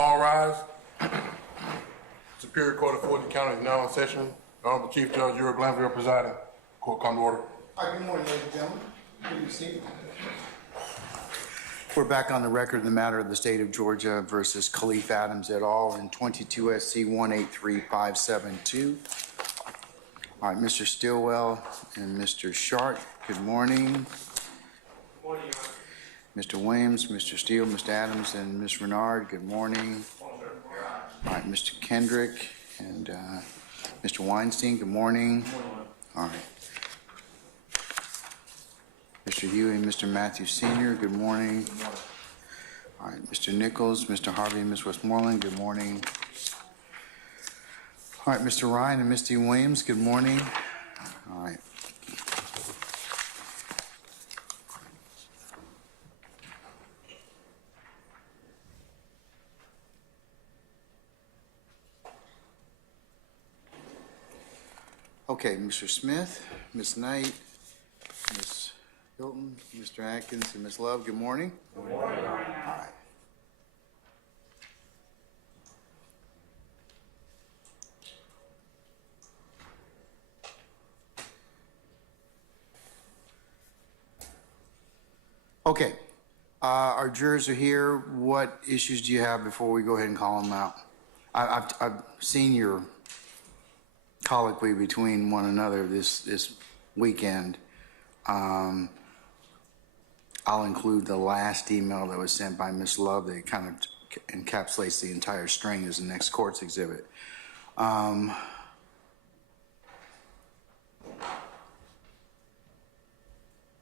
All rise. Superior Court of Fulton County is now in session. Honorable Chief Judge Uri Glanville presiding. Court come to order. All right, good morning, ladies and gentlemen. Please be seated. We're back on the record in the matter of the state of Georgia versus Khalif Adams et al. In 22 SC 183572. All right, Mr. Stillwell and Mr. Sharp, good morning. Good morning, Your Honor. Mr. Williams, Mr. Steele, Mr. Adams, and Ms. Renard, good morning. All right, Mr. Kendrick and Mr. Weinstein, good morning. All right. Mr. Huey and Mr. Matthews Sr., good morning. All right, Mr. Nichols, Mr. Harvey, and Ms. Westmoreland, good morning. All right, Mr. Ryan and Misty Williams, good morning. All right. Okay, Mr. Smith, Ms. Knight, Ms. Hilton, Mr. Atkins, and Ms. Love, good morning. Good morning. All right. Okay, our jurors are here. What issues do you have before we go ahead and call them out? I've seen your colloquy between one another this weekend. I'll include the last email that was sent by Ms. Love that kind of encapsulates the entire string as the next court's exhibit.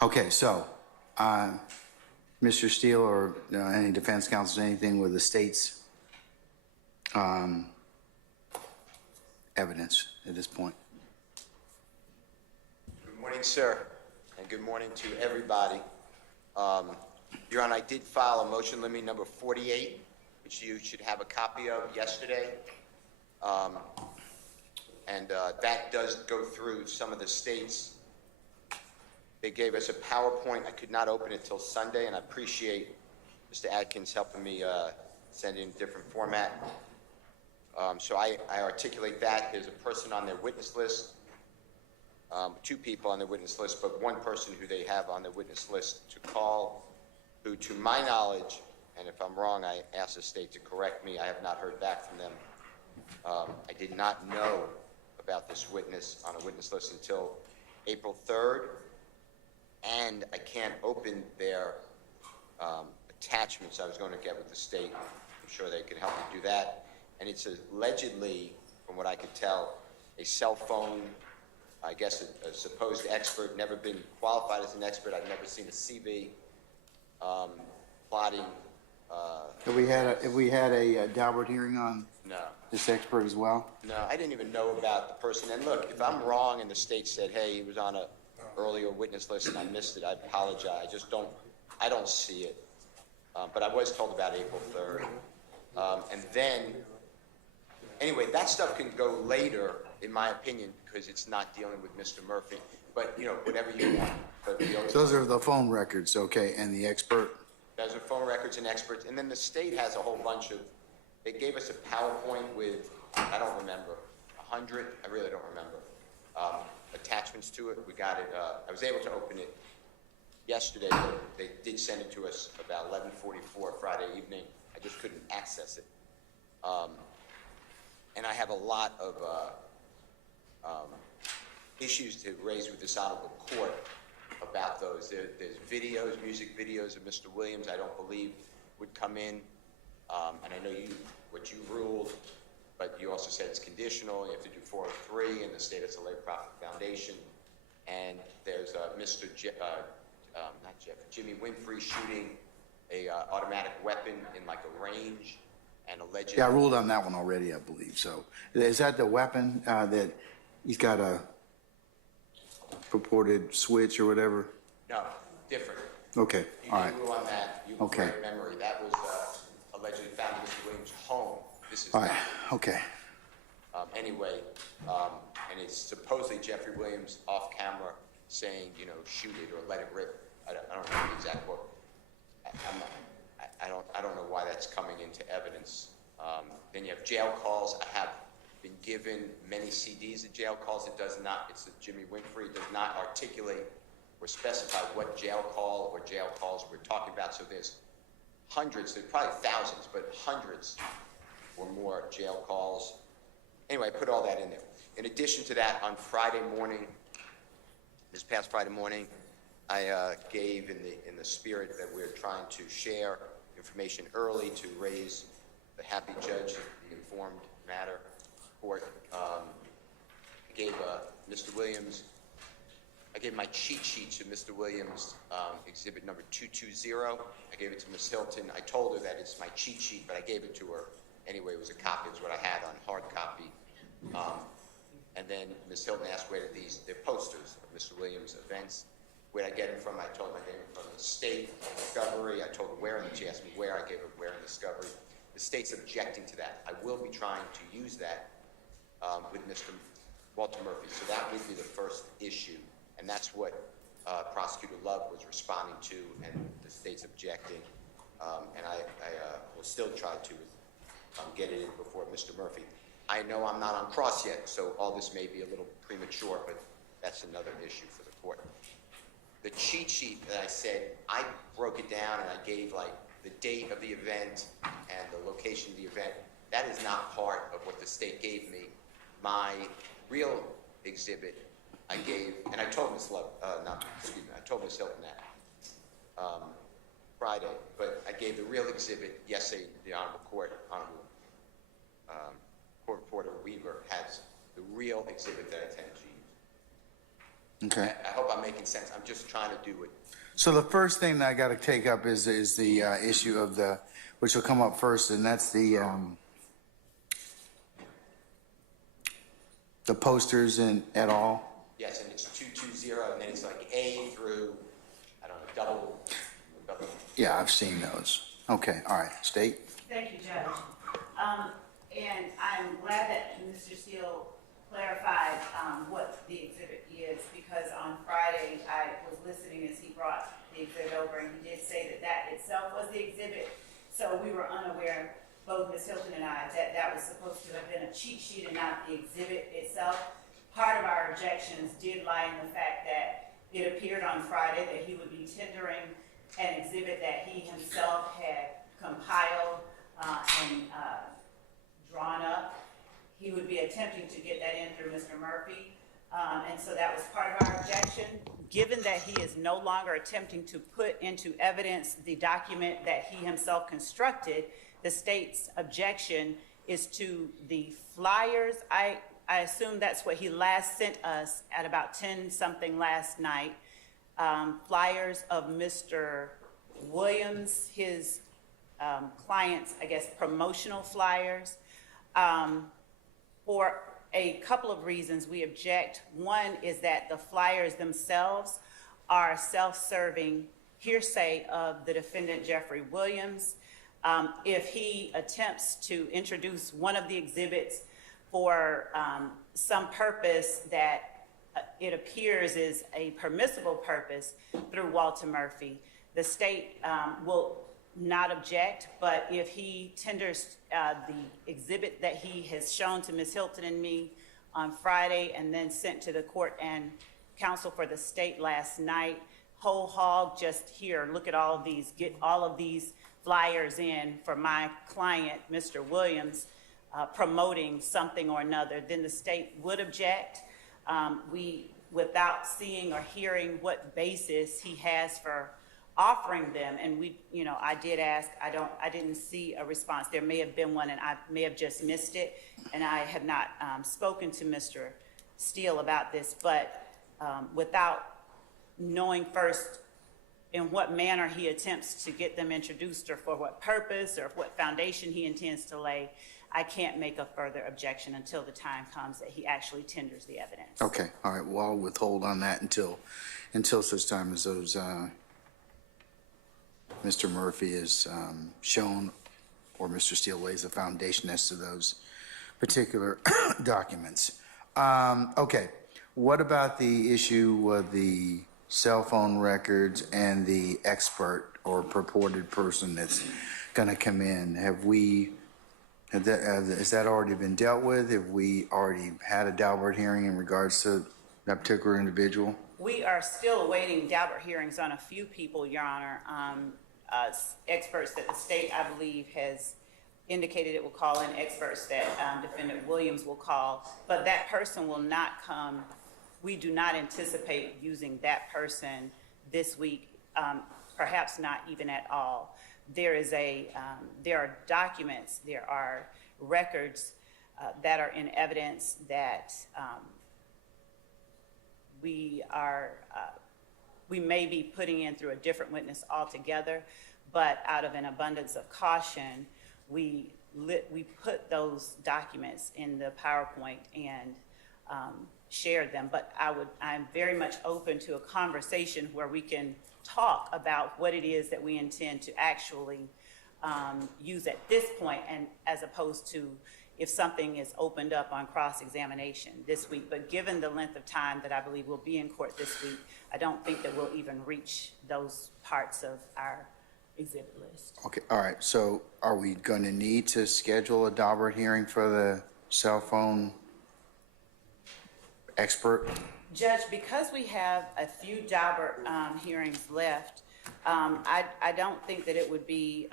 Okay, so Mr. Steele or any defense counsel, anything with the state's evidence at this point? Good morning, sir, and good morning to everybody. Your Honor, I did file a motion limine number 48, which you should have a copy of yesterday. That does go through some of the states. They gave us a PowerPoint. I could not open it till Sunday, and I appreciate Mr. Atkins helping me send it in a different format. So I articulate that. There's a person on their witness list, two people on their witness list, but one person who they have on their witness list to call, who to my knowledge, and if I'm wrong, I ask the state to correct me, I have not heard back from them. I did not know about this witness on a witness list until April 3rd, and I can't open their attachments I was going to get with the state. I'm sure they can help me do that. And it's allegedly, from what I could tell, a cell phone, I guess a supposed expert, never been qualified as an expert. I've never seen a CV plotting. Have we had a Daubert hearing on No. this expert as well? No, I didn't even know about the person. And look, if I'm wrong and the state said, hey, he was on a earlier witness list and I missed it, I apologize. I don't see it. But I was told about April 3rd. And then, anyway, that stuff can go later, in my opinion, because it's not dealing with Mr. Murphy. But, you know, whatever you want. But So those are the phone records, okay, and the expert? Those are phone records and experts. And then the state has a whole bunch of, they gave us a PowerPoint with, I don't remember, 100, I really don't remember, attachments to it. We got it, I was able to open it yesterday, but they did send it to us about 11:44 Friday evening. I just couldn't access it. And I have a lot of issues to raise with this honorable court about those. There's videos, music videos of Mr. Williams I don't believe would come in. And I know what you ruled, but you also said it's conditional. You have to do 403 in the state of Lay Proffer Foundation. And there's Mr. Jimmy Winfrey shooting a automatic weapon in like a range and alleged. Yeah, I ruled on that one already, I believe. So is that the weapon that he's got a purported switch or whatever? No, different. Okay, You all did right. rule on that. You have Okay. great memory. That was allegedly found in Mr. Williams' home. This is All not. right, okay. Anyway, and it's supposedly Jeffery Williams off camera saying, you know, shoot it or let it rip. I don't know the exact quote. I don't know why that's coming into evidence. Then you have jail calls. I have been given many CDs of jail calls. It does not, it's a Jimmy Winfrey, it does not articulate or specify what jail call or jail calls we're talking about. So there's hundreds, there's probably thousands, but hundreds or more jail calls. Anyway, I put all that in there. In addition to that, on Friday morning, this past Friday morning, I gave in the spirit that we're trying to share information early to raise the happy judge, the informed matter court. I gave Mr. Williams, I gave my cheat sheet to Mr. Williams, exhibit number 220. I gave it to Ms. Hilton. I told her that it's my cheat sheet, but I gave it to her anyway. It was a copy, it's what I had on hard copy. And then Ms. Hilton asked where they're posters of Mr. Williams' events. Where did I get them from? I told her I gave them from the state, Discovery. I told her where, and then she asked me where. I gave her where in Discovery. The state's objecting to that. I will be trying to use that with Mr. Walter Murphy. So that would be the first issue. And that's what Prosecutor Love was responding to, and the state's objecting. And I will still try to get it in before Mr. Murphy. I know I'm not on cross yet, so all this may be a little premature, but that's another issue for the court. The cheat sheet that I said, I broke it down and I gave like the date of the event and the location of the event. That is not part of what the state gave me. My real exhibit I gave, and I told Ms. Love, I told Ms. Hilton that Friday, but I gave the real exhibit yesterday. The Honorable Court Reporter Weaver has the real exhibit that I intend to use. Okay. I hope I'm making sense. I'm just trying to do it. So the first thing that I got to take up is the issue of which will come up first, and that's the posters and et al. Yes, and it's 220, and then it's like A through, I don't know, double. Yeah, I've seen those. Okay, all right. State. Thank you, Judge. And I'm glad that Mr. Steele clarified what the exhibit is, because on Friday I was listening as he brought the exhibit over, and he did say that that itself was the exhibit. So we were unaware, both Ms. Hilton and I, that that was supposed to have been a cheat sheet and not the exhibit itself. Part of our objections did lie in the fact that it appeared on Friday that he would be tendering an exhibit that he himself had compiled and drawn up. He would be attempting to get that in through Mr. Murphy. And so that was part of our objection. Given that he is no longer attempting to put into evidence the document that he himself constructed, the state's objection is to the flyers. I assume that's what he last sent us at about 10-something last night. Flyers of Mr. Williams, his client's, I guess, promotional flyers. For a couple of reasons we object. One is that the flyers themselves are self-serving hearsay of the defendant, Jeffery Williams. If he attempts to introduce one of the exhibits for some purpose that it appears is a permissible purpose through Walter Murphy, the state will not object, but if he tenders the exhibit that he has shown to Ms. Hilton and me on Friday and then sent to the court and counsel for the state last night, whole hog, just here, look at all of these, get all of these flyers in for my client, Mr. Williams, promoting something or another, then the state would object. Without seeing or hearing what basis he has for offering them, and I did ask, I didn't see a response. There may have been one and I may have just missed it, and I have not spoken to Mr. Steele about this, but without knowing first in what manner he attempts to get them introduced or for what purpose or what foundation he intends to lay, I can't make a further objection until the time comes that he actually tenders the evidence. Okay, all right. Well, I'll withhold on that until such time as those Mr. Murphy is shown or Mr. Steele lays a foundation as to those particular documents. Okay, what about the issue of the cell phone records and the expert or purported person that's going to come in? Have we Has that already been dealt with? Have we already had a Daubert hearing in regards to that particular individual? We are still awaiting Daubert hearings on a few people, Your Honor. Experts that the state, I believe, has indicated it will call in, experts that Defendant Williams will call, but that person will not come. We do not anticipate using that person this week, perhaps not even at all. There are documents, there are records that are in evidence that we may be putting in through a different witness altogether, but out of an abundance of caution, we put those documents in the PowerPoint and shared them. But I'm very much open to a conversation where we can talk about what it is that we intend to actually use at this point, and as opposed to if something is opened up on cross-examination this week. But given the length of time that I believe we'll be in court this week, I don't think that we'll even reach those parts of our exhibit list. Okay, all right. So are we going to need to schedule a Daubert hearing for the cell phone expert? Judge, because we have a few Daubert hearings left, I don't think that it would be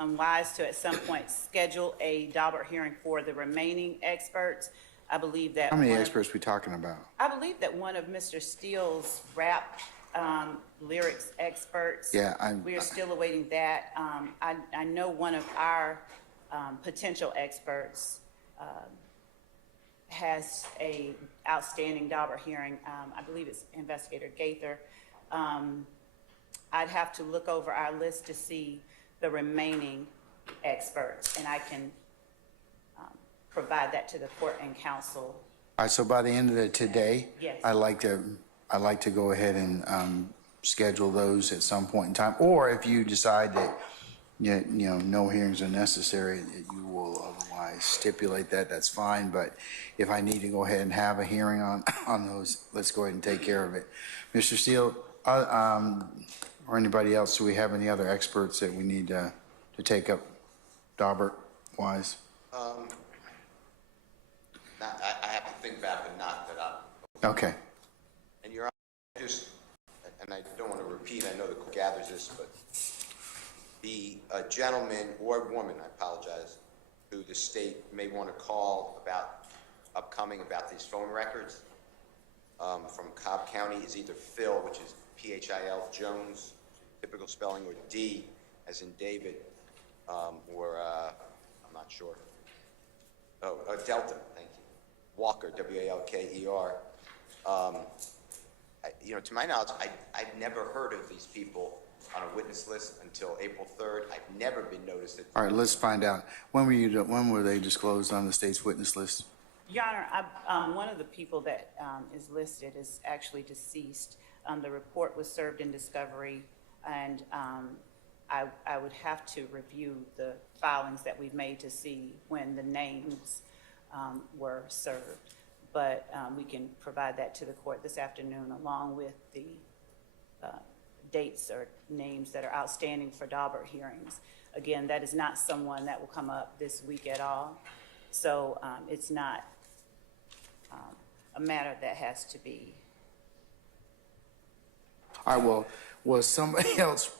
unwise to at some point schedule a Daubert hearing for the remaining experts. I believe that How many experts are we talking about? I believe that one of Mr. Steele's rap lyrics experts. Yeah, we are still awaiting that. I know one of our potential experts has a outstanding Daubert hearing. I believe it's Investigator Gaither. I'd have to look over our list to see the remaining experts, and I can provide that to the court and counsel. All right, so by the end of the today, Yes. I'd like to go ahead and schedule those at some point in time. Or if you decide that no hearings are necessary, that you will otherwise stipulate that, that's fine. But if I need to go ahead and have a hearing on those, let's go ahead and take care of it. Mr. Steele, or anybody else, do we have any other experts that we need to take up Daubert-wise? I have to think back, but not that I'm. Okay. And Your Honor, and I don't want to repeat, I know the court gathers this, but the gentleman or woman, I apologize, who the state may want to call about these phone records from Cobb County is either Phil, which is Phil Jones, typical spelling, or D as in David, or I'm not sure. Delta, thank you. Walker, Walker. To my knowledge, I've never heard of these people on a witness list until April 3rd. I've never been noticed that. All right, let's find out. When were they disclosed on the state's witness list? Your Honor, one of the people that is listed is actually deceased. The report was served in discovery, and I would have to review the filings that we've made to see when the names were served. But we can provide that to the court this afternoon, along with the dates or names that are outstanding for Daubert hearings. Again, that is not someone that will come up this week at all. So it's not a matter that has to be. All right, well, was somebody else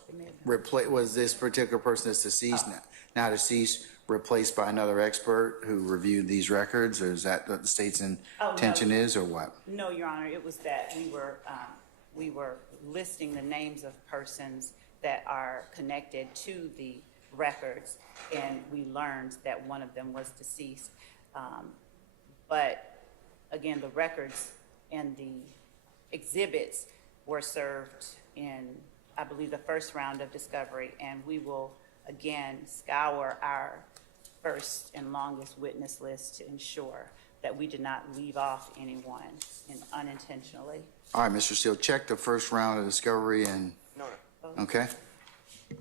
was this particular person that's deceased, now deceased, replaced by another expert who reviewed these records, or is that what the state's intention is, or what? No, Your Honor, it was that we were listing the names of persons that are connected to the records, and we learned that one of them was deceased. But again, the records and the exhibits were served in, I believe, the first round of discovery, and we will again scour our first and longest witness list to ensure that we did not leave off anyone unintentionally. All right, Mr. Steele, check the first round of discovery and, No. okay?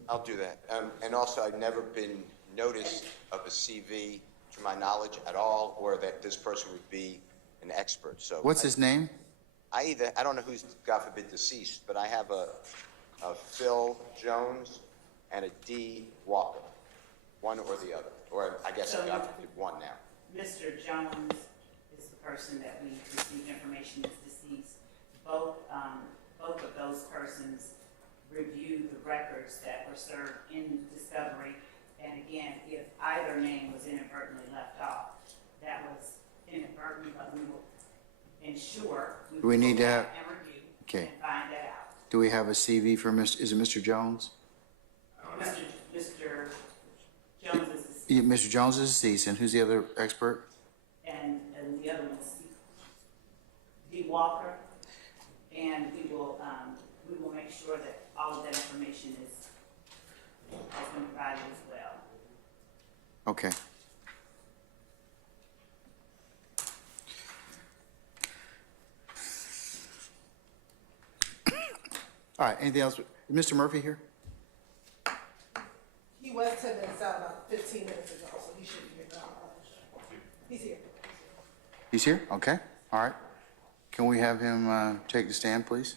I'll do that. And also, I've never been noticed of a CV, to my knowledge, at all, or that this person would be an expert. So What's his name? I don't know who's, God forbid, deceased, but I have a Phil Jones and a D Walker. One or the other, or I guess I've got one now. Mr. Jones is the person that we received information is deceased. Both of those persons reviewed the records that were served in discovery. And again, if either name was inadvertently left off, that was inadvertent, but we will ensure. Do we need to have- And review Okay. and find that out. Do we have a CV for is it Mr. Jones? Mr. Jones is deceased, Yeah, Mr. Jones is deceased, and who's the other expert? and the other one is D. Walker. And we will make sure that all of that information has been provided as well. Okay. All right, anything else? Is Mr. Murphy here? He was 10 minutes out about 15 minutes ago, so he should be here. He's here. He's here? Okay, all right. Can we have him take the stand, please?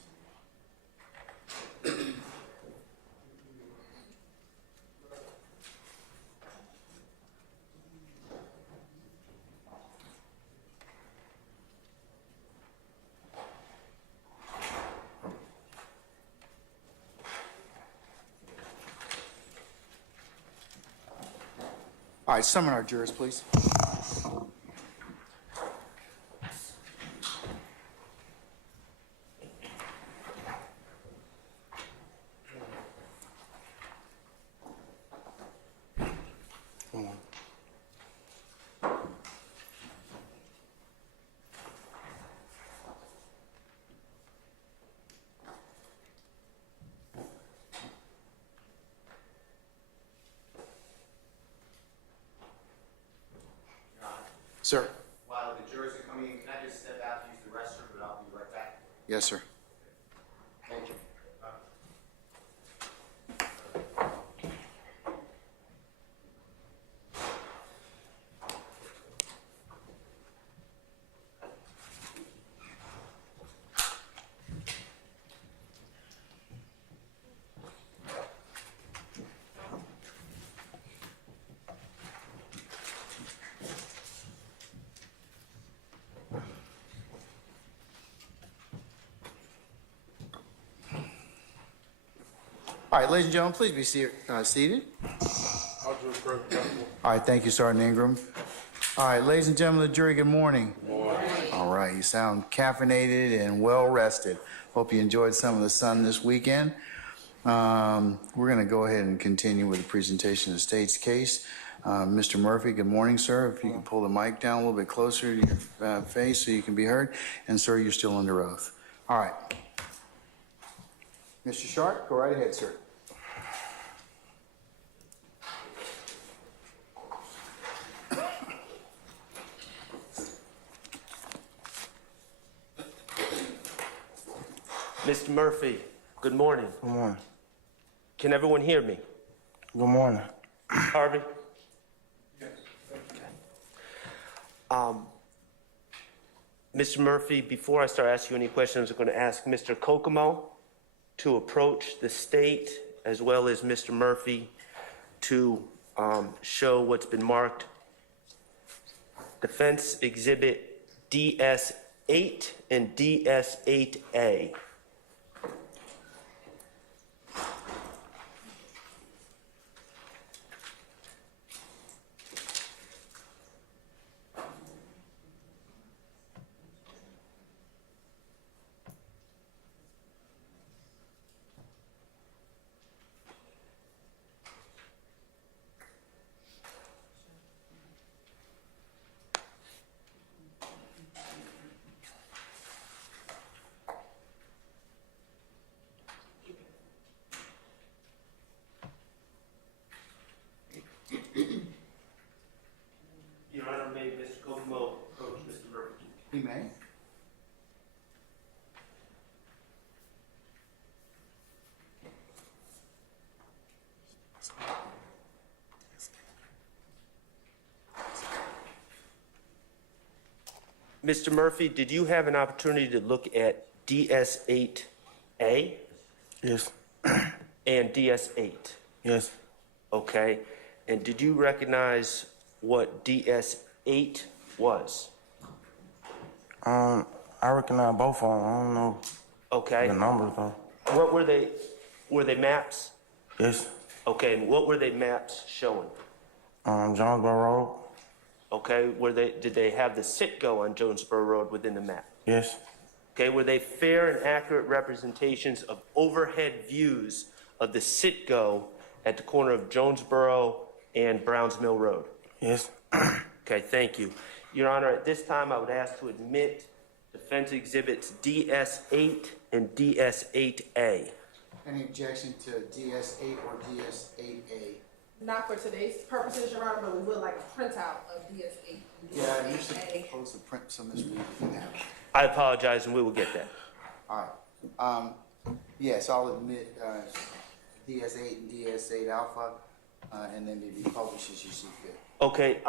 All right, summon our jurors, please. Sir. While the jurors are coming in, can I just step out to use the restroom, and I'll be right back? Yes, sir. Thank you. All right, ladies and gentlemen, please be seated. I'll do the present. All right, thank you, Sergeant Ingram. All right, ladies and gentlemen of the jury, good morning. Good morning. All right, you sound caffeinated and well rested. Hope you enjoyed some of the sun this weekend. We're going to go ahead and continue with the presentation of the state's case. Mr. Murphy, good morning, sir. If you can pull the mic down a little bit closer to your face so you can be heard. And, sir, you're still under oath. All right. Mr. Sharp, go right ahead, sir. Mr. Murphy, good morning. Good morning. Can everyone hear me? Good morning. Harvey? Mr. Murphy, before I start asking you any questions, I'm going to ask Mr. Kokomo to approach the state as well as Mr. Murphy to show what's been marked. Defense Exhibit DS-8 and DS-8A. Your Honor, may Mr. Kokomo approach Mr. Murphy? He may. Mr. Murphy, did you have an opportunity to look at DS-8A Yes. and DS-8? Yes. Okay. And did you recognize what DS8 was? I recognize both of them. I don't know Okay. the numbers though. What were they? Were they maps? Yes. Okay, and what were they maps showing? Jonesboro Road. Okay, did they have the sit-go on Jonesboro Road within the map? Yes. Okay, were they fair and accurate representations of overhead views of the sit-go at the corner of Jonesboro and Browns Mill Road? Yes. Okay, thank you. Your Honor, at this time, I would ask to admit defense exhibits DS8 and DS8A. Any objection to DS8 or DS8A? Not for today's purposes, Your Honor, but we would like a printout of DS8 and Yeah, I usually DS8A. propose to print some this week if you have it. I apologize, and we will get that. All right. Yes, I'll admit DS8 and DS8 Alpha, and then they be published as you see fit. Okay,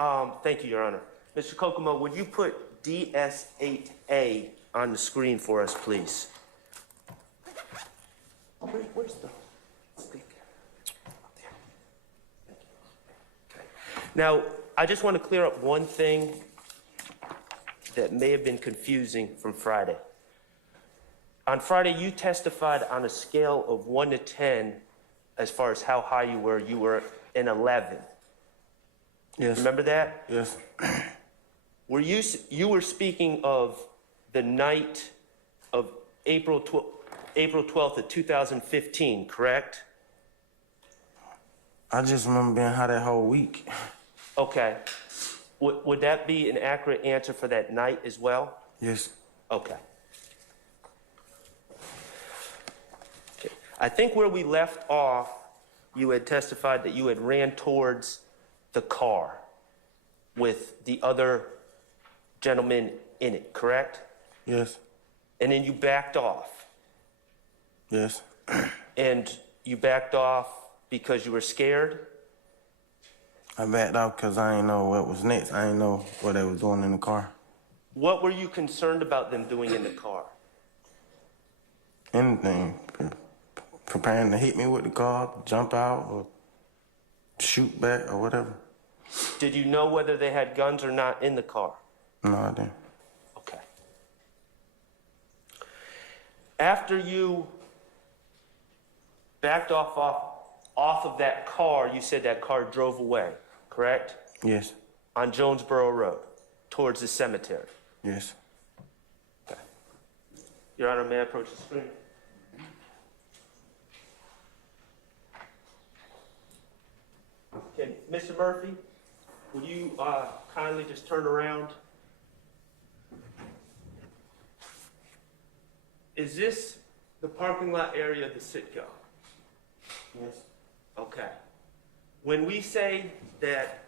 thank you, Your Honor. Mr. Kokomo, would you put DS8A on the screen for us, please? Where's the stick? There. Thank you. Okay. Now, I just want to clear up one thing that may have been confusing from Friday. On Friday, you testified on a scale of 1 to 10 as far as how high you were. You were an 11. Yes. Remember that? Yes. You were speaking of the night of April 12th of 2015, correct? I just remember being high that whole week. Okay. Would that be an accurate answer for that night as well? Yes. Okay. Okay. I think where we left off, you had testified that you had ran towards the car with the other gentleman in it, correct? Yes. And then you backed off. Yes. And you backed off because you were scared? I backed off because I didn't know what was next. I didn't know what they was doing in the car. What were you concerned about them doing in the car? Anything. Preparing to hit me with the car, jump out, or shoot back, or whatever. Did you know whether they had guns or not in the car? No, I didn't. Okay. After you backed off of that car, you said that car drove away, correct? Yes. On Jonesboro Road, towards the cemetery. Yes. Okay. Your Honor, may I approach the screen? Okay, Mr. Murphy, would you kindly just turn around? Is this the parking lot area of the Citgo? Yes. Okay. When we say that,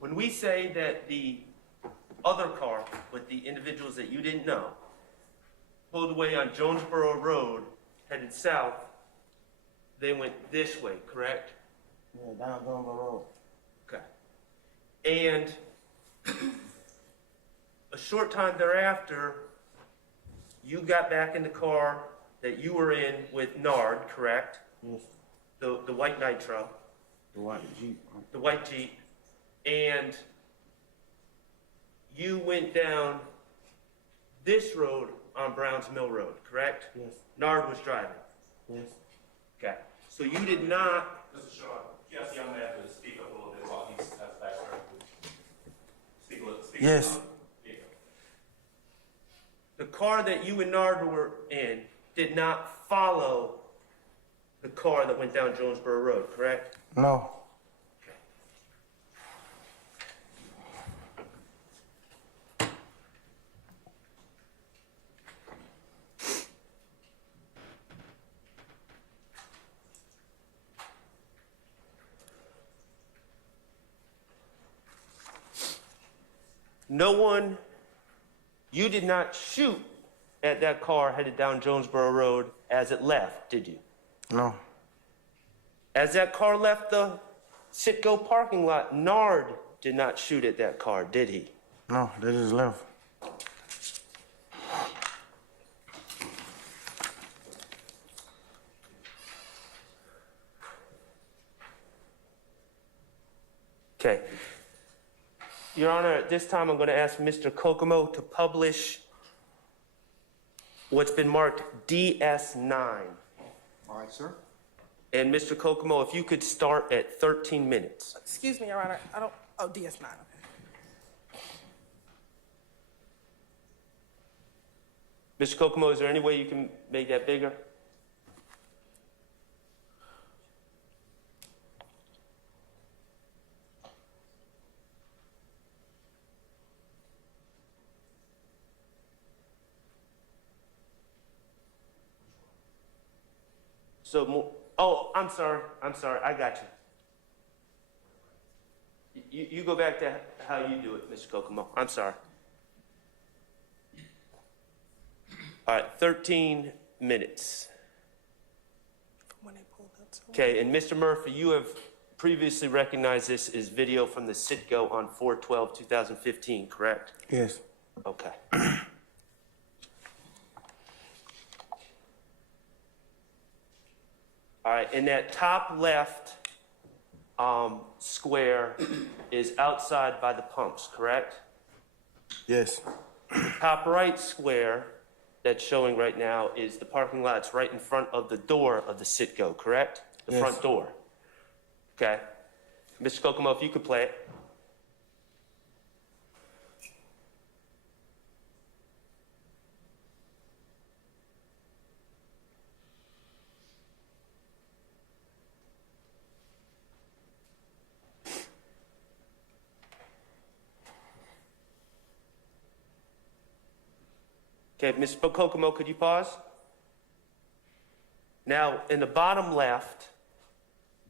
when we say that the other car with the individuals that you didn't know pulled away on Jonesboro Road, headed south, they went this way, correct? Yeah, down Jonesboro Road. Okay. And a short time thereafter, you got back in the car that you were in with Nard, correct? Yes. The white Nitro, The white Jeep. the white Jeep, and you went down this road on Browns Mill Road, correct? Yes. Nard was driving. Yes. Okay. So you did not. Mr. Shaw, you ask the young man to speak up a little bit while he's back there. Speak a little. Yes. Louder. Yeah. The car that you and Nard were in did not follow the car that went down Jonesboro Road, correct? No. No one, you did not shoot at that car headed down Jonesboro Road as it left, did you? No. As that car left the Citgo parking lot, Nard did not shoot at that car, did he? No, they just left. Okay. Your Honor, at this time, I'm going to ask Mr. Kokomo to publish what's been marked DS9. All right, sir. And Mr. Kokomo, if you could start at 13 minutes. Excuse me, Your Honor, I don't, oh, DS9, okay. Mr. Kokomo, is there any way you can make that bigger? Oh, I'm sorry, I got you. You go back to how you do it, Mr. Kokomo. I'm sorry. All right, 13 minutes. When they pulled up to Okay, and Mr. Murphy, you have previously recognized this as video from the Citgo on 4/12/2015, correct? Yes. Okay. All right, in that top left square is outside by the pumps, correct? Yes. Top right square that's showing right now is the parking lot's right in front of the door of the Citgo, correct? The Yes. front door. Okay. Mr. Kokomo, if you could play it. Okay, Mr. Kokomo, could you pause? Now, in the bottom left,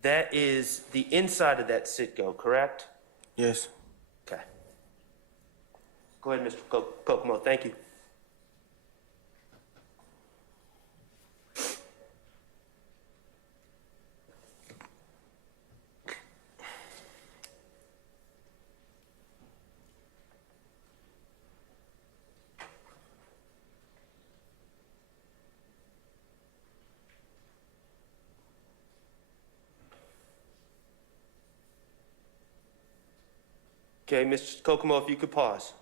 that is the inside of that Citgo, correct? Yes. Okay. Go ahead, Mr. Kokomo, thank you. Okay, Mr. Kokomo, if you could pause.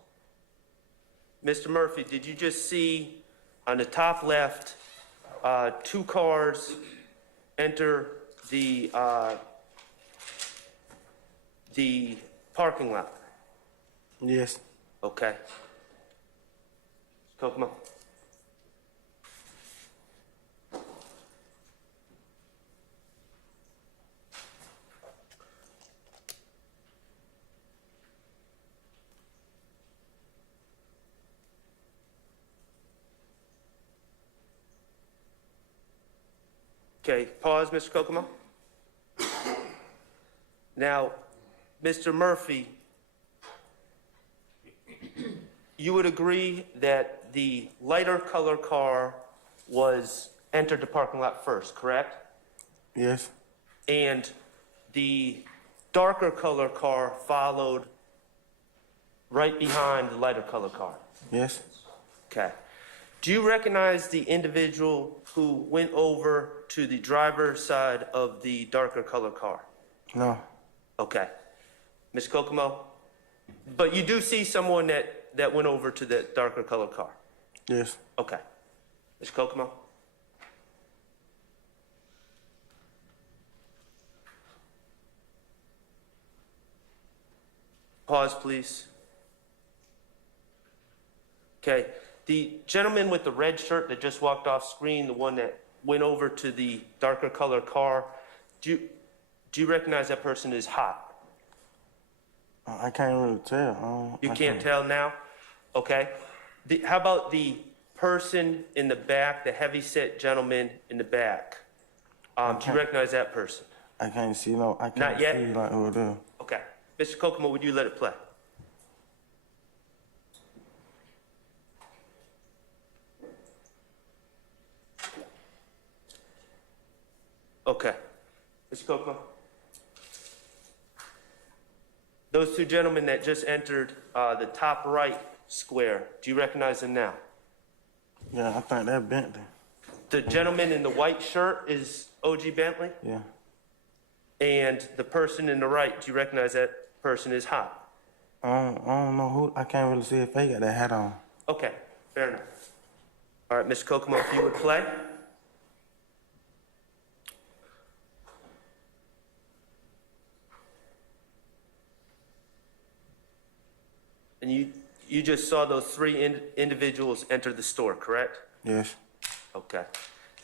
Mr. Murphy, did you just see on the top left, two cars enter the parking lot? Yes. Okay. Kokomo. Okay, pause, Mr. Kokomo. Now, Mr. Murphy, you would agree that the lighter color car was entered the parking lot first, correct? Yes. And the darker color car followed right behind the lighter color car? Yes. Okay. Do you recognize the individual who went over to the driver's side of the darker color car? No. Okay. Ms. Kokomo? But you do see someone that went over to the darker color car? Yes. Okay. Ms. Kokomo? Pause, please. Okay. The gentleman with the red shirt that just walked off screen, the one that went over to the darker color car, do you recognize that person is hot? I can't really tell. You can't tell now? Okay. How about the person in the back, the heavy-set gentleman in the back? Do you recognize that person? I can't see no. I can't Not yet? see like over there. Okay. Mr. Kokomo, would you let it play? Okay. Mr. Kokomo? Those two gentlemen that just entered the top right square, do you recognize them now? Yeah, I think that Bentley. The gentleman in the white shirt is O.G. Bentley? Yeah. And the person in the right, do you recognize that person is hot. I don't know who. I can't really see if they got that hat on. Okay, fair enough. All right, Mr. Kokomo, if you would play. And you just saw those three individuals enter the store, correct? Yes. Okay.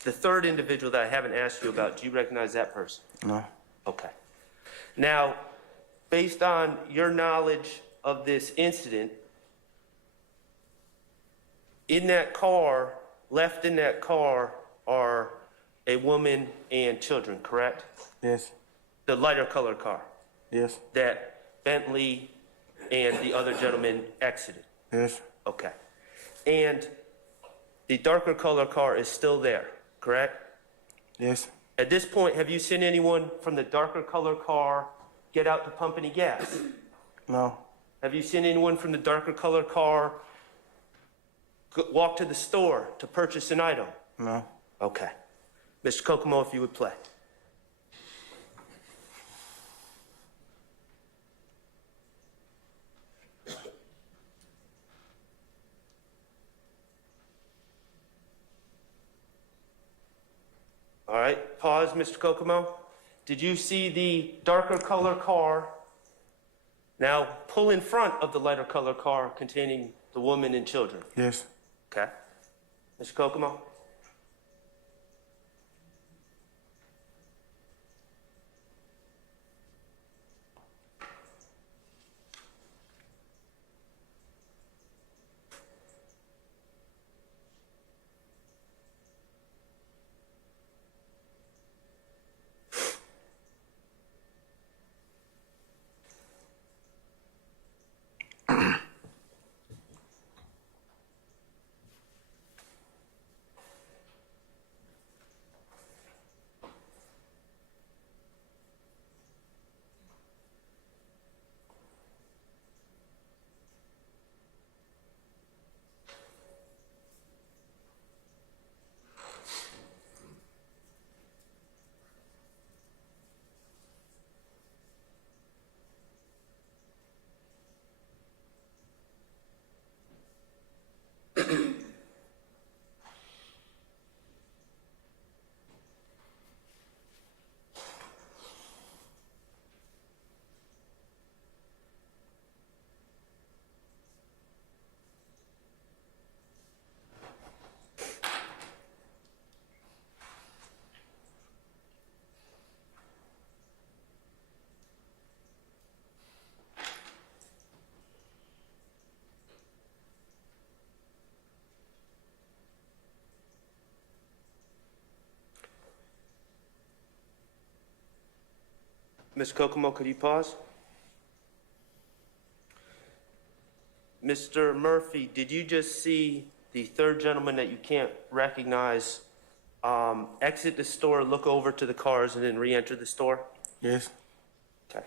The third individual that I haven't asked you about, do you recognize that person? No. Okay. Now, based on your knowledge of this incident, in that car, left in that car are a woman and children, correct? Yes. The lighter colored car Yes. that Bentley and the other gentleman exited. Yes. Okay. And the darker color car is still there, correct? Yes. At this point, have you seen anyone from the darker color car get out to pump any gas? No. Have you seen anyone from the darker color car walk to the store to purchase an item? No. Okay. Mr. Kokomo, if you would play. All right, pause, Mr. Kokomo. Did you see the darker color car now pull in front of the lighter color car containing the woman and children? Yes. Okay. Mr. Kokomo? Ms. Kokomo, could you pause? Mr. Murphy, did you just see the third gentleman that you can't recognize exit the store, look over to the cars, and then re-enter the store? Yes. Okay.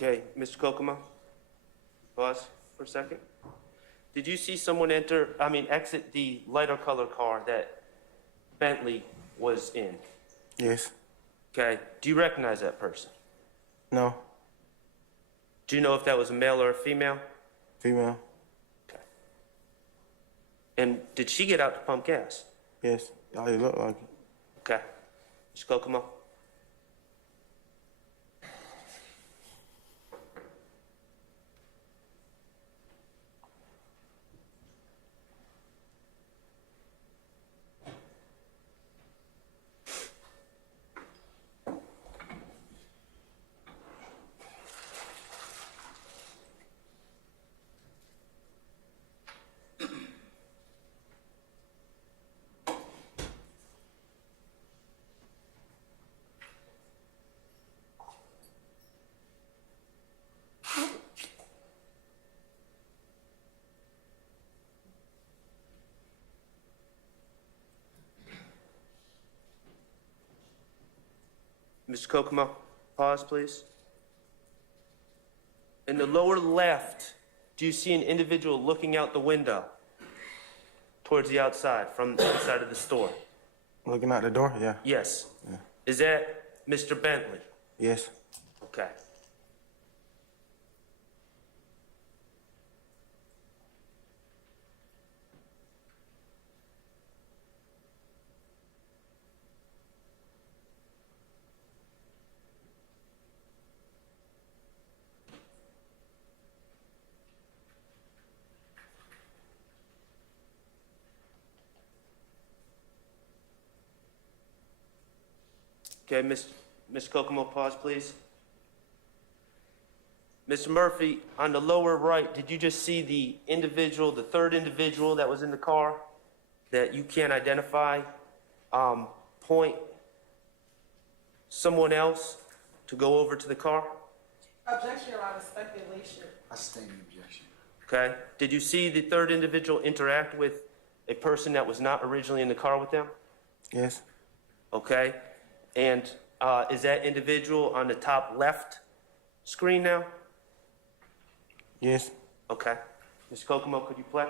Okay, Mr. Kokomo, pause for a second. Did you see someone exit the lighter color car that Bentley was in? Yes. Okay, do you recognize that person? No. Do you know if that was a male or a female? Female. Okay. And did she get out to pump gas? Yes. All you look like it. Okay. Mr. Kokomo? Mr. Kokomo, pause, please. In the lower left, do you see an individual looking out the window towards the outside, from the inside of the store? Looking out the door? Yeah. Yes. Yeah. Is that Mr. Bentley? Yes. Okay. Okay, Ms. Kokomo, pause, please. Mr. Murphy, on the lower right, did you just see the individual, the third individual that was in the car that you can't identify, point someone else to go over to the car? Objection, Your Honor, speculation. I sustain the objection. Okay. Did you see the third individual interact with a person that was not originally in the car with them? Yes. Okay. And is that individual on the top left screen now? Yes. Okay. Mr. Kokomo, could you play?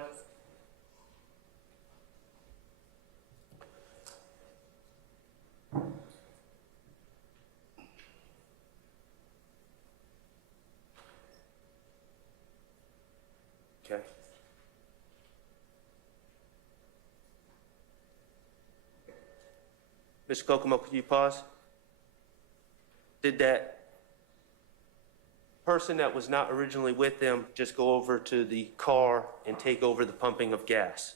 Okay. Mr. Kokomo, could you pause? Did that person that was not originally with them just go over to the car and take over the pumping of gas?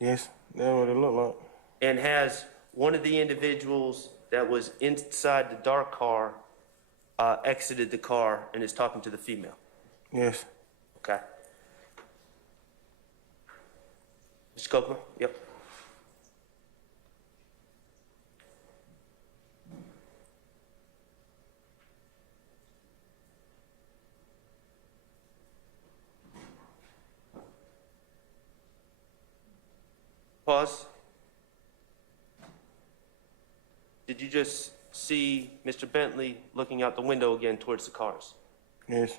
Yes. That's what it looked like. And has one of the individuals that was inside the dark car exited the car and is talking to the female? Yes. Okay. Mr. Kokomo? Yep. Pause. Did you just see Mr. Bentley looking out the window again towards the cars? Yes.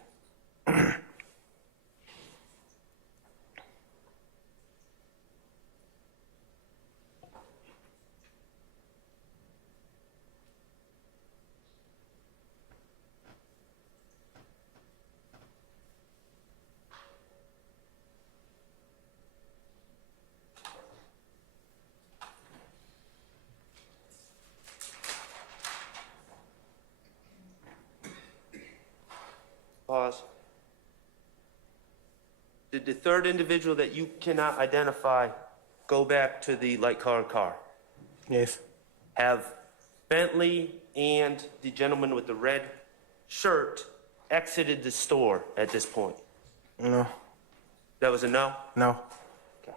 Pause. Did the third individual that you cannot identify go back to the light colored car? Yes. Have Bentley and the gentleman with the red shirt exited the store at this point? No. That was a no? No. Okay.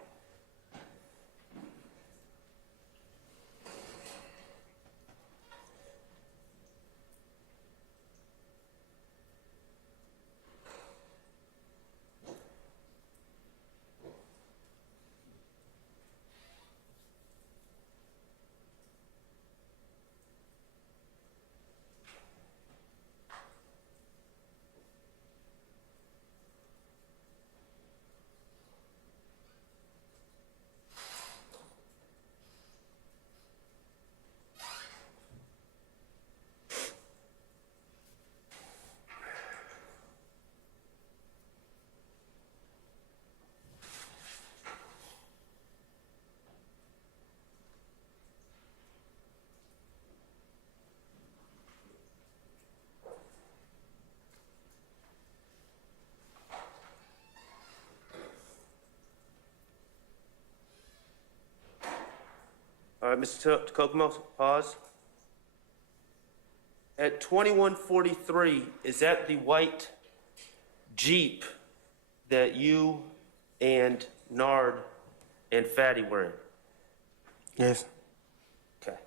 All right, Mr. Kokomo, pause. At 2143, is that the white Jeep that you and Nard and Fatty were in? Yes. Okay.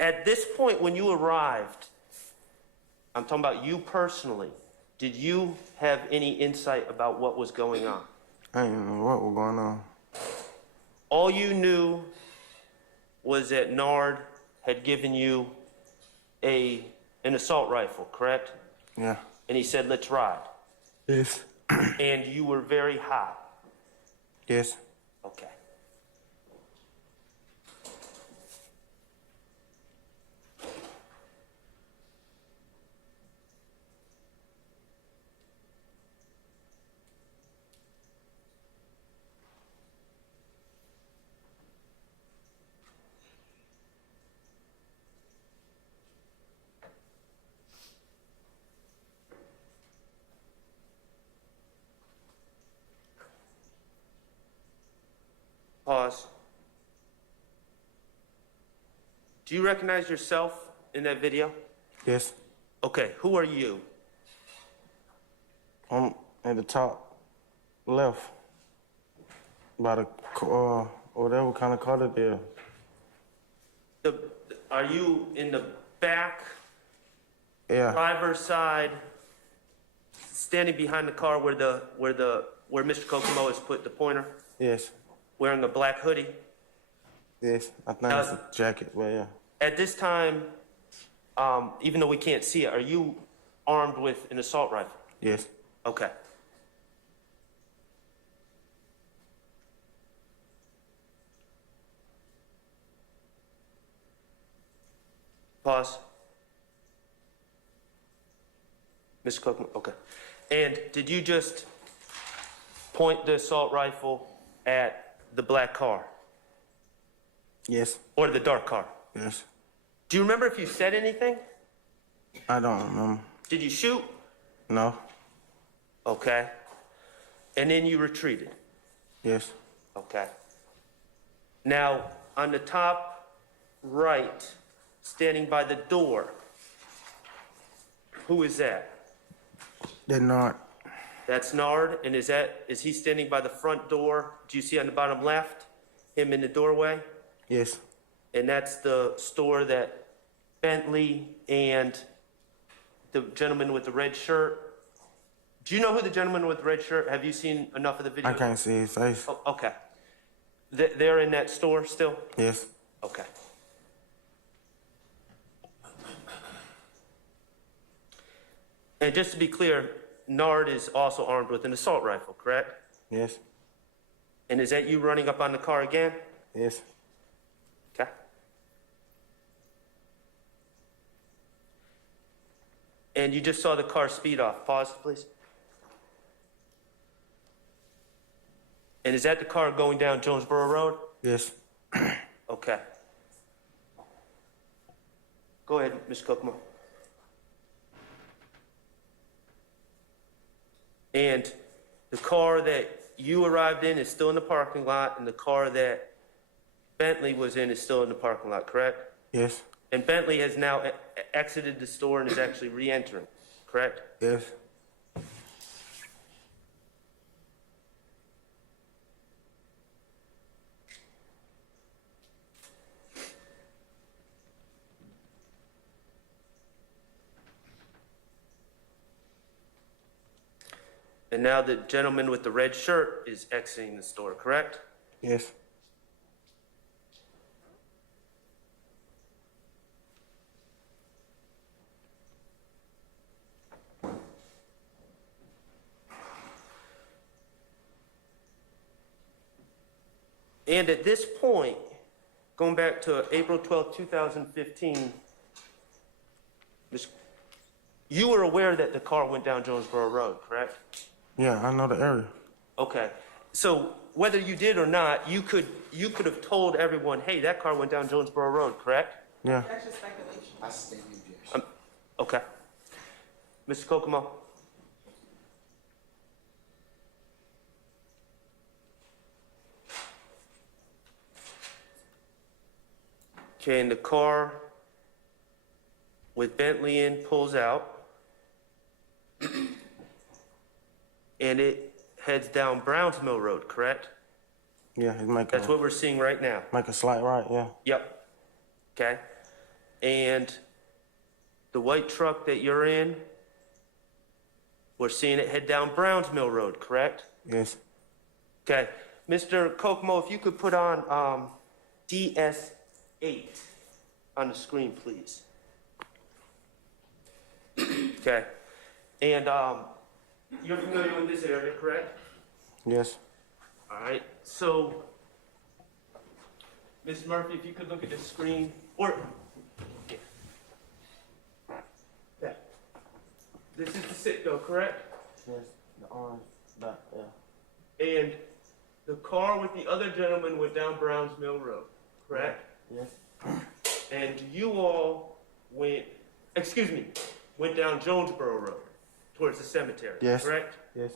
At this point, when you arrived, I'm talking about you personally, did you have any insight about what was going on? I didn't know what was going on. All you knew was that Nard had given you an assault rifle, correct? Yeah. And he said, let's ride. Yes. And you were very high. Yes. Okay. Pause. Do you recognize yourself in that video? Yes. Okay, who are you? I'm at the top left. By the whatever kind of car it is. Are you in the back, Yeah. driver's side, standing behind the car where Mr. Kokomo has put the pointer, Yes. wearing a black hoodie? Yes. I think it's a jacket, but yeah. At this time, even though we can't see it, are you armed with an assault rifle? Yes. Okay. Pause. Mr. Kokomo, okay. And did you just point the assault rifle at the black car Yes. or the dark car? Yes. Do you remember if you said anything? I don't remember. Did you shoot? No. Okay. And then you retreated? Yes. Okay. Now, on the top right, standing by the door, who is that? They're not. That's Nard, and is he standing by the front door? Do you see on the bottom left, him in the doorway? Yes. And that's the store that Bentley and the gentleman with the red shirt. Do you know who the gentleman with the red shirt? Have you seen enough of the video? I can't see his face. Oh, okay. They're in that store still? Yes. Okay. And just to be clear, Nard is also armed with an assault rifle, correct? Yes. And is that you running up on the car again? Yes. Okay. And you just saw the car speed off. Pause, please. And is that the car going down Jonesboro Road? Yes. Okay. Go ahead, Ms. Kokomo. And the car that you arrived in is still in the parking lot, and the car that Bentley was in is still in the parking lot, correct? Yes. And Bentley has now exited the store and is actually re-entering, correct? Yes. And now the gentleman with the red shirt is exiting the store, correct? Yes. And at this point, going back to April 12, 2015, you were aware that the car went down Jonesboro Road, correct? Yeah, I know the area. Okay. So whether you did or not, you could have told everyone, hey, that car went down Jonesboro Road, correct? Yeah. That's just speculation. I stand in objection. Okay. Mr. Kokomo? Okay, and the car with Bentley in pulls out, and it heads down Browns Mill Road, correct? Yeah, it's make That's what we're seeing right now. make a slight right, yeah. Yep. Okay. And the white truck that you're in, we're seeing it head down Browns Mill Road, correct? Yes. Okay. Mr. Kokomo, if you could put on DS8 on the screen, please. Okay. And you're familiar with this area, correct? Yes. All right. So, Ms. Murphy, if you could look at the screen, or yeah. Yeah. This is the Citgo, correct? Yes. The orange back there. And the car with the other gentleman went down Browns Mill Road, correct? Yes. And you all went down Jonesboro Road towards the cemetery, Yes. correct? Yes.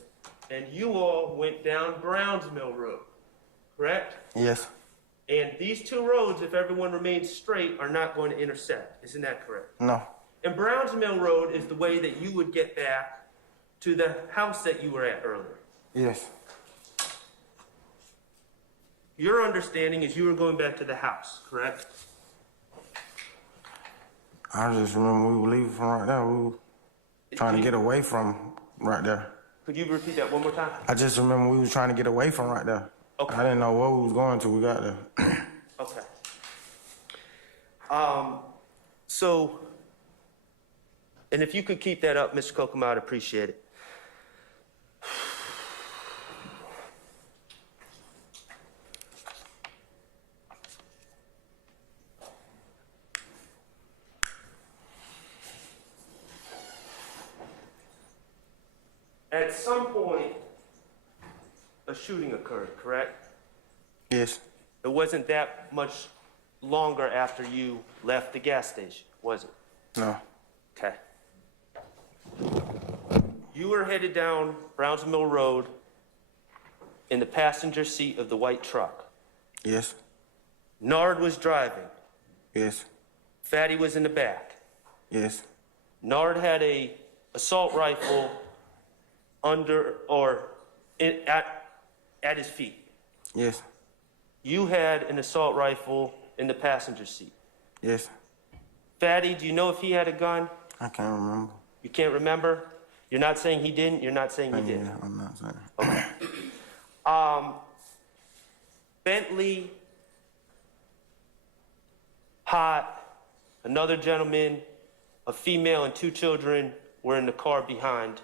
And you all went down Browns Mill Road, correct? Yes. And these two roads, if everyone remains straight, are not going to intersect. Isn't that correct? No. And Browns Mill Road is the way that you would get back to the house that you were at earlier. Yes. Your understanding is you were going back to the house, correct? I just remember we were leaving from right there. We were trying to get away from right there. Could you repeat that one more time? I just remember we was trying to get away from right there. Okay. I didn't know where we was going till we got there. Okay. So, and if you could keep that up, Mr. Kokomo, I'd appreciate it. At some point, a shooting occurred, correct? Yes. It wasn't that much longer after you left the gas station, was it? No. Okay. You were headed down Browns Mill Road in the passenger seat of the white truck. Yes. Nard was driving. Yes. Fatty was in the back. Yes. Nard had a assault rifle at his feet. Yes. You had an assault rifle in the passenger seat. Yes. Fatty, do you know if he had a gun? I can't remember. You can't remember? You're not saying he didn't? You're not saying he did? Yeah, I'm not saying. Okay. Bentley, Hot, another gentleman, a female and two children were in the car behind.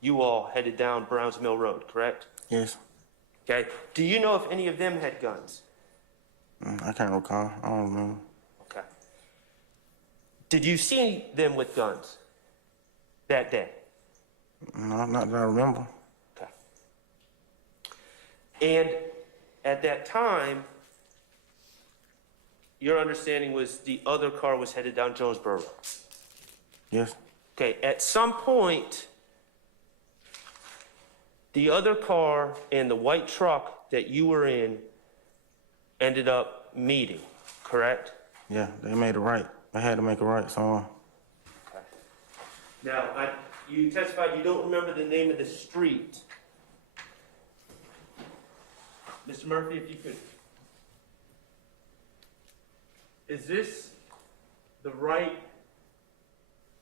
You all headed down Browns Mill Road, correct? Yes. Okay. Do you know if any of them had guns? I can't recall. I don't remember. Okay. Did you see them with guns that day? No, not that I remember. Okay. And at that time, your understanding was the other car was headed down Jonesboro Road. Yes. Okay, at some point, the other car and the white truck that you were in ended up meeting, correct? Yeah, they made a right. They had to make a right somewhere. Okay. Now, you testified you don't remember the name of the street. Mr. Murphy, if you could. Is this the right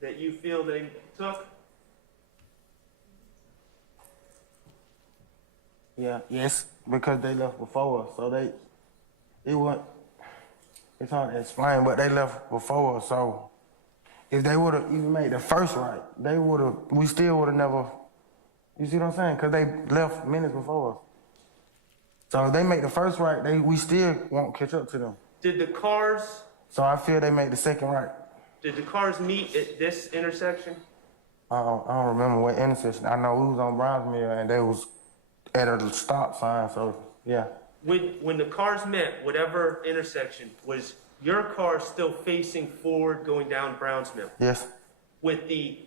that you feel they took? Yeah. Yes, because they left before us, so it's hard to explain, but they left before us, so if they would have even made the first right, we still would have never, you see what I'm saying? Because they left minutes before us. So if they make the first right, we still won't catch up to them. Did the cars So I feel they made the second right. meet at this intersection? I don't remember what intersection. I know we was on Brownsmill and they was at a stop sign, so yeah. When the cars met, whatever intersection, was your car still facing forward going down Browns Mill? Yes. With the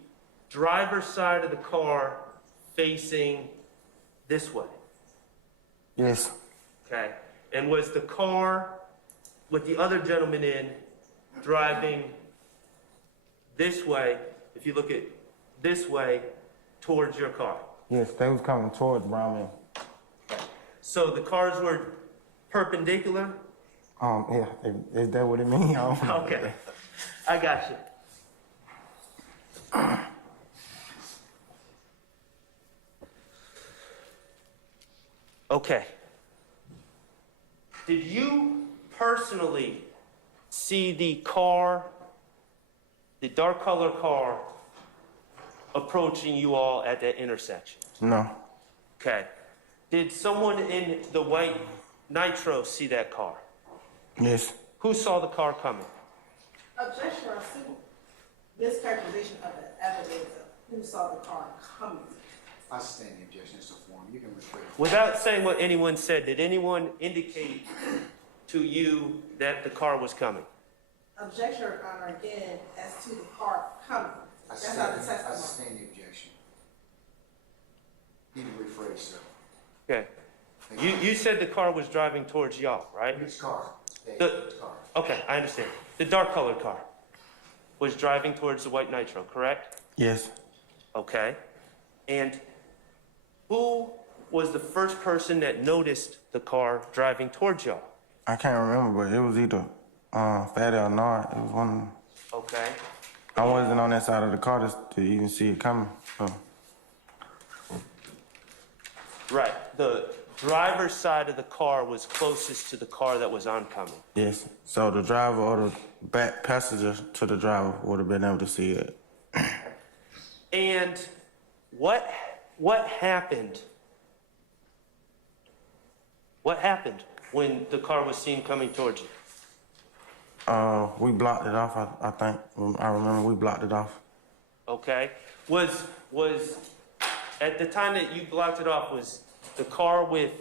driver's side of the car facing this way? Yes. Okay. And was the car with the other gentleman in driving this way, if you look at this way, towards your car? Yes, they was coming towards Brownsmill. So the cars were perpendicular? Yeah, is that what it means? Okay, I got you. Okay. Did you personally see the car, the dark color car, approaching you all at that intersection? No. Okay. Did someone in the white Nitro see that car? Yes. Who saw the car coming? Objection or this characterization of the evidence of who saw the car coming. I sustain the objection. It's a form. You can refer. Without saying what anyone said, did anyone indicate to you that the car was coming? Objection, Your Honor, again, as to the car coming. That's not the I testimony. sustain the objection. You can rephrase, sir. Okay. You said the car was driving towards y'all, right? Which car? The- car. Okay, I understand. The dark colored car was driving towards the white Nitro, correct? Yes. Okay. And who was the first person that noticed the car driving towards y'all? I can't remember, but it was either Fatty or Nard. It was one. Okay. I wasn't on that side of the car to even see it coming. So. Right. The driver's side of the car was closest to the car that was oncoming. Yes. So the driver or the back passenger to the driver would have been able to see it. And what happened? What happened when the car was seen coming towards you? We blocked it off. I think. I remember we blocked it off. Okay. Was at the time that you blocked it off, was the car with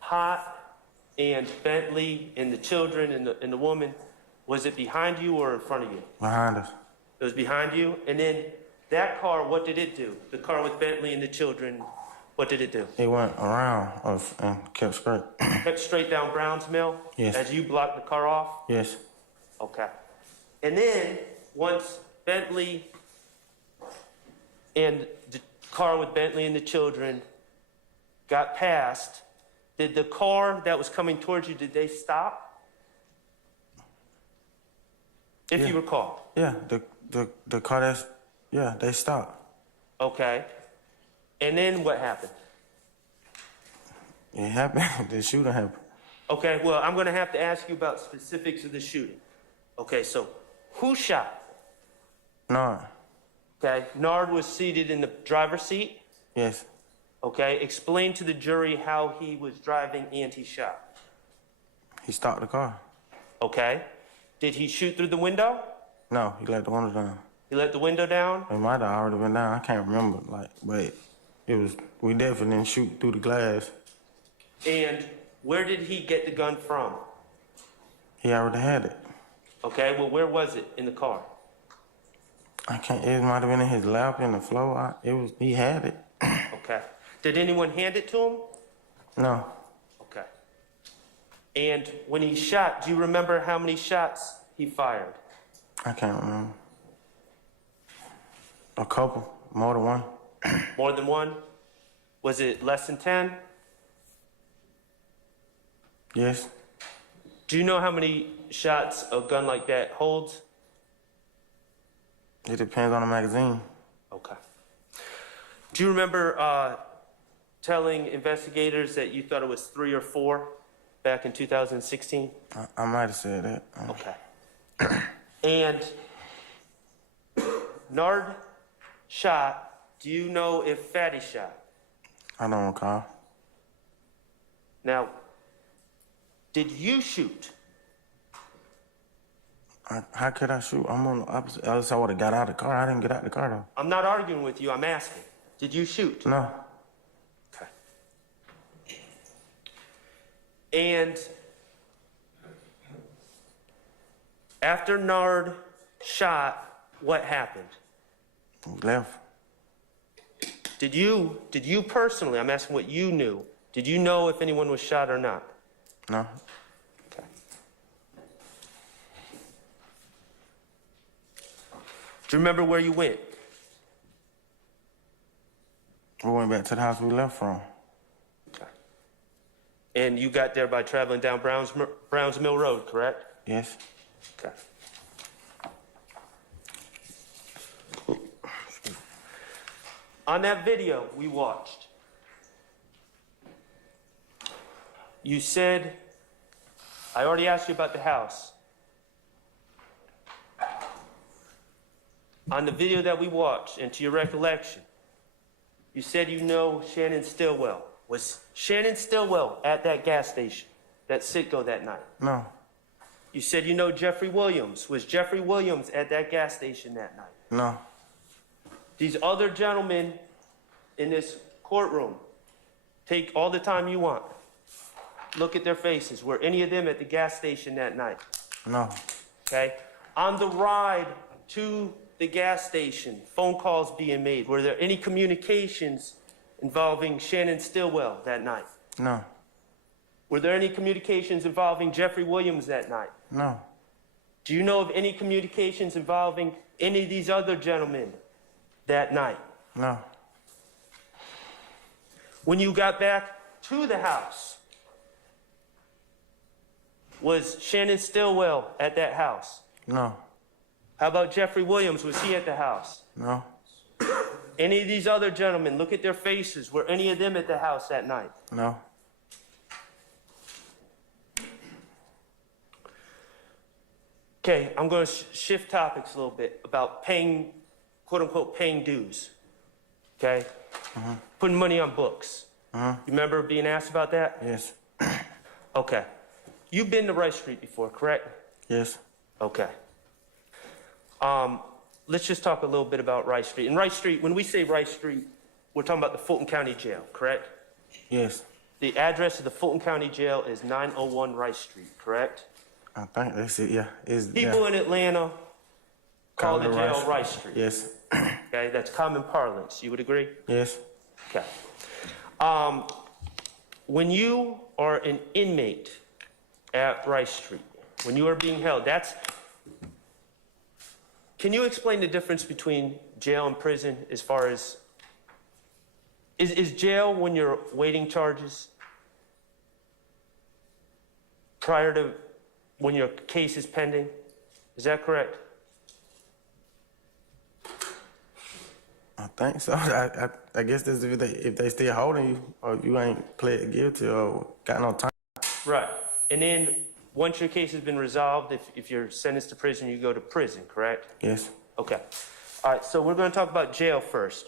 Hot and Bentley and the children and the woman, was it behind you or in front of you? Behind us. It was behind you, and then that car, what did it do? The car with Bentley and the children, what did it do? It went around us and kept straight. Kept straight down Browns Mill? Yes. As you blocked the car off? Yes. Okay. And then, once Bentley and the car with Bentley and the children got past, did the car that was coming towards you, did they stop? If Yeah. you recall. Yeah. The car that's they stopped. Okay. And then what happened? It happened. The shooting happened. Okay, well, I'm going to have to ask you about specifics of the shooting. Okay, so who shot? No. Okay, Nard was seated in the driver's seat. Yes. Okay, explain to the jury how he was driving and he shot. He stopped the car. Okay, did he shoot through the window? No, he let the window down. He let the window down? It might have already been down. I can't remember. But it was. We definitely didn't shoot through the glass. And where did he get the gun from? He already had it. Okay, well, where was it in the car? I can't. It might have been in his lap in the floor. He had it. Okay. Did anyone hand it to him? No. Okay. And when he shot, do you remember how many shots he fired? I can't remember. A couple. More than one. More than one? Was it less than 10? Yes. Do you know how many shots a gun like that holds? It depends on the magazine. Okay. Do you remember telling investigators that you thought it was 3 or 4 back in 2016? I might have said that. Okay. And Nard shot. Do you know if Fatty shot? I don't recall. Now, did you shoot? How could I shoot? I'm on the opposite. Else I would have got out of the car. I didn't get out of the car though. I'm not arguing with you. I'm asking. Did you shoot? No. Okay. And after Nard shot, what happened? He left. Did you personally, I'm asking what you knew, did you know if anyone was shot or not? No. Okay. Do you remember where you went? We went back to the house we left from. Okay. And you got there by traveling down Browns Mill Road, correct? Yes. Okay. On that video we watched, you said, I already asked you about the house. on the video that we watched, and to your recollection, you said you know Shannon Stillwell. Was Shannon Stillwell at that gas station, that Citgo that night? No, You said you know Jeffery Williams. Was Jeffery Williams at that gas station that night? no, These other gentlemen in this courtroom, take all the time you want. Look at their faces. Were any of them at the gas station that night? no, Okay? On the ride to the gas station, phone calls being made. Were there any communications involving Shannon Stillwell that night? no, Were there any communications involving Jeffery Williams that night? no, Do you know of any communications involving any of these other gentlemen that night? no, When you got back to the house, was Shannon Stillwell at that house? no, How about Jeffery Williams? Was he at the house? no, Any of these other gentlemen, look at their faces. Were any of them at the house that night? no. Okay, I'm going to shift topics a little bit about paying, quote unquote, paying dues. Okay? Putting money on books. You remember being asked about that? Yes, Okay. You've been to Rice Street before, correct? yes, Okay. Let's just talk a little bit about Rice Street. In Rice Street, when we say Rice Street, we're talking about the Fulton County Jail, correct? yes. The address of the Fulton County Jail is 901 Rice Street, correct? I think that's it. Yeah, it's People yeah. in Atlanta call the Call it jail Rice. Rice Street. Yes, Okay, that's common parlance. You would agree? yes, Okay. When you are an inmate at Rice Street, when you are being held, can you explain the difference between jail and prison as far as, is jail when you're waiting charges prior to when your case is pending? Is that correct? I think so. I guess that's if they still holding you, or you ain't pled guilty or got no time. Right. And then once your case has been resolved, if you're sentenced to prison, you go to prison, correct? Yes, Okay. All right, so we're going to talk about jail first,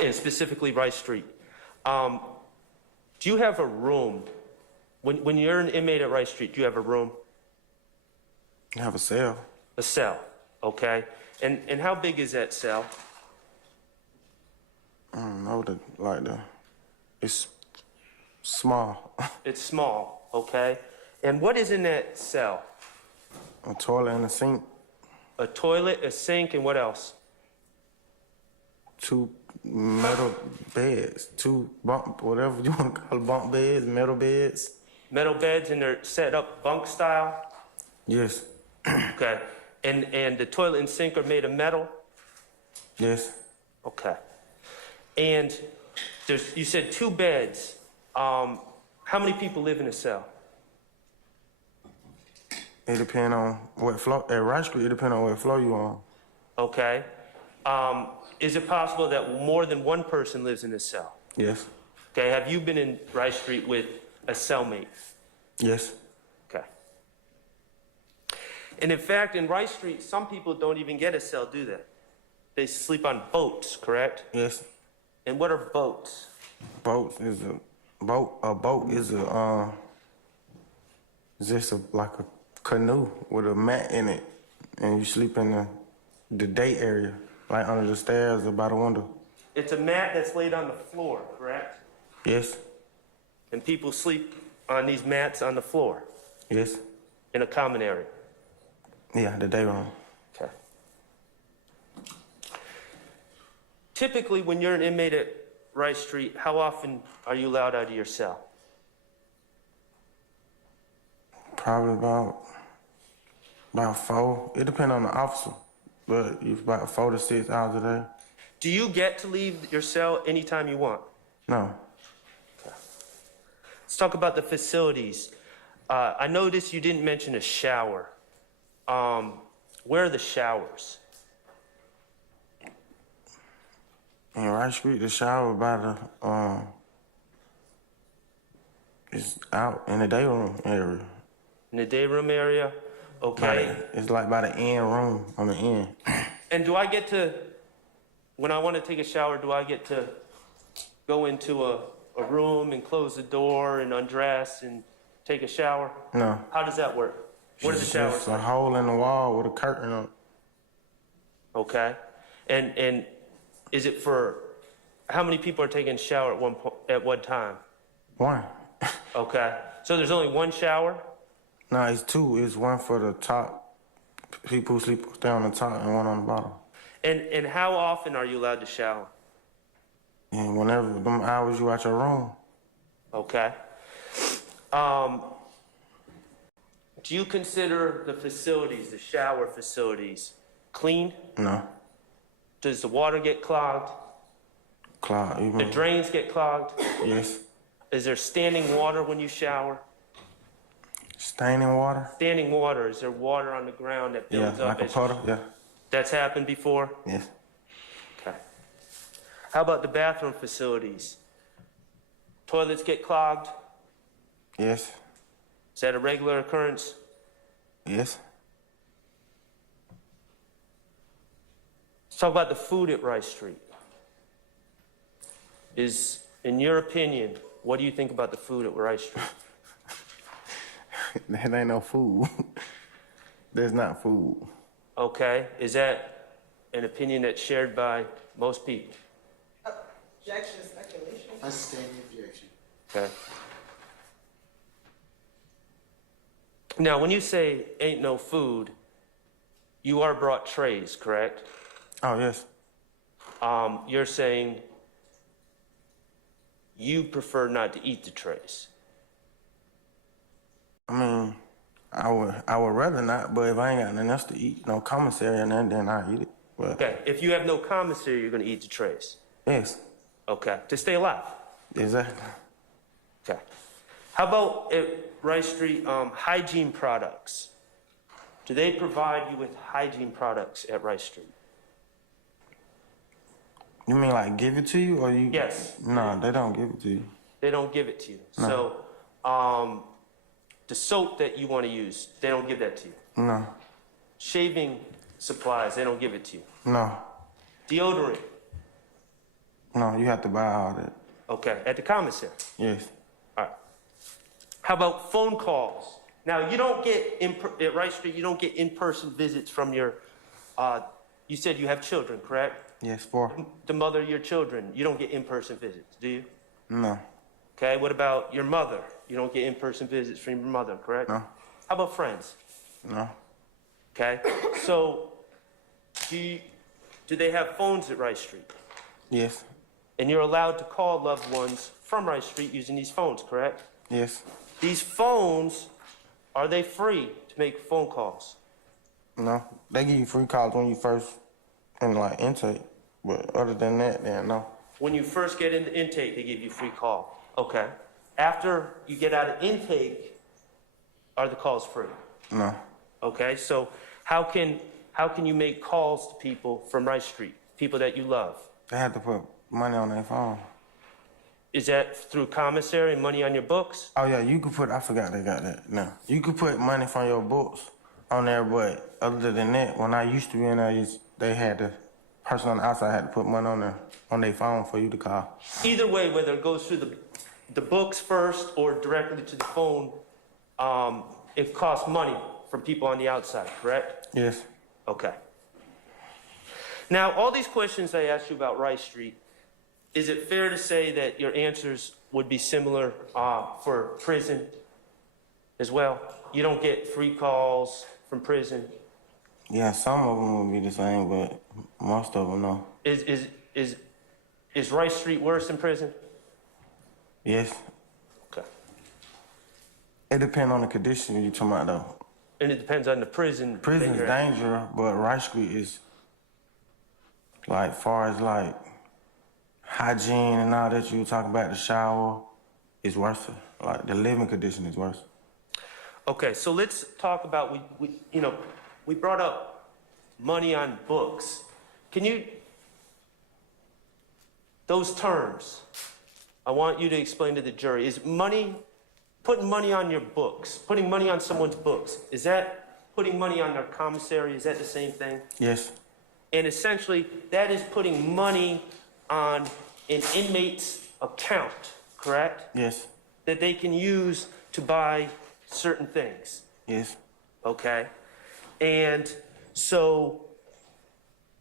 and specifically Rice Street. Do you have a room? When you're an inmate at Rice Street, do you have a room? you have a cell. A cell, okay? And how big is that cell? I don't know it's small. It's small, okay? And what is in that cell? A toilet and a sink, A toilet, a sink, and what else? 2 metal beds, 2 bunk, whatever you want to call it, bunk beds, metal beds. Metal beds, and they're set up bunk style? Yes, Okay. And the toilet and sink are made of metal? yes, Okay. And you said 2 beds. How many people live in a cell? it depends on what floor. At Rice Street, it depends on what floor you on. Okay. Is it possible that more than one person lives in a cell? Yes, Okay. Have you been in Rice Street with a cellmate? yes, Okay. And in fact, in Rice Street, some people don't even get a cell, do they? They sleep on boats, correct? yes. And what are boats? Boat is a boat. A boat is just like a canoe with a mat in it, and you sleep in the day area, like under the stairs or by the window. It's a mat that's laid on the floor, correct? Yes, And people sleep on these mats on the floor yes, in a common area. yeah. The day room. Okay. Typically, when you're an inmate at Rice Street, how often are you allowed out of your cell? Probably about 4. It depends on the officer, but it's about 4 to 6 hours a day. Do you get to leave your cell anytime you want? No, Let's talk about the facilities. I noticed you didn't mention a shower. Where are the showers? in Rice Street, the shower by the is out in the day room area. In the day room area? Okay. It's like by the end room on the end. And do I get to, when I want to take a shower, do I get to go into a room and close the door and undress and take a shower? No. How does that work? What is the shower? Just a hole in the wall with a curtain on it. Okay. And is it for, how many people are taking a shower at one time? One. Okay. So there's only one shower? No, it's two. It's one for the top. People who stay on the top and one on the bottom. And how often are you allowed to shower? And whenever them hours you out your room. Okay. Do you consider the facilities, the shower facilities, clean? No. Does the water get clogged? Cloud. The Even. drains get clogged? Yes. Is there standing water when you shower? Staining water. Standing water, is there water on the ground that Yeah, builds up? like a as you- puddle. Yeah. That's happened before? Yes. Okay. How about the bathroom facilities? Toilets get clogged? Yes. Is that a regular occurrence? Yes. Let's talk about the food at Rice Street. In your opinion, what do you think about the food at Rice Street? That ain't no food. There's not food. Okay, is that an opinion that's shared by most people? Objection, speculation. I stand the objection. Okay. Now, when you say ain't no food, you are brought trays, correct? Oh, yes. You're saying you prefer not to eat the trays. I mean, I would rather not, but if I ain't got nothing else to eat, no commissary or nothing, then I eat it. But Okay, if you have no commissary, you're gonna eat the trays. yes, Okay, to stay alive. exactly. Okay. How about at Rice Street, hygiene products? Do they provide you with hygiene products at Rice Street? You mean like give it to you or you? Yes. No, they don't give it to you. They don't give it to you. No. So, the soap that you want to use, they don't give that to you. No, Shaving supplies, they don't give it to you. no, Deodorant, no. You have to buy all that. okay, at the commissary. Yes. All right. How about phone calls? Now, you don't get, at Rice Street, you don't get in-person visits from your, you said you have children, correct? Yes. 4. The mother of your children, you don't get in-person visits, do you? No. Okay, what about your mother? You don't get in-person visits from your mother, correct? No. How about friends? No. Okay, so do they have phones at Rice Street? Yes. And you're allowed to call loved ones from Rice Street using these phones, correct? Yes. These phones, are they free to make phone calls? No. They give you free calls when you first in like intake, but other than that, then no. When you first get into intake, they give you a free call. Okay. After you get out of intake, are the calls free? No. Okay, so how can you make calls to people from Rice Street, people that you love? They have to put money on their phone. Is that through commissary and money on your books? Oh yeah, you could put. I forgot they got that. No, you could put money from your books on there, but other than that, when I used to be in there, they had the person on the outside had to put money on their phone for you to call. Either way, whether it goes through the books first or directly to the phone, it costs money from people on the outside, correct? Yes. Okay. Now, all these questions I asked you about Rice Street, is it fair to say that your answers would be similar for prison as well? You don't get free calls from prison? Yeah, some of them would be the same, but most of them no. Is Rice Street worse than prison? Yes. Okay. It depends on the condition you're talking about though. And it depends on the prison. Prison that is you're at. dangerous, but Rice Street is like far as like hygiene and all that you were talking about, the shower is worse. Like the living condition is worse. Okay, so let's talk about, we brought up money on books. Can you, those terms, I want you to explain to the jury, is money, putting money on your books, putting money on someone's books, is that putting money on their commissary, is that the same thing? Yes. And essentially, that is putting money on an inmate's account, correct? Yes. That they can use to buy certain things, Yes. okay? And so,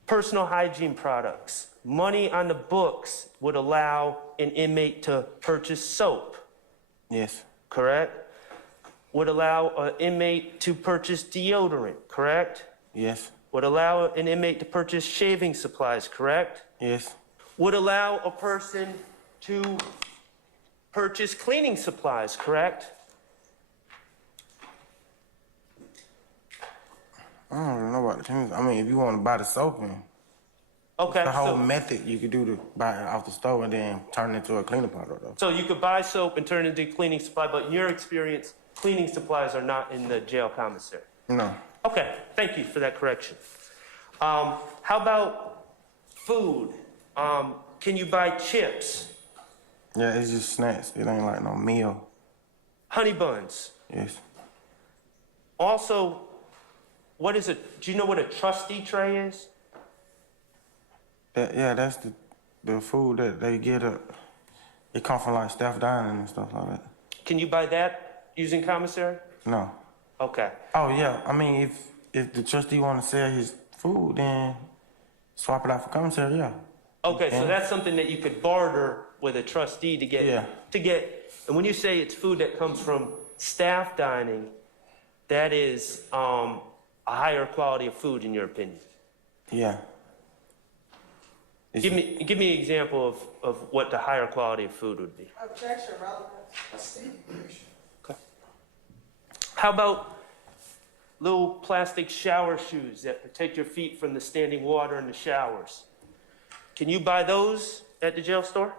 personal hygiene products, money on the books would allow an inmate to purchase soap, Yes. correct? Would allow an inmate to purchase deodorant, correct? Yes. Would allow an inmate to purchase shaving supplies, correct? Yes. Would allow a person to purchase cleaning supplies, correct? I don't really know about the things. I mean, if you want to buy the soap, and Okay, the whole so, method you could do to buy it off the store and then turn it into a cleaning product, though. so you could buy soap and turn it into cleaning supply, but in your experience, cleaning supplies are not in the jail commissary. No. Okay, thank you for that correction. How about food? Can you buy chips, Yeah, it's just snacks. It ain't like no meal. honey buns? Yes. Also, what is it? Do you know what a trustee tray is? Yeah, that's the food that they get up. It come from like staff dining and stuff like that. Can you buy that using commissary? No. Okay. Oh yeah, I mean if the trustee want to sell his food, then swap it out for commissary. Yeah. Okay, so Okay. that's something that you could barter with a trustee to get, Yeah. and when you say it's food that comes from staff dining, that is a higher quality of food in your opinion. Yeah. It's- Give me an example of what the higher quality of food would be. Objection, relevant. Okay. How about little plastic shower shoes that protect your feet from the standing water in the showers? Can you buy those at the jail store?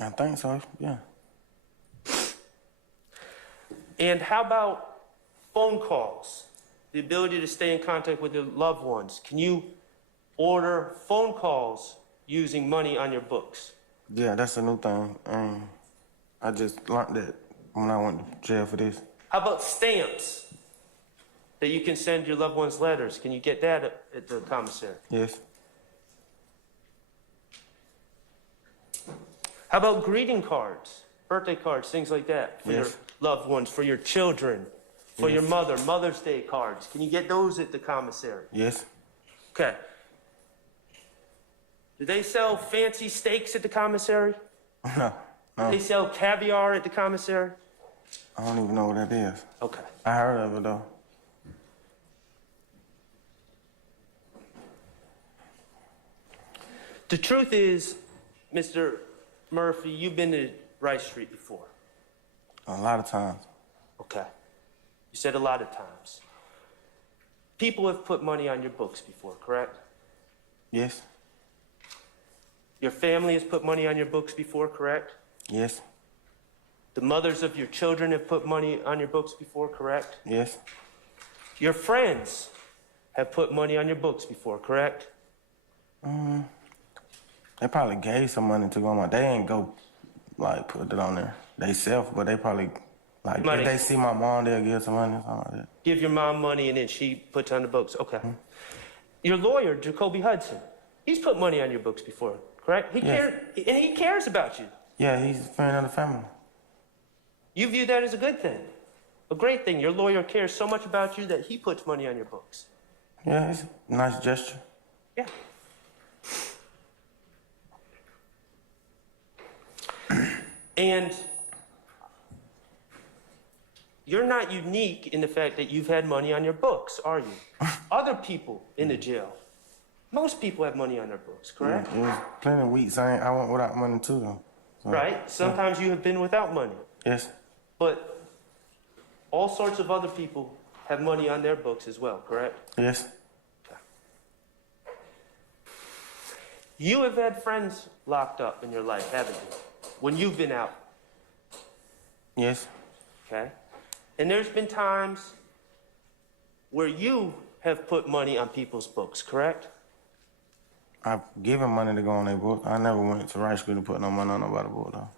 I think so. Yeah. And how about phone calls? The ability to stay in contact with your loved ones. Can you order phone calls using money on your books? Yeah, that's a new thing. I just learned that when I went to jail for this. How about stamps that you can send your loved ones letters? Can you get that at the commissary? Yes. How about greeting cards, birthday cards, things like that for your Yes. loved ones, for your children, for your mother, Mother's Day cards? Can you get those at the commissary? Yes. Okay. Do they sell fancy steaks at the commissary? No. Do they sell caviar at the commissary? I don't even know what that is. Okay. I heard of it though. The truth is, Mr. Murphy, you've been to Rice Street before. A lot of times. Okay. You said a lot of times. People have put money on your books before, correct? Yes. Your family has put money on your books before, correct? Yes. The mothers of your children have put money on your books before, correct? Yes. Your friends have put money on your books before, correct? They probably gave some money to go on. They ain't go like put it on there they self, but they probably like Money. if they see my mom, they'll give some money or something like that. Give your mom money and then she puts on the books. Okay. Your lawyer, Jacoby Hudson, he's put money on your books before, correct? Yes. He cares about you. Yeah, he's a friend of the family. You view that as a good thing, a great thing. Your lawyer cares so much about you that he puts money on your books. Yeah, it's a nice gesture. Yeah. And you're not unique in the fact that you've had money on your books, are you? Other people in the jail, most people have money on their books, correct? Yeah, it was plenty of weeks I went without money too though. So, Right? Sometimes you have been without money. Yes. But all sorts of other people have money on their books as well, correct? Yes. You have had friends locked up in your life, haven't you? When you've been out, Yes. okay? And there's been times where you have put money on people's books, correct? I've given money to go on their book. I never went to Rice School to put no money on nobody's book though.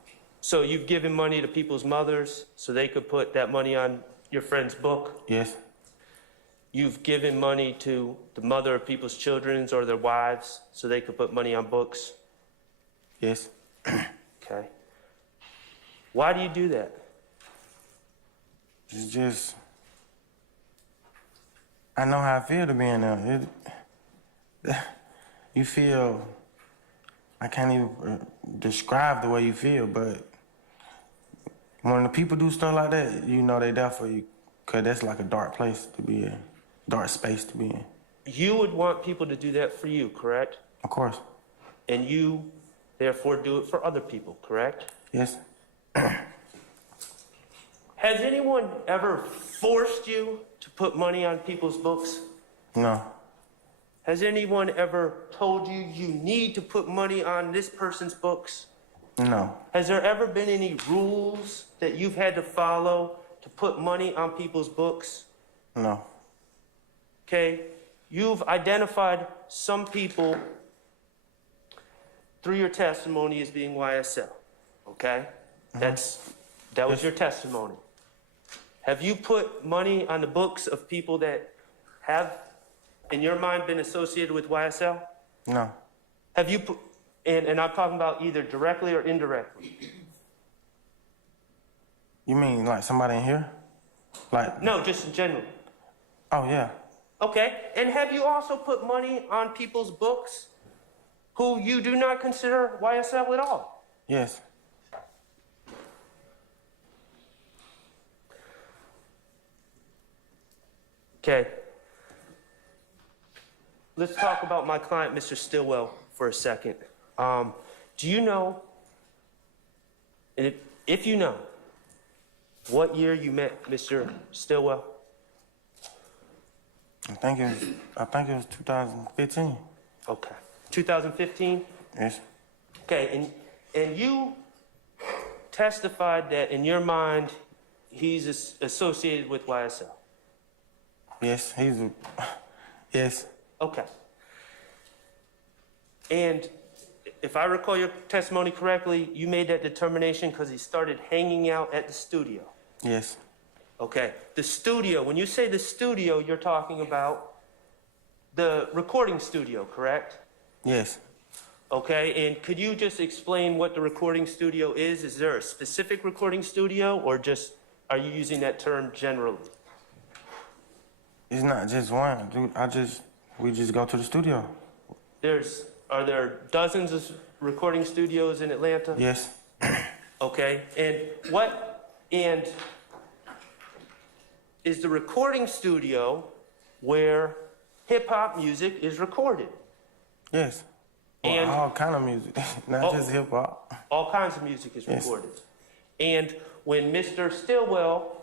So you've given money to people's mothers so they could put that money on your friend's book. Yes. you've given money to the mother of people's children or their wives so they could put money on books? Yes. Okay. Why do you do that? It's just, I know how I feel to be in there. You feel, I can't even describe the way you feel, but when the people do stuff like that, you know they there for you, because that's like a dark place to be in, dark space to be in. You would want people to do that for you, correct? Of course. And you, therefore, do it for other people, correct? Yes. Has anyone ever forced you to put money on people's books? No. Has anyone ever told you you need to put money on this person's books? No. Has there ever been any rules that you've had to follow to put money on people's books? No. Okay, you've identified some people through your testimony as being YSL, okay? That was your testimony. Have you put money on the books of people that have, in your mind, been associated with YSL? No. Have you put, and I'm talking about either directly or indirectly? You mean like somebody in here? Like? No, just in general. Oh, yeah. Okay, and have you also put money on people's books who you do not consider YSL at all? Yes. Okay. Let's talk about my client, Mr. Stillwell, for a second. Do you know, and if you know, what year you met Mr. Stillwell? I think it was 2015. Okay. 2015? Yes. Okay, and you testified that in your mind, he's associated with YSL. Yes, yes. Okay. And if I recall your testimony correctly, you made that determination because he started hanging out at the studio. Yes. Okay. The studio, when you say the studio, you're talking about the recording studio, correct? Yes. Okay, and could you just explain what the recording studio is? Is there a specific recording studio, or just are you using that term generally? It's not just one, dude. We just go to the studio. Are there dozens of recording studios in Atlanta? Yes. Okay, and is the recording studio where hip-hop music is recorded? Yes. And all kind of music, not just hip hop. All kinds of music is recorded. And when Mr. Stillwell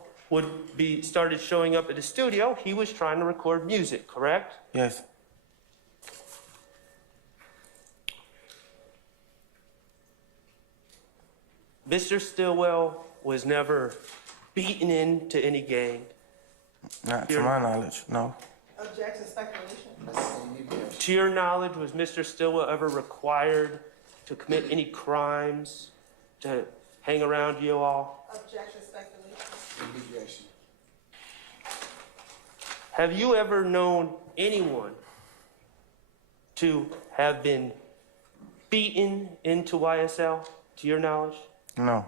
started showing up at the studio, he was trying to record music, correct? Yes. Mr. Stillwell was never beaten into any gang. Not to my knowledge, no. Objection, speculation. To your knowledge, was Mr. Stillwell ever required to commit any crimes to hang around you all? Objection, speculation. Have you ever known anyone to have been beaten into YSL, to your knowledge? No.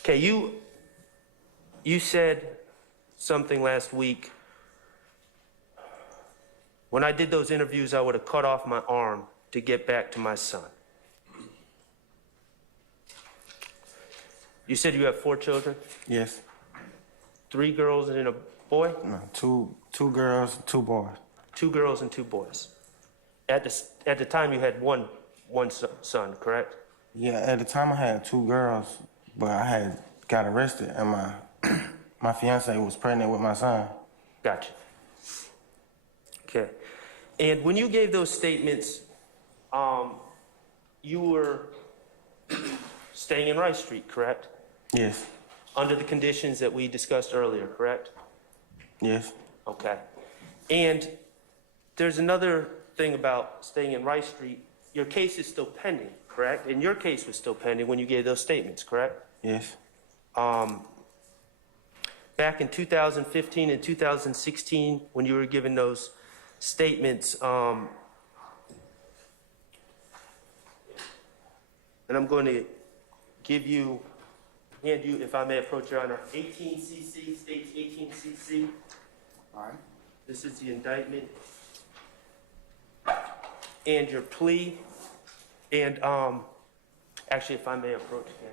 Okay, you said something last week. When I did those interviews, I would have cut off my arm to get back to my son. You said you have 4 children? Yes. 3 girls and a boy? No, two girls, 2 boys. 2 girls and 2 boys. At the time, you had one son, correct? Yeah, at the time I had 2 girls, but I had got arrested, and my fiance was pregnant with my son. Gotcha. Okay. And when you gave those statements, you were staying in Rice Street, correct? Yes. Under the conditions that we discussed earlier, correct? Yes. Okay. And there's another thing about staying in Rice Street. your case is still pending, correct? And your case was still pending when you gave those statements, correct? Yes. Back in 2015 and 2016, when you were given those statements, and I'm going to hand you, if I may approach Your Honor, 18 CC, states 18 CC. All right. This is the indictment and your plea. And actually, if I may approach again.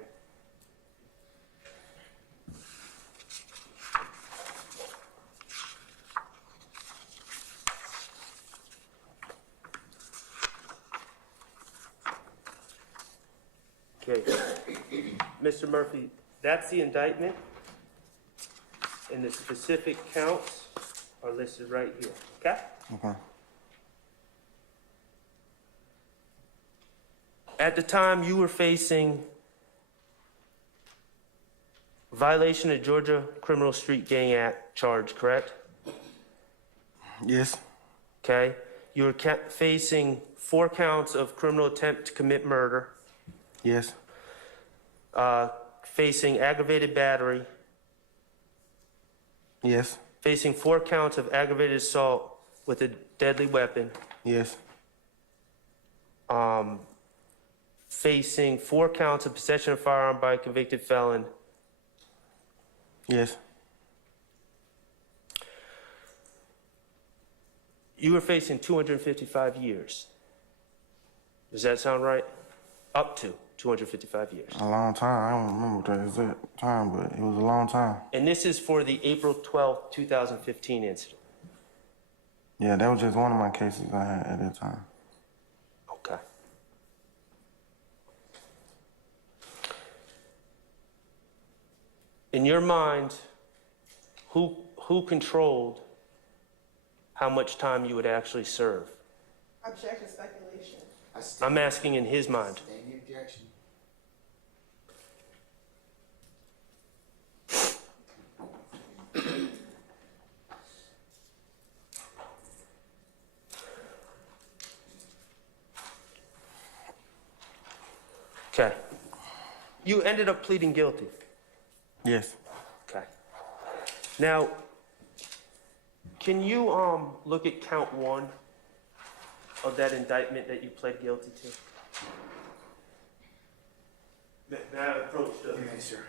Okay, Mr. Murphy, that's the indictment, and the specific counts are listed right here, okay? Okay. At the time, you were facing violation of Georgia Criminal Street Gang Act charge, correct? Yes. Okay, you were facing 4 counts of criminal attempt to commit murder, Yes. facing aggravated battery, Yes. facing 4 counts of aggravated assault with a deadly weapon, Yes. facing 4 counts of possession of firearm by a convicted felon. Yes. You were facing 255 years. Does that sound right? Up to 255 years. A long time. I don't remember the exact time, but it was a long time. And this is for the April 12th, 2015 incident. Yeah, that was just one of my cases I had at that time. Okay. In your mind, who controlled how much time you would actually serve? Objection, speculation. I'm asking in his mind. Stand the objection. Okay. You ended up pleading guilty. Yes. Okay. Now, can you look at count 1 of that indictment that you pled guilty to? May I approach the... Yes, sir.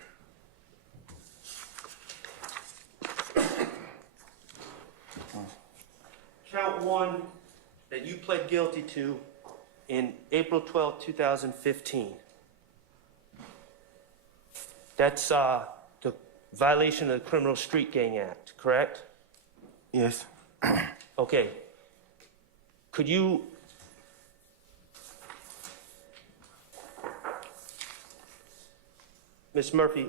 Count 1 that you pled guilty to in April 12, 2015. That's the violation of the Criminal Street Gang Act, correct? Yes. Okay. Could you... Ms. Murphy,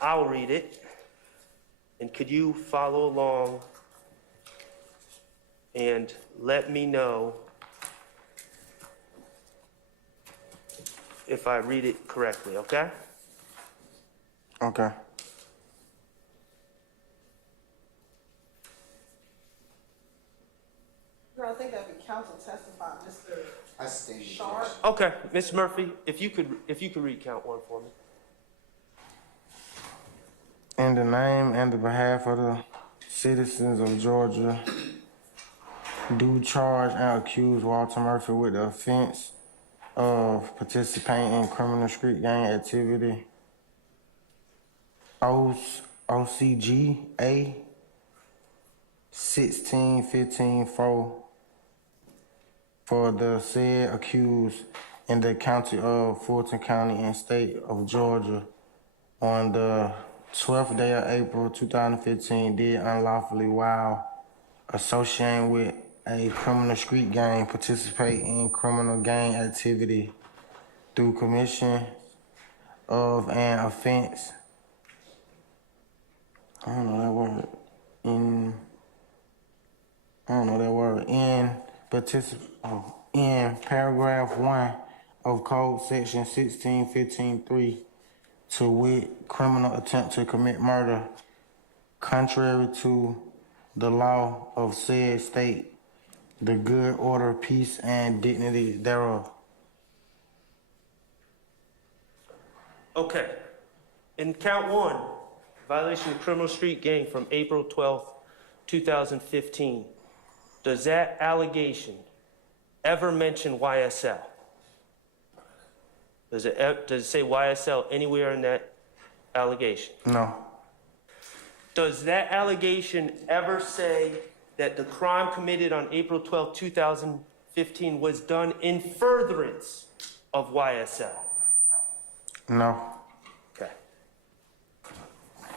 I'll read it. And could you follow along and let me know if I read it correctly, okay? Okay. I think that the counsel testified, Mr. I stand the Sharp. objection. Okay, Ms. Murphy, if you could read count 1 for me. In the name and the behalf of the citizens of Georgia, do charge and accuse Walter Murphy with the offense of participating in criminal street gang activity. OCGA 16-15-4 for the said accused in the county of Fulton County and state of Georgia on the 12th day of April 2015 did unlawfully while associating with a criminal street gang participate in criminal gang activity through commission of an offense. I don't know that word. In paragraph 1 of Code Section 16-15-3, to wit, criminal attempt to commit murder, contrary to the law of said state, the good order, peace, and dignity thereof. Okay. In count one, violation of criminal street gang from April 12th, 2015, does that allegation ever mention YSL? Does it say YSL anywhere in that allegation? No. Does that allegation ever say that the crime committed on April 12, 2015 was done in furtherance of YSL? No. Okay.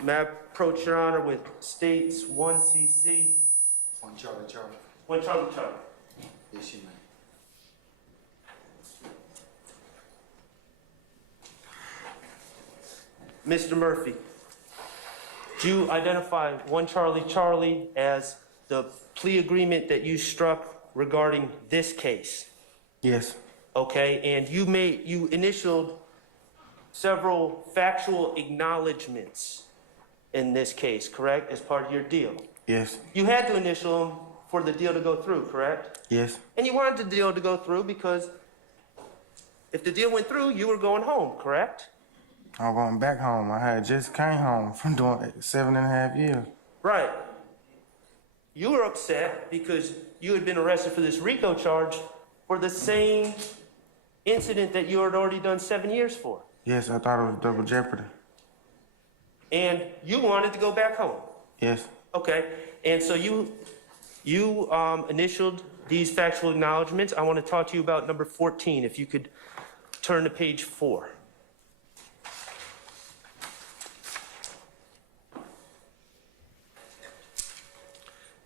May I approach Your Honor with states 1CC? One Charlie. 1 Charlie Charlie. Yes, you may. Mr. Murphy, do you identify 1 Charlie Charlie as the plea agreement that you struck regarding this case? Yes. Okay, and you initialed several factual acknowledgments in this case, correct, as part of your deal? Yes. You had to initial them for the deal to go through, correct? Yes. And you wanted the deal to go through because if the deal went through, you were going home, correct? I'm going back home. I had just came home from doing 7.5 years. Right. You were upset because you had been arrested for this RICO charge for the same incident that you had already done 7 years for. Yes, I thought it was double jeopardy. And you wanted to go back home. Yes. Okay. And so you initialed these factual acknowledgments. I want to talk to you about number 14, if you could turn to page 4.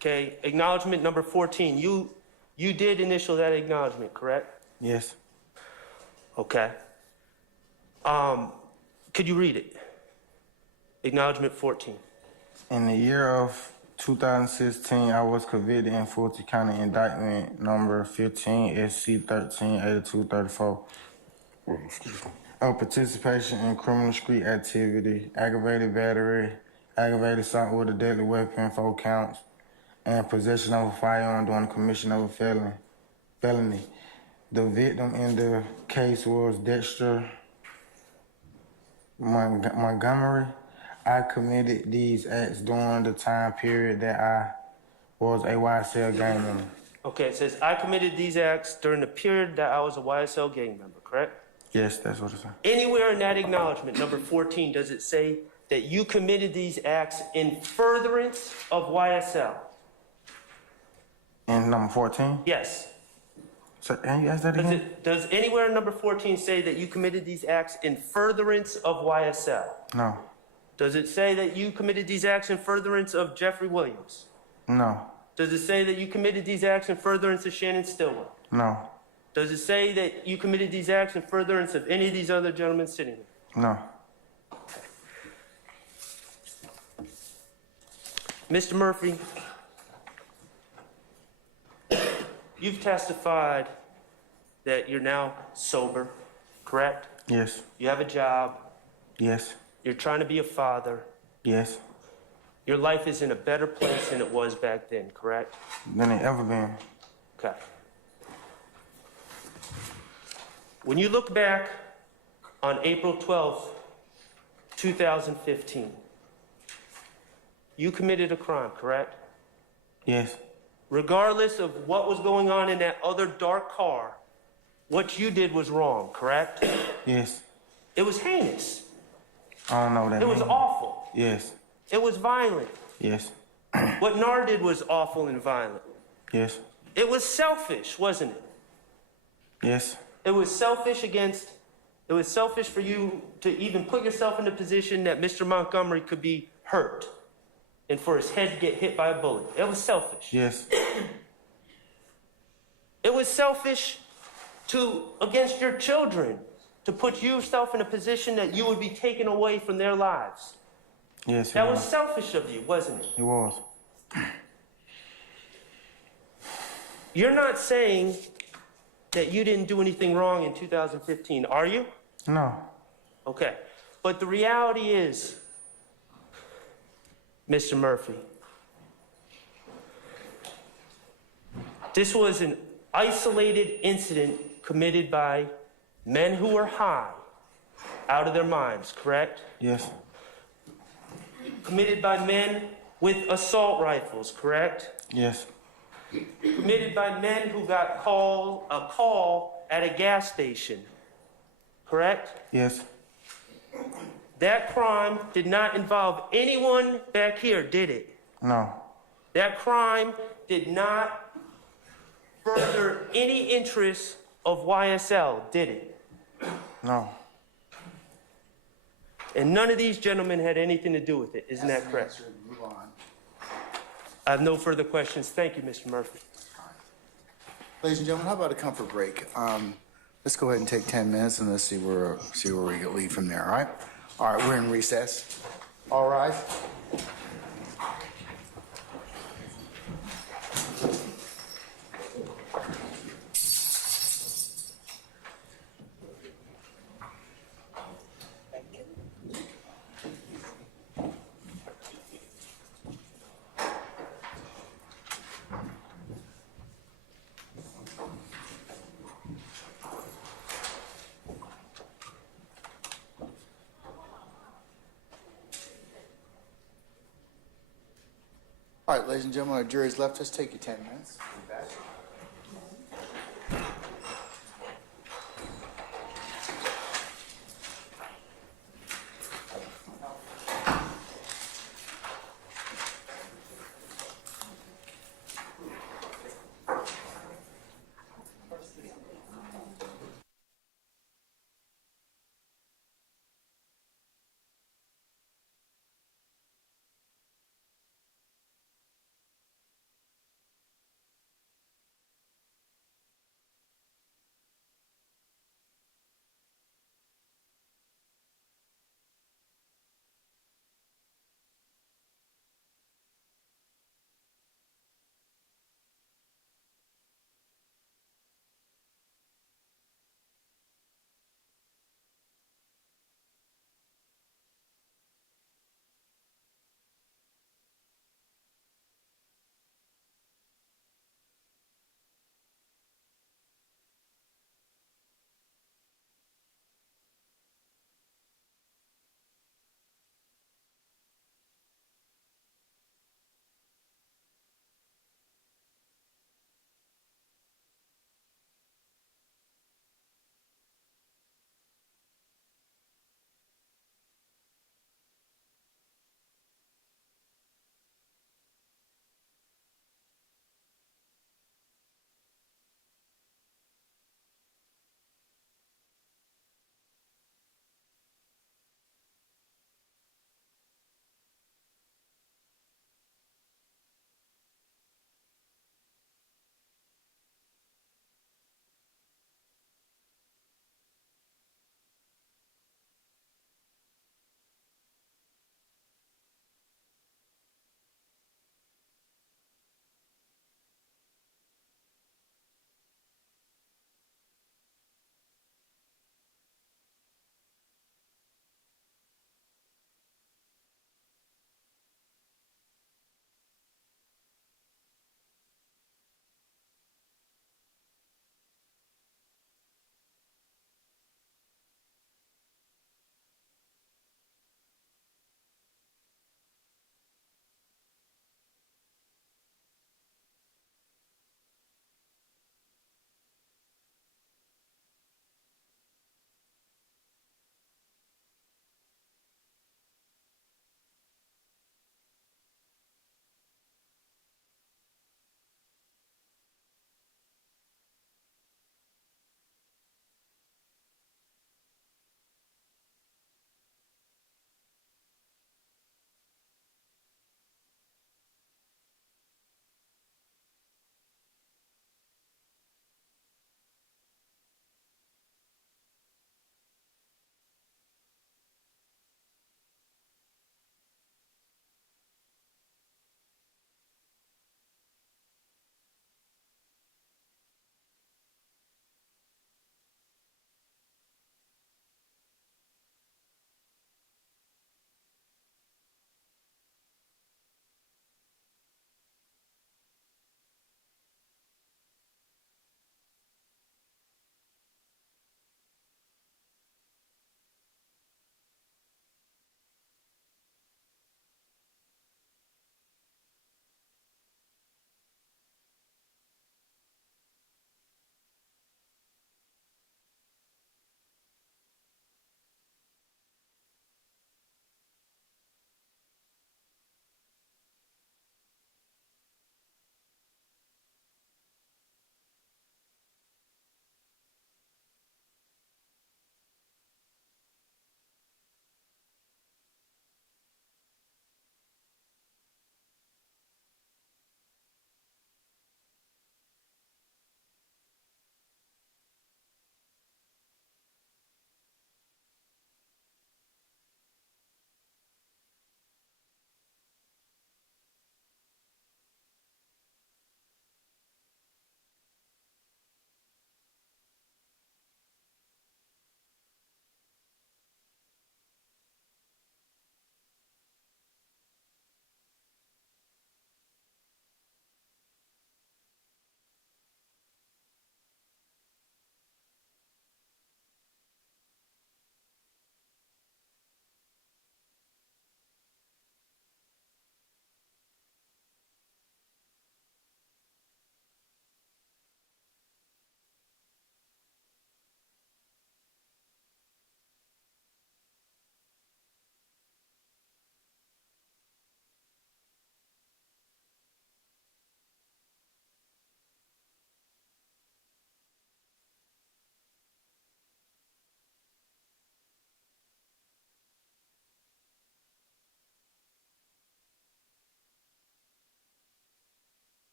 Okay, acknowledgement number 14. You did initial that acknowledgement, correct? Yes. Okay. Could you read it? Acknowledgement 14. In the year of 2016, I was convicted in Fulton County indictment number 15 SC 138234 of participation in criminal street activity, aggravated battery, aggravated assault with a deadly weapon, 4 counts, and possession of a firearm during the commission of a felony. The victim in the case was Dexter Montgomery. I committed these acts during the time period that I was a YSL gang member. Okay, it says, I committed these acts during the period that I was a YSL gang member, correct? Yes, that's what it says. Anywhere in that acknowledgement, number 14, does it say that you committed these acts in furtherance of YSL? And number 14? Yes. So, can you ask that again? Does anywhere in number 14 say that you committed these acts in furtherance of YSL? No. Does it say that you committed these acts in furtherance of Jeffery Williams? No. Does it say that you committed these acts in furtherance of Shannon Stillwell? No. Does it say that you committed these acts in furtherance of any of these other gentlemen sitting here? No. Mr. Murphy, you've testified that you're now sober, correct? Yes. You have a job. Yes. You're trying to be a father. Yes. Your life is in a better place than it was back then, correct? Than it ever been. Okay. When you look back on April 12th, 2015, you committed a crime, correct? Yes. Regardless of what was going on in that other dark car, what you did was wrong, correct? Yes. It was heinous. I don't know what that It was means. awful. Yes. It was violent. Yes. What Nar did was awful and violent. Yes. It was selfish, wasn't it? Yes. It was selfish for you to even put yourself in the position that Mr. Montgomery could be hurt and for his head to get hit by a bullet. It was selfish. Yes. It was selfish against your children, to put yourself in a position that you would be taken away from their lives. Yes. That was selfish of you, wasn't it? It was. You're not saying that you didn't do anything wrong in 2015, are you? No. Okay. But the reality is, Mr. Murphy, this was an isolated incident committed by men who were high out of their minds, correct? Yes. Committed by men with assault rifles, correct? Yes. Committed by men who got a call at a gas station, correct? Yes. That crime did not involve anyone back here, did it? No. That crime did not further any interest of YSL, did it? No. And none of these gentlemen had anything to do with it, isn't that correct? Move on. I have no further questions. Thank you, Mr. Murphy. Ladies and gentlemen, how about a comfort break? Let's go ahead and take 10 minutes and let's see where we can lead from there, all right? All right, we're in recess. All rise. All right, ladies and gentlemen, our jury's left us. Take your 10 minutes. Be back.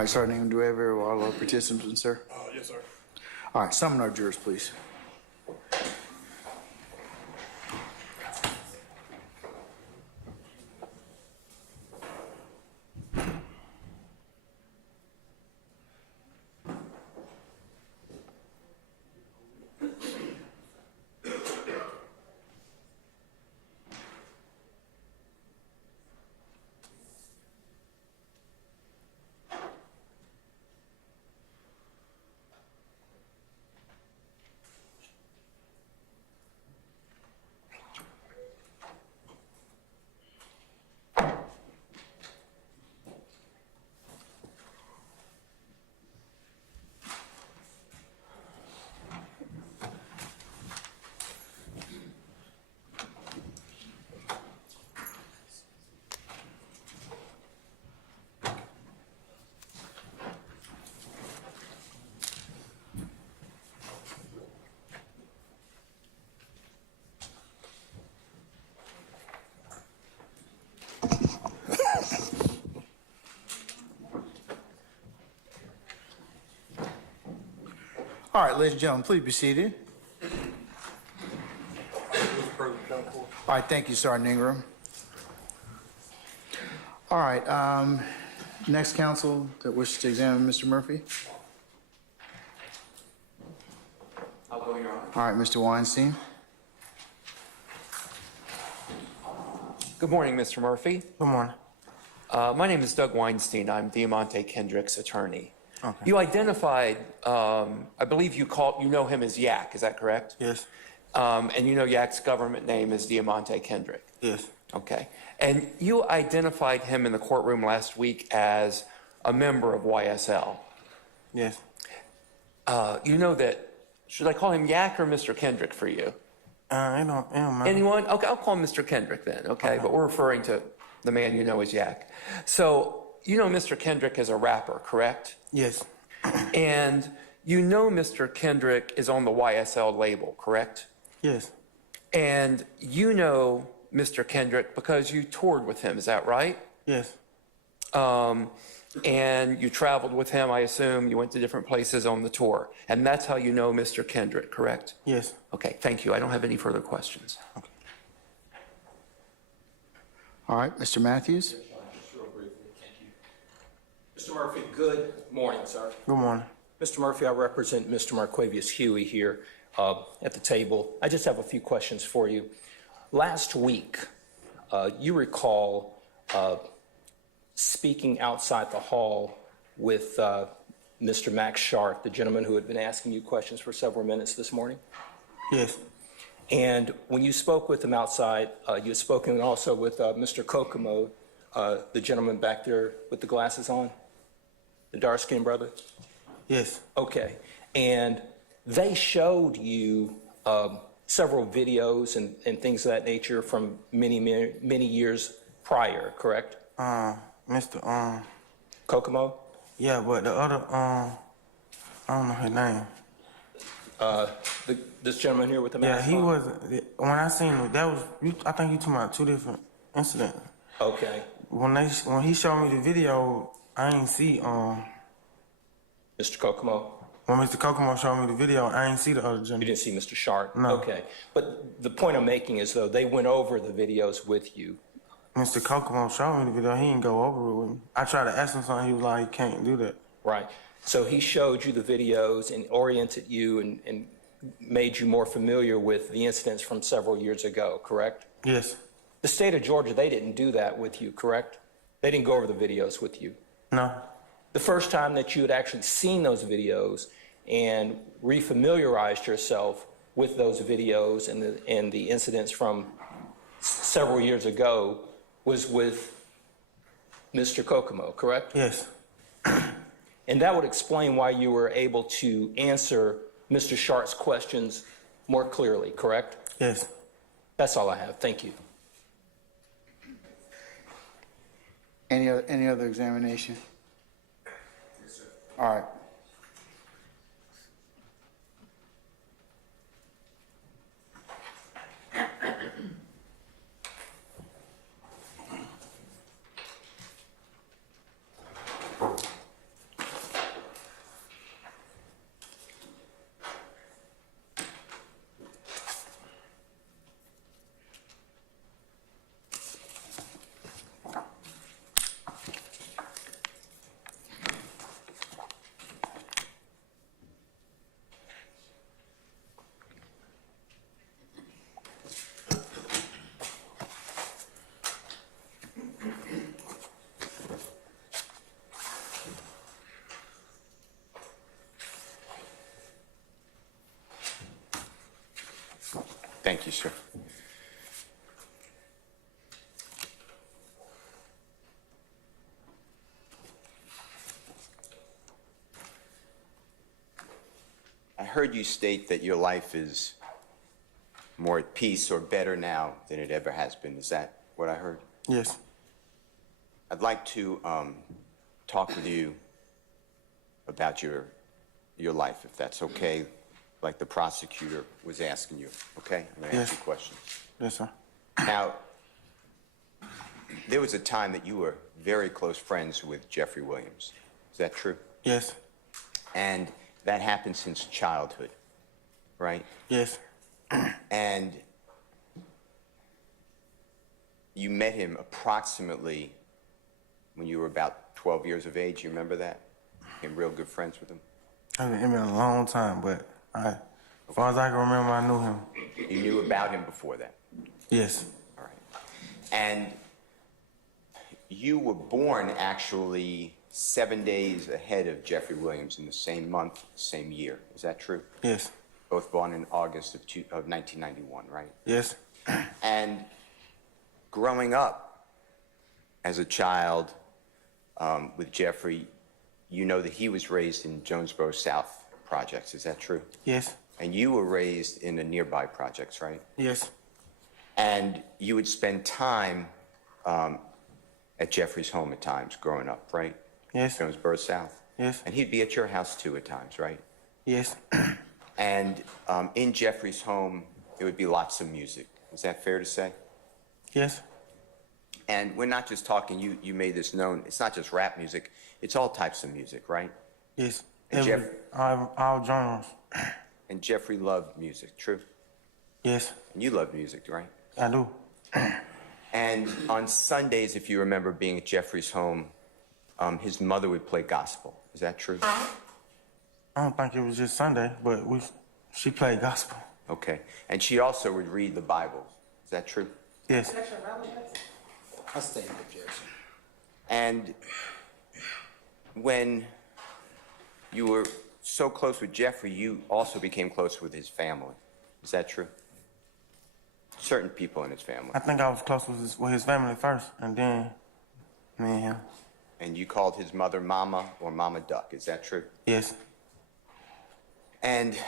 All right, Sergeant Ingram, do we have all our participants, sir? Yes, sir. All right, summon our jurors, please. All right, ladies and gentlemen, please be seated. All right, thank you, Sergeant Ingram. All right, next counsel that wishes to examine Mr. Murphy. I'll go, Your Honor. All right, Mr. Weinstein. Good morning, Mr. Murphy. Good morning. My name is Doug Weinstein. I'm Diamante Kendrick's attorney. Okay. You identified, I believe you know him as Yak, is that correct? Yes. And you know Yak's government name is Diamante Kendrick? Yes. Okay. And you identified him in the courtroom last week as a member of YSL. Yes. You know that, should I call him Yak or Mr. Kendrick for you? It don't matter. Anyone? Okay, I'll call him Mr. Kendrick then, okay? But we're referring to the man you know as Yak. So, you know Mr. Kendrick is a rapper, correct? Yes. And you know Mr. Kendrick is on the YSL label, correct? Yes. And you know Mr. Kendrick because you toured with him, is that right? Yes. And you traveled with him, I assume. You went to different places on the tour. And that's how you know Mr. Kendrick, correct? Yes. Okay, thank you. I don't have any further questions. Okay. All right, Mr. Matthews. Just real briefly, thank you. Mr. Murphy, good morning, sir. Good morning. Mr. Murphy, I represent Mr. Marquavius Huey here at the table. I just have a few questions for you. Last week, you recall speaking outside the hall with Mr. Max Sharp, the gentleman who had been asking you questions for several minutes this morning? Yes. And when you spoke with him outside, you had spoken also with Mr. Kokomo, the gentleman back there with the glasses on, the dark-skinned brother? Yes. Okay. And they showed you several videos and things of that nature from many years prior, correct? Mr. Kokomo? Yeah, but the other, I don't know his name. This gentleman here with the Yeah, mask he on? wasn't. When I seen him, that was. I think you talking about two different incidents. Okay. When he showed me the video, I ain't see. Mr. Kokomo? When Mr. Kokomo showed me the video, I ain't see the other You gentleman. didn't see Mr. Sharp? No. Okay. But the point I'm making is, though, they went over the videos with you. Mr. Kokomo showed me the video. He didn't go over it with me. I tried to ask him something. He was like, he can't do that. Right. So he showed you the videos and oriented you and made you more familiar with the incidents from several years ago, correct? Yes. The state of Georgia, they didn't do that with you, correct? They didn't go over the videos with you. No. The first time that you had actually seen those videos and refamiliarized yourself with those videos and the incidents from several years ago was with Mr. Kokomo, correct? Yes. And that would explain why you were able to answer Mr. Sharp's questions more clearly, correct? Yes. That's all I have. Thank you. Any other examination? Yes, sir. All right. Thank you, sir. I heard you state that your life is more at peace or better now than it ever has been. Is that what I heard? Yes. I'd like to talk with you about your life, if that's okay, like the prosecutor was asking you, okay? I'm going to ask you questions. Yes, sir. Now, there was a time that you were very close friends with Jeffery Williams. Is that true? Yes. And that happened since childhood, right? Yes. And you met him approximately when you were about 12 years of age. You remember that? Became real good friends with him. It's been a long time, but as far as I can remember, I knew him. You knew about him before that? Yes. All right. And you were born actually 7 days ahead of Jeffery Williams in the same month, same year. Is that true? Yes. Both born in August of 1991, right? Yes. And growing up as a child with Jeffery, you know that he was raised in Jonesboro South projects. Is that true? Yes. And you were raised in the nearby projects, right? Yes. And you would spend time at Jeffrey's home at times growing up, right? Yes. Jonesboro South. Yes. And he'd be at your house too at times, right? Yes. And in Jeffrey's home, there would be lots of music. Is that fair to say? Yes. And we're not just talking, you made this known, it's not just rap music, it's all types of music, right? Yes. And All genres. And Jeffrey loved music, true? Yes. And you love music, right? I do. And on Sundays, if you remember being at Jeffrey's home, his mother would play gospel. Is that true? I don't think it was just Sunday, but she played gospel. Okay. And she also would read the Bible. Is that true? Yes. I stay in objection. And when you were so close with Jeffrey, you also became close with his family. Is that true? Certain people in his family. I think I was close with his family first, and then me and him. And you called his mother Mama or Mama Duck. Is that true? Yes. And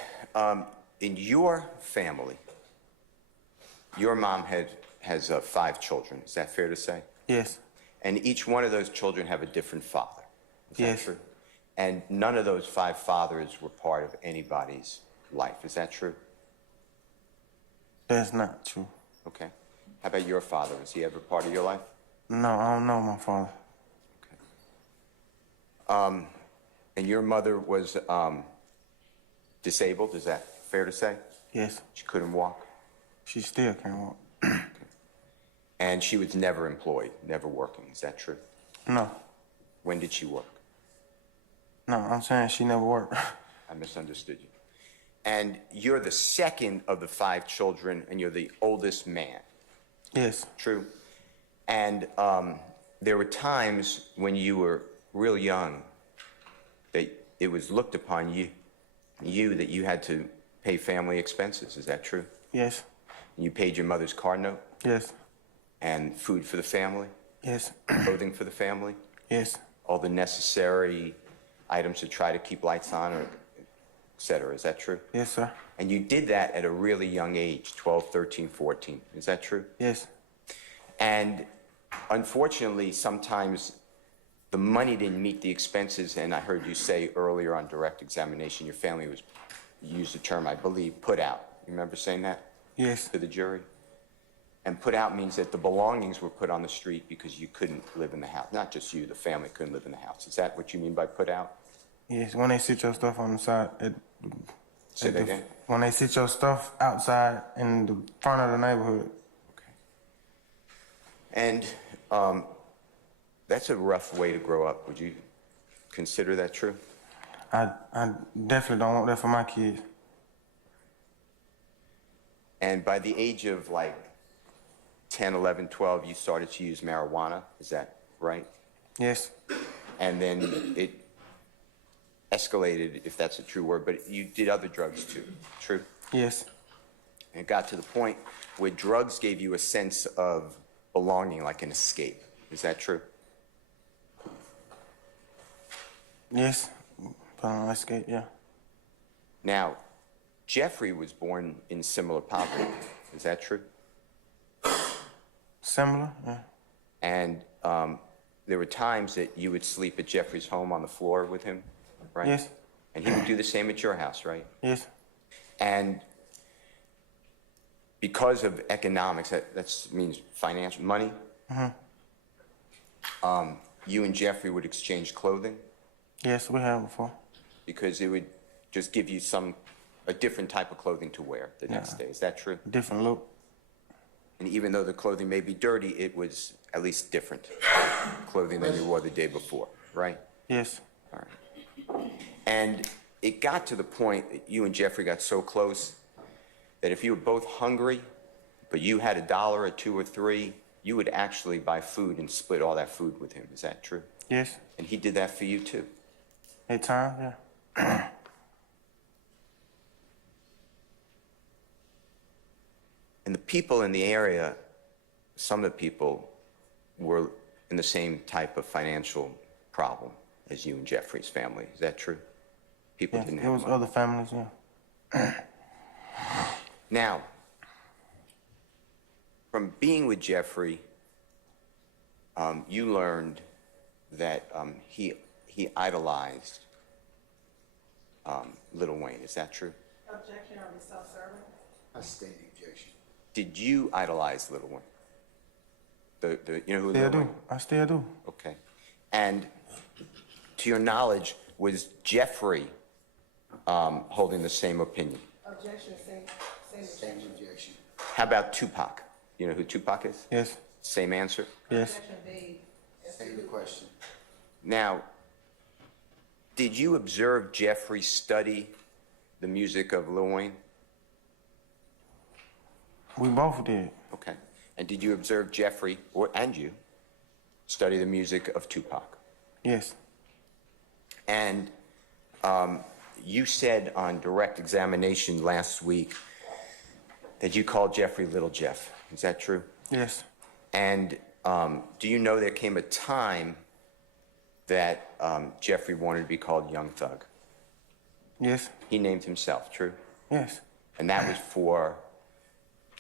in your family, your mom has 5 children. Is that fair to say? Yes. And each one of those children have a different father. Is that Yes. true? And none of those 5 fathers were part of anybody's life. Is that true? That's not true. Okay. How about your father? Was he ever part of your life? No, I don't know my father. Okay. And your mother was disabled. Is that fair to say? Yes. She couldn't walk? She still can't walk. And she was never employed, never working. Is that true? No. When did she work? No, I'm saying she never worked. I misunderstood you. And you're the second of the 5 children, and you're the oldest man. Yes. True. And there were times when you were real young that it was looked upon that you had to pay family expenses. Is that true? Yes. You paid your mother's car note? Yes. And food for the family? Yes. Clothing for the family? Yes. All the necessary items to try to keep lights on, or et cetera. Is that true? Yes, sir. And you did that at a really young age, 12, 13, 14. Is that true? Yes. And unfortunately, sometimes the money didn't meet the expenses, and I heard you say earlier on direct examination, your family was, you used the term, I believe, put out. You remember saying that? Yes. To the jury? And put out means that the belongings were put on the street because you couldn't live in the house. Not just you, the family couldn't live in the house. Is that what you mean by put out? Yes, when they sit your stuff on the side. Say that again? When they sit your stuff outside in the front of the neighborhood. Okay. And that's a rough way to grow up. Would you consider that true? I definitely don't want that for my kids. And by the age of like 10, 11, 12, you started to use marijuana. Is that right? Yes. And then it escalated, if that's a true word, but you did other drugs too, true? Yes. And it got to the point where drugs gave you a sense of belonging, like an escape. Is that true? Yes. Escape, yeah. Now, Jeffrey was born in similar poverty. Is that true? Similar, yeah. And there were times that you would sleep at Jeffrey's home on the floor with him, right? Yes. And he would do the same at your house, right? Yes. And because of economics, that means financial money, you and Jeffrey would exchange clothing Yes, we have before. because it would just give you a different type of clothing to wear the next day. Is that true? Different look. And even though the clothing may be dirty, it was at least different clothing than you wore the day before, right? Yes. All right. And it got to the point that you and Jeffrey got so close that if you were both hungry, but you had $1 or $2 or $3, you would actually buy food and split all that food with him. Is that true? Yes. And he did that for you too. At time, yeah. And the people in the area, some of the people were in the same type of financial problem as you and Jeffrey's family. Is that true? People Yes. didn't It have was money. other families, yeah. Now, from being with Jeffrey, you learned that he idolized Lil Wayne. Is that true? Objection, are we self-serving? I state the objection. Did you idolize Lil Wayne? You know who Still Lil do. Wayne? I still do. Okay. And to your knowledge, was Jeffrey holding the same opinion? Objection, same Same objection. objection. How about Tupac? You know who Tupac is? Yes. Same answer? Yes. Objection made. Same the question. Now, did you observe Jeffrey study the music of Lil Wayne? We both did. Okay. And did you observe Jeffrey, and you, study the music of Tupac? Yes. And you said on direct examination last week that you called Jeffrey Little Jeff. Is that true? Yes. And do you know there came a time that Jeffrey wanted to be called Young Thug? Yes. He named himself, true? Yes. And that was for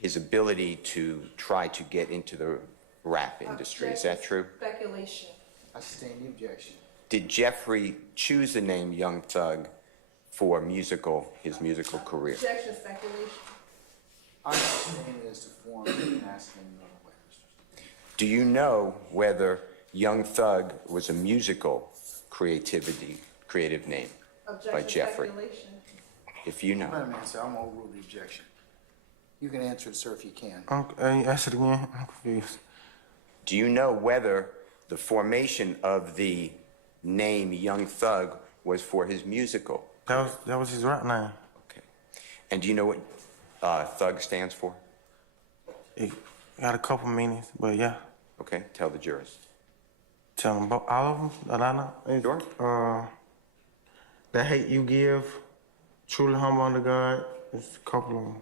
his ability to try to get into the rap industry. Is that true? Speculation. I sustain the objection. Did Jeffrey choose the name Young Thug for his musical career? Objection, speculation. I sustain it as the form and asking no witness. Do you know whether Young Thug was a musical creative name by Objection, Jeffrey? speculation. If you know. Madam Answer, I'm gonna overrule the objection. You can answer it, sir, if you can. Ask it again. I'm confused. Do you know whether the formation of the name Young Thug was for his musical? That was his rap name. Okay. And do you know what Thug stands for? It got a couple meanings, but yeah. Okay, tell the jurors. Tell them all of them. Alana. Sure. The hate you give, truly humble under God. There's a couple of them.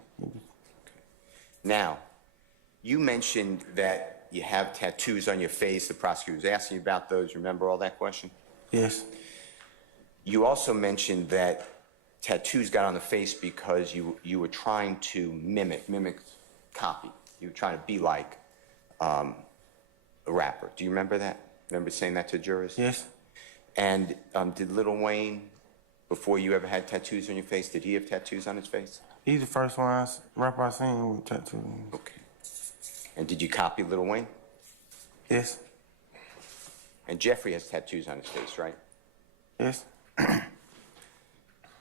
Now, you mentioned that you have tattoos on your face. The prosecutor was asking you about those. Remember all that question? Yes. You also mentioned that tattoos got on the face because you were trying to mimic, copy. You were trying to be like a rapper. Do you remember that? Remember saying that to jurors? Yes. And did Lil Wayne, before you ever had tattoos on your face, did he have tattoos on his face? He's the first rapper I seen with tattoos. Okay. And did you copy Lil Wayne? Yes. And Jeffrey has tattoos on his face, right? Yes.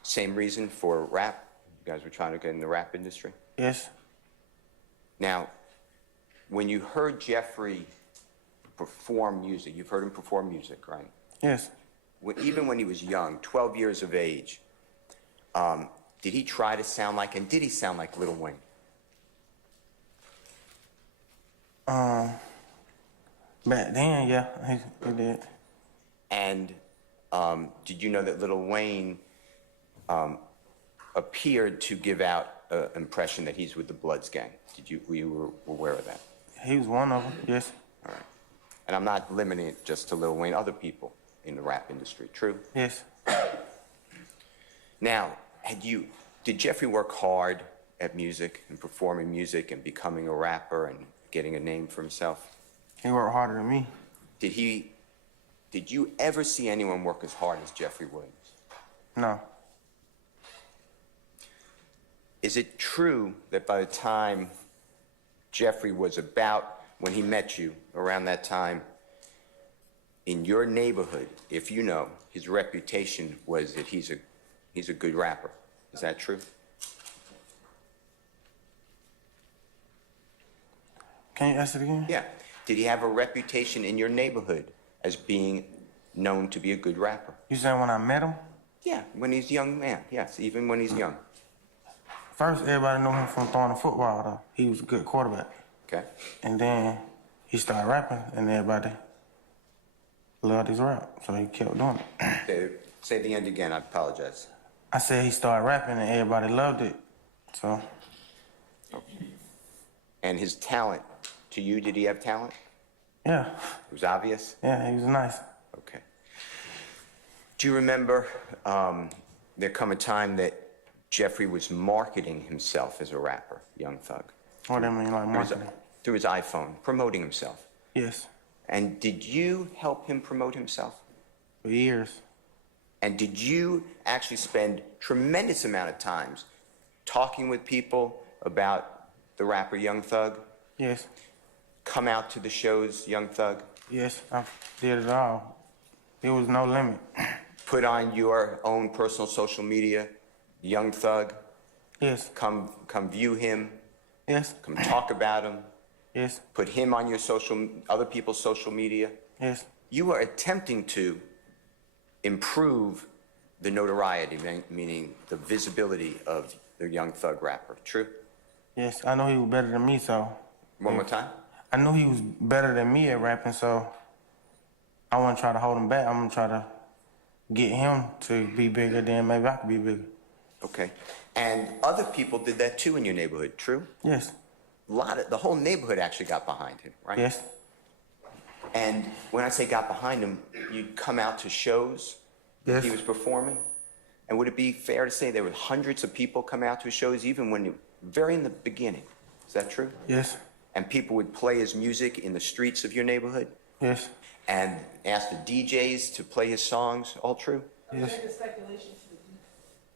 Same reason for rap? You guys were trying to get in the rap industry? Yes. Now, when you heard Jeffrey perform music, you've heard him perform music, right? Yes. Even when he was young, 12 years of age, did he try to sound like, and did he sound like Lil Wayne? Back then, yeah, he did. And did you know that Lil Wayne appeared to give out impression that he's with the Bloods gang. Were you aware of that? He was one of them, yes. All right. And I'm not limiting it just to Lil Wayne, other people in the rap industry, true? Yes. Now, did Jeffrey work hard at music and performing music and becoming a rapper and getting a name for himself? He worked harder than me. Did you ever see anyone work as hard as Jeffery Williams? No. Is it true that by the time Jeffrey was about, when he met you, around that time, in your neighborhood, if you know, his reputation was that he's a good rapper? Is that true? Can you ask it again? Yeah. Did he have a reputation in your neighborhood as being known to be a good rapper? You saying when I met him? Yeah, when he's a young man. Yes, even when he's young. First, everybody knew him from throwing the football, though. He was a good quarterback. Okay. And then he started rapping, and everybody loved his rap, so he kept doing it. Say the end again, I apologize. I said he started rapping, and everybody loved it, so. And his talent, to you, did he have talent? Yeah. It was obvious? Yeah, he was nice. Okay. Do you remember there come a time that Jeffrey was marketing himself as a rapper, Young Thug? What do you mean, like marketing? Through his iPhone, promoting himself. Yes. And did you help him promote himself? For years. And did you actually spend tremendous amount of times talking with people about the rapper Young Thug? Yes. Come out to the shows, Young Thug? Yes, I did it all. There was no limit. Put on your own personal social media, Young Thug? Yes. Come view him? Yes. Come talk about him? Yes. Put him on your other people's social media? Yes. You are attempting to improve the notoriety, meaning the visibility of the Young Thug rapper, true? Yes, I know he was better than me, so. One more time? I knew he was better than me at rapping, so I want to try to hold him back. I'm going to try to get him to be bigger, then maybe I could be bigger. Okay. And other people did that too in your neighborhood, true? Yes. The whole neighborhood actually got behind him, right? Yes. And when I say got behind him, you'd come out to shows Yes. he was performing? And would it be fair to say there were hundreds of people come out to his shows even when very in the beginning? Is that true? Yes. And people would play his music in the streets of your neighborhood? Yes. And ask the DJs to play his songs, all true? Yes.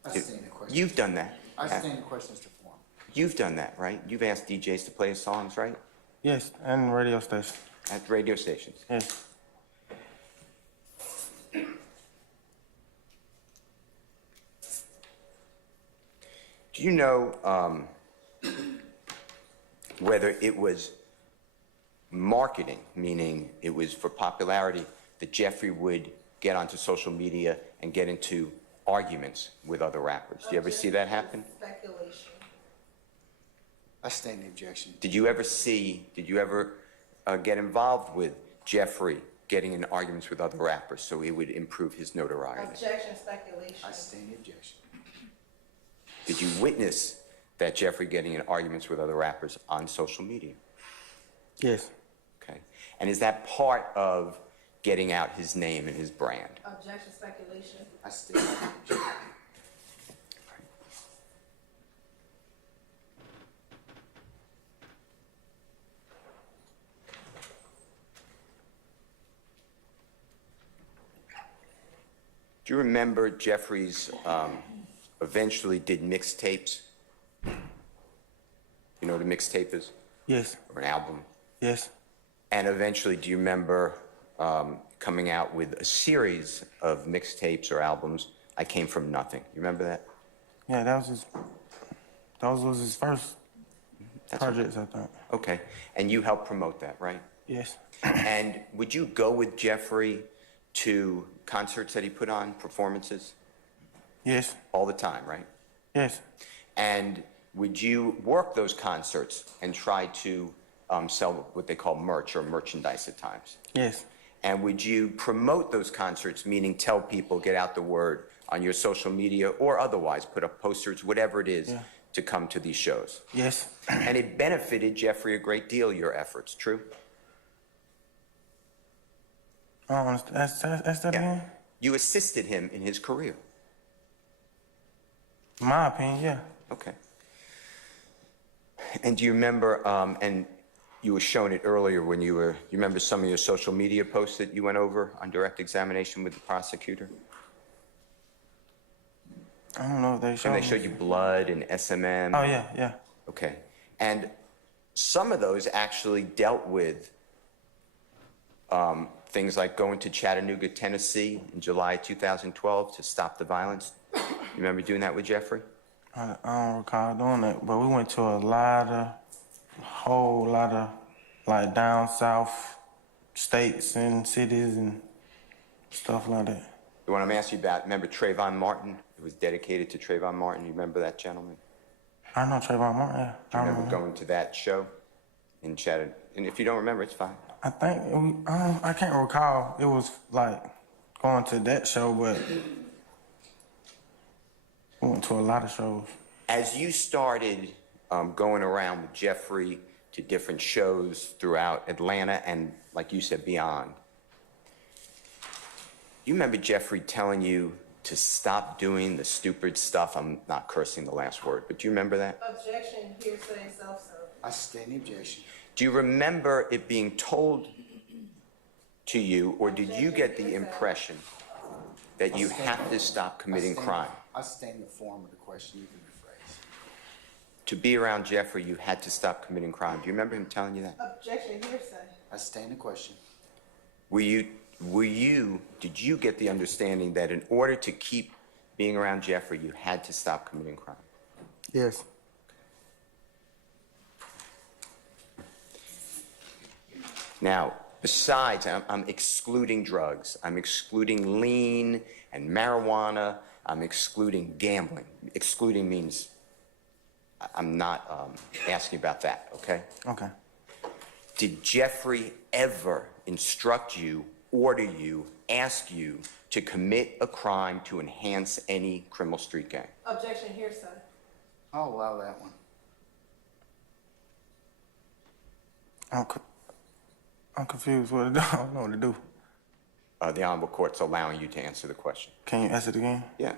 I stand the question. You've done that. I stand the questions to form. You've done that, right? You've asked DJs to play his songs, right? Yes, and radio station. At radio stations. Yes. Do you know whether it was marketing, meaning it was for popularity, that Jeffrey would get onto social media and get into arguments with other rappers? Do you ever see that happen? Speculation. I stand the objection. Did you ever get involved with Jeffrey getting in arguments with other rappers so he would improve his notoriety? Objection, speculation. I stand the objection. Did you witness that Jeffrey getting in arguments with other rappers on social media? Yes. Okay. And is that part of getting out his name and his brand? Objection, speculation. I stand the objection. Do you remember Jeffrey's eventually did mixtapes? You know what a mixtape is? Yes. Or an album? Yes. And eventually, do you remember coming out with a series of mixtapes or albums? I Came From Nothing. You remember that? Yeah, that was his first project, I think. Okay. And you helped promote that, right? Yes. And would you go with Jeffrey to concerts that he put on, performances? Yes. All the time, right? Yes. And would you work those concerts and try to sell what they call merch or merchandise at times? Yes. And would you promote those concerts, meaning tell people, get out the word on your social media or otherwise, put up posters, whatever it is, Yeah. to come to these shows. Yes. And it benefited Jeffrey a great deal, your efforts, true? I don't understand. That's that again? You assisted him in his career. In my opinion, yeah. Okay. And do you remember, and you were shown it earlier when you remember some of your social media posts that you went over on direct examination with the prosecutor? I don't know if they showed And they me. showed you blood and SMM? Oh, yeah, yeah. Okay. And some of those actually dealt with things like going to Chattanooga, Tennessee in July 2012 to stop the violence. You remember doing that with Jeffrey? I don't recall doing that, but we went to a whole lot of, like, down south states and cities and stuff like that. The one I'm asking you about, remember Trayvon Martin? It was dedicated to Trayvon Martin. You remember that gentleman? I know Trayvon Martin, yeah. Do you remember going to that show in Chattanooga? And if you don't remember, it's fine. I think, I can't recall. It was, like, going to that show, but we went to a lot of shows. As you started going around with Jeffrey to different shows throughout Atlanta and, like you said, beyond, you remember Jeffrey telling you to stop doing the stupid stuff? I'm not cursing the last word, but do you remember that? Objection, hearsay, self-serving. I sustain the objection. Do you remember it being told to you, or did you get the impression that you have to stop committing crime? I sustain the form of the question, you can rephrase. To be around Jeffrey, you had to stop committing crime. Do you remember him telling you that? Objection, hearsay. I sustain the question. Did you get the understanding that in order to keep being around Jeffrey, you had to stop committing crime? Yes. Now, besides, I'm excluding drugs. I'm excluding lean and marijuana. I'm excluding gambling. Excluding means I'm not asking about that, okay? Okay. Did Jeffrey ever instruct you, order you, ask you to commit a crime to enhance any criminal street gang? Objection, hearsay. I'll allow that one. I'm confused what to do. I don't know what to do. The Honorable Court's allowing you to answer the question. Can you ask it again? Yeah.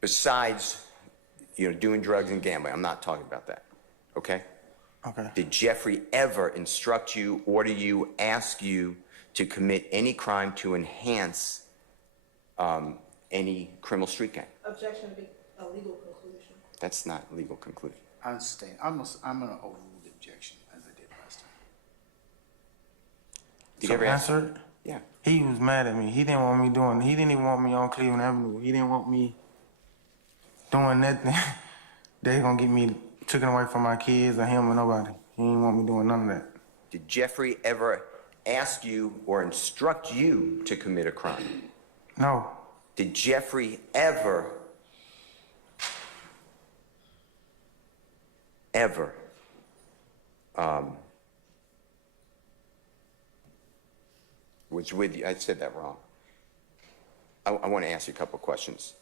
Besides, doing drugs and gambling, I'm not talking about that, okay? Okay. Did Jeffrey ever instruct you, order you, ask you to commit any crime to enhance any criminal street gang? Objection to be a legal conclusion. That's not a legal conclusion. I sustain. I'm going to overrule the objection as I did last time. Did So you ever ask? answer it? Yeah. He was mad at me. He didn't want me he didn't even want me on Cleveland Avenue. He didn't want me doing nothing. They gonna get me taken away from my kids or him or nobody. He didn't want me doing none of that. Did Jeffrey ever ask you or instruct you to commit a crime? No. Did Jeffrey ever was with you? I said that wrong. I want to ask you a couple of questions.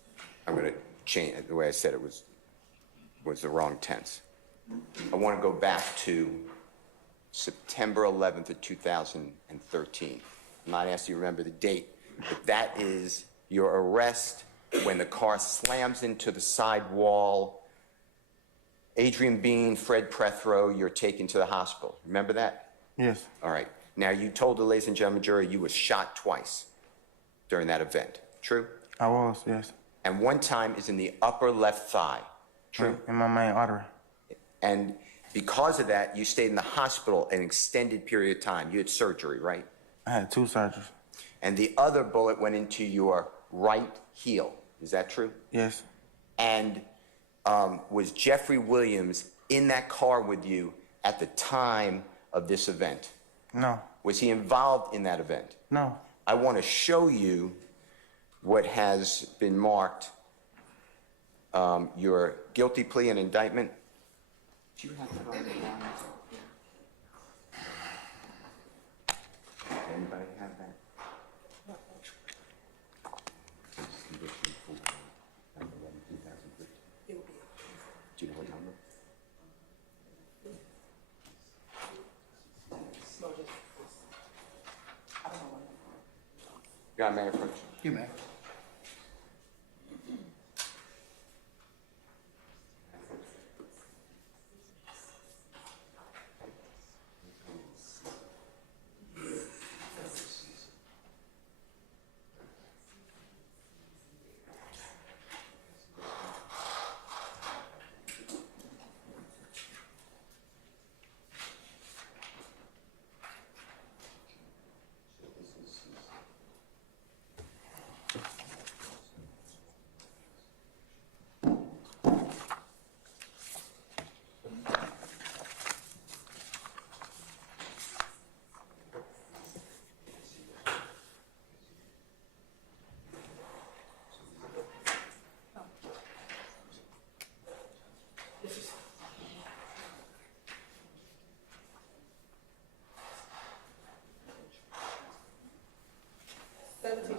I'm going to change the way I said it was the wrong tense. I want to go back to September 11th of 2013. I'm not asking you to remember the date, but that is your arrest when the car slams into the side wall. Adrian Bean, Fred Prethrow, you're taken to the hospital. Remember that? Yes. All right. Now, you told the ladies and gentlemen jury you were shot twice during that event. True? I was, yes. And one time is in the upper left thigh. True? In my main artery. And because of that, you stayed in the hospital an extended period of time. You had surgery, right? I had 2 surgeries. And the other bullet went into your right heel. Is that true? Yes. And was Jeffery Williams in that car with you at the time of this event? No. Was he involved in that event? No. I want to show you what has been marked, your guilty plea and indictment. Do you have that on the line? Anybody have that? Your Honor, may I approach? You may.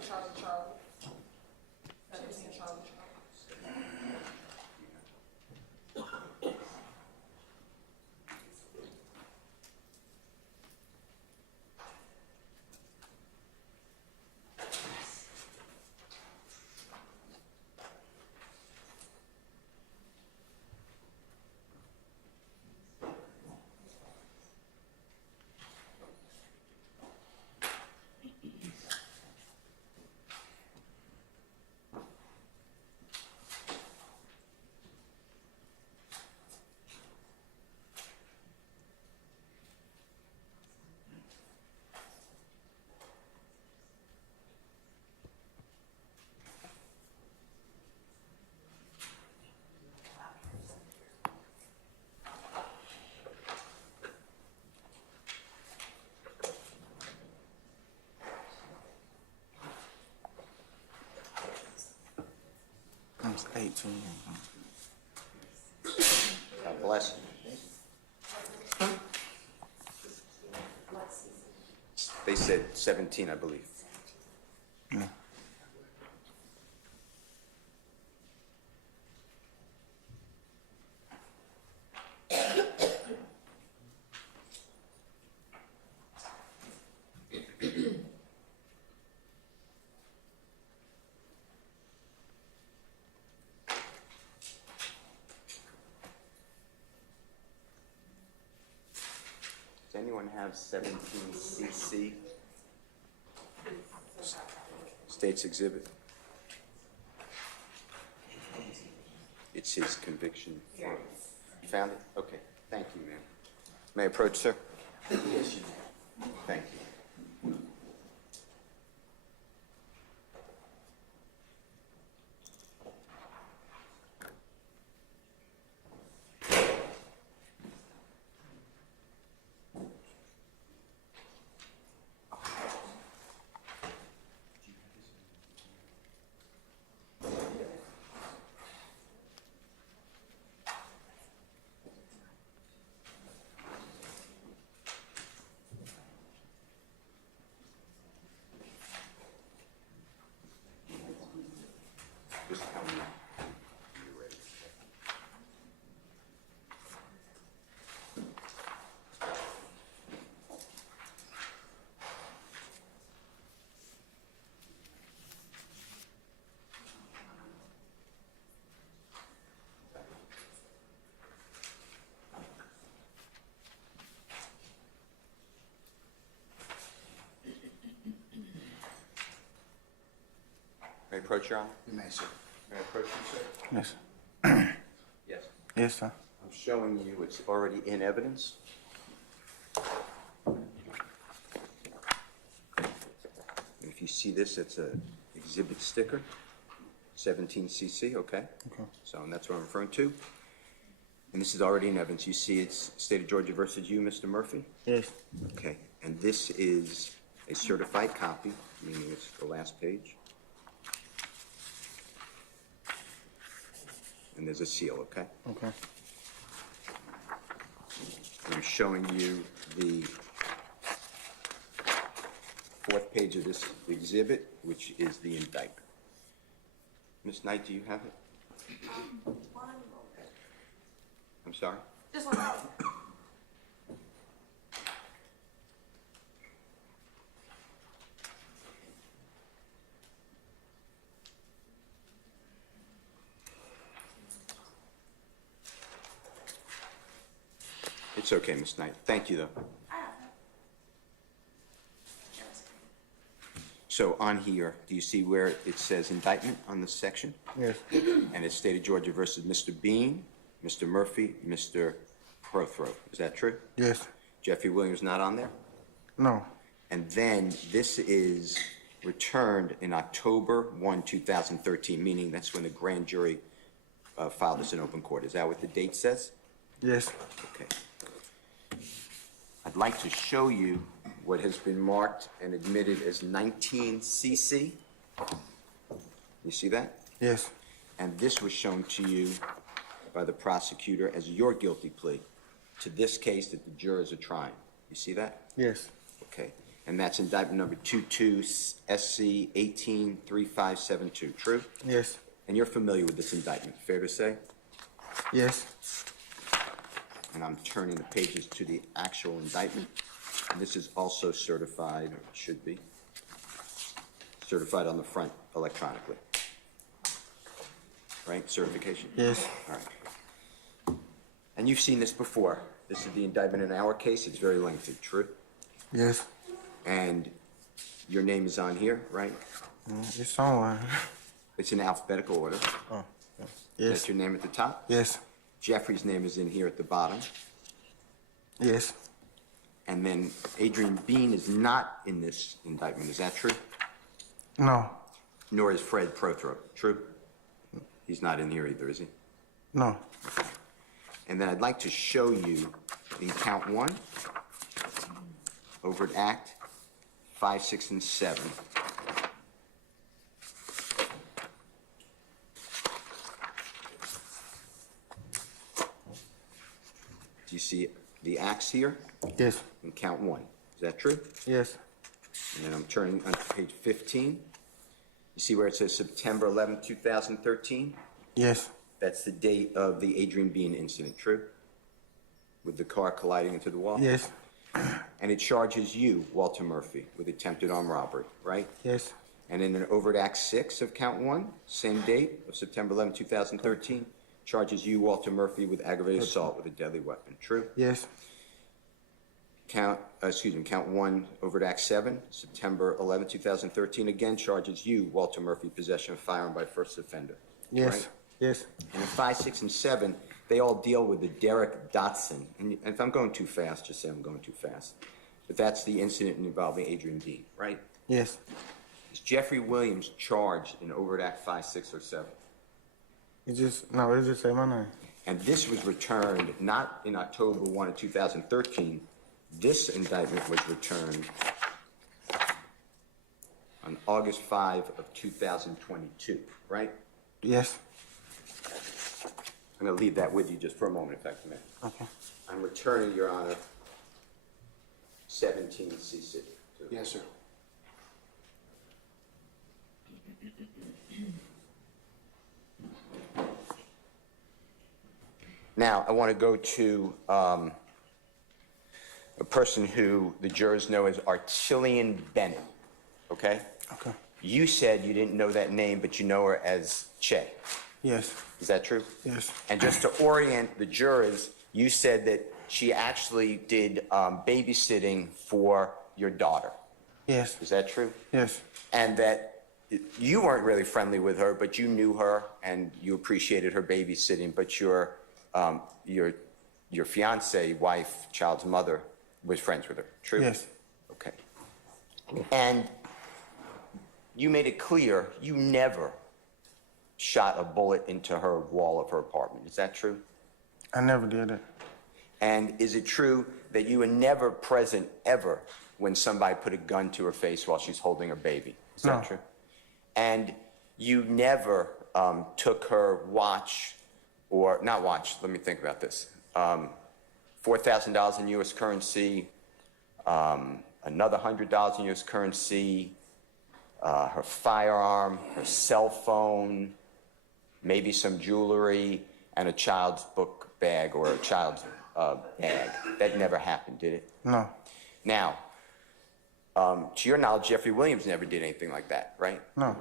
Charlie. 17 Charlie. It's 18. God bless. They said 17, I believe. Yeah. Does anyone have 17 CC? State's exhibit. It's his conviction. You found it? Okay. Thank you, ma'am. May I approach, sir? Yes, you may. Thank you. Just tell me when you're ready. May I approach, Your Honor? You may, sir. May I approach you, sir? Yes. Yes. Yes, sir. I'm showing you it's already in evidence. If you see this, it's a exhibit sticker, 17cc, okay? Okay. So and that's what I'm referring to. And this is already in evidence. You see it's State of Georgia versus you, Mr. Murphy? Yes. Okay. And this is a certified copy, meaning it's the last page. And there's a seal, okay? Okay. I'm showing you the fourth page of this exhibit, which is the indictment. Ms. Knight, do you have it? I'm sorry? Just one moment. It's okay, Ms. Knight. Thank you, though. So on here, do you see where it says indictment on this section? Yes. And it's State of Georgia versus Mr. Bean, Mr. Murphy, Mr. Proffer. Is that true? Yes. Jeffrey Williams not on there? No. And then this is returned in October 1, 2013, meaning that's when the grand jury filed this in open court. Is that what the date says? Yes. Okay. I'd like to show you what has been marked and admitted as 19CC. You see that? Yes. And this was shown to you by the prosecutor as your guilty plea to this case that the jurors are trying. You see that? Yes. Okay. And that's indictment number 22 SC 183572. True? Yes. And you're familiar with this indictment, fair to say? Yes. And I'm turning the pages to the actual indictment. And this is also certified, or should be, certified on the front electronically. Right? Certification? Yes. All right. And you've seen this before. This is the indictment in our case. It's very lengthy. True? Yes. And your name is on here, right? It's somewhere. It's in alphabetical order. Oh. Yes. That's your name at the top? Yes. Jeffrey's name is in here at the bottom. Yes. And then Adrian Bean is not in this indictment. Is that true? No. Nor is Fred Prothro. True? He's not in here either, is he? No. And then I'd like to show you in count 1, overt act 5, 6, and 7. Do you see the acts here? Yes. In count 1. Is that true? Yes. And then I'm turning on page 15. You see where it says September 11, 2013? Yes. That's the date of the Adrian Bean incident, true? With the car colliding into the wall? Yes. And it charges you, Walter Murphy, with attempted armed robbery, right? Yes. And in an overt act 6 of count 1, same date of September 11, 2013, charges you, Walter Murphy, with aggravated assault with a deadly weapon, true? Yes. Count 1, overt act 7, September 11, 2013, again charges you, Walter Murphy, possession of firearm by first offender. Yes. Right? Yes. And in 5, 6, and 7, they all deal with the Derek Dotson. And if I'm going too fast, just say I'm going too fast. But that's the incident involving Adrian Bean, right? Yes. Is Jeffery Williams charged in overt act 5, 6, or 7? It just say my name. And this was returned not in October 1 of 2013. This indictment was returned on August 5 of 2022, right? Yes. I'm going to leave that with you just for a moment, if I may. Okay. I'm returning, Your Honor, 17CC. Yes, sir. Now, I want to go to a person who the jurors know as Artillian Bennett, okay? Okay. You said you didn't know that name, but you know her as Che. Yes. Is that true? Yes. And just to orient the jurors, you said that she actually did babysitting for your daughter. Yes. Is that true? Yes. And that you weren't really friendly with her, but you knew her and you appreciated her babysitting, but your fiance, wife, child's mother, was friends with her. True? Yes. Okay. And you made it clear you never shot a bullet into her wall of her apartment. Is that true? I never did it. And is it true that you were never present ever when somebody put a gun to her face while she's holding her baby? Is that No. true? And you never took her watch, or not watch, let me think about this, $4,000 in U.S. currency, another $100 in U.S. currency, her firearm, her cell phone, maybe some jewelry, and a child's book bag or a child's bag. That never happened, did it? No. Now, to your knowledge, Jeffery Williams never did anything like that, right? No.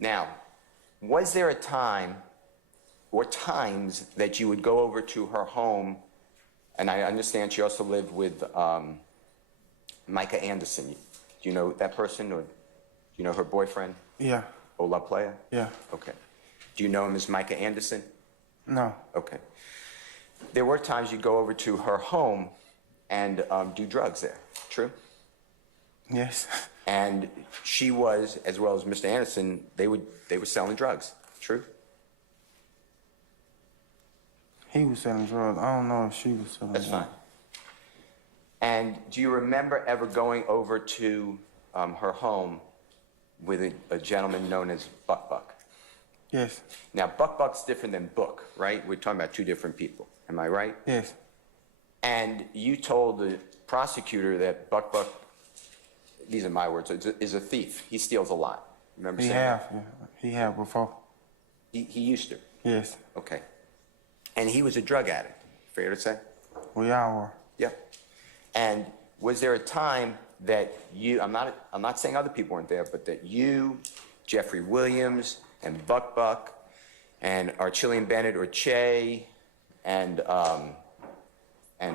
Now, was there a time or times that you would go over to her home And I understand she also lived with Micah Anderson. Do you know that person, or do you know her boyfriend? Yeah. Ola Playa? Yeah. Okay. Do you know him as Micah Anderson? No. Okay. There were times you'd go over to her home and do drugs there, true? Yes. And she was, as well as Mr. Anderson, they were selling drugs, true? He was selling drugs. I don't know if she was selling That's drugs. fine. And do you remember ever going over to her home with a gentleman known as Buck Buck? Yes. Now, Buck Buck's different than Book, right? We're talking about two different people. Am I right? Yes. And you told the prosecutor that Buck Buck, these are my words, is a thief. He steals a lot. Remember He saying that? have. Yeah. He have before. He used to. Yes. Okay. And he was a drug addict, fair to say? We all were. Yeah. And was there a time that you, I'm not saying other people weren't there, but that you, Jeffery Williams, and Buck Buck, and Archillian Bennett or Che, and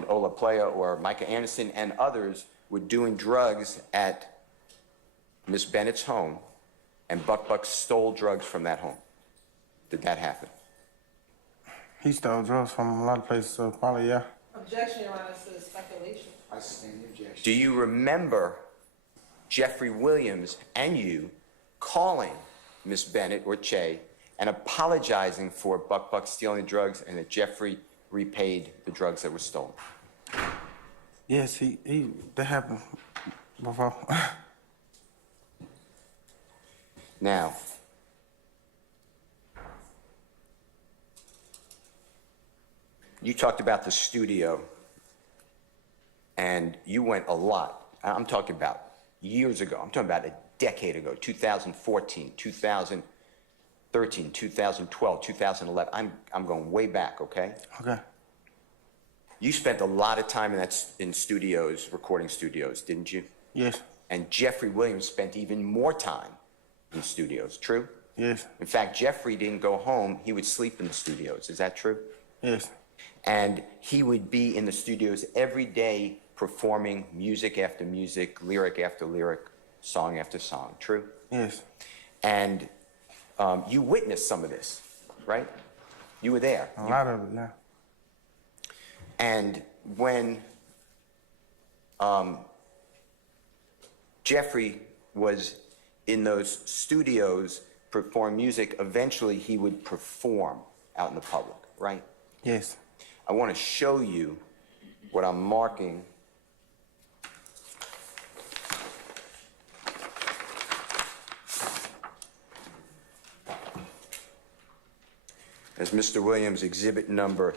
Ola Playa or Micah Anderson and others were doing drugs at Miss Bennett's home, and Buck Buck stole drugs from that home? Did that happen? He stole drugs from a lot of places, so probably, yeah. Objection, Your Honor, to speculation. I sustain the objection. Do you remember Jeffery Williams and you calling Miss Bennett or Che and apologizing for Buck Buck stealing the drugs and that Jeffrey repaid the drugs that were stolen? Yes, that happened before. Now, you talked about the studio, and you went a lot. I'm talking about years ago. I'm talking about a decade ago, 2014, 2013, 2012, 2011. I'm going way back, okay? Okay. You spent a lot of time in studios, recording studios, didn't you? Yes. And Jeffery Williams spent even more time in studios, true? Yes. In fact, Jeffrey didn't go home. He would sleep in the studios. Is that true? Yes. And he would be in the studios every day performing music after music, lyric after lyric, song after song. True? Yes. And you witnessed some of this, right? You were there. A lot of it, yeah. And when Jeffrey was in those studios performing music, eventually he would perform out in the public, right? Yes. I want to show you what I'm marking. As Mr. Williams, exhibit number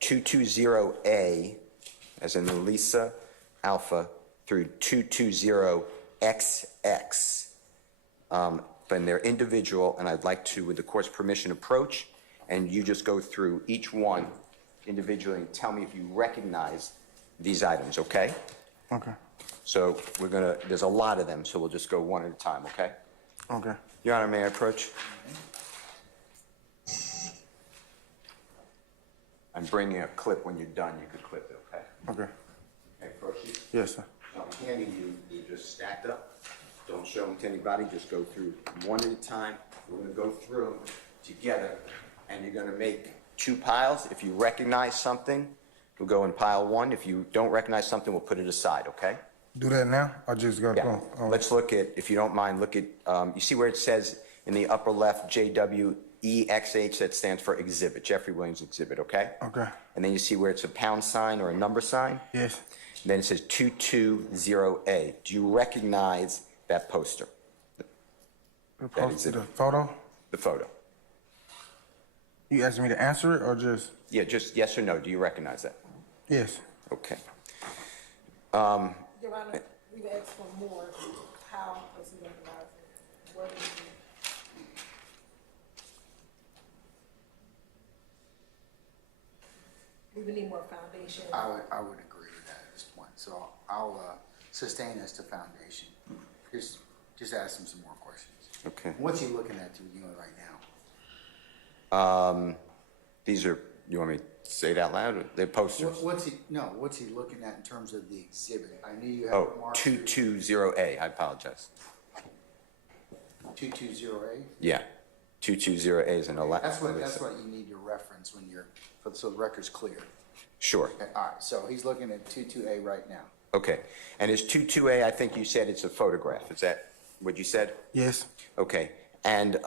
220A, as in Lisa Alpha, through 220XX. But they're individual, and I'd like to, with the court's permission, approach, and you just go through each one individually and tell me if you recognize these items, okay? Okay. So there's a lot of them, so we'll just go one at a time, okay? Okay. Your Honor, may I approach? I'm bringing a clip. When you're done, you could clip it, okay? Okay. Okay, proceed. Yes, sir. So I'm handing you, they're just stacked up. Don't show them to anybody, just go through one at a time. We're gonna go through them together, and you're gonna make two piles. If you recognize something, we'll go in pile one. If you don't recognize something, we'll put it aside, okay? Do that now? I just got to Yeah. go. Let's look at, if you don't mind, look at, you see where it says in the upper left, JWEXH, that stands for exhibit, Jeffery Williams exhibit, okay? Okay. And then you see where it's a pound sign or a number sign? Yes. And then it says 220A. Do you recognize that poster? The That is poster, it. the photo? The photo? You asking me to answer it or just? Yeah, just yes or no. Do you recognize that? Yes. Okay. Your Honor, we've asked for more. How does he recognize it? What is it? We would need more foundation. I would agree with that at this point. So I'll sustain as to foundation. Just ask him some more questions. Okay. What's he looking at to you right now? These are you want me to say it out loud? They're posters. What's he looking at in terms of the exhibit? I knew you had Oh, marked 220A, I apologize. 220A? Yeah, 220A is an That's what you need to reference when you're, so the record's clear. Sure. Okay, all right, so he's looking at 22A right now. Okay, and is 22A, I think you said it's a photograph, is that what you said? Yes. Okay, and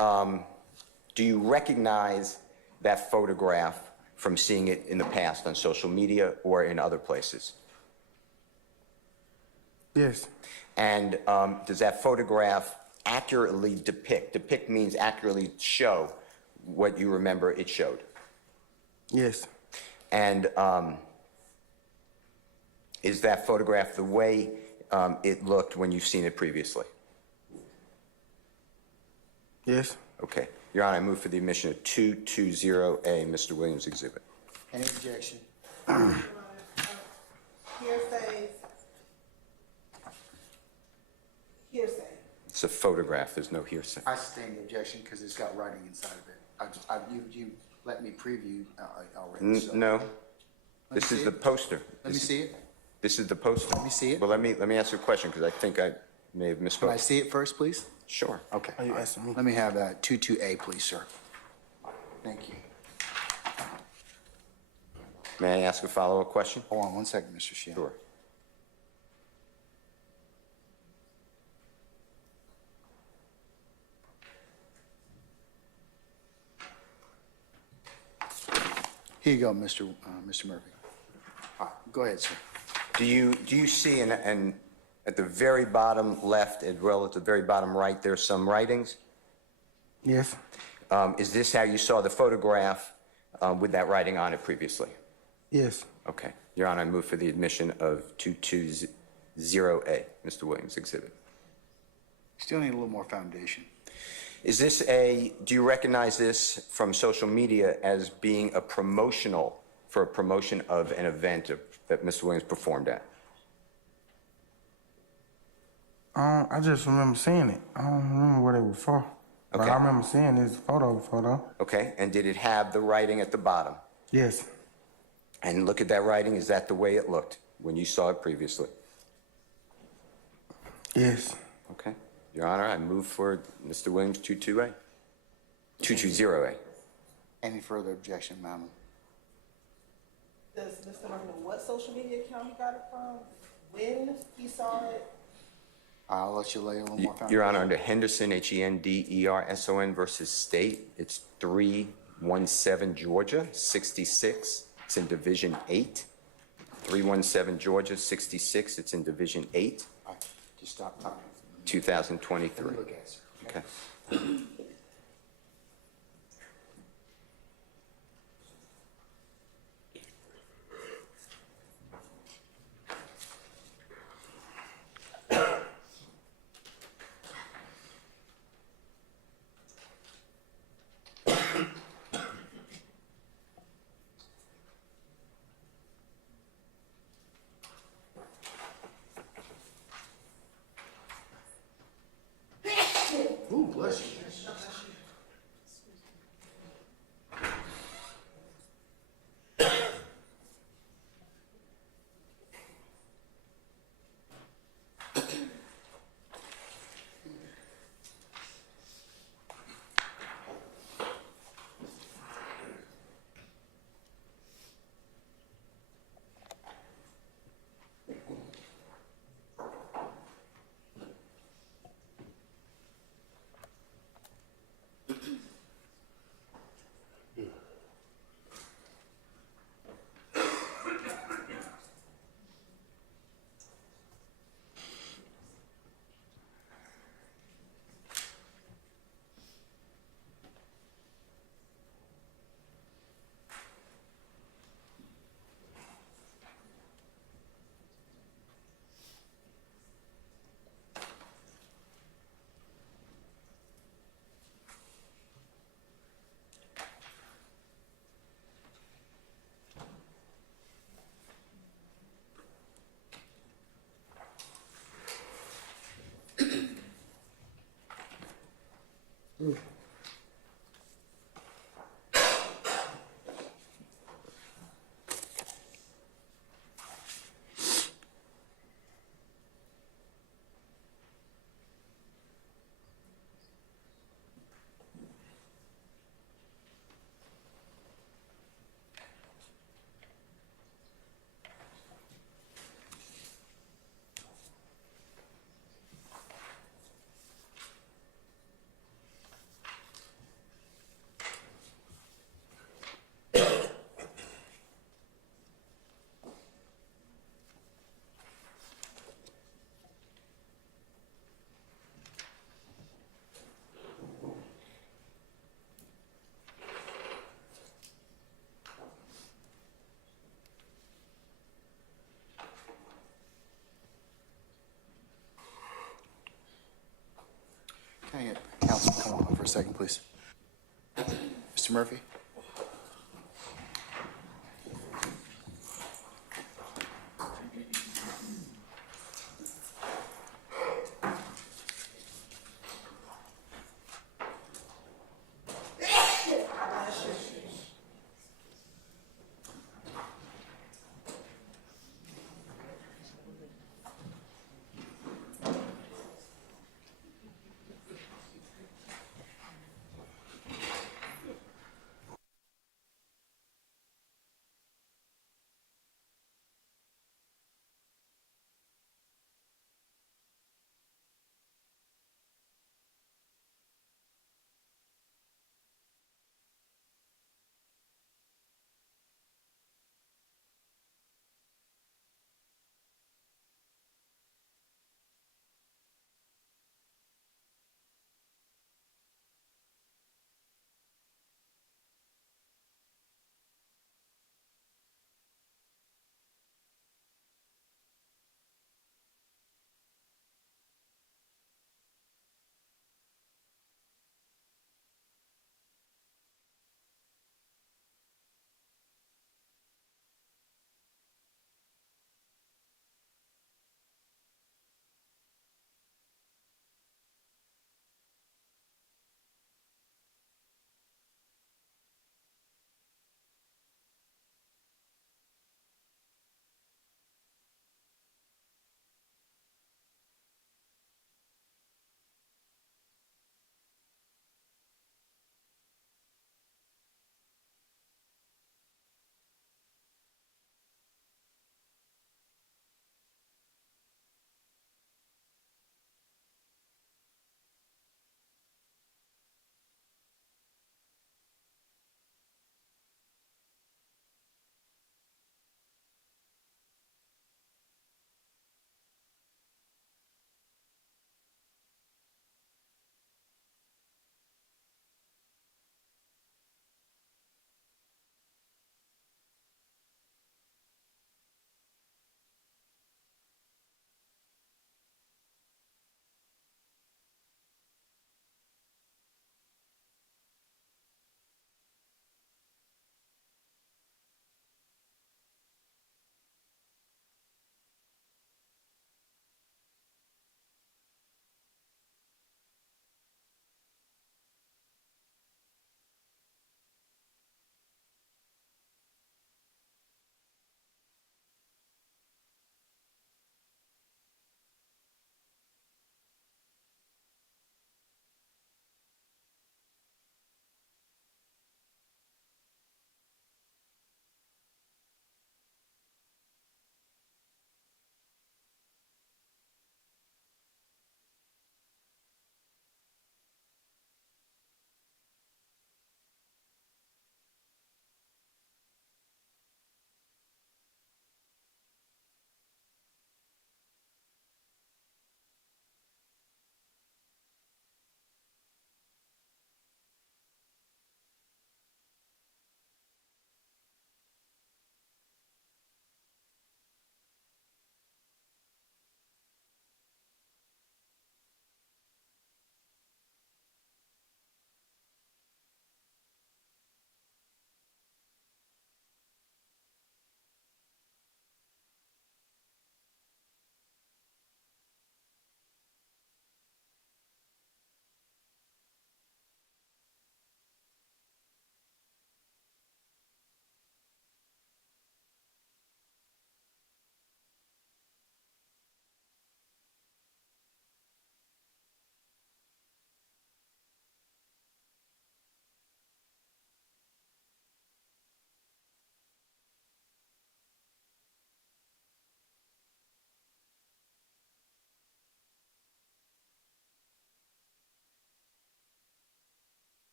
do you recognize that photograph from seeing it in the past on social media or in other places? Yes. And does that photograph accurately depict means accurately show what you remember it showed? Yes. And is that photograph the way it looked when you've seen it previously? Yes. Okay. Your Honor, I move for the admission of 220A, Mr. Williams' exhibit. Any objection? Hearsay. It's a photograph, there's no hearsay. I sustain the objection because it's got writing inside of it. You let me preview already. So. No, Let me this see is it. the poster. Let me see it. This is the poster. Let me see it. Well, let me ask you a question because I think I may have Can I misspoke. see it first, please? Sure. Okay. Are you all right. asking me? Let me have 22A, please, sir. Thank you. May I ask a follow-up question? Hold on one second, Mr. Sheehan. Sure. Here you go, Mr. Murphy. All right, go ahead, sir. Do you see and at the very bottom left as well as the very bottom right, there's some writings? Yes. Is this how you saw the photograph with that writing on it previously? Yes. Okay. Your Honor, I move for the admission of 220A, Mr. Williams' exhibit. Still need a little more foundation. Is this do you recognize this from social media as being a promotion of an event that Mr. Williams performed at? I just remember seeing it. I don't remember what it was for. But Okay. I remember seeing this photo. Okay. And did it have the writing at the bottom? Yes. And look at that writing. Is that the way it looked when you saw it previously? Yes. Okay. Your Honor, I move for Mr. Williams 220A. Any further objection, madam? Does Mr. Murphy know what social media account he got it from? When he saw it? I'll let you lay a little more foundation. Your Honor, under Henderson, Henderson versus State, it's 317 Georgia, 66. It's in Division 8. 317 Georgia, 66. It's in Division 8, All right, just stop talking. 2023. Let me look at it, sir. Okay. Ooh, bless you. Hang it, counsel, come on for a second, please. Mr. Murphy?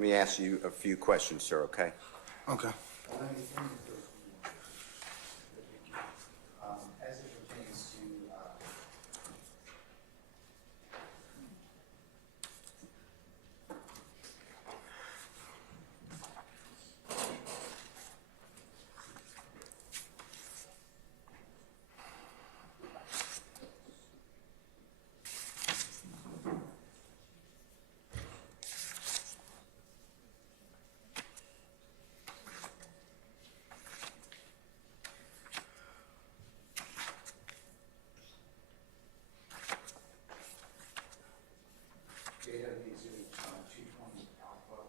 me ask you a few questions, sir, okay? Okay. As it pertains to, JW 220 Alpha,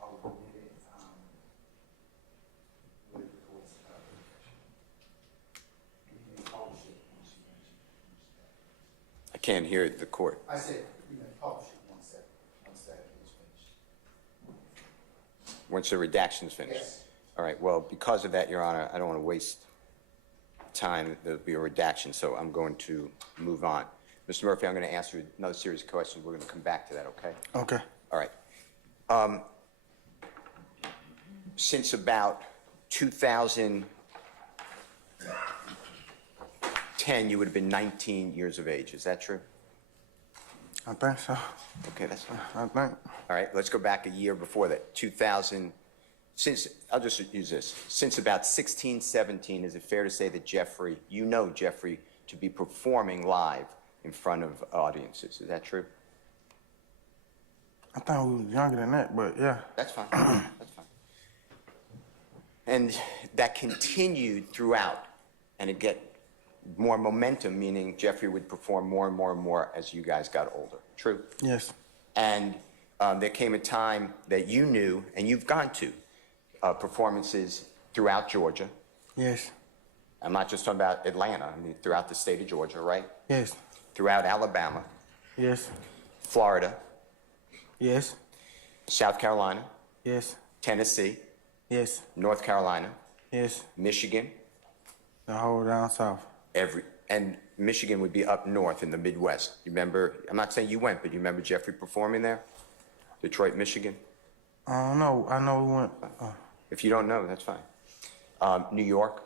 I'll admit it, with the court's you can publish it once you mention it. I can't hear the court. I said, you may publish it once that is finished. Once the redaction's finished? Yes. All right, well, because of that, Your Honor, I don't want to waste time. There'll be a redaction, so I'm going to move on. Mr. Murphy, I'm going to ask you another series of questions. We're going to come back to that, okay? Okay. All right. Since about 2010, you would have been 19 years of age. Is that true? I think so. Okay, that's fine. I think. All right, let's go back a year before that, 2000. I'll just use this. Since about 16, 17, is it fair to say that Jeffrey, you know Jeffrey, to be performing live in front of audiences? Is that true? I thought we was younger than that, but yeah. That's fine. That's fine. And that continued throughout, and it get more momentum, meaning Jeffrey would perform more and more and more as you guys got older. True? Yes. And there came a time that you knew, and you've gone to, performances throughout Georgia. Yes. I'm not just talking about Atlanta, I mean throughout the state of Georgia, right? Yes. Throughout Alabama, Yes. Florida, Yes. South Carolina, Yes. Tennessee, Yes. North Carolina, Yes. Michigan, The whole down south. and Michigan would be up north in the Midwest. You remember, I'm not saying you went, but you remember Jeffrey performing there? Detroit, Michigan? I don't know. I know we went. If you don't know, that's fine. New York?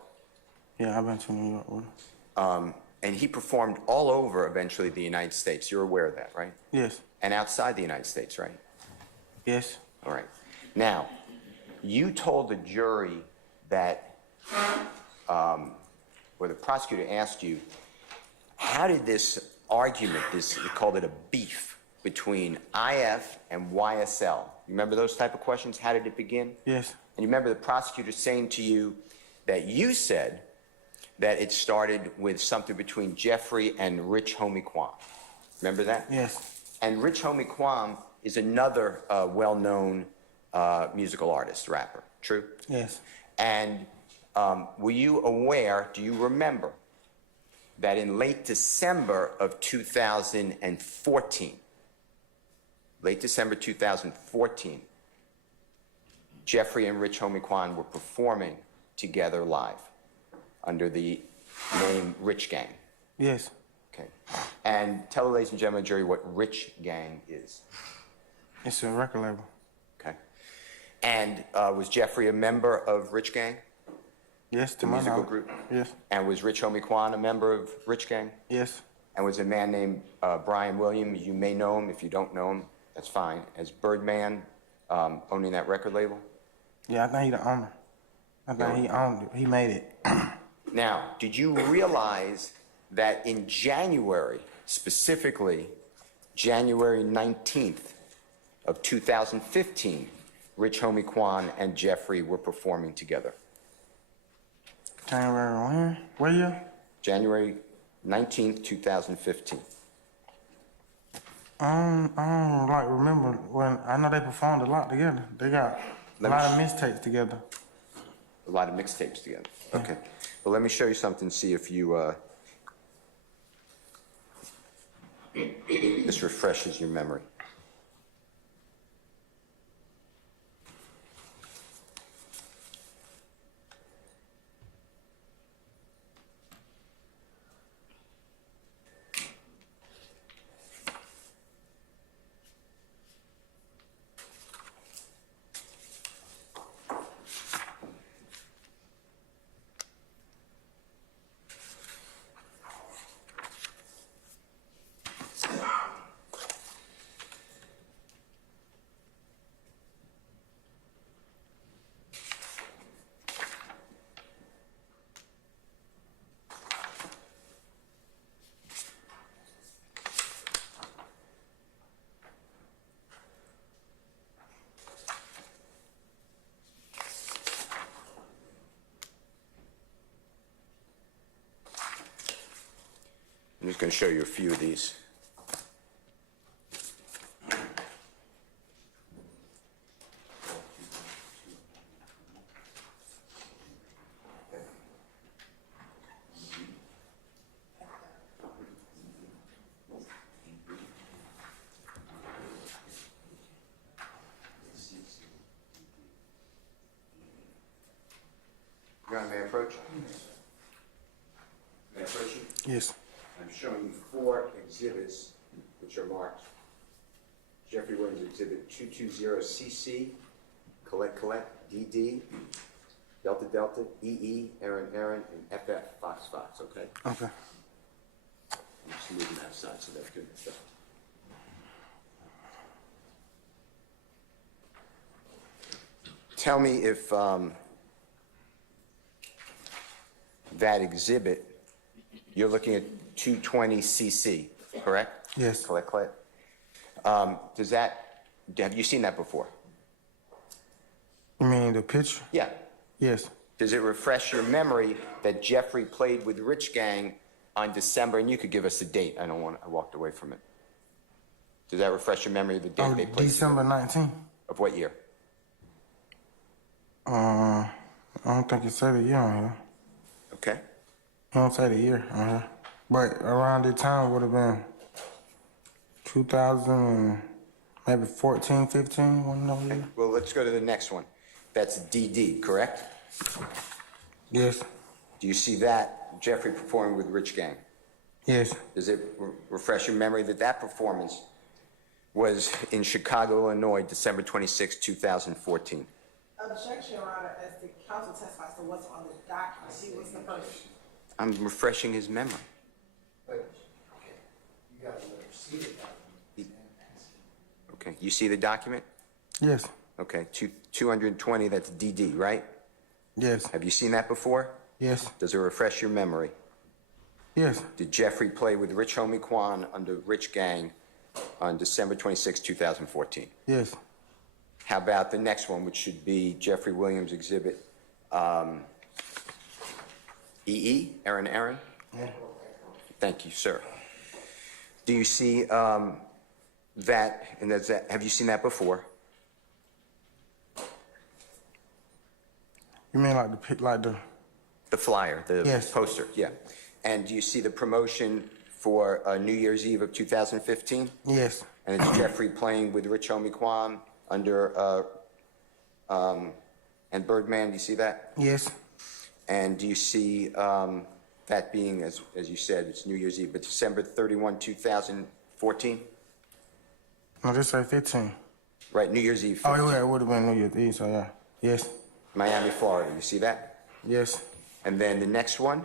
Yeah, I've been to New York with him. And he performed all over eventually the United States. You're aware of that, right? Yes. And outside the United States, right? Yes. All right. Now, you told the jury that, or the prosecutor asked you, how did this argument, you called it a beef, between IF and YSL, you remember those type of questions? How did it begin? Yes. And you remember the prosecutor saying to you that you said that it started with something between Jeffrey and Rich Homie Kwam. Remember that? Yes. And Rich Homie Kwam is another well-known musical artist, rapper. True? Yes. And were you aware, do you remember, that in late December of 2014, late December 2014, Jeffrey and Rich Homie Kwam were performing together live under the name Rich Gang? Yes. Okay. And tell the ladies and gentlemen, jury, what Rich Gang is. It's a record label. Okay. And was Jeffrey a member of Rich Gang? Yes, The to my musical knowledge. group? Yes. And was Rich Homie Kwam a member of Rich Gang? Yes. And was a man named Brian Williams, you may know him, if you don't know him, that's fine, as Birdman, owning that record label? Yeah, I think he the owner. I think he owned it. He made it. Now, did you realize that in January, specifically January 19th of 2015, Rich Homie Kwam and Jeffrey were performing together? January when? What year? January 19th, 2015. I don't like remember when I know they performed a lot together. They got a lot of mixtapes together. A lot of mixtapes together. Okay. Well, let me show you something, see if you, this refreshes your memory. I'm just going to show you a few of these. Your Honor, may I approach? May I approach you? Yes. I'm showing you 4 exhibits which are marked. Jeffery Williams Exhibit 220CC, Colette, DD, Delta, Delta, EE, Aaron, and FF, Fox, okay? Okay. I'm just moving that aside so that's good. Tell me if that exhibit, you're looking at 220CC, correct? Yes. Colette. Have you seen that before? You mean the picture? Yeah. Yes. Does it refresh your memory that Jeffrey played with Rich Gang on December, and you could give us the date, I walked away from it. Does that refresh your memory of the date they played? December 19th. Of what year? I don't think it said the year on here. Okay. I don't say the year on here. But around the time would have been 2000, maybe 14, 15, one of those years. Well, let's go to the next one. That's DD, correct? Yes. Do you see that Jeffrey performing with Rich Gang? Yes. Does it refresh your memory that that performance was in Chicago, Illinois, December 26, 2014? Objection, Your Honor, as the counsel testifies to what's on the document. He was the person. I'm refreshing his memory. But, okay, you gotta let her see the document. Okay, you see the document? Yes. Okay, 220, that's DD, right? Yes. Have you seen that before? Yes. Does it refresh your memory? Yes. Did Jeffrey play with Rich Homie Quan under Rich Gang on December 26, 2014? Yes. How about the next one, which should be Jeffery Williams Exhibit EE, Aaron? Yeah. Thank you, sir. Do you see that, and that's that, have you seen that before? You mean like the The flyer, the Yes. poster, yeah. And do you see the promotion for New Year's Eve of 2015? Yes. And it's Jeffrey playing with Rich Homie Quan under, and Birdman, do you see that? Yes. And do you see that being, as you said, it's New Year's Eve, but December 31, 2014? No, this say 15. Right, New Year's Eve, Oh, yeah, it would have been New Year's Eve, so yeah. Yes. Miami, Florida, you see that? Yes. And then the next one?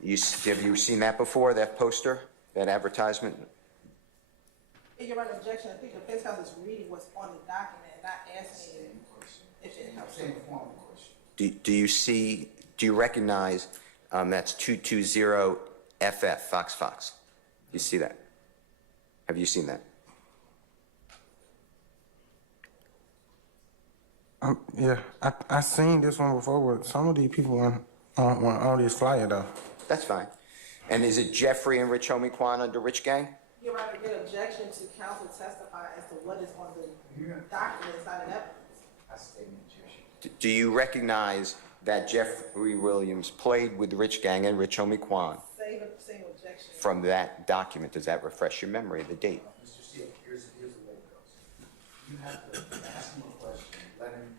Have you seen that before, that poster, that advertisement? In your right objection, I think the defense counsel is reading what's on the document and not asking if it helps. Same formal question. Do you recognize that's 220FF, Fox? You see that? Have you seen that? Yeah, I seen this one before, but some of these people on this flyer though. That's fine. And is it Jeffrey and Rich Homie Quan under Rich Gang? Your right to get objection to counsel testify as to what is on the document, it's not an evidence. That's a statement, Judge. Do you recognize that Jeffery Williams played with Rich Gang and Rich Homie Quan Same objection. from that document? Does that refresh your memory of the date? Mr. Steele, here's the way it goes. You have to ask him a question, let him,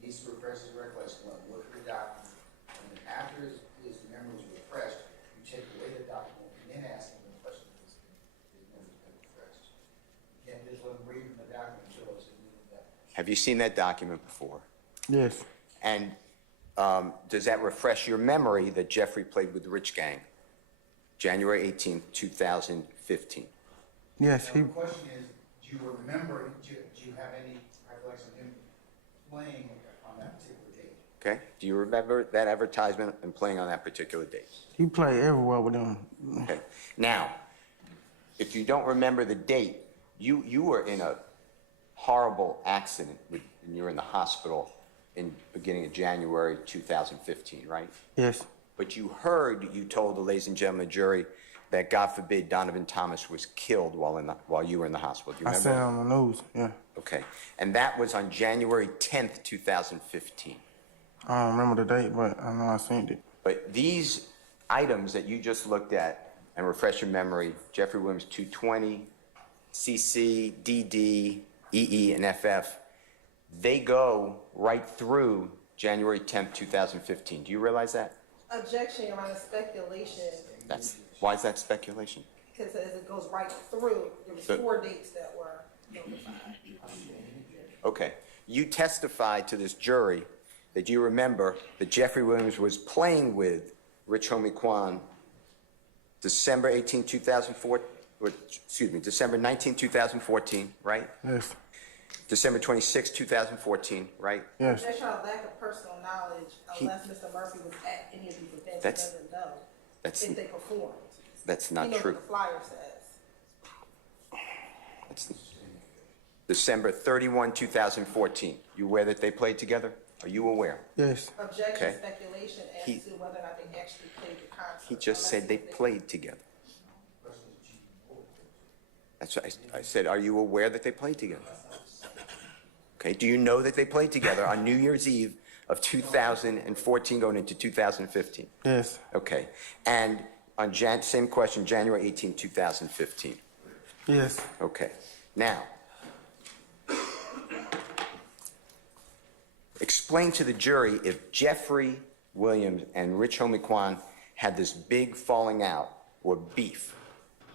he needs to refresh his recollection, let him look at the document, and then after his memory is refreshed, you take away the document, and then ask him the question if his memory's been refreshed. You can't just let him read from the document until it's in the document. Have you seen that document before? Yes. And does that refresh your memory that Jeffrey played with Rich Gang, January 18th, 2015? Yes. Now, the question is, do you remember, do you have any recollection of him playing on that particular date? Okay. Do you remember that advertisement and playing on that particular date? He played everywhere with them. Okay. Now, if you don't remember the date, you were in a horrible accident and you were in the hospital in beginning of January 2015, right? Yes. but you told the ladies and gentlemen of the jury that, God forbid, Donovan Thomas was killed while you were in the hospital. Do you I remember? said it on the news, yeah. Okay. And that was on January 10th, 2015. I don't remember the date, but I know I seen it. But these items that you just looked at, and refresh your memory, Jeffery Williams 220, CC, DD, EE, and FF, they go right through January 10th, 2015. Do you realize that? Objection, Your Honor, speculation, Why is that speculation? because as it goes right through, there was 4 dates that were notified. Okay. You testified to this jury that you remember that Jeffery Williams was playing with Rich Homie Kwan December 18, 2004, December 19, 2014, right? Yes, December 26, 2014, right? yes. Objection on lack of personal knowledge, unless Mr. Murphy was at any of these events, he That's- doesn't know that's- if they performed. That's He not knows true. what the flyer says. It's December 31, 2014. You aware that they played together? Are you aware? Yes, Objection, Okay. speculation as He- to whether or not they actually played the concert. He just said they played together. That's what I said. Are you aware that they played together? Okay. Do you know that they played together on New Year's Eve of 2014 going into 2015? yes, Okay. And on same question, January 18, 2015. yes. Okay. Now, explain to the jury if Jeffery Williams and Rich Homie Kwan had this big falling out or beef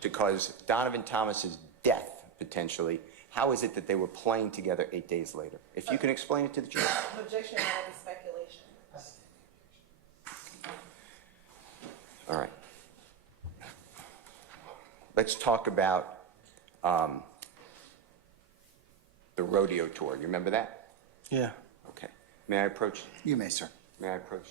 to cause Donovan Thomas's death, potentially. How is it that they were playing together 8 days later? If you can explain it to the jury. Objection, Your Honor, speculation. All right. Let's talk about the rodeo tour. You remember that? Yeah. Okay. May I approach? You may, sir. May I approach?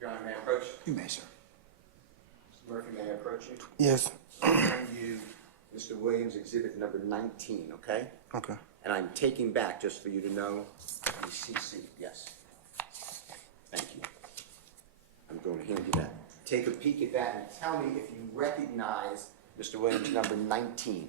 Your Honor, may I approach? You may, sir. Mr. Murphy, may I approach you? Yes, I'll hand you Mr. Williams' exhibit number 19, okay? okay. And I'm taking back, just for you to know, the CC, yes. Thank you. I'm going to hand you that. Take a peek at that and tell me if you recognize Mr. Williams' number 19.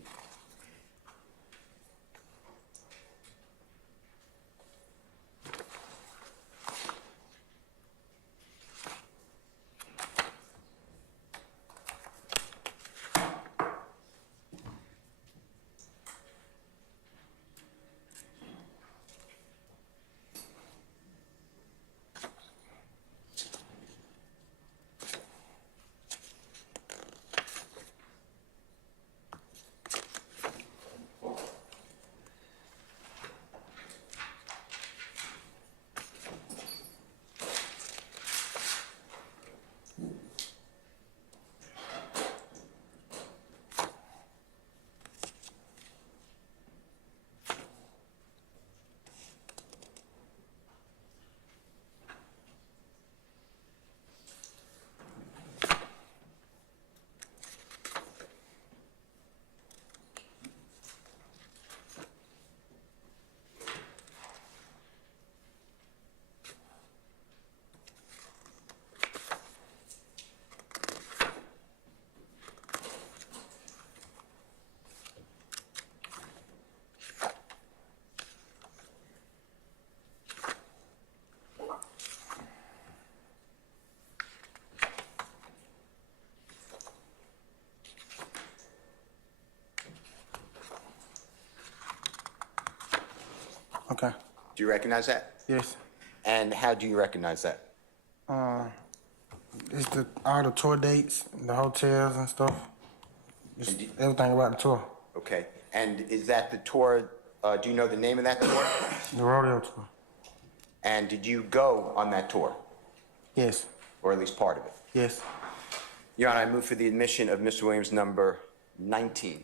Okay. Do you recognize that? Yes. And how do you recognize that? It's all the tour dates, the hotels and stuff. Just everything about the tour. Okay. And is that the tour, do you know the name of that tour? The rodeo tour. And did you go on that tour, Yes. or at least part of it? Yes. Your Honor, I move for the admission of Mr. Williams, number 19.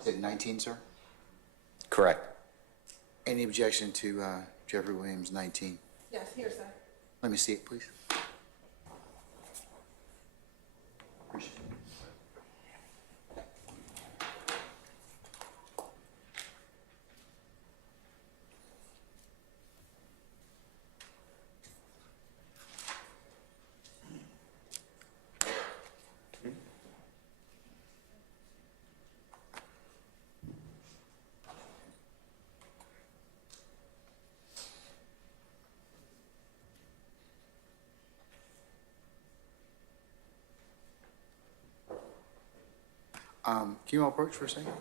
Is it 19, sir? Correct. Any objection to Jeffery Williams, 19? Yes, here, sir. Let me see it, please. Can you all approach for a second?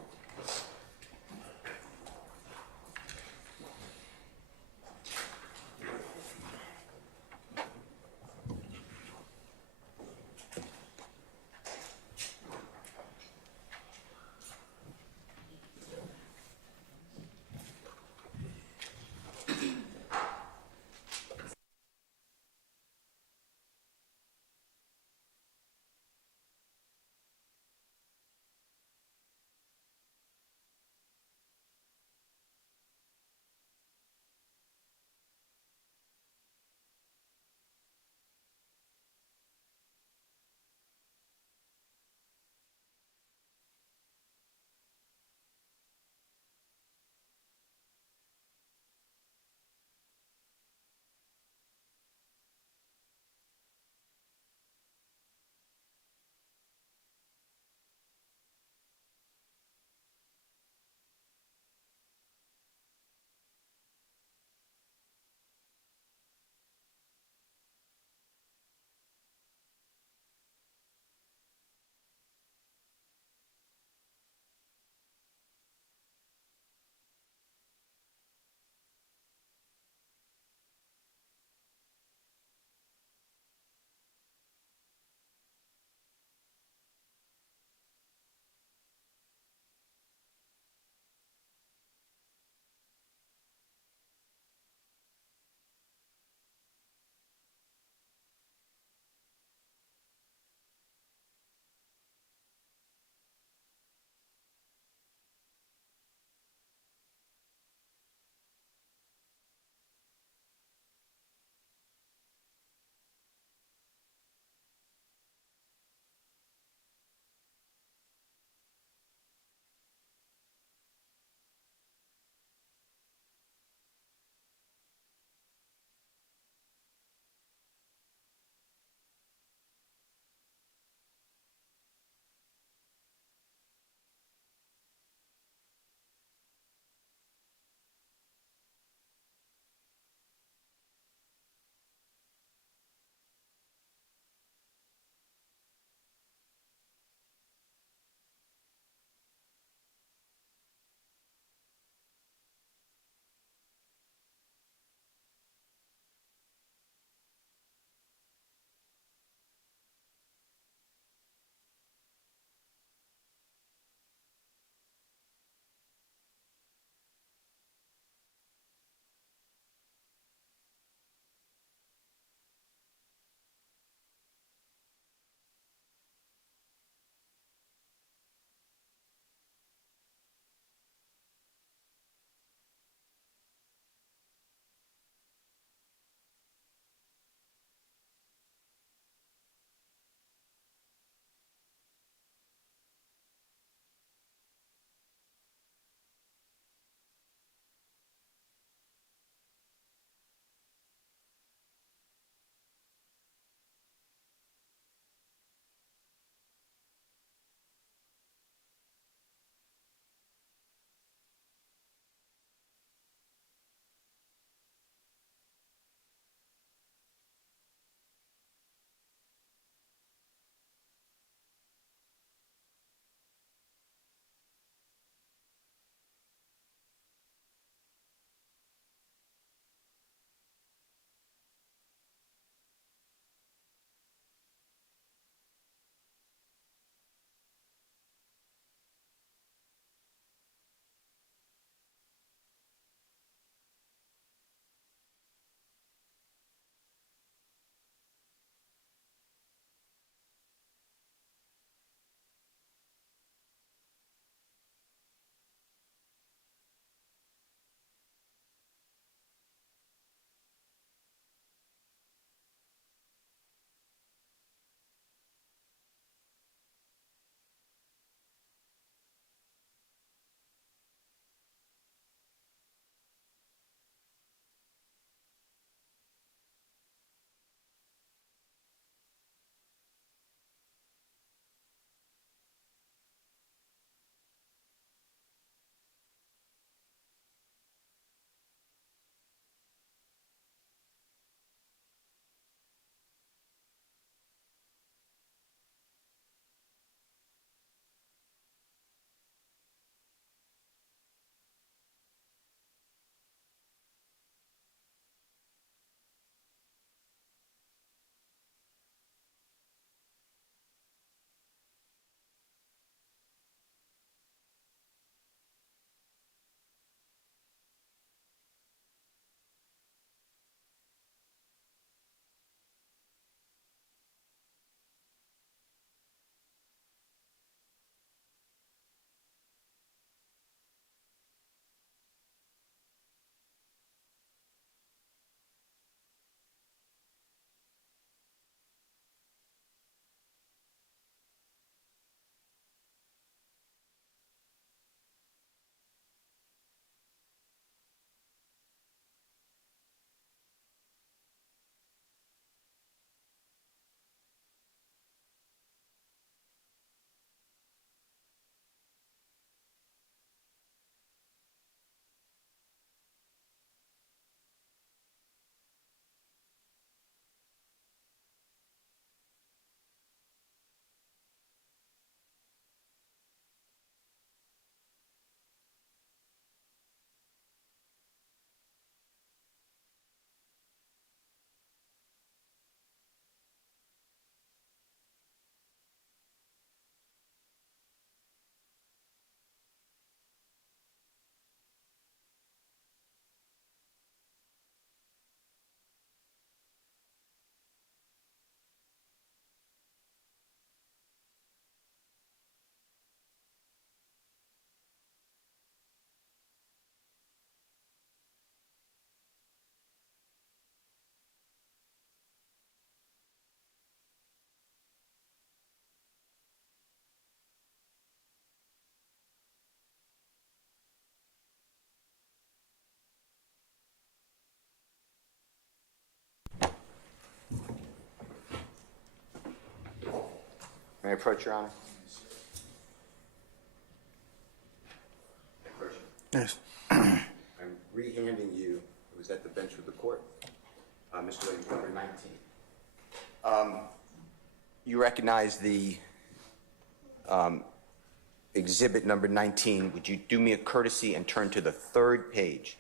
I approach, Your Honor? Approach. Yes. I'm re-handing you, who was at the bench of the court, Mr. Williams, number 19. You recognize the exhibit number 19. Would you do me a courtesy and turn to the third page?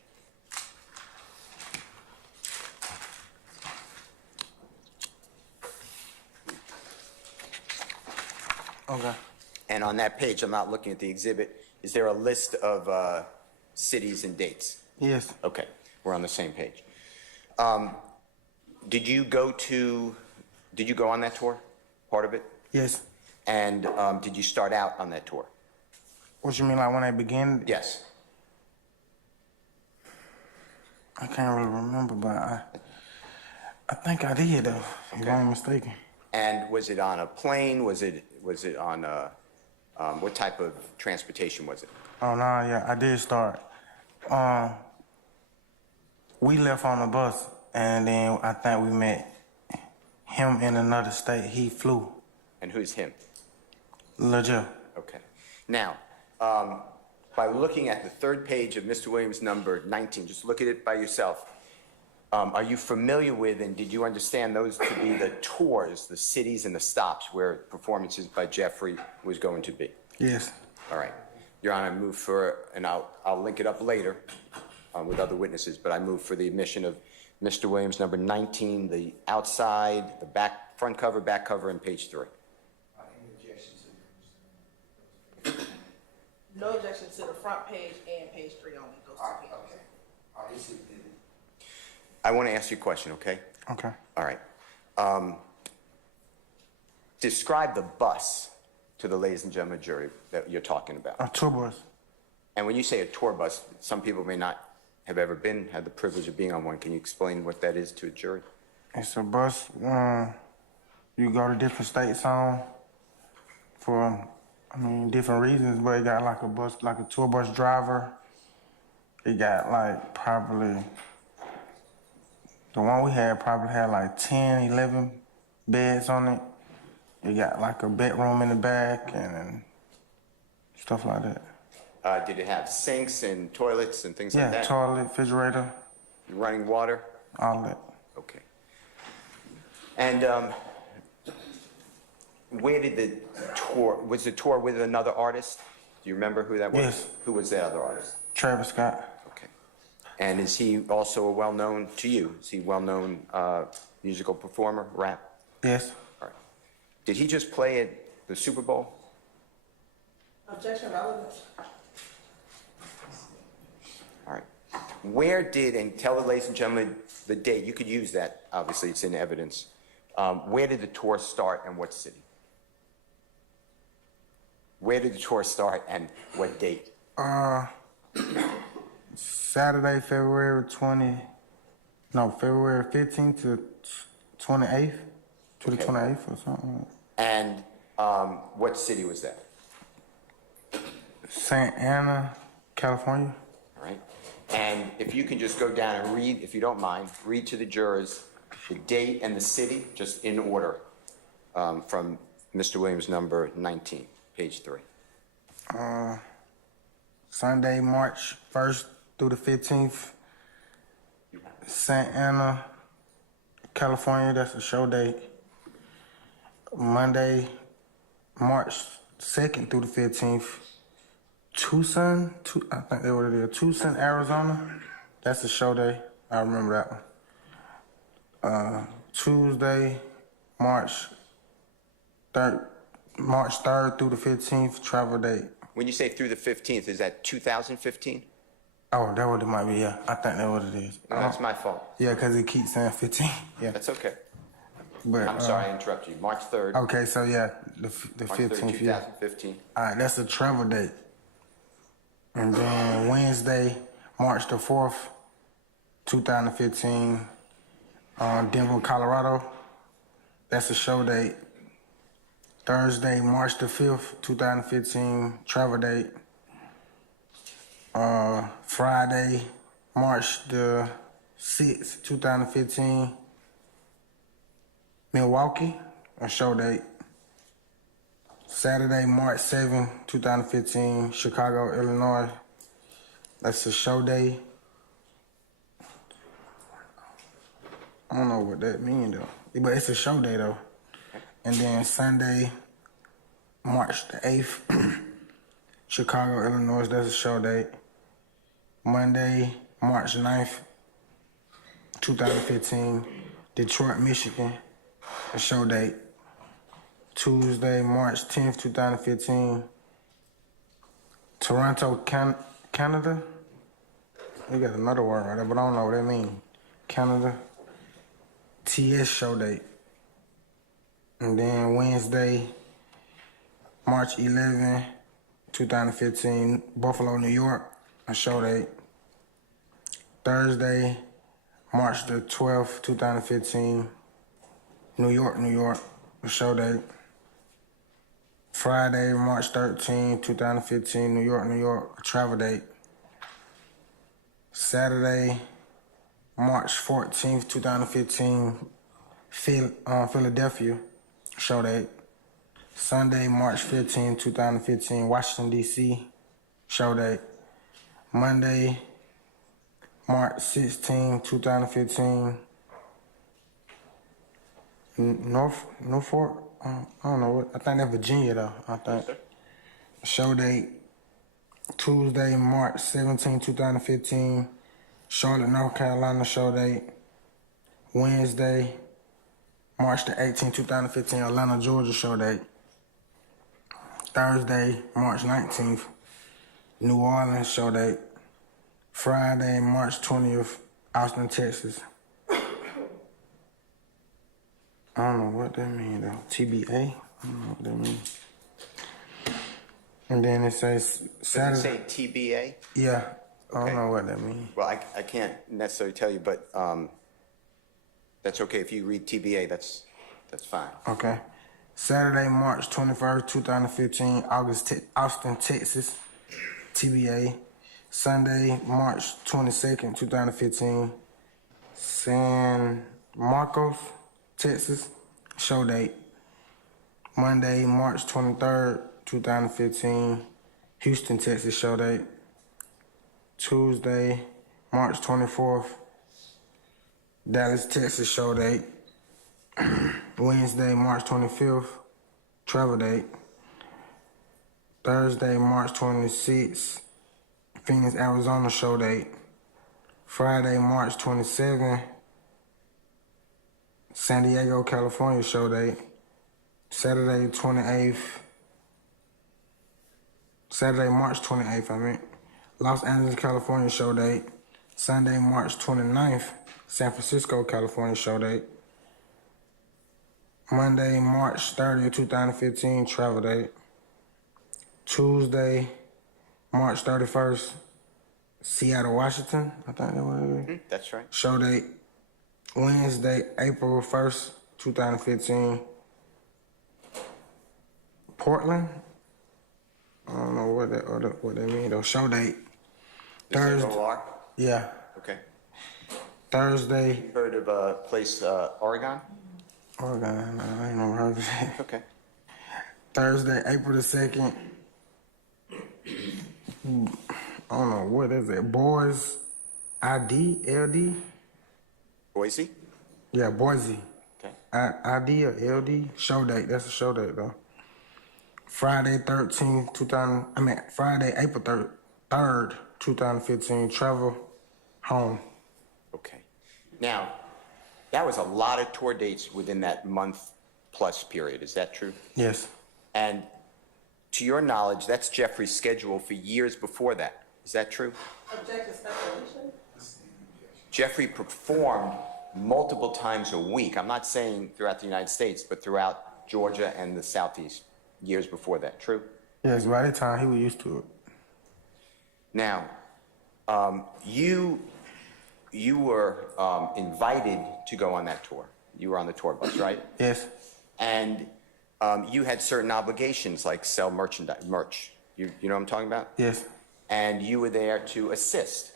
Okay. And on that page, I'm not looking at the exhibit, is there a list of cities and dates? Yes. Okay, we're on the same page. Did you go on that tour, part of it? Yes. And did you start out on that tour? What you mean, like when I began? Yes. I can't really remember, but I think I did, though, if I'm mistaken. And was it on a plane? Was it on what type of transportation was it? Oh, no, yeah, I did start. We left on the bus, and then I think we met him in another state. He flew. And who's him? LaJeff. Okay. Now, by looking at the third page of Mr. Williams' number 19, just look at it by yourself. Are you familiar with and did you understand those to be the tours, the cities and the stops where performances by Jeffery was going to be? Yes. All right. Your Honor, I move for, and I'll link it up later with other witnesses, but I move for the admission of Mr. Williams, number 19, the outside, the back, front cover, back cover, and page 3. Any objections to those? No objection to the front page and page 3 only, those two pages. Okay. All right, see. I want to ask you a question, okay? Okay. All right. Describe the bus to the ladies and gentlemen jury that you're talking about. A tour bus. And when you say a tour bus, some people may not have ever had the privilege of being on one. Can you explain what that is to a jury? It's a bus. You go to different states on for, different reasons, but it got like a bus, like a tour bus driver. It got like probably, the one we had probably had like 10, 11 beds on it. It got like a bedroom in the back and stuff like that. Did it have sinks and toilets and things like Yeah, that? toilet, refrigerator, Running water? all that. Okay. And where did the tour, was the tour with another artist? Do you remember who that was? Yes. Who was the other artist? Travis Scott. Okay. And is he also a well-known to you? Is he a well-known musical performer, rap? Yes. All right. Did he just play at the Super Bowl? Objection relevant. All right. Where did, and tell the ladies and gentlemen the date, you could use that, obviously it's in evidence. Where did the tour start and what city? Where did the tour start and what date? Saturday, February 15th to 28th, to the Okay. 28th or something. And what city was that? St. Anna, California. All right. And if you can just go down and read, if you don't mind, read to the jurors the date and the city, just in order, from Mr. Williams' number 19, page 3. Sunday, March 1st through the 15th. St. Anna, California, that's a show date. Monday, March 2nd through the 15th. Tucson, I think that's what it is. Tucson, Arizona, that's a show day. I remember that one. Tuesday, March 3rd through the 15th, travel date. When you say through the 15th, is that 2015? Oh, that what it might be, yeah. I think that's what it is. No, that's my fault. Yeah, because it keeps saying 15. Yeah. That's okay. But, I'm sorry I interrupted you. March 3rd. Okay, so yeah, the March 3rd, 15th, yeah. 2015. All right, that's the travel date. And then Wednesday, March the 4th, 2015, Denver, Colorado. That's the show date. Thursday, March the 5th, 2015, travel date. Friday, March the 6th, 2015, Milwaukee, a show date. Saturday, March 7, 2015, Chicago, Illinois. That's a show day. I don't know what that means though, but it's a show day though. And then Sunday, March the 8th, Chicago, Illinois, that's a show date. Monday, March 9th, 2015, Detroit, Michigan, a show date. Tuesday, March 10th, 2015, Toronto, Canada. They got another word right there, but I don't know what that means. Canada, TS show date. And then Wednesday, March 11, 2015, Buffalo, New York, a show date. Thursday, March the 12th, 2015, New York, a show date. Friday, March 13, 2015, New York, a travel date. Saturday, March 14th, 2015, Philadelphia, show date. Sunday, March 15, 2015, Washington, D.C., show date. Monday, March 16, 2015, Norfolk, I don't know what, I think that's Virginia though, I think. Show date, Tuesday, March 17, 2015, Charlotte, North Carolina, show date. Wednesday, March the 18th, 2015, Atlanta, Georgia, show date. Thursday, March 19th, New Orleans, show date. Friday, March 20th, Austin, Texas. I don't know what that means though. TBA? I don't know what that means. And then it says Saturday. Does it say TBA? Yeah, I Okay. don't know what that means. Well, I can't necessarily tell you, but that's okay. If you read TBA, that's fine. Okay. Saturday, March 21st, 2015, Austin, Texas, TBA. Sunday, March 22nd, 2015, San Marcos, Texas, show date. Monday, March 23rd, 2015, Houston, Texas, show date. Tuesday, March 24th, Dallas, Texas, show date. Wednesday, March 25th, travel date. Thursday, March 26th, Phoenix, Arizona, show date. Friday, March 27th, San Diego, California, show date. Saturday, March 28th, Los Angeles, California, show date. Sunday, March 29th, San Francisco, California, show date. Monday, March 30th, 2015, travel date. Tuesday, March 31st, Seattle, Washington, I think that was it. That's right. Show date. Wednesday, April 1st, 2015, Portland. I don't know what that means though. Show date. Is it OR? Yeah. Okay. Thursday. You heard of a place, Oregon? Oregon, no, I ain't never heard of it. Okay. Thursday, April the 2nd. I don't know, what is it? Boys ID, LD? Boise? Yeah, Boise. Okay. ID or LD? Show date, that's a show date though. Friday, April 3rd, 2015, travel home. Okay. Now, that was a lot of tour dates within that month-plus period. Is that true? Yes. And to your knowledge, that's Jeffrey's schedule for years before that. Is that true? Objective speculation? Jeffrey performed multiple times a week. I'm not saying throughout the United States, but throughout Georgia and the Southeast years before that. True? Yes, by that time he was used to it. Now, you were invited to go on that tour. You were on the tour bus, right? Yes. And you had certain obligations like sell merch. You know what I'm talking about? Yes. And you were there to assist,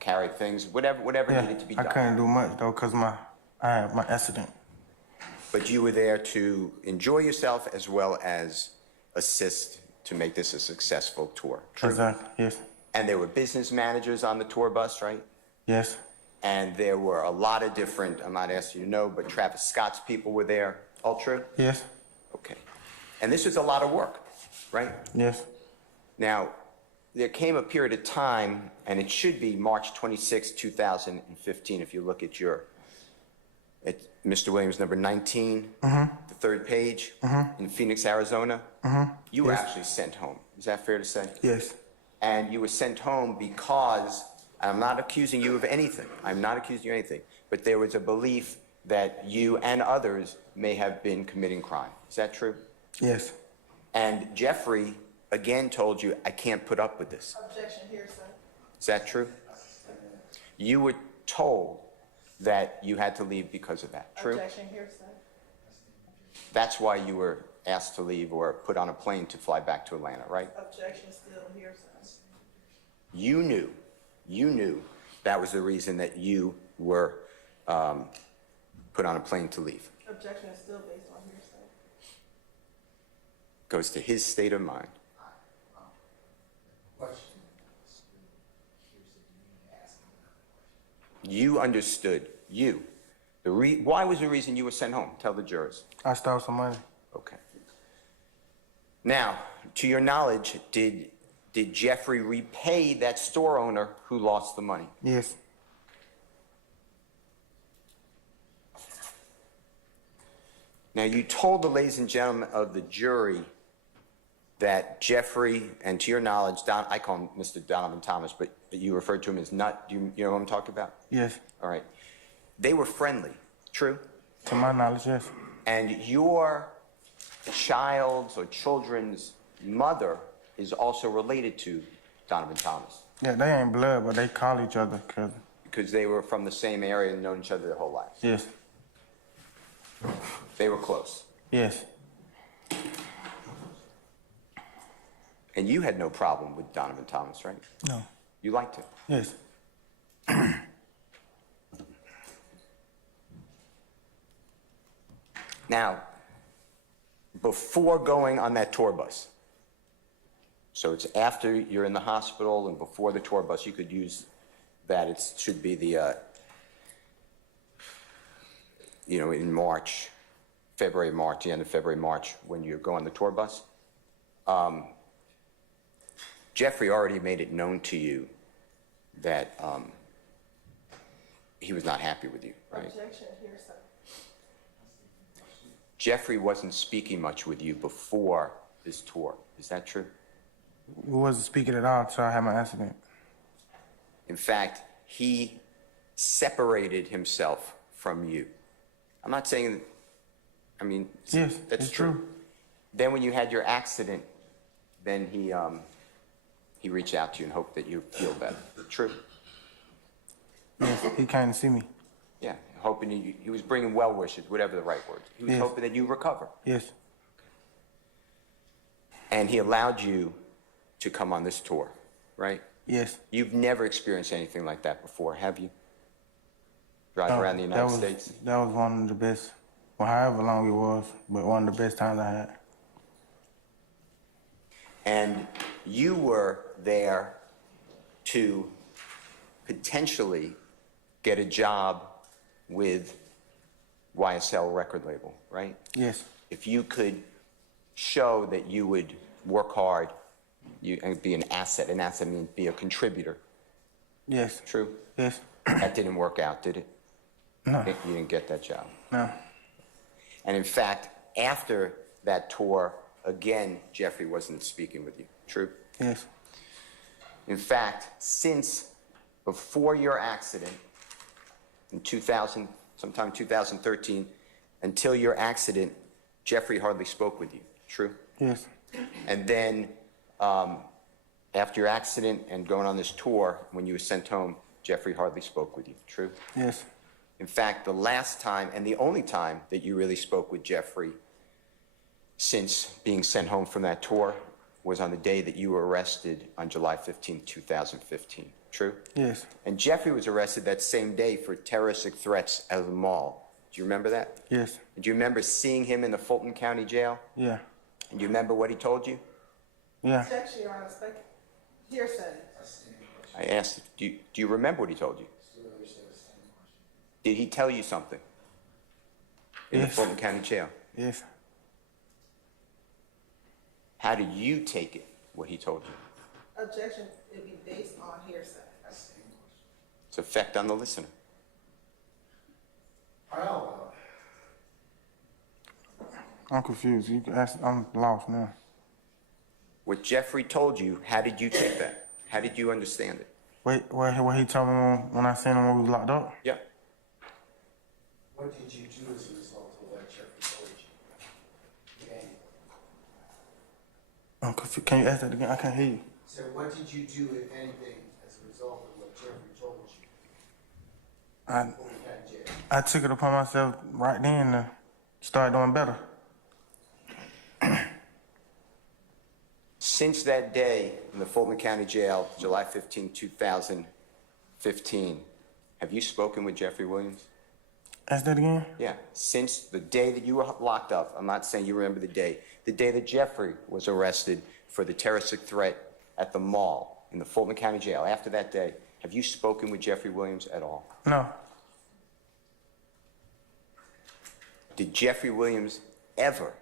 carry things, whatever needed to be done. I couldn't do much though because I had my accident. But you were there to enjoy yourself as well as assist to make this a successful tour. True? Exactly, yes. And there were business managers on the tour bus, right? Yes, And there were a lot of different, I'm not asking you to know, but Travis Scott's people were there. All true? yes, Okay. And this was a lot of work, right? yes, Now, there came a period of time, and it should be March 26, 2015, if you look at Mr. Williams, number 19, the third page, in Phoenix, Arizona. You were actually sent home. Is that fair to say? yes, And you were sent home because, I'm not accusing you of anything. I'm not accusing you of anything. But there was a belief that you and others may have been committing crime. Is that true? yes. And Jeffrey again told you, I can't put up with this. Objection here, sir. Is that true? You were told that you had to leave because of that. True? Objection here, sir. That's why you were asked to leave or put on a plane to fly back to Atlanta, right? Objection still here, sir. You knew that was the reason that you were put on a plane to leave. Objection is still based on here, sir. Goes to his state of mind. Question. You understood. Why was the reason you were sent home? Tell the jurors. I stole some money. Okay. Now, to your knowledge, did Jeffrey repay that store owner who lost the money? Yes, Now, you told the ladies and gentlemen of the jury that Jeffrey, and to your knowledge, I call him Mr. Donovan Thomas, but you referred to him as Nut. Do you know what I'm talking about? yes. All right. They were friendly, true? To my knowledge, yes. And your child's or children's mother is also related to Donovan Thomas Yeah, they ain't blood, but they call each other cousin. because they were from the same area and known each other their whole lives. Yes, They were close. yes, And you had no problem with Donovan Thomas, right? no, You liked him. yes. Now, before going on that tour bus, so it's after you're in the hospital and before the tour bus, you could use that. It should be the, in March, February, March, the end of February, March, when you go on the tour bus. Jeffrey already made it known to you that he was not happy with you, right? Objection here, sir. Jeffrey wasn't speaking much with you before this tour. Is that true? We wasn't speaking at all until I had my accident. In fact, he separated himself from you. I'm not saying, Yes, that's it's true. Then when you had your accident, then he reached out to you and hoped that you feel better. True? Yes, he came to see me. Yeah, hoping he was bringing well wishes, whatever the right word. He was Yes. hoping that you recover. Yes, And he allowed you to come on this tour, right? yes. You've never experienced anything like that before, have you? Drive No, around the United States? That was one of the best, well, however long it was, but one of the best times I had. And you were there to potentially get a job with YSL record label, right? Yes, If you could show that you would work hard, and be an asset means be a contributor, yes, true? yes. That didn't work out, did it? No, You didn't get that job. no, And in fact, after that tour, again, Jeffrey wasn't speaking with you, true? yes, In fact, since before your accident in sometime 2013, until your accident, Jeffrey hardly spoke with you, true? yes, And then after your accident and going on this tour, when you were sent home, Jeffrey hardly spoke with you, true? yes, In fact, the last time and the only time that you really spoke with Jeffrey since being sent home from that tour was on the day that you were arrested on July 15, 2015. True? yes, And Jeffrey was arrested that same day for terroristic threats at a mall. Do you remember that? yes, Do you remember seeing him in the Fulton County jail? yeah, And you remember what he told you? Yeah. Objection, Your Honor, hearsay. I asked, do you remember what he told you? Did he tell you something? In the Yes. Fulton County Jail? Yes. How did you take it, what he told you? Objection, it be based on hearsay. Its effect on the listener. I'm confused. You can ask, I'm lost now. What Jeffrey told you, how did you take that? How did you understand it? Wait, what he told me when I seen him when we was locked up? Yeah. What did you do as a result of what Jeffrey told you? Okay. I'm confused. Can you ask that again? I can't hear you. So what did you do, if anything, as a result of what Jeffrey told you? Fulton County Jail. I took it upon myself right then to start doing better. Since that day in the Fulton County Jail, July 15, 2015, have you spoken with Jeffrey Williams? Ask that again? Yeah. Since the day that you were locked up, I'm not saying you remember the day that Jeffrey was arrested for the terroristic threat at the mall in the Fulton County Jail, after that day, have you spoken with Jeffrey Williams at all? No. Did Jeffrey Williams ever,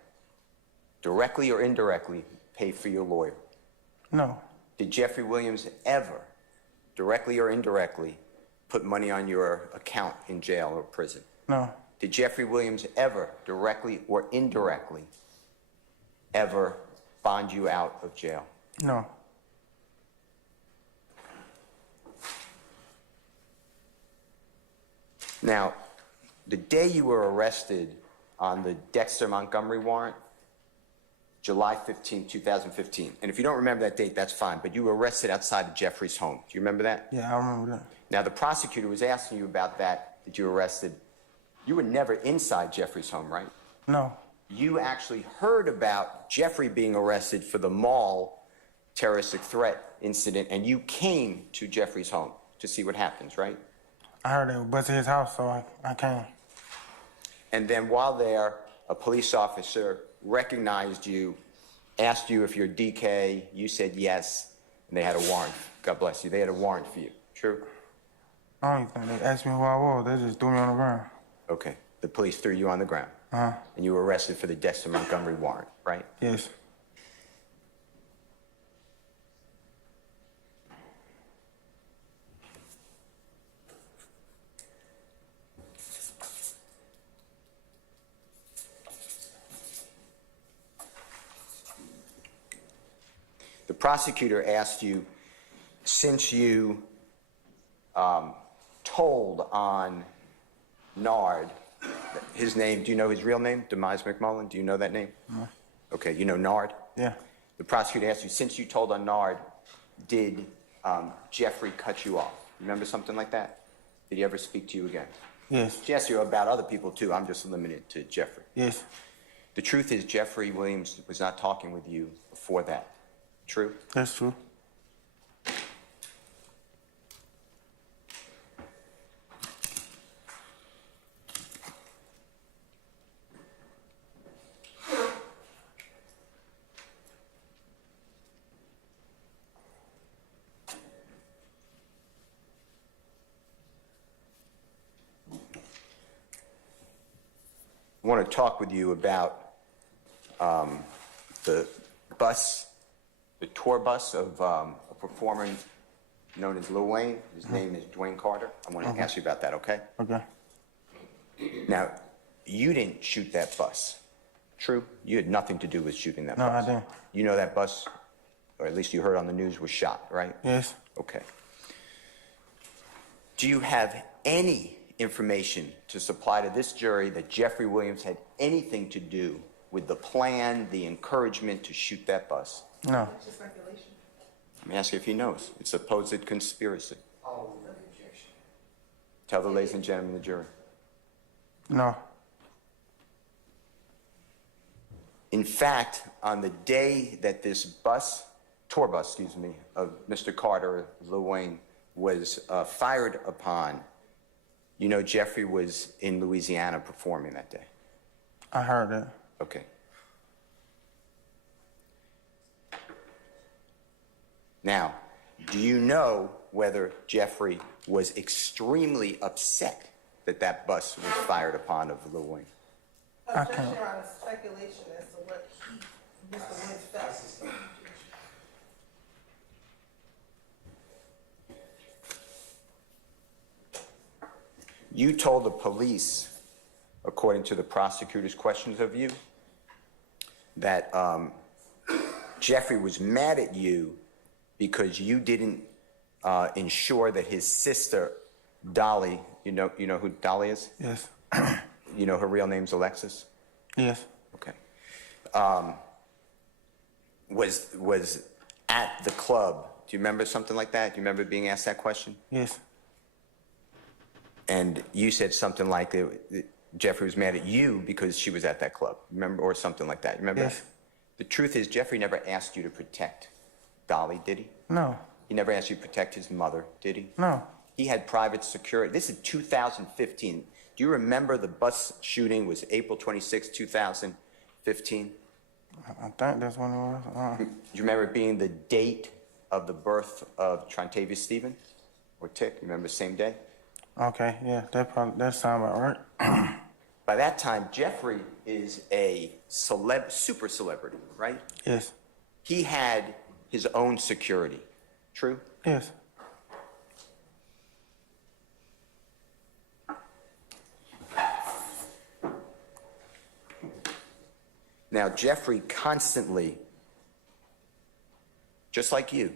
directly or indirectly, pay for your lawyer? No. Did Jeffrey Williams ever, directly or indirectly, put money on your account in jail or prison? No. Did Jeffrey Williams ever, directly or indirectly, ever bond you out of jail? No. Now, the day you were arrested on the Dexter Montgomery warrant, July 15, 2015, and if you don't remember that date, that's fine, but you were arrested outside of Jeffrey's home. Do you remember that? Yeah, I remember that. Now, the prosecutor was asking you about that you were arrested. You were never inside Jeffrey's home, right? No. You actually heard about Jeffrey being arrested for the mall terroristic threat incident, and you came to Jeffrey's home to see what happens, right? I heard they were busting his house, so I came. And then while there, a police officer recognized you, asked you if you're DK, you said yes, and they had a warrant. God bless you. They had a warrant for you. True? I don't even think they asked me who I was. They just threw me on the ground. Okay. The police threw you on the ground. Uh-huh. And you were arrested for the Dexter Montgomery warrant, right? Yes. The prosecutor asked you, since you told on Nard, his name, do you know his real name? Demise McMullen, do you know that name? No. Okay, you know Nard? Yeah. The prosecutor asked you, since you told on Nard, did Jeffrey cut you off? Remember something like that? Did he ever speak to you again? Yes. She asked you about other people too, I'm just limited to Jeffrey. Yes. The truth is Jeffrey Williams was not talking with you before that. True? That's true. I want to talk with you about the bus, the tour bus of a performer known as Lil Wayne. His name is Dwayne Carter. I want to ask you about that, okay? Okay. Now, you didn't shoot that bus. True? You had nothing to do with shooting that No, bus. I didn't. You know that bus, or at least you heard on the news, was shot, right? Yes. Okay. Do you have any information to supply to this jury that Jeffrey Williams had anything to do with the plan, the encouragement to shoot that bus? No. It's just speculation. Let me ask you if he knows. It's a supposed conspiracy. Oh, no objection. Tell the ladies and gentlemen of the jury. No. In fact, on the day that this tour bus, of Mr. Carter, Lil Wayne, was fired upon, you know Jeffrey was in Louisiana performing that day. I heard that. Okay. Now, do you know whether Jeffrey was extremely upset that that bus was fired upon of Lil Wayne? Objection, Your Honor, speculation as to what Mr. Wentz felt. You told the police, according to the prosecutor's questions of you, that Jeffrey was mad at you because you didn't ensure that his sister, Dolly, you know who Dolly is? Yes. You know her real name's Alexis? Yes. Okay. Was at the club. Do you remember something like that? Do you remember being asked that question? Yes. And you said something like Jeffrey was mad at you because she was at that club. Remember, or something like that. Remember? Yes. The truth is, Jeffrey never asked you to protect Dolly, did he? No. He never asked you to protect his mother, did he? No. He had private security. This is 2015. Do you remember the bus shooting was April 26, 2015? I think that's when it was. Do you remember it being the date of the birth of Trontavia Stevens? Or Tick? You remember the same day? Okay, yeah, that sound about right. By that time, Jeffrey is a super celebrity, right? Yes. He had his own security. True? Yes. Now, Jeffrey constantly, just like you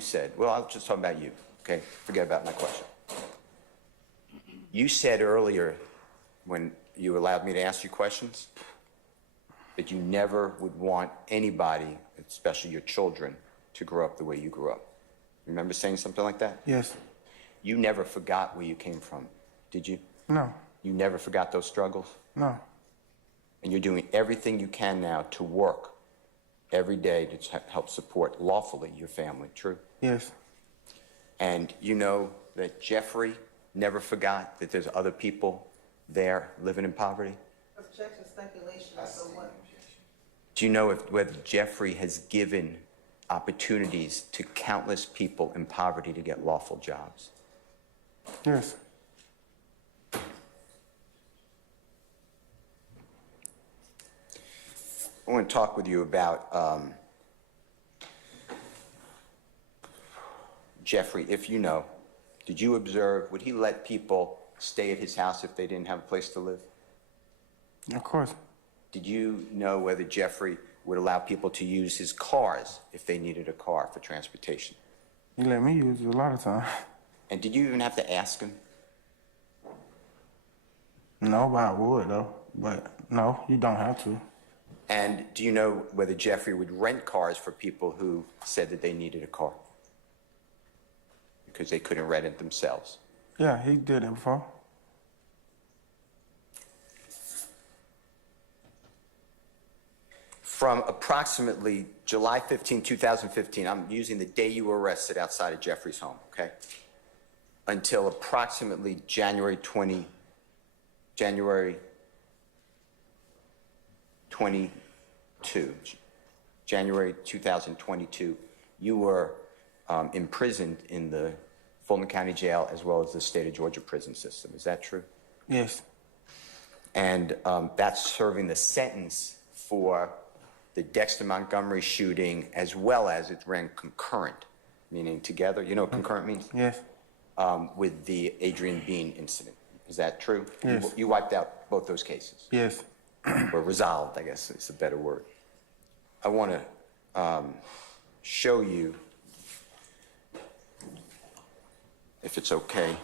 said, well, I'll just talk about you, okay? Forget about my question. You said earlier, when you allowed me to ask you questions, that you never would want anybody, especially your children, to grow up the way you grew up. Remember saying something like that? Yes. You never forgot where you came from, did you? No. You never forgot those struggles? No. And you're doing everything you can now to work every day to help support lawfully your family, true? Yes. And you know that Jeffrey never forgot that there's other people there living in poverty? Objection, speculation as to what. Do you know whether Jeffrey has given opportunities to countless people in poverty to get lawful jobs? Yes. I want to talk with you about Jeffrey, if you know. Did you observe, would he let people stay at his house if they didn't have a place to live? Of course. Did you know whether Jeffrey would allow people to use his cars if they needed a car for transportation? He let me use it a lot of times. And did you even have to ask him? No, but I would though. But no, you don't have to. And do you know whether Jeffrey would rent cars for people who said that they needed a car? Because they couldn't rent it themselves. Yeah, he did it before. From approximately July 15, 2015, I'm using the day you were arrested outside of Jeffrey's home, okay? Until approximately January 2022, you were imprisoned in the Fulton County Jail as well as the state of Georgia prison system. Is that true? Yes. And that's serving the sentence for the Dexter Montgomery shooting as well as it ran concurrent, meaning together. You know what concurrent means? Yes. With the Adrian Bean incident. Is that true? Yes. You wiped out both those cases. Yes. Or resolved, I guess is a better word. I want to show you, if it's okay,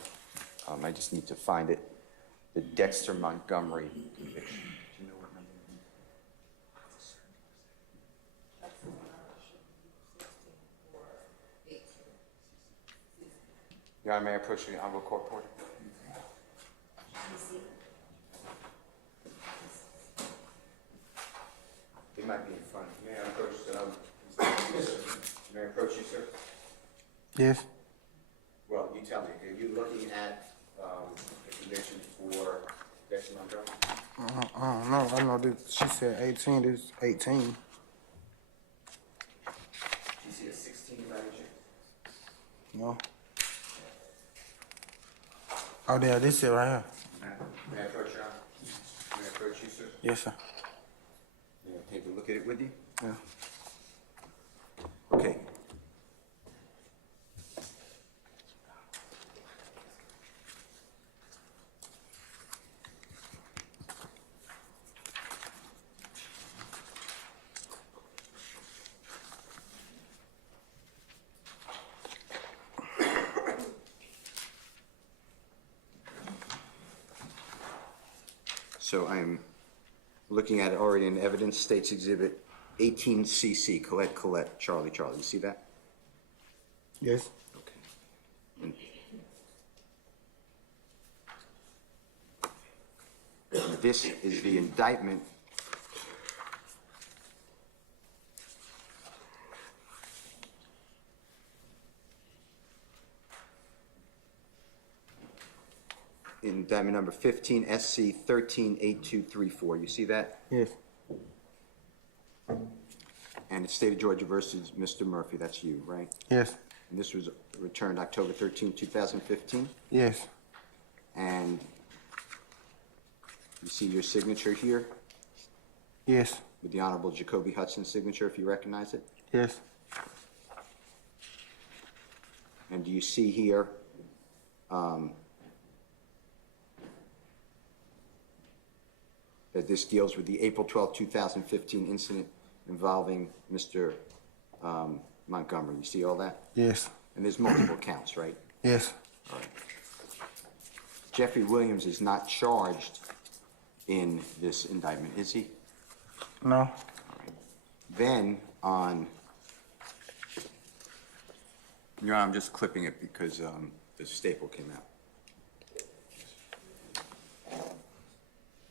I just need to find it, the Dexter Montgomery conviction. Do you know what number? Your Honor, may I approach the honorable court reporter? It might be in front. May I approach may I approach you, sir? Yes. Well, you tell me, are you looking at the conviction for Dexter Montgomery? I don't know. I know this. She said 18. This is 18. Do you see a 16 No. Oh, there, this is right here. May I approach you? May I approach you, sir? Yes, sir. May I take a look at it with you? Yeah. Okay. So I'm looking at it already in evidence, State's Exhibit 18CC, Colette, Charlie. You see that? Yes. Okay. And this is the indictment indictment number 15 SC 138234. You see that? Yes. And it's State of Georgia versus Mr. Murphy. That's you, right? Yes. And this was returned October 13, 2015. Yes. And you see your signature here Yes. with the Honorable Jacoby Hudson's signature, if you recognize it. Yes. And do you see here that this deals with the April 12, 2015 incident involving Mr. Montgomery? You see all that? Yes. And there's multiple counts, right? Yes. All right. Jeffery Williams is not charged in this indictment, is he? No. Then on, Your Honor, I'm just clipping it because the staple came out.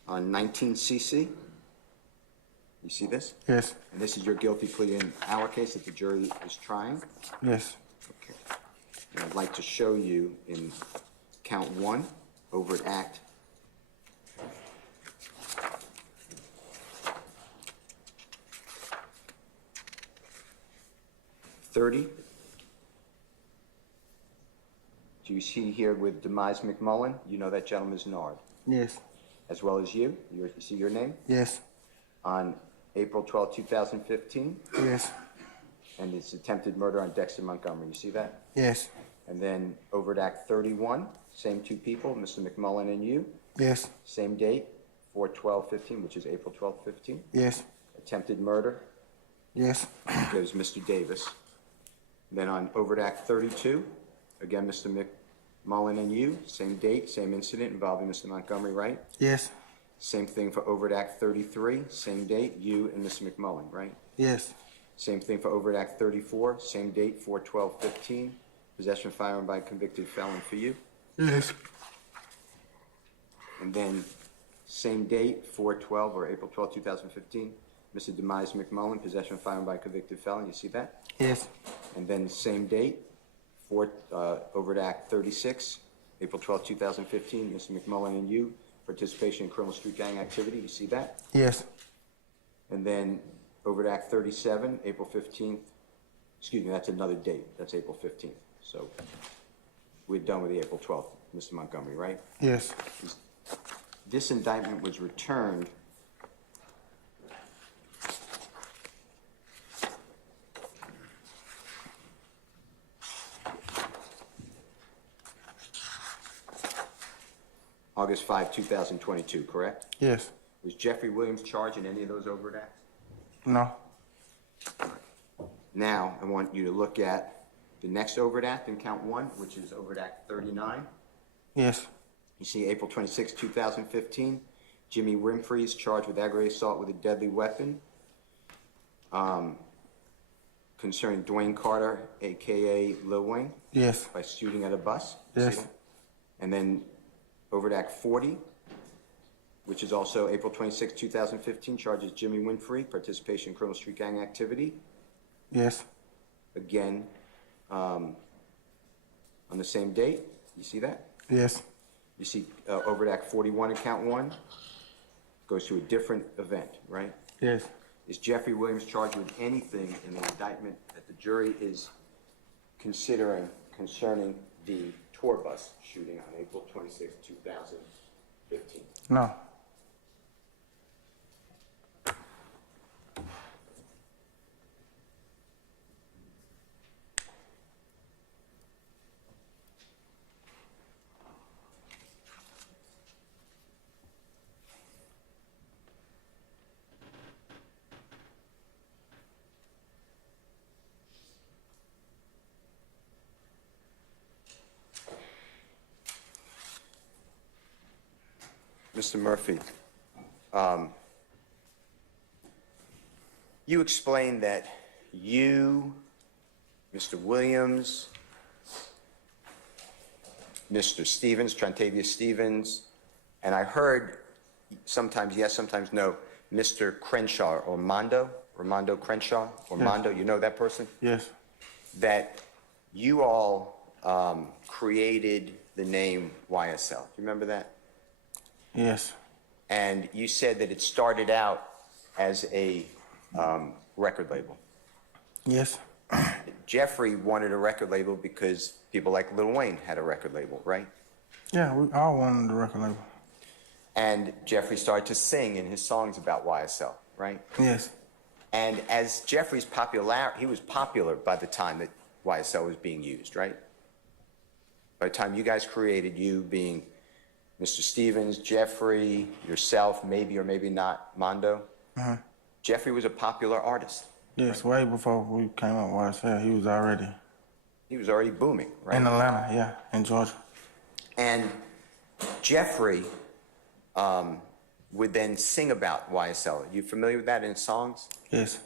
On 19CC, you see this? Yes. And this is your guilty plea in our case that the jury is trying? Yes. Okay. And I'd like to show you in count 1, overt act. $30. Do you see here with Demise McMullen? You know that gentleman is Nard, Yes. as well as you. You see your name? Yes. On April 12, 2015, Yes. and it's attempted murder on Dexter Montgomery. You see that? Yes. And then overt act 31, same two people, Mr. McMullen and you. Yes. Same date, 4/12/15, which is April 12, 15. Yes. Attempted murder Yes. gives Mr. Davis. Then on overt act 32, again, Mr. McMullen and you, same date, same incident involving Mr. Montgomery, right? Yes. Same thing for overt act 33, same date, you and Mr. McMullen, right? Yes. Same thing for overt act 34, same date, 4/12/15, possession of firearm by a convicted felon for you. Yes. And then same date, 4/12 or April 12, 2015, Mr. Demise McMullen, possession of firearm by a convicted felon. You see that? Yes. And then same date, overt act 36, April 12, 2015, Mr. McMullen and you, participation in criminal street gang activity. You see that? Yes. And then overt act 37, April 15th. Excuse me, that's another date. That's April 15th. So we're done with the April 12th, Mr. Montgomery, right? Yes. This indictment was returned August 5, 2022, correct? Yes. Was Jeffery Williams charged in any of those overt acts? No. Now, I want you to look at the next overt act in count 1, which is overt act 39. Yes. You see April 26, 2015, Jimmy Winfrey is charged with aggravated assault with a deadly weapon concerning Dwayne Carter, AKA Lil Wayne, Yes. by shooting at a bus. You see Yes. that? And then overt act 40, which is also April 26, 2015, charges Jimmy Winfrey, participation in criminal street gang activity. Yes. Again, on the same date. You see that? Yes. You see overt act 41 in count 1 goes to a different event, right? Yes. Is Jeffery Williams charged with anything in the indictment that the jury is considering concerning the tour bus shooting on April 26, 2015? No. Mr. Murphy, you explained that you, Mr. Williams, Mr. Stevens, Trantavia Stevens, and I heard sometimes yes, sometimes no, Mr. Crenshaw or Armando Crenshaw, or Yes. Mondo, you know that person? Yes. That you all created the name YSL. Do you remember that? Yes. And you said that it started out as a record label. Yes. Jeffrey wanted a record label because people like Lil Wayne had a record label, right? Yeah, we all wanted the record label. And Jeffrey started to sing in his songs about YSL, right? Yes. And as Jeffrey's popular, he was popular by the time that YSL was being used, right? By the time you guys created, you being Mr. Stevens, Jeffrey, yourself, maybe or maybe not, Mondo, Jeffrey was a popular artist. Yes, way before we came up with YSL, he was already booming, right? in Atlanta, yeah, in Georgia. And Jeffrey would then sing about YSL. Are you familiar with that in songs? Yes.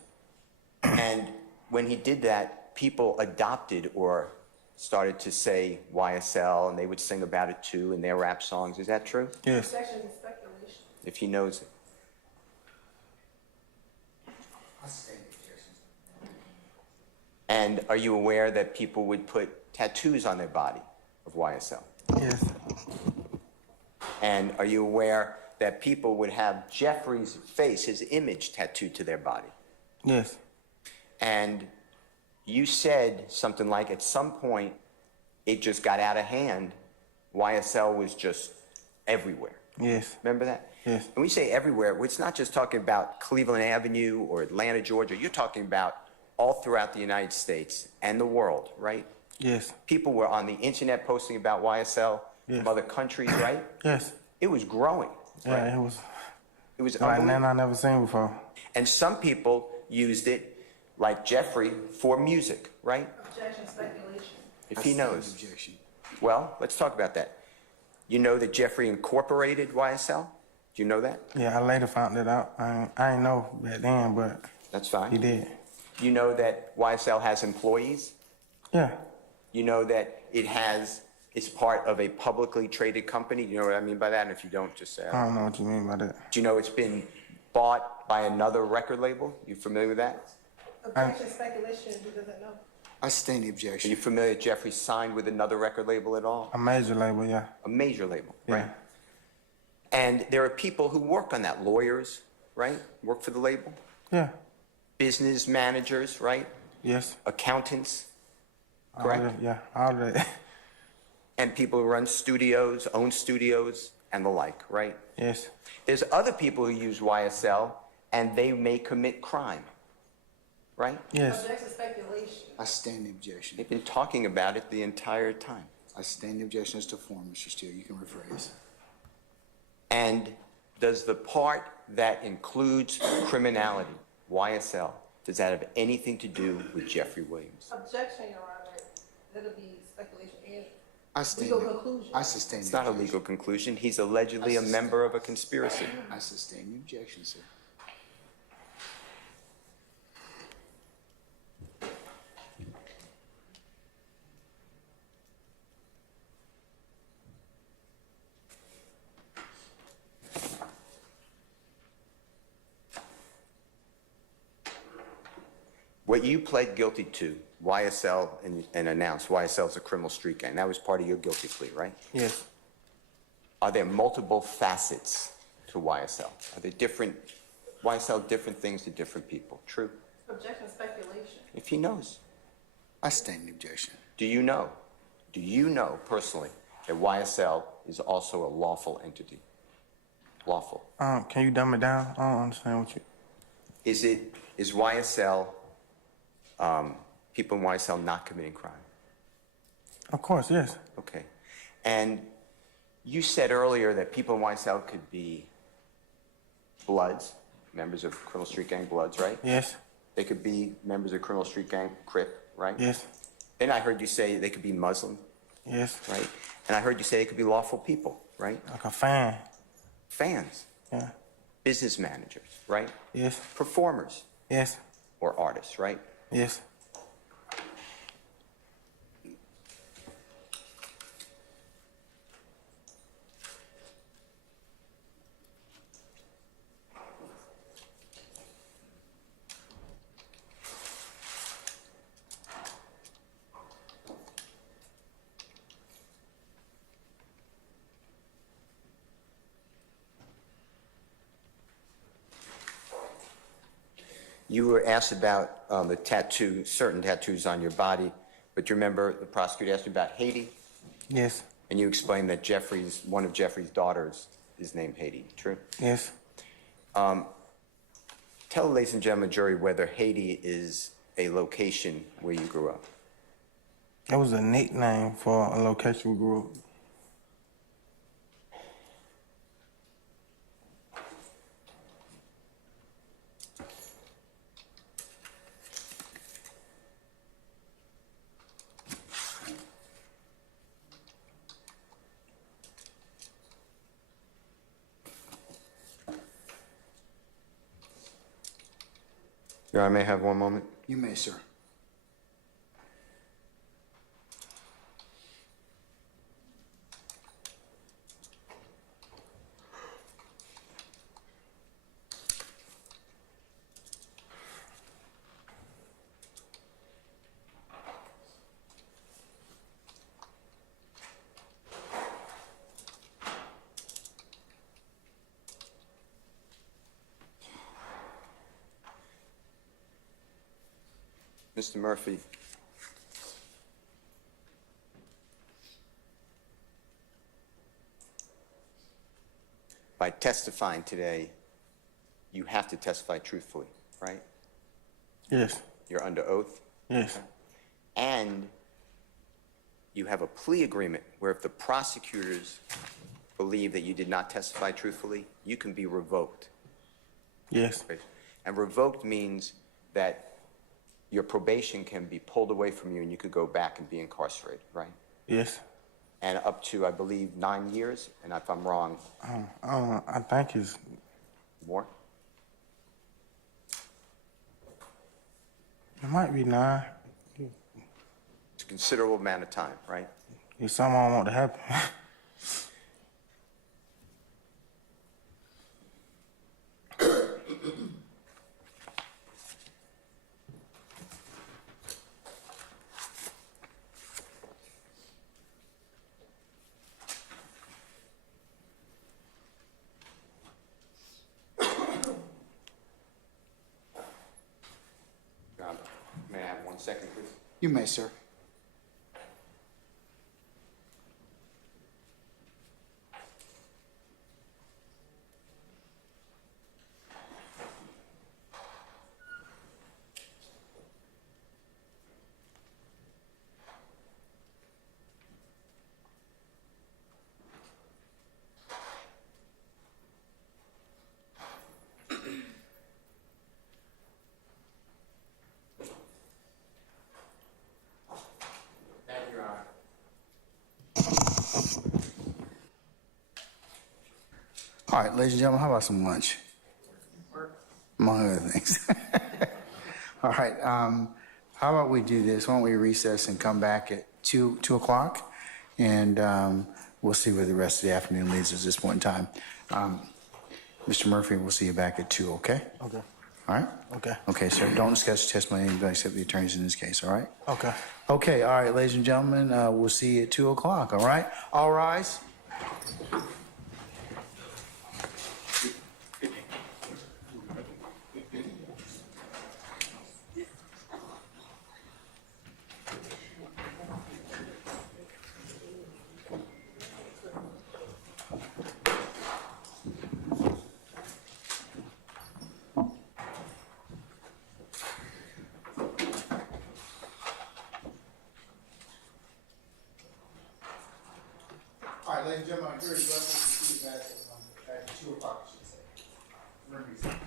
And when he did that, people adopted or started to say YSL, and they would sing about it too in their rap songs. Is that true? Yes. Objection is speculation. If he knows it. I stand objection. And are you aware that people would put tattoos on their body of YSL? Yes. And are you aware that people would have Jeffrey's face, his image tattooed to their body? Yes. And you said something like, at some point, it just got out of hand. YSL was just everywhere. Yes. Remember that? Yes. And we say everywhere, it's not just talking about Cleveland Avenue or Atlanta, Georgia. You're talking about all throughout the United States and the world, right? Yes. People were on the internet posting about YSL Yes. from other countries, right? Yes. It was growing. Yeah, right? it was It was like unbelievable. nothing I never seen before. And some people used it, like Jeffrey, for music, right? Objection, speculation. If he knows. Objection. Well, let's talk about that. You know that Jeffrey incorporated YSL? Do you know that? Yeah, I later found that out. I didn't know back then, but That's fine. he did. You know that YSL has employees? Yeah. You know that it's part of a publicly traded company? You know what I mean by that? And if you don't, just say, I don't know what you mean by that. do you know it's been bought by another record label? You familiar with that? Objection, speculation, he doesn't know. I stand the Are objection. you familiar that Jeffrey signed with another record label at all? A major label, yeah. A major label, Yeah. right? And there are people who work on that, lawyers, right? Work for the label. Yeah. Business managers, right? Yes. Accountants, All correct? that, yeah, all that. And people who run studios, own studios, and the like, right? Yes. There's other people who use YSL, and they may commit crime, right? Yes. Objection, speculation. I stand the objection. They've been talking about it the entire time. I stand the objection as to form, Mr. Steele. You can rephrase. And does the part that includes criminality, YSL, does that have anything to do with Jeffrey Williams? Objection, Your Honor. That'll be speculation and I stand. legal conclusion. I sustain. It's the not a objection. legal conclusion. He's allegedly a member of a conspiracy. I sustain the objection, sir. What you pled guilty to, YSL, and announced YSL is a criminal street gang, that was part of your guilty plea, right? Yes. Are there multiple facets to YSL? Are there YSL different things to different people? True? Objection, speculation. If he knows. I stand the objection. Do you know? do you know personally that YSL is also a lawful entity? Lawful. Can you dumb it down? I don't understand what you. Is YSL, people in YSL not committing crime? Of course, yes. Okay. And you said earlier that people in YSL could be Bloods, members of Criminal Street Gang Bloods, right? Yes. They could be members of Criminal Street Gang Crip, right? Yes. Then I heard you say they could be Muslim, Yes. right? And I heard you say they could be lawful people, right? Like a fan. Fans, Yeah. business managers, right? Yes. Performers Yes. or artists, right? Yes. You were asked about the tattoo, certain tattoos on your body, but you remember the prosecutor asked you about Haiti, Yes. and you explained that one of Jeffrey's daughters is named Haiti, true? Yes. Tell the ladies and gentlemen jury whether Haiti is a location where you grew up. That was a nickname for a location we grew up. Your Honor, may I have one moment? You may, sir. Mr. Murphy, by testifying today, you have to testify truthfully, right? Yes. You're under oath, Yes. and you have a plea agreement where if the prosecutors believe that you did not testify truthfully, you can be revoked. Yes. And revoked means that your probation can be pulled away from you and you could go back and be incarcerated, right? Yes. And up to, I believe, 9 years, and if I'm wrong, I think it's more? it might be 9. It's a considerable amount of time, right? It's something I don't want to happen. May I have 1 second, please? You may, sir. Thank you, Your Honor. All right, ladies and gentlemen, how about some lunch? Among other things. All right, how about we do this? Why don't we recess and come back at 2 o'clock? And we'll see where the rest of the afternoon leads us at this point in time. Mr. Murphy, we'll see you back at 2, okay? Okay. All right? Okay. Okay, sir, don't discuss testimony of anybody except the attorneys in this case, all right? Okay. Okay, all right, ladies and gentlemen, we'll see you at 2 o'clock, all right? All rise. jury reference to at 2 o'clock, I should say. Remember you said.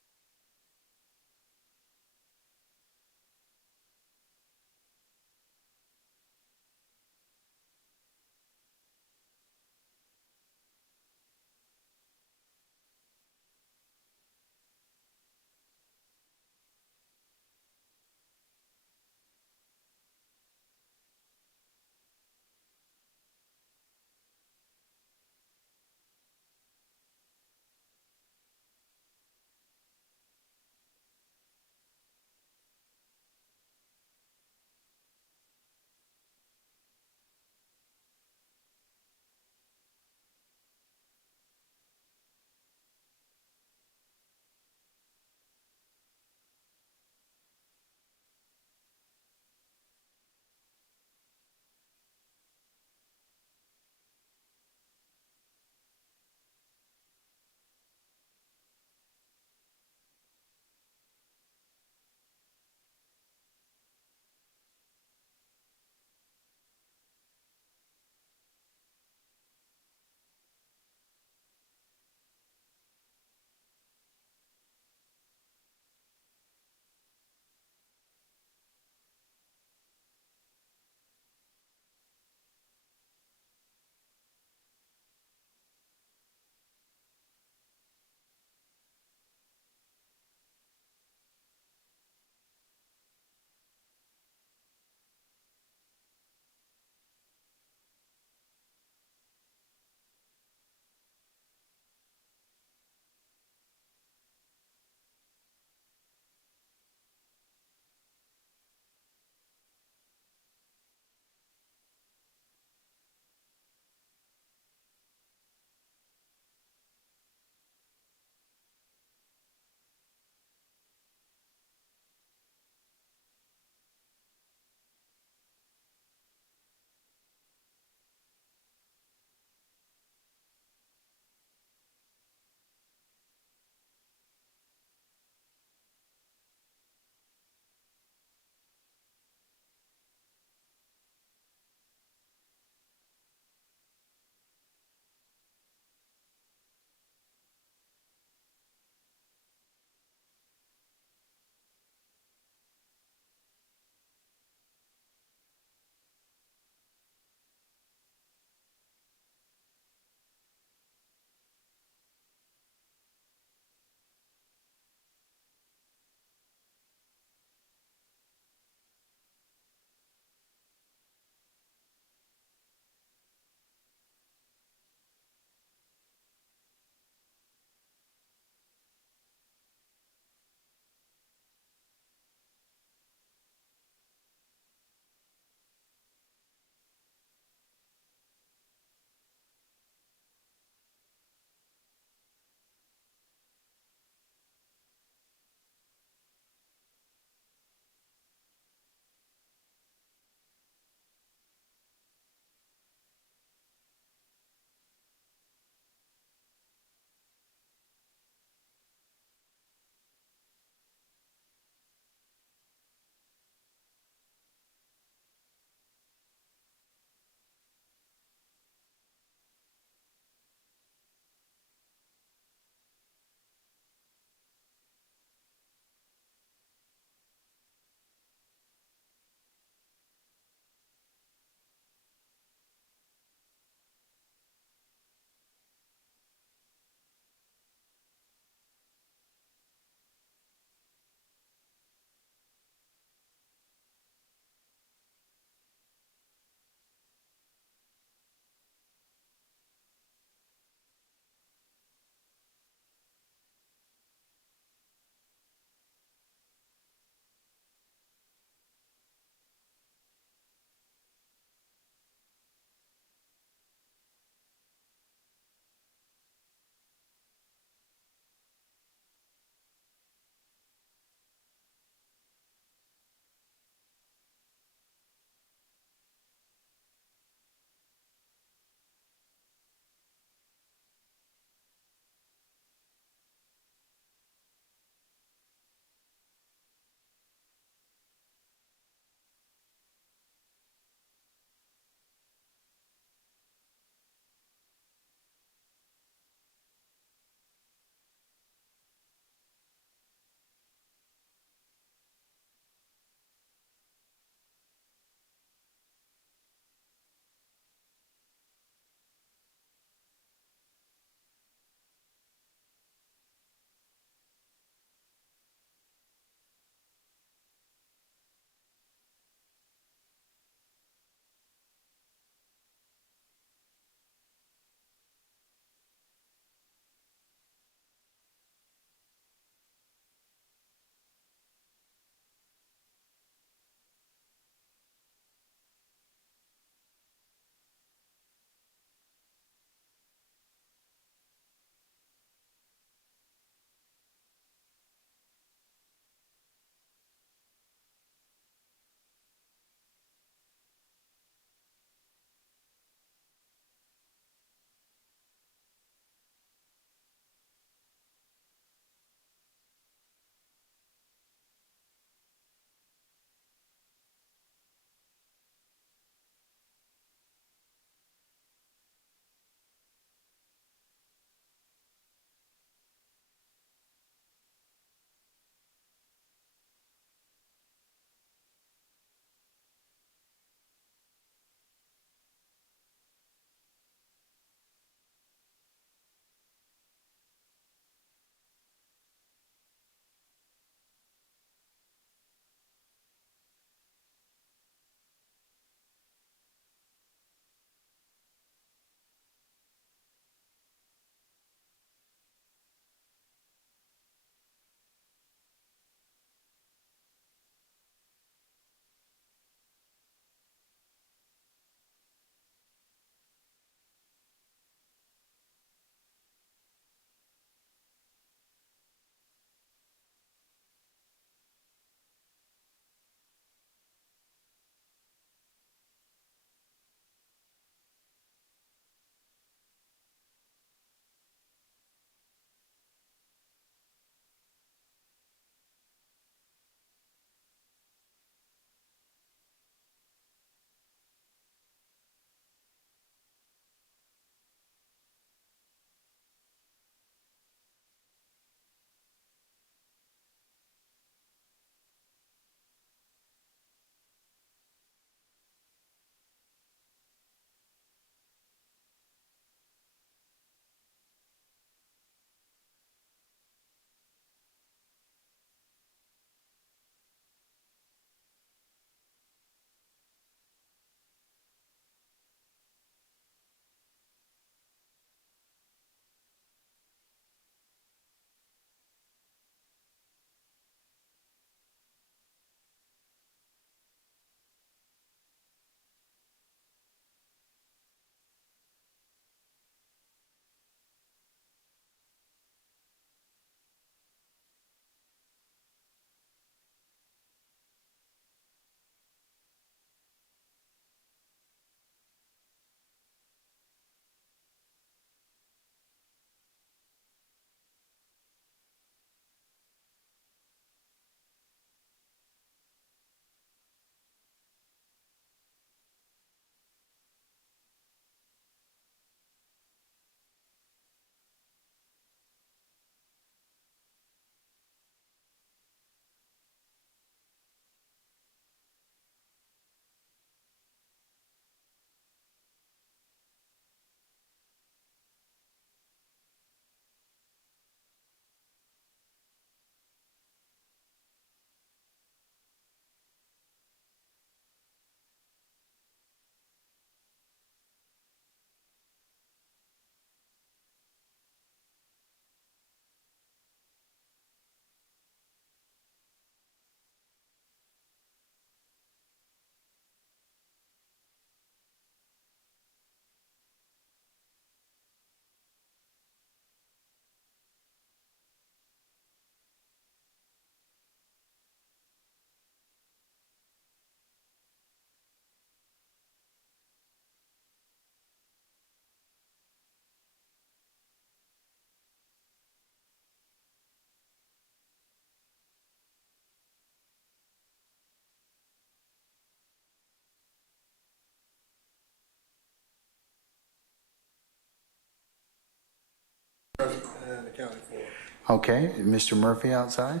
County for. Okay, Mr. Murphy outside?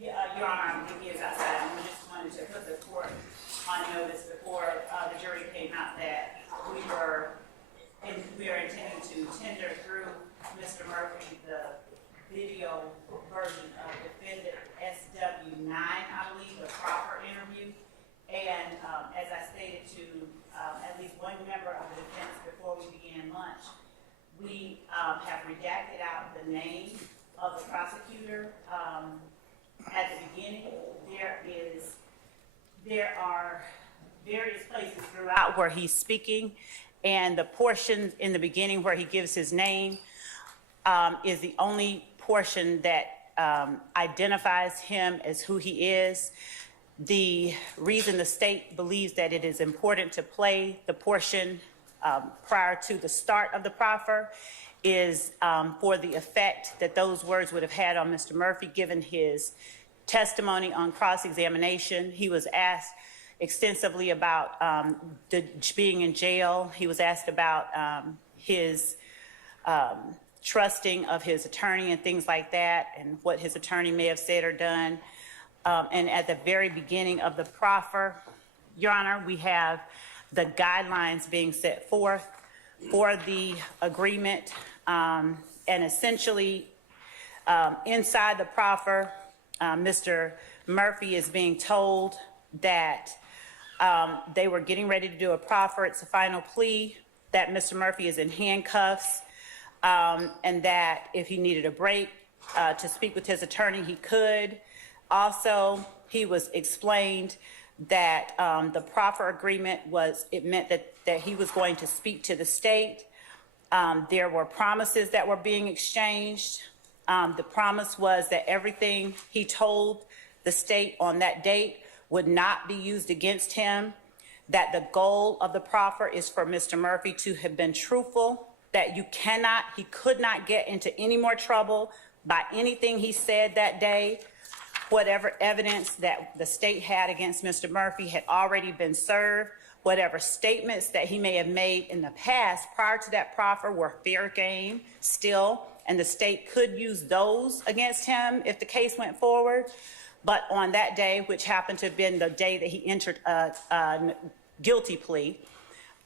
Yeah, Your Honor, he is outside. We just wanted to put the court on notice before the jury came out that we are intending to tender through Mr. Murphy the video version of defendant SW9, I believe, the Proffer interview. And as I stated to at least one member of the defense before we began lunch, we have redacted out the name of the prosecutor. At the beginning, there are various places throughout where he's speaking, and the portion in the beginning where he gives his name is the only portion that identifies him as who he is. The reason the state believes that it is important to play the portion prior to the start of the proffer is for the effect that those words would have had on Mr. Murphy, given his testimony on cross-examination. He was asked extensively about being in jail. He was asked about his trusting of his attorney and things like that, and what his attorney may have said or done. And at the very beginning of the proffer, Your Honor, we have the guidelines being set forth for the agreement. And essentially, inside the proffer, Mr. Murphy is being told that they were getting ready to do a proffer. It's a final plea, that Mr. Murphy is in handcuffs, and that if he needed a break to speak with his attorney, he could. Also, he was explained that the proffer agreement meant that he was going to speak to the state. There were promises that were being exchanged. The promise was that everything he told the state on that date would not be used against him, that the goal of the proffer is for Mr. Murphy to have been truthful, that he could not get into any more trouble by anything he said that day. Whatever evidence that the state had against Mr. Murphy had already been served. Whatever statements that he may have made in the past prior to that proffer were fair game still, and the state could use those against him if the case went forward. But on that day, which happened to have been the day that he entered a guilty plea,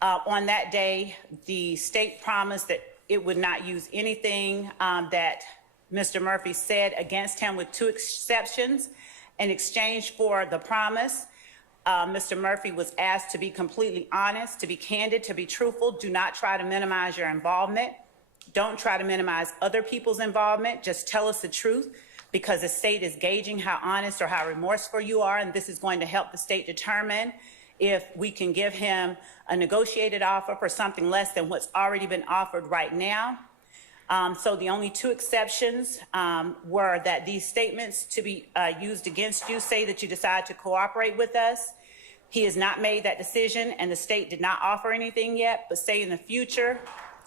on that day, the state promised that it would not use anything that Mr. Murphy said against him, with two exceptions. In exchange for the promise, Mr. Murphy was asked to be completely honest, to be candid, to be truthful. Do not try to minimize your involvement. Don't try to minimize other people's involvement. Just tell us the truth, because the state is gauging how honest or how remorseful you are, and this is going to help the state determine if we can give him a negotiated offer for something less than what's already been offered right now. So the only two exceptions were that these statements to be used against you say that you decide to cooperate with us. He has not made that decision, and the state did not offer anything yet, but say in the future,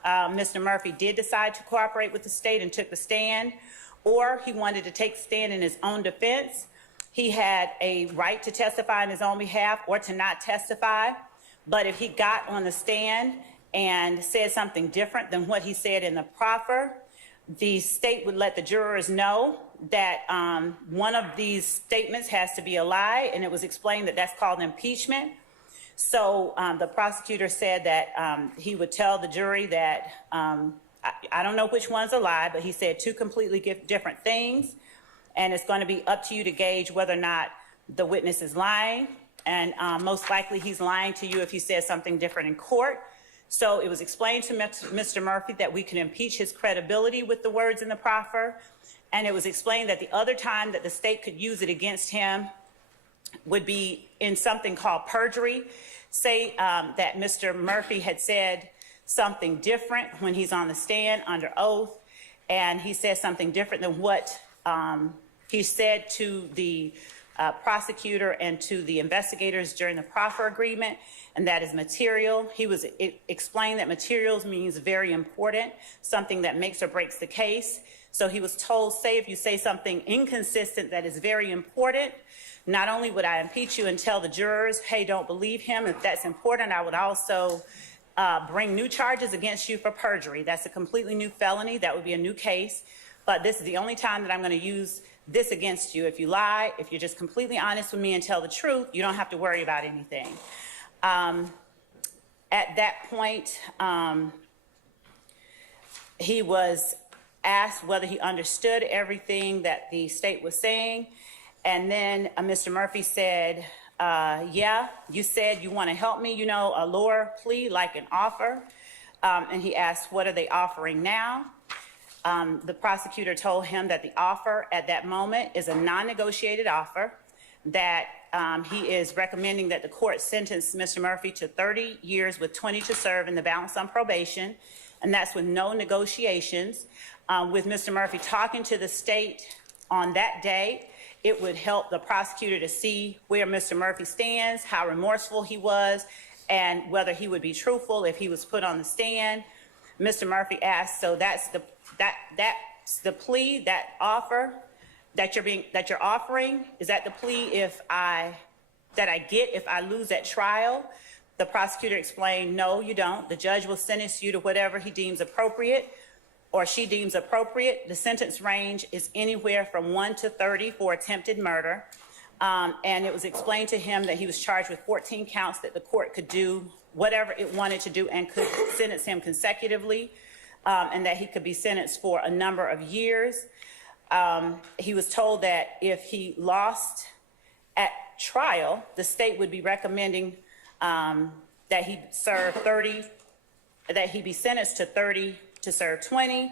Mr. Murphy did decide to cooperate with the state and took the stand, or he wanted to take the stand in his own defense. He had a right to testify on his own behalf or to not testify, but if he got on the stand and said something different than what he said in the proffer, the state would let the jurors know that one of these statements has to be a lie, and it was explained that that's called impeachment. So the prosecutor said that he would tell the jury that, I don't know which one's a lie, but he said two completely different things, and it's going to be up to you to gauge whether or not the witness is lying, and most likely he's lying to you if he says something different in court. So it was explained to Mr. Murphy that we can impeach his credibility with the words in the proffer, and it was explained that the other time that the state could use it against him would be in something called perjury. Say that Mr. Murphy had said something different when he's on the stand under oath, and he says something different than what he said to the prosecutor and to the investigators during the proffer agreement, and that is material. It explained that materials means very important, something that makes or breaks the case. So he was told, say if you say something inconsistent that is very important, not only would I impeach you and tell the jurors, hey, don't believe him. If that's important, I would also bring new charges against you for perjury. That's a completely new felony. That would be a new case. But this is the only time that I'm going to use this against you. If you lie, if you're just completely honest with me and tell the truth, you don't have to worry about anything. At that point, he was asked whether he understood everything that the state was saying. And then Mr. Murphy said, yeah, you said you want to help me, a lower plea like an offer. And he asked, what are they offering now? The prosecutor told him that the offer at that moment is a non-negotiated offer, that he is recommending that the court sentence Mr. Murphy to 30 years with 20 to serve and the balance on probation, and that's with no negotiations. With Mr. Murphy talking to the state on that day, it would help the prosecutor to see where Mr. Murphy stands, how remorseful he was, and whether he would be truthful if he was put on the stand. Mr. Murphy asked, so that's the plea, that offer that you're offering? Is that the plea that I get if I lose at trial? The prosecutor explained, no, you don't. The judge will sentence you to whatever he deems appropriate or she deems appropriate. The sentence range is anywhere from 1 to 30 for attempted murder. And it was explained to him that he was charged with 14 counts, that the court could do whatever it wanted to do and could sentence him consecutively, and that he could be sentenced for a number of years. He was told that if he lost at trial, the state would be recommending that he serve 30, that he be sentenced to 30 to serve 20.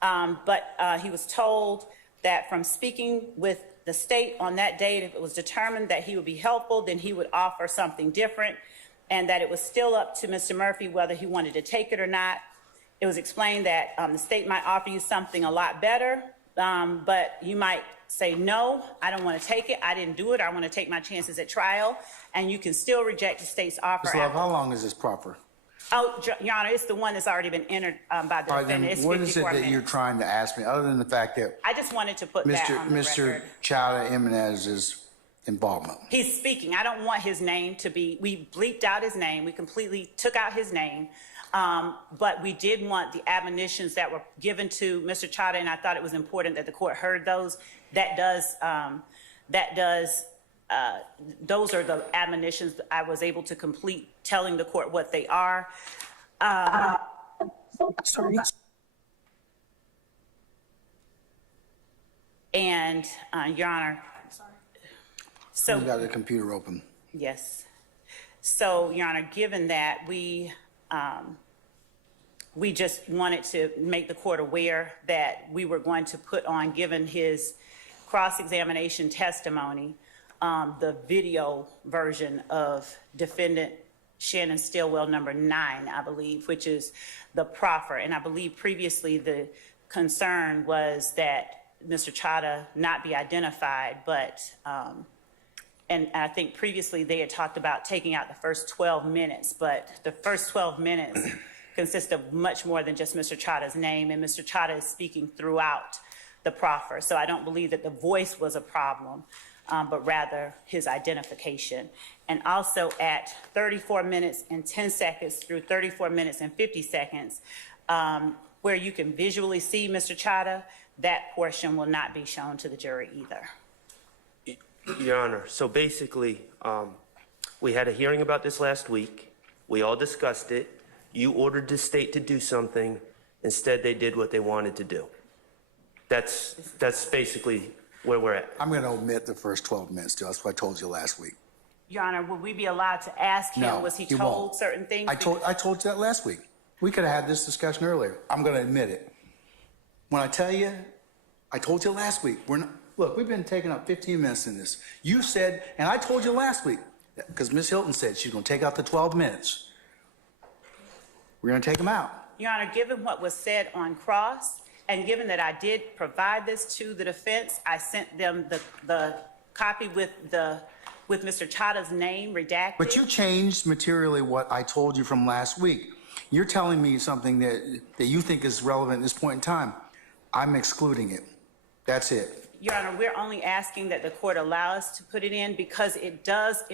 But he was told that from speaking with the state on that date, if it was determined that he would be helpful, then he would offer something different, and that it was still up to Mr. Murphy whether he wanted to take it or not. It was explained that the state might offer you something a lot better, but you might say, no, I don't want to take it. I didn't do it. I want to take my chances at trial. And you can still reject the state's offer. Ms. Love, how long is this proper? Oh, Your Honor, it's the one that's already been entered by the All right, then, defendant. It's what is it 54 that minutes. you're trying to ask me, other than the fact that I just wanted to put that on the Mr. record. Chowder Jimenez's involvement? He's speaking. I don't want his name to be, we bleeped out his name. We completely took out his name. But we did want the admonitions that were given to Mr. Chowder, and I thought it was important that the court heard those. Those are the admonitions that I was able to complete, telling the court what they are. Sorry. And, Your Honor, so. You got the computer open. Yes. So, Your Honor, given that, we just wanted to make the court aware that we were going to put on, given his cross-examination testimony, the video version of defendant Shannon Stillwell number 9, I believe, which is the proffer. And I believe previously the concern was that Mr. Chowder not be identified, but and I think previously they had talked about taking out the first 12 minutes, but the first 12 minutes consist of much more than just Mr. Chowder's name, and Mr. Chowder is speaking throughout the proffer. So I don't believe that the voice was a problem, but rather his identification. And also at 34 minutes and 10 seconds through 34 minutes and 50 seconds, where you can visually see Mr. Chowder, that portion will not be shown to the jury either. Your Honor, so basically, we had a hearing about this last week. We all discussed it. You ordered the state to do something. Instead, they did what they wanted to do. That's basically where we're at. I'm going to omit the first 12 minutes, too. That's what I told you last week. Your Honor, would we be allowed to ask him, No, was he you told won't. certain things? I told you that last week. We could have had this discussion earlier. I'm going to admit it. When I tell you, I told you last week, look, we've been taking up 15 minutes in this. You said, and I told you last week, because Ms. Hilton said she's going to take out the 12 minutes. We're going to take them out. Your Honor, given what was said on cross, and given that I did provide this to the defense, I sent them the copy with Mr. Chowder's name redacted. But you changed materially what I told you from last week. You're telling me something that you think is relevant at this point in time. I'm excluding it. That's it. Your Honor, we're only asking that the court allow us to put it in because it does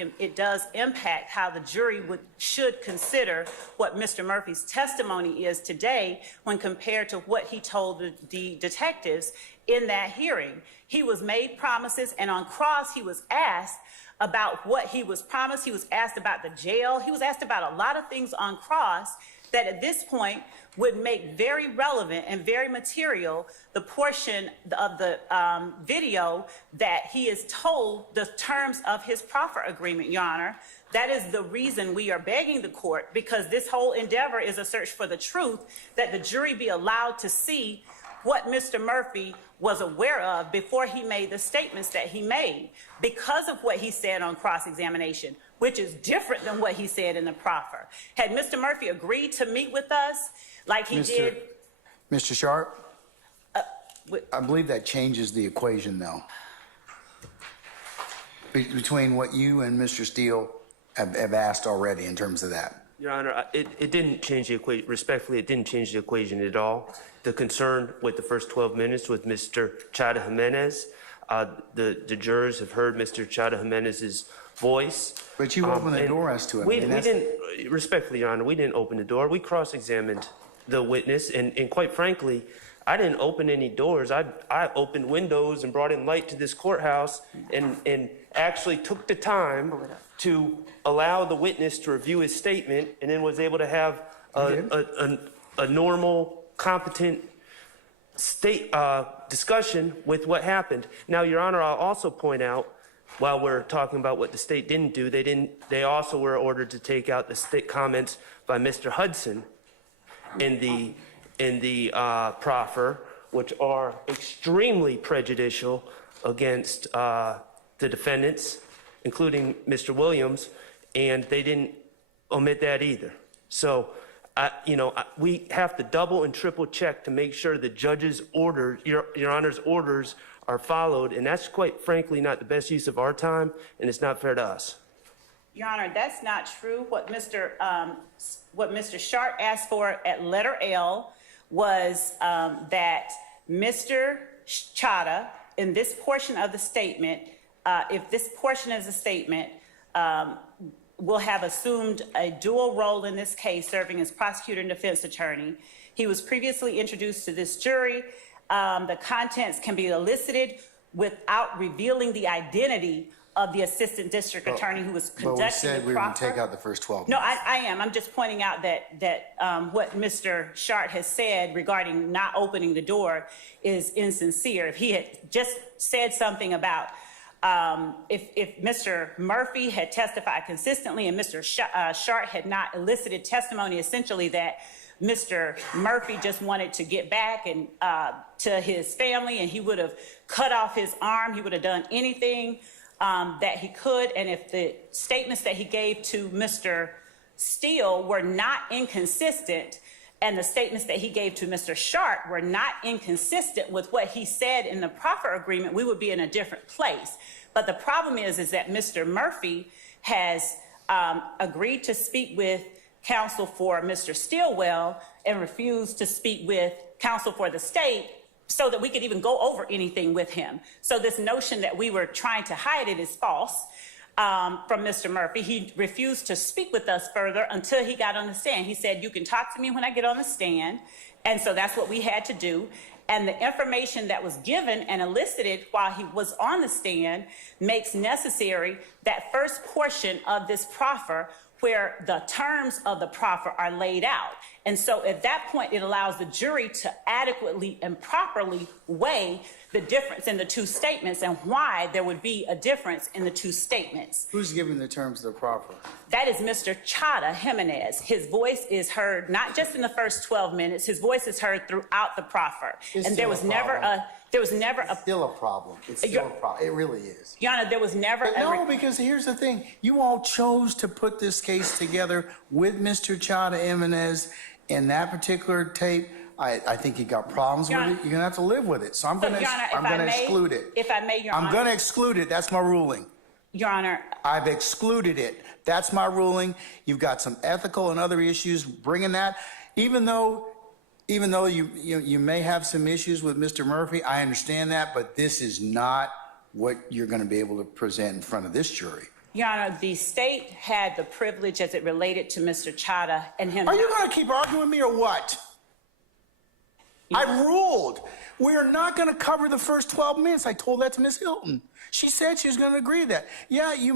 impact how the jury should consider what Mr. Murphy's testimony is today when compared to what he told the detectives in that hearing. He was made promises, and on cross he was asked about what he was promised. He was asked about the jail. He was asked about a lot of things on cross that at this point would make very relevant and very material the portion of the video that he is told the terms of his proffer agreement, Your Honor. That is the reason we are begging the court, because this whole endeavor is a search for the truth, that the jury be allowed to see what Mr. Murphy was aware of before he made the statements that he made because of what he said on cross-examination, which is different than what he said in the proffer. Had Mr. Murphy agreed to meet with us like he did... Mr. Sharp? I believe that changes the equation, though, between what you and Mr. Steele have asked already in terms of that. Your Honor, it didn't change the equation. Respectfully, it didn't change the equation at all. The concern with the first 12 minutes with Mr. Chada Jimenez, the jurors have heard Mr. Chada Jimenez's voice. But you opened the door as to it. We didn't, respectfully, Your Honor, we didn't open the door. We cross-examined the witness, and quite frankly, I didn't open any doors. I opened windows and brought in light to this courthouse and actually took the time to allow the witness to review his statement, and then was able to have a normal, competent discussion with what happened. Now, Your Honor, I'll also point out, while we're talking about what the state didn't do, they also were ordered to take out the state comments by Mr. Hudson in the proffer, which are extremely prejudicial against the defendants, including Mr. Williams, and they didn't omit that either. So, we have to double and triple check to make sure the judge's orders, Your Honor's orders, are followed, and that's quite frankly not the best use of our time, and it's not fair to us. Your Honor, that's not true. What Mr. Sharp asked for at letter L was that Mr. Chada, in this portion of the statement, if this portion of the statement will have assumed a dual role in this case, serving as prosecutor and defense attorney. He was previously introduced to this jury. The contents can be elicited without revealing the identity of the assistant district attorney who was conducting the proffer. But we said we were going to take out the first 12 No, minutes. I am. I'm just pointing out that what Mr. Sharp has said regarding not opening the door is insincere. If he had just said something about if Mr. Murphy had testified consistently and Mr. Sharp had not elicited testimony essentially that Mr. Murphy just wanted to get back and to his family, and he would have cut off his arm, he would have done anything that he could, and if the statements that he gave to Mr. Steele were not inconsistent, and the statements that he gave to Mr. Sharp were not inconsistent with what he said in the proffer agreement, we would be in a different place. But the problem is that Mr. Murphy has agreed to speak with counsel for Mr. Stilwell and refused to speak with counsel for the state so that we could even go over anything with him. So this notion that we were trying to hide it is false from Mr. Murphy. He refused to speak with us further until he got on the stand. He said, you can talk to me when I get on the stand. And so that's what we had to do. And the information that was given and elicited while he was on the stand makes necessary that first portion of this proffer where the terms of the proffer are laid out. And so at that point, it allows the jury to adequately and properly weigh the difference in the two statements and why there would be a difference in the two statements. Who's giving the terms of the proffer? That is Mr. Chada Jimenez. His voice is heard not just in the first 12 minutes, his voice is heard throughout the proffer. And there was never a... It's still a problem. It's still a problem. It really is. Your Honor, there was never No, because here's the thing. You all chose to put this case together with Mr. Chada Jimenez in that particular tape. I think you got problems with it. You're going to have to live with it. So I'm going to exclude it. If I may, Your Honor. I'm going to exclude it. That's my ruling. Your Honor. I've excluded it. That's my ruling. You've got some ethical and other issues bringing that. Even though even though you may have some issues with Mr. Murphy, I understand that, but this is not what you're going to be able to present in front of this jury. Your Honor, the state had the privilege as it related to Mr. Chadha and him. Are you going to keep arguing with me or what? I ruled. We're not going to cover the first 12 minutes. I told that to Ms. Hilton. She said she was going to agree to that. Yeah, you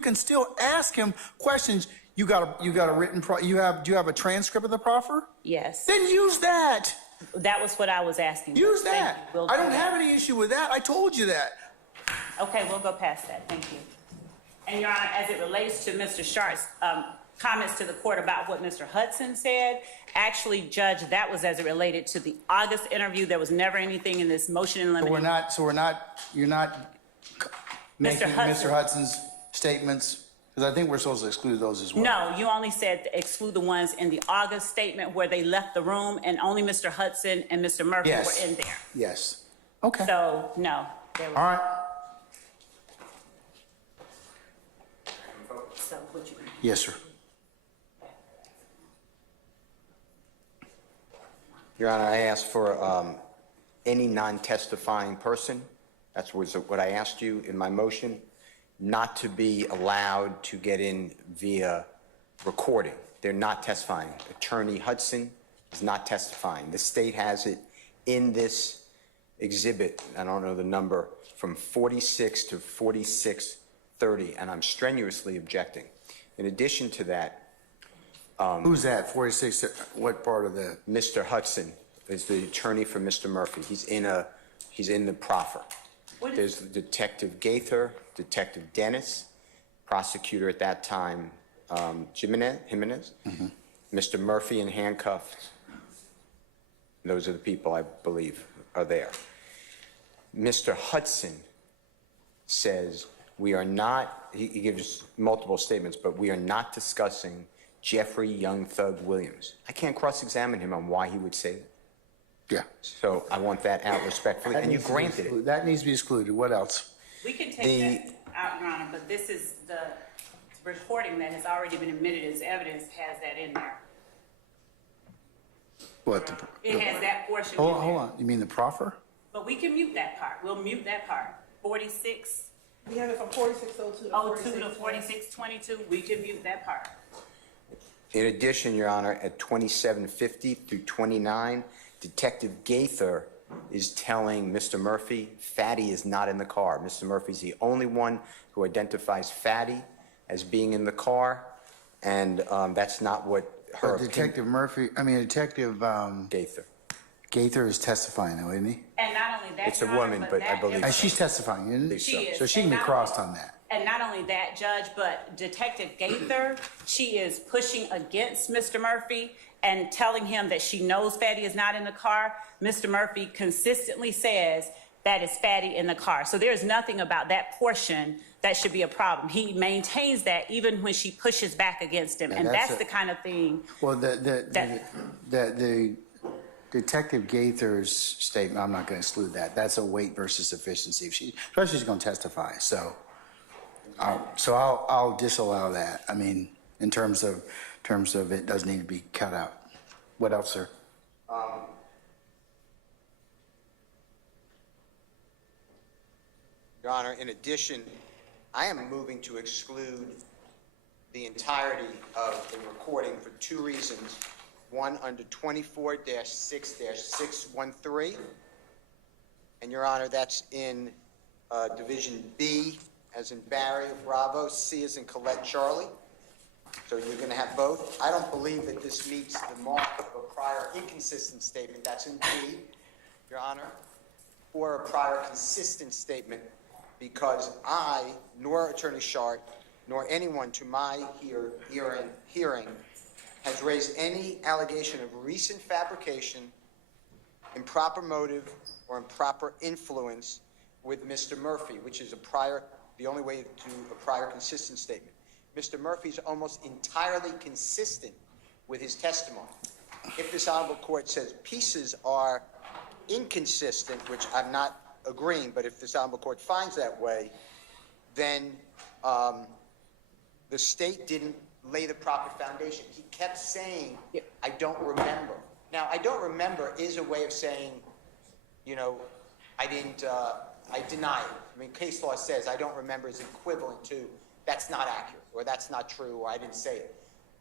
can still ask him questions. You got a written, do you have a transcript of the proffer? Yes. Then use that. That was what I was asking. Use Thank that. you. We'll I do don't that. have any issue with that. I told you that. Okay, we'll go past that. Thank you. And Your Honor, as it relates to Mr. Sharp's comments to the court about what Mr. Hudson said, actually, Judge, that was as it related to the August interview. There was never anything in this motion in limine. You're not making Mr. Hudson's statements, because I think we're supposed to exclude those as well. No, you only said to exclude the ones in the August statement where they left the room and only Mr. Hudson and Mr. Murphy were in there. Yes. Okay. So, no. All right. So, what you... Yes, sir. Your Honor, I asked for any non-testifying person, that's what I asked you in my motion, not to be allowed to get in via recording. They're not testifying. Attorney Hudson is not testifying. The state has it in this exhibit, I don't know the number, from 46 to 4630, and I'm strenuously objecting. In addition to that, who's that? 46? What part of the? Mr. Hudson is the attorney for Mr. Murphy. He's in the proffer. There's Detective Gaither, Detective Dennis, prosecutor at that time, Jimenez, Mr. Murphy in handcuffs. Those are the people I believe are there. Mr. Hudson says we are not, he gives multiple statements, but we are not discussing Jeffery Young Thug Williams. I can't cross-examine him on why he would say that. Yeah. So I want that out respectfully, and you granted it. That needs to be excluded. What else? We can take that out, Your Honor, but this is the recording that has already been admitted as evidence has that in there. What? It has that portion in Hold there. on. You mean the proffer? But we can mute that part. We'll mute that part. 46, We have it from 4602 to 02 to 4622. 4622, we can mute that part. In addition, Your Honor, at 2750 through 29, Detective Gaither is telling Mr. Murphy, Fatty is not in the car. Mr. Murphy's the only one who identifies Fatty as being in the car, and that's not what her Detective Gaither. Gaither is testifying, though, isn't he? And not only that, It's a Your Honor, woman, but I that believe- information- She's testifying, isn't She is. So she can And be not crossed only- on that. And not only that, Judge, but Detective Gaither, she is pushing against Mr. Murphy and telling him that she knows Fatty is not in the car. Mr. Murphy consistently says that is Fatty in the car. So there's nothing about that portion that should be a problem. He maintains that even when she pushes back against him. And that's the kind of thing. Well, the Detective Gaither's statement, I'm not going to exclude that. That's a weight versus sufficiency. Especially if she's going to testify. So I'll disallow that. I mean, in terms of it does need to be cut out. What else, sir? Your Honor, in addition, I am moving to exclude the entirety of the recording for two reasons. One, under 24-6-613. And Your Honor, that's in Division B, as in Barry, Bravo, C as in Colette, Charlie. So you're going to have both. I don't believe that this meets the mark of a prior inconsistent statement. That's in B, Your Honor, or a prior consistent statement, because I, nor Attorney Sharp, nor anyone to my hearing has raised any allegation of recent fabrication, improper motive, or improper influence with Mr. Murphy, which is the only way to do a prior consistent statement. Mr. Murphy is almost entirely consistent with his testimony. If this honorable court says pieces are inconsistent, which I'm not agreeing, but if this honorable court finds that way, then the state didn't lay the proper foundation. He kept saying, I don't remember. Now, I don't remember is a way of saying, you know, I deny it. I mean, case law says I don't remember is equivalent to that's not accurate, or that's not true, or I didn't say it.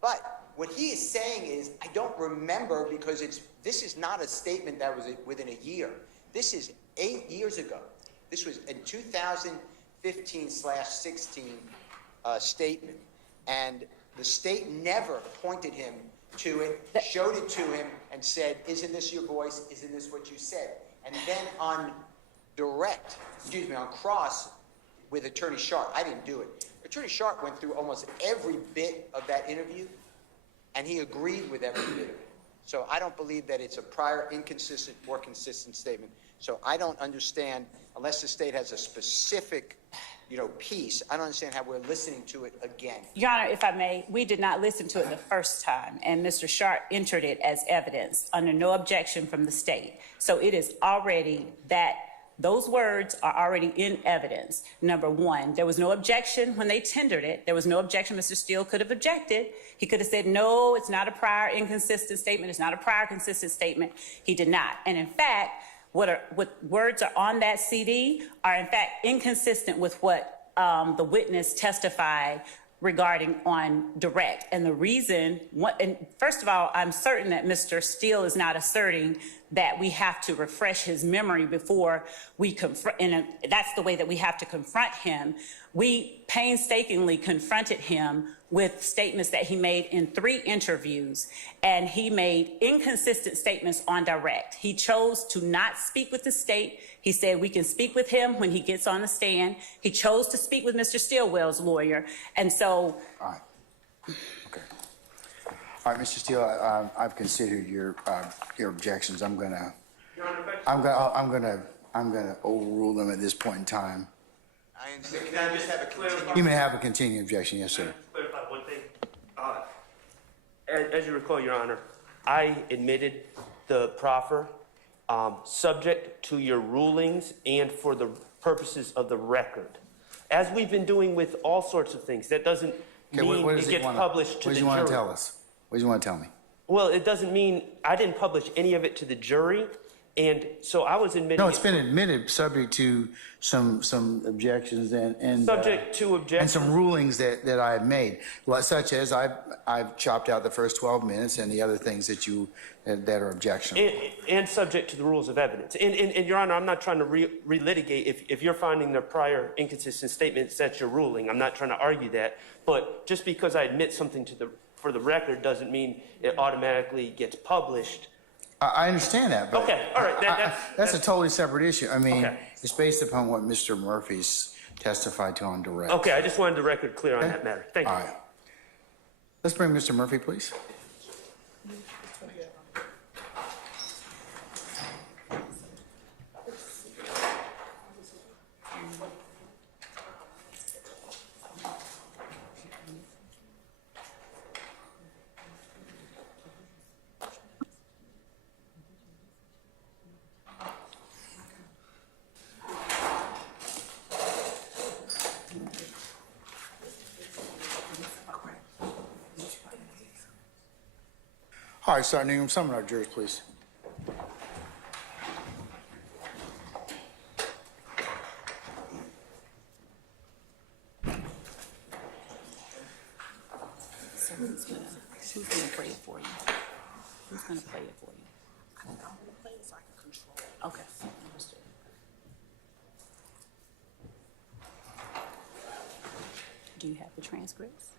But what he is saying is, I don't remember because this is not a statement that was within a year. This is 8 years ago. This was a 2015/16 statement. And the state never pointed him to it, showed it to him, and said, isn't this your voice? Isn't this what you said? And then on cross with Attorney Sharp, I didn't do it. Attorney Sharp went through almost every bit of that interview, and he agreed with every bit of it. So I don't believe that it's a prior inconsistent or consistent statement. So I don't understand, unless the state has a specific, piece, I don't understand how we're listening to it again. Your Honor, if I may, we did not listen to it the first time, and Mr. Sharp entered it as evidence under no objection from the state. So it is already that those words are already in evidence. Number one, there was no objection when they tendered it. There was no objection. Mr. Steele could have objected. He could have said, no, it's not a prior inconsistent statement. It's not a prior consistent statement. He did not. And in fact, what words are on that CD are in fact inconsistent with what the witness testified regarding on direct. And the reason, and first of all, I'm certain that Mr. Steele is not asserting that we have to refresh his memory before we confront, and that's the way that we have to confront him. We painstakingly confronted him with statements that he made in 3 interviews, and he made inconsistent statements on direct. He chose to not speak with the state. He said we can speak with him when he gets on the stand. He chose to speak with Mr. Stilwell's lawyer, and so. All right. Okay. All right, Mr. Steele, I've considered your objections. I'm gonna overrule them at this point in time. I understand. Can I just have a continuing? You may have a continuing objection, yes, sir. Clarify one thing. As you recall, Your Honor, I admitted the proffer subject to your rulings and for the purposes of the record. As we've been doing with all sorts of things, that doesn't mean it gets published to the jury. What do you want to tell us? What do you want to tell me? Well, it doesn't mean I didn't publish any of it to the jury, and so I was admitting. No, it's been admitted subject to some objections and subject to objections and some rulings that I have made, such as I've chopped out the first 12 minutes and the other things that are objectionable. And subject to the rules of evidence. And Your Honor, I'm not trying to relitigate. If you're finding the prior inconsistent statements, that's your ruling. I'm not trying to argue that. But just because I admit something for the record doesn't mean it automatically gets published. I understand that, but okay, all right. That's a totally separate issue. I mean, okay. It's based upon what Mr. Murphy's testified to on direct. Okay, I just wanted the record clear on that matter. Thank you. All right. Let's bring Mr. Murphy, please. All right, Sergeant Ingram, summon our jurors, please. So who's gonna play it for you? Who's gonna play it for you? I'm gonna play it so I can control it. Okay, understood. Do you have the transcripts?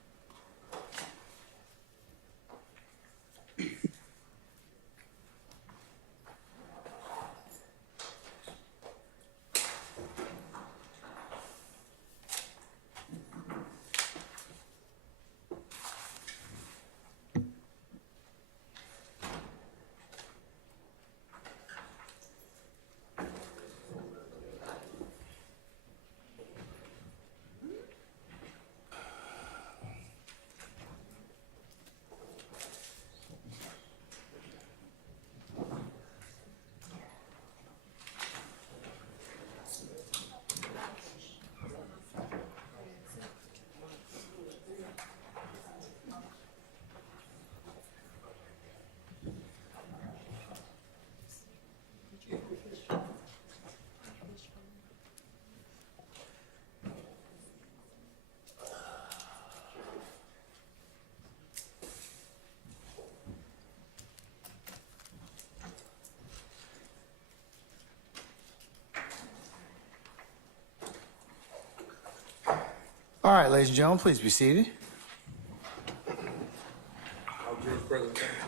All right, ladies and gentlemen, please be seated.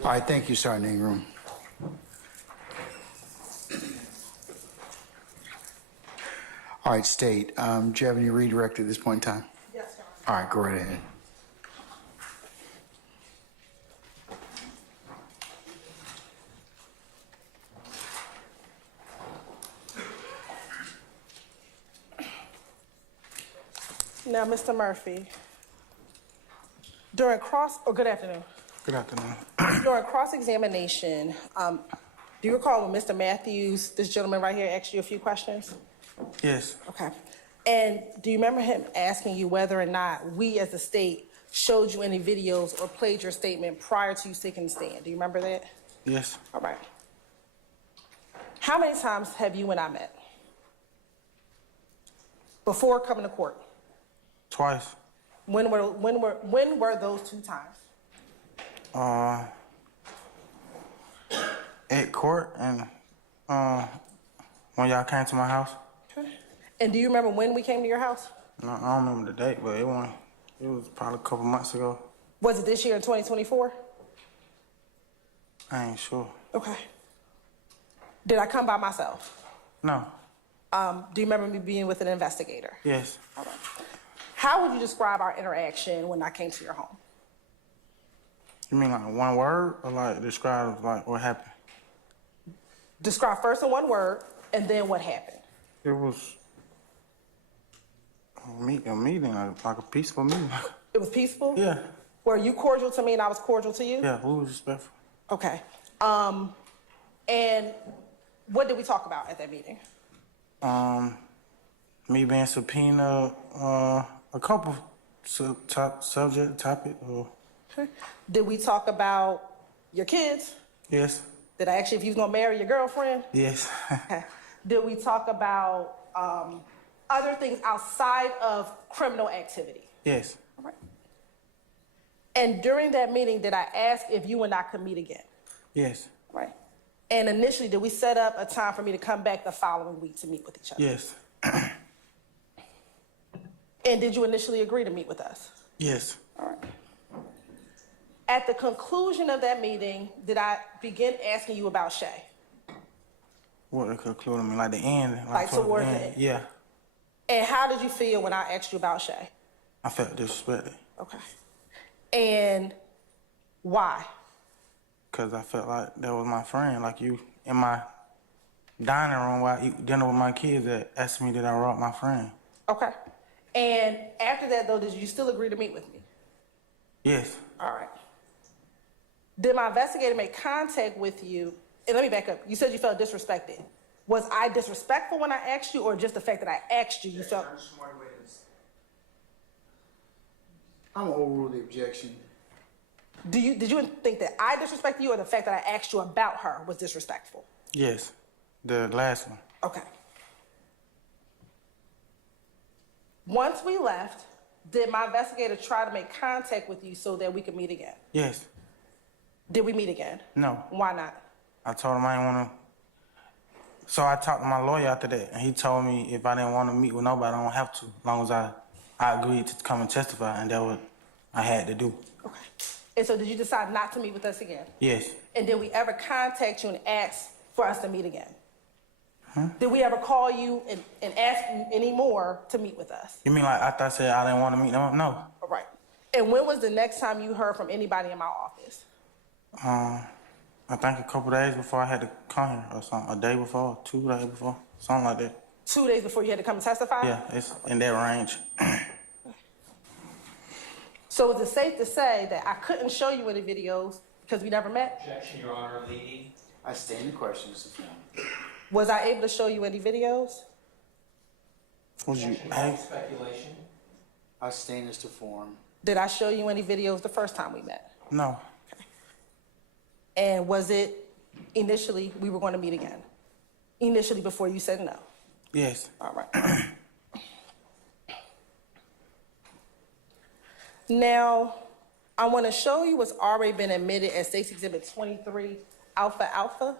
All right, thank you, Sergeant Ingram. All right, State, do you have any redirect at this point in time? Yes, Your All Honor. right, go right ahead. Now, Mr. Murphy, good afternoon. Good afternoon. During cross-examination, do you recall when Mr. Matthews, this gentleman right here, asked you a few questions? Yes, Okay. And do you remember him asking you whether or not we as a state showed you any videos or played your statement prior to you taking the stand? Do you remember that? yes, All right. How many times have you and I met? Before coming to court? twice. When were those 2 times? At court and when y'all came to my house. Okay. And do you remember when we came to your house? No, I don't remember the date, but it was probably a couple months ago. Was it this year in 2024? I ain't sure. Okay. Did I come by myself? No. Do you remember me being with an investigator? Yes. All right. How would you describe our interaction when I came to your home? You mean like one word or like describe like what happened? Describe first in one word and then what happened. It was a meeting, like a peaceful meeting. It was peaceful? Yeah. Were you cordial to me and I was cordial to you? Yeah, we was respectful. Okay. And what did we talk about at that meeting? Me being subpoenaed, a couple topic. Okay. Did we talk about your kids? Yes. Did I ask you if you was gonna marry your girlfriend? Yes. Okay. Did we talk about other things outside of criminal activity? Yes. All right. And during that meeting, did I ask if you and I could meet again? Yes. All right. And initially, did we set up a time for me to come back the following week to meet with each other? Yes. And did you initially agree to meet with us? Yes. All right. At the conclusion of that meeting, did I begin asking you about Shay? What the conclusion mean? Like the end? Like towards the end? Yeah. And how did you feel when I asked you about Shay? I felt disrespected. Okay. And why? Because I felt like that was my friend. Like you in my dining room while you dinner with my kids that asked me did I rob my friend. Okay. And after that, though, did you still agree to meet with me? Yes. All right. Did my investigator make contact with you? And let me back up. You said you felt disrespected. Was I disrespectful when I asked you, or just the fact that I asked you, you felt? I'm gonna overrule the objection. Did you think that I disrespected you, or the fact that I asked you about her was disrespectful? Yes. The last one. Okay. Once we left, did my investigator try to make contact with you so that we could meet again? Yes. Did we meet again? No. Why not? I told him I didn't want to. So I talked to my lawyer after that, and he told me if I didn't want to meet with nobody, I don't have to, as long as I agreed to come and testify, and that's what I had to do. Okay. And so did you decide not to meet with us again? Yes. And did we ever contact you and ask for us to meet again? Did we ever call you and ask you any more to meet with us? You mean like after I said I didn't want to meet no? No. All right. And when was the next time you heard from anybody in my office? I think a couple days before I had to come here or something. A day before, 2 days before, something like that. 2 days before you had to come and testify? Yeah, it's in that range. So is it safe to say that I couldn't show you any videos because we never met? Objection, Your Honor, leading. I stand the question, Mr. Flynn. Was I able to show you any videos? Was you? Speculation. I stand as to form. Did I show you any videos the first time we met? No. And was it initially we were going to meet again? Initially before you said no? Yes. All right. Now, I want to show you what's already been admitted as State's Exhibit 23, Alpha Alpha.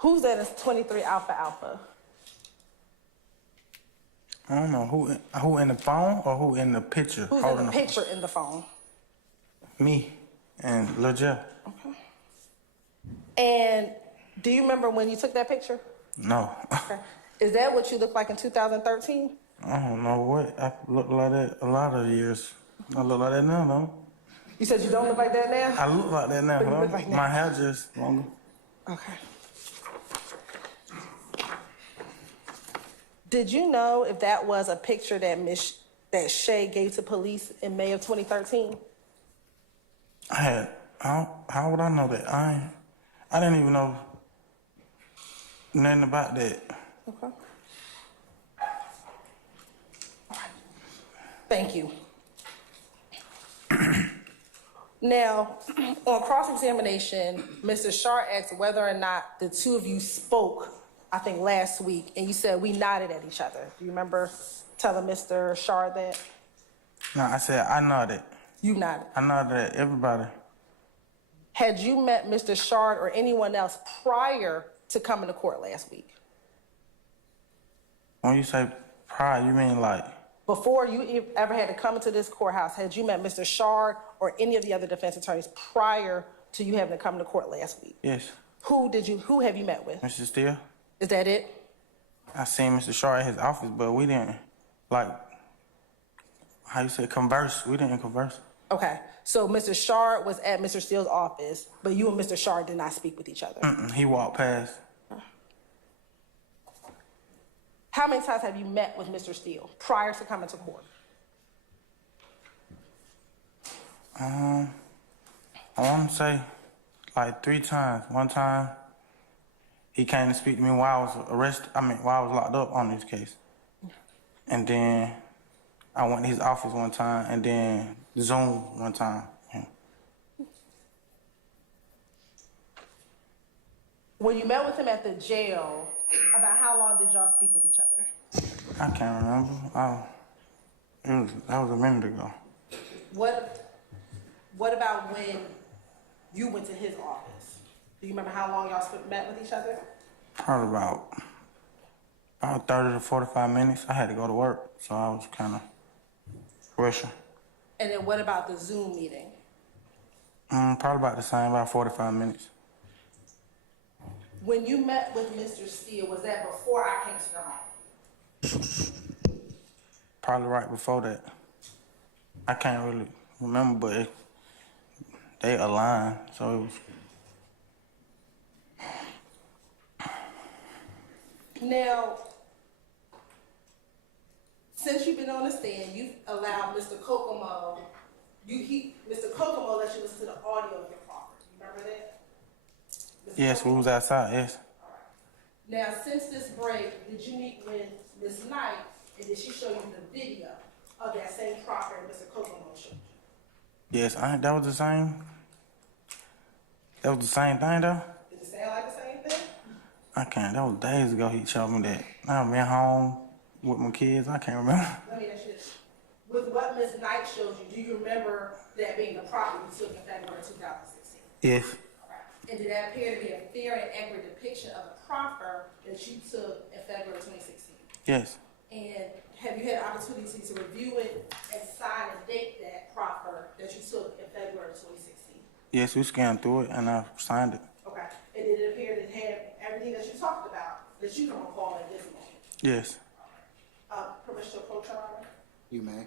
Who's that is 23 Alpha Alpha? I don't know who in the phone or who in the picture. Who's in the picture in the phone? Me and Lil Jeff. Okay. And do you remember when you took that picture? No. Okay. Is that what you looked like in 2013? I don't know what. I look like that a lot of years. I look like that now, though. You said you don't look like that now? I look like that now, But you though. look like that. My hair just longer. Okay. Did you know if that was a picture that Shay gave to police in May of 2013? How would I know that? I didn't even know nothing about that. Okay. Thank you. Now, on cross-examination, Mr. Shar asked whether or not the two of you spoke, I think last week, and you said we nodded at each other. Do you remember telling Mr. Shar that? No, I said I nodded. You nodded. I nodded at everybody. Had you met Mr. Shard or anyone else prior to coming to court last week? When you say prior, you mean like? Before you ever had to come into this courthouse, had you met Mr. Shard or any of the other defense attorneys prior to you having to come to court last week? Yes. Who have you met with? Mr. Steele. Is that it? I seen Mr. Shaw at his office, but we didn't, like, how you say, converse. We didn't converse. Okay, so Mr. Shard was at Mr. Steele's office, but you and Mr. Shard did not speak with each other. He walked past. How many times have you met with Mr. Steele prior to coming to court? I want to say like 3 times. One time, he came to speak to me while I was while I was locked up on this case. And then I went to his office one time, and then Zoom one time. When you met with him at the jail, about how long did y'all speak with each other? I can't remember. That was a minute ago. What about when you went to his office? Do you remember how long y'all met with each other? Probably about 30 to 45 minutes. I had to go to work, so I was kind of rushing. And then what about the Zoom meeting? Probably about the same, about 45 minutes. When you met with Mr. Steele, was that before I came to your home? Probably right before that. I can't really remember, but they aligned, so it was. Now, since you've been on the stand, you've allowed Mr. Kokomo, Mr. Kokomo let you listen to the audio of your Proffer. You remember that? Yes, we was outside, yes. Now, since this break, did you meet with Ms. Knight, and did she show you the video of that same Proffer Mr. Kokomo showed you? Yes, that was the same. That was the same thing, though? Did it sound like the same thing? I can't. That was days ago he showed me that. I've been home with my kids. I can't remember. Let me ask you this. With what Ms. Knight showed you, do you remember that being the Proffer you took in February 2016? Yes. And did that appear to be a fair and accurate depiction of the Proffer that you took in February 2016? Yes. And have you had opportunity to review it and sign and date that Proffer that you took in February 2016? Yes, we scanned through it and I signed it. Okay. And did it appear to have everything that you talked about that you can recall at this moment? Yes. Permission to approach, Your Honor? You may.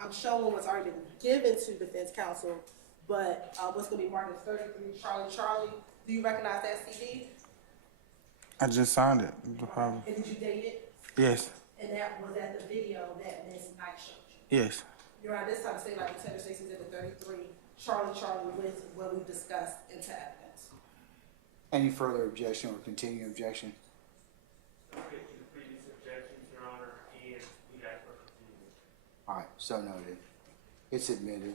I'm showing what's already been given to defense counsel, but what's going to be marked as 33 Charlie. Do you recognize that CD? I just signed it. And did you date it? Yes. And that was at the video that Ms. Knight showed you? Yes. Your Honor, this time state like the Lieutenant Stacy's at the 33 Charlie with what we discussed into evidence. Any further objection or continuing objection? Previous objections, Your Honor, and we got for continuing. All right, so noted. It's admitted,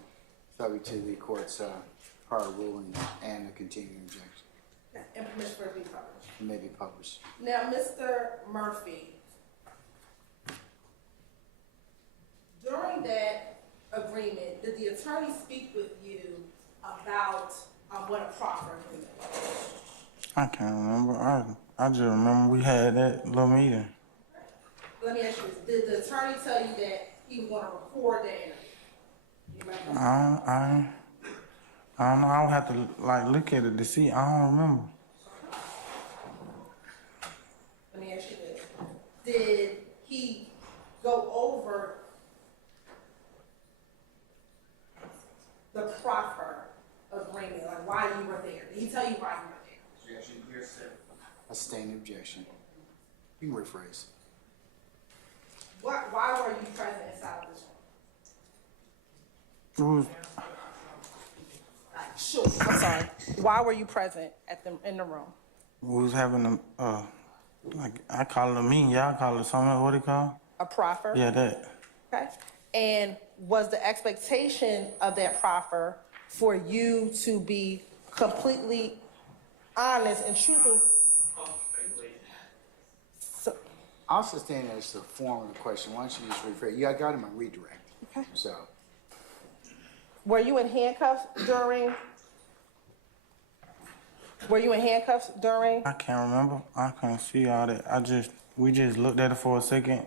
subject to the court's prior ruling and the continuing objection. And permission for it to be published. It may be published. Now, Mr. Murphy, during that agreement, did the attorney speak with you about what a proffer agreement was? I can't remember. I just remember we had that little meeting. Let me ask you this. Did the attorney tell you that he was gonna record the interview? You remember? I don't know. I would have to like look at it to see. I don't remember. Let me ask you this. Did he go over the Proffer agreement, like why you were there? Did he tell you why you were there? I sustain the objection. You can rephrase. Why were you present inside of this room? It was, Sure, I'm sorry. Why were you present in the room? we was having a like I call it a meeting. Y'all call it something. What do you call? A proffer? Yeah, that. Okay. And was the expectation of that proffer for you to be completely honest and truthful? So, I'll sustain it as the form of the question. Why don't you just rephrase? Yeah, I got him on redirect. Okay. So, were you in handcuffs during? Were you in handcuffs during? I can't remember. I can't see all that. We just looked at it for a second.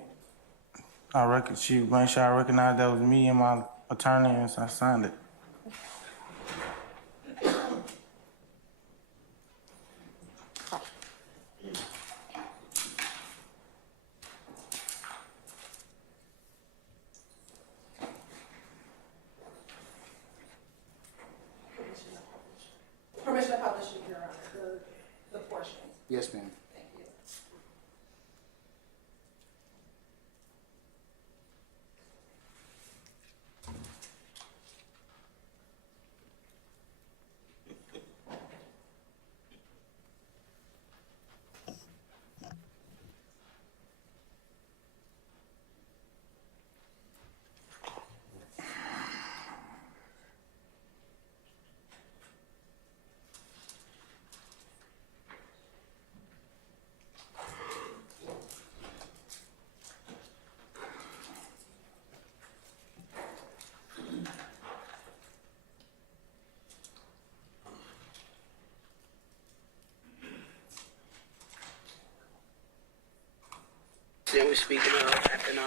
She made sure I recognized that was me and my attorney, and so I signed it. Permission to publish it, Your Honor, the portion. yes, ma'am. Thank you. Then we're speaking of happened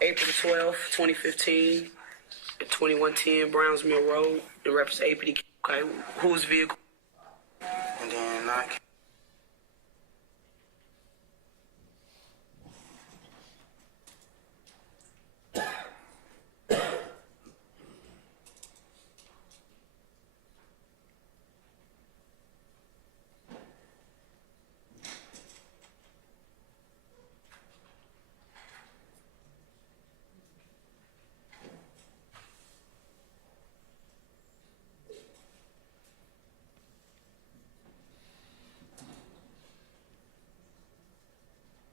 April 12th, 2015, at 2110 Browns Mill Road, in reference to APD. Okay, whose vehicle? And then I.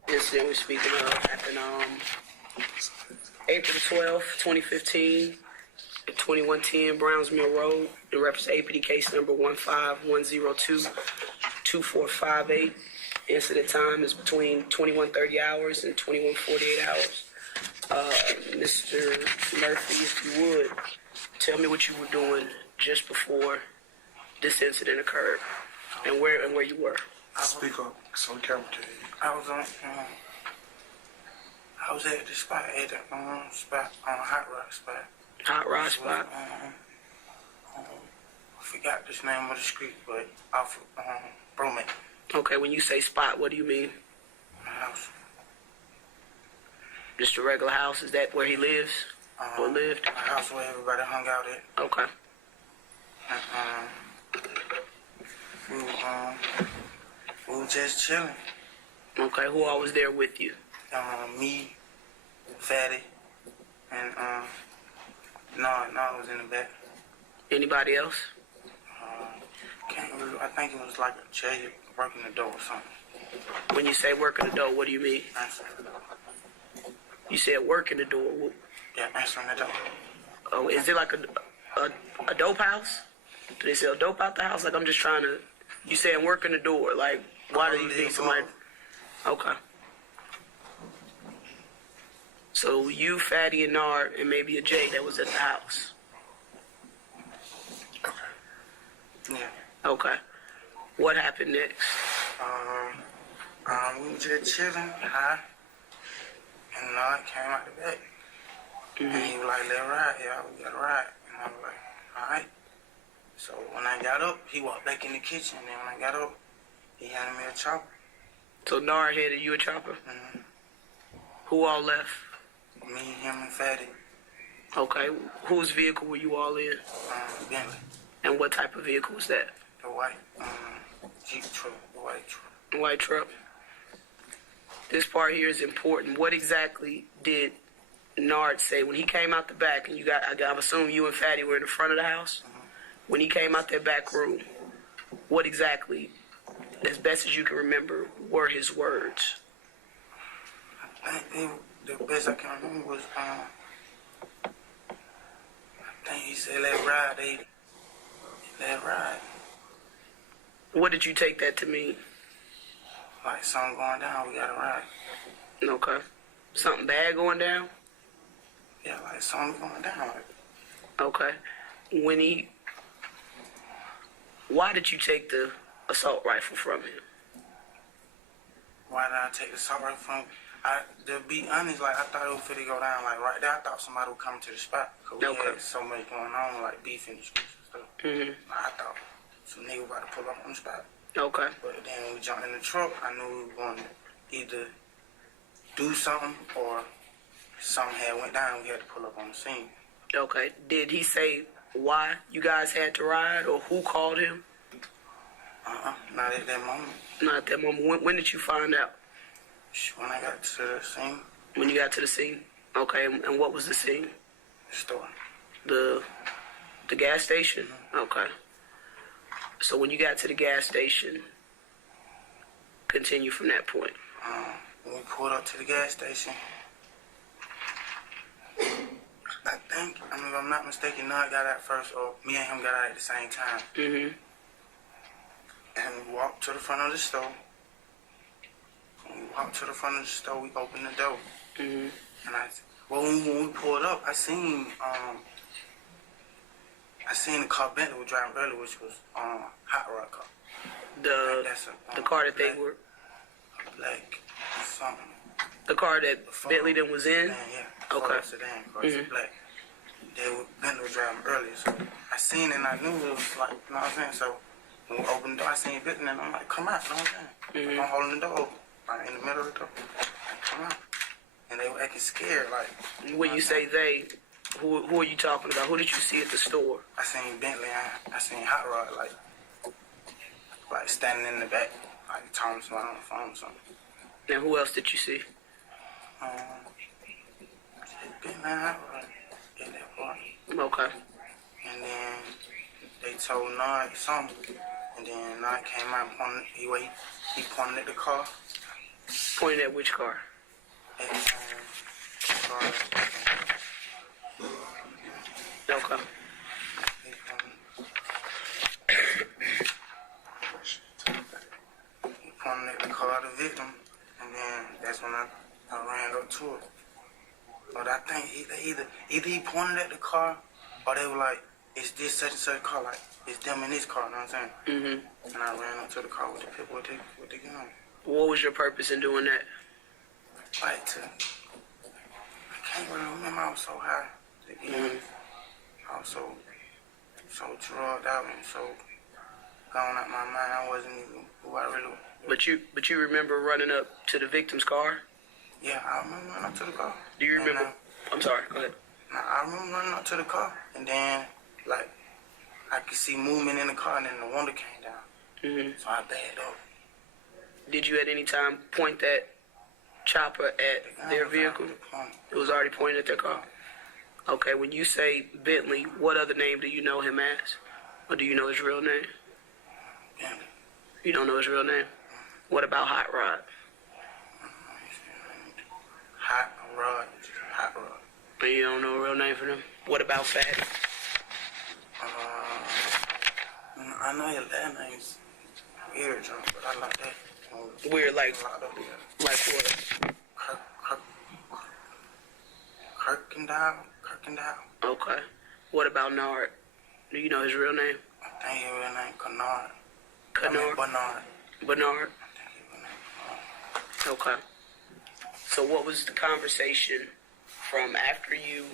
Incident we're speaking of happened April 12th, 2015, at 2110 Browns Mill Road, in reference to APD case number 15102-2458. Incident time is between 21:30 hours and 21:48 hours. Mr. Murphy, if you would, tell me what you were doing just before this incident occurred, and where you were. I'll speak up so the camera can hear you. I was at the spot, at the spot, Hot Rod spot. Hot rod spot? I forgot this name of the street, but off of Broman. Okay, when you say spot, what do you mean? My house. Just a regular house? Is that where he lives or lived? My house where everybody hung out at. Okay. And, we were just chilling. Okay, who all was there with you? Me, Fatty, and no, it was in the back. Anybody else? Can't really, I think it was like a Jay working the door or something. When you say working the door, what do you mean? You said working the door. Yeah, answering the door. Oh, is it like a dope house? Do they sell dope out the house? Like, I'm just trying to. You saying working the door? Like, why do you need somebody? Okay. So you, Fatty, and Nard, and maybe a Jay that was at the house. Yeah. Okay. What happened next? We were just chilling, high, and Nod came out the back. And he was like, let's ride, yeah, we gotta ride. And I was like, all right. So when I got up, he walked back in the kitchen, and then when I got up, he handed me a chopper. So Nard handed you a chopper? Mm-hmm. Who all left? Me, him, and Fatty. Okay, whose vehicle were you all in? Bentley. And what type of vehicle was that? The white Jeep truck, the white truck. White truck. This part here is important. What exactly did Nard say when he came out the back? And I'm assuming you and Fatty were in the front of the house. When he came out that back room, what exactly, as best as you can remember, were his words? I think the best I can remember was I think he said, "Let's ride, let's ride." What did you take that to mean? Like something going down, we gotta ride. Okay. Something bad going down? Yeah, like something going down. Okay. Why did you take the assault rifle from him? Why did I take the assault rifle from him? To be honest, like I thought it was finna go down. Like right there, I thought somebody would come to the spot. Cause we had so much going on, like beef in the streets and stuff. Mm-hmm. I thought some nigga about to pull up on the spot. Okay. But then when we jumped in the truck, I knew we were going to either do something or something had went down. We had to pull up on the scene. Okay. Did he say why you guys had to ride or who called him? Not at that moment. Not at that moment. When did you find out? When I got to the scene. When you got to the scene? Okay. And what was the scene? The store. The gas station? Mm-hmm. Okay. So when you got to the gas station, continue from that point. When we pulled up to the gas station, I think, if I'm not mistaken, Nod got out first, or me and him got out at the same time. Mm-hmm. And we walked to the front of the store. When we walked to the front of the store, we opened the door. Mm-hmm. And when we pulled up, I seen the car Bentley was driving earlier, which was Hot Rod car. The car that they were. Black something. The car that Bentley then was in. Yeah. Okay. Sedan car. It's black. Bentley was driving earlier, so I seen it and I knew it was like, you know what I'm saying. So when we opened the door, I seen Bentley and I'm like, come out, you know what I'm saying. Mm-hmm. I'm holding the door open, like in the middle of the door. Like, come out. And they were acting scared, like. When you say they, who are you talking about? Who did you see at the store? I seen Bentley and I seen Hot Rod, like standing in the back, like talking to somebody on the phone or something. And who else did you see? Bentley and Hot Rod at that point. Okay. And then they told Nod something, and then Nod came out and pointed, he pointed at the car. Pointed at which car? At car. Okay. He pointed at the car of the victim, and then that's when I ran up to it. But I think either he pointed at the car, or they were like, it's this such and such car, like, it's them in this car, you know what I'm saying? Mm-hmm. And I ran up to the car with the people with the gun. What was your purpose in doing that? Like I can't really remember, I was so high, to be honest. I was so drugged out and so gone out my mind, I wasn't even who I really was. But you remember running up to the victim's car? Yeah, I remember running up to the car. Do you remember? And, I'm sorry, go ahead. I remember running up to the car, and then, like, I could see movement in the car, and then the window came down. Mm-hmm. So I backed up. Did you at any time point that chopper at their vehicle? It was already pointed at their car? Okay, when you say Bentley, what other name do you know him as? Or do you know his real name? Bentley. You don't know his real name? What about Hot Rod? Hot Rod. But you don't know a real name for them? What about Fatty? I know your last name's weird, John, but I like that. Weird, like what? Kirkendall. Okay. What about Nard? Do you know his real name? I think his real name Kennard. Bernard. Bernard? Okay. So what was the conversation from after you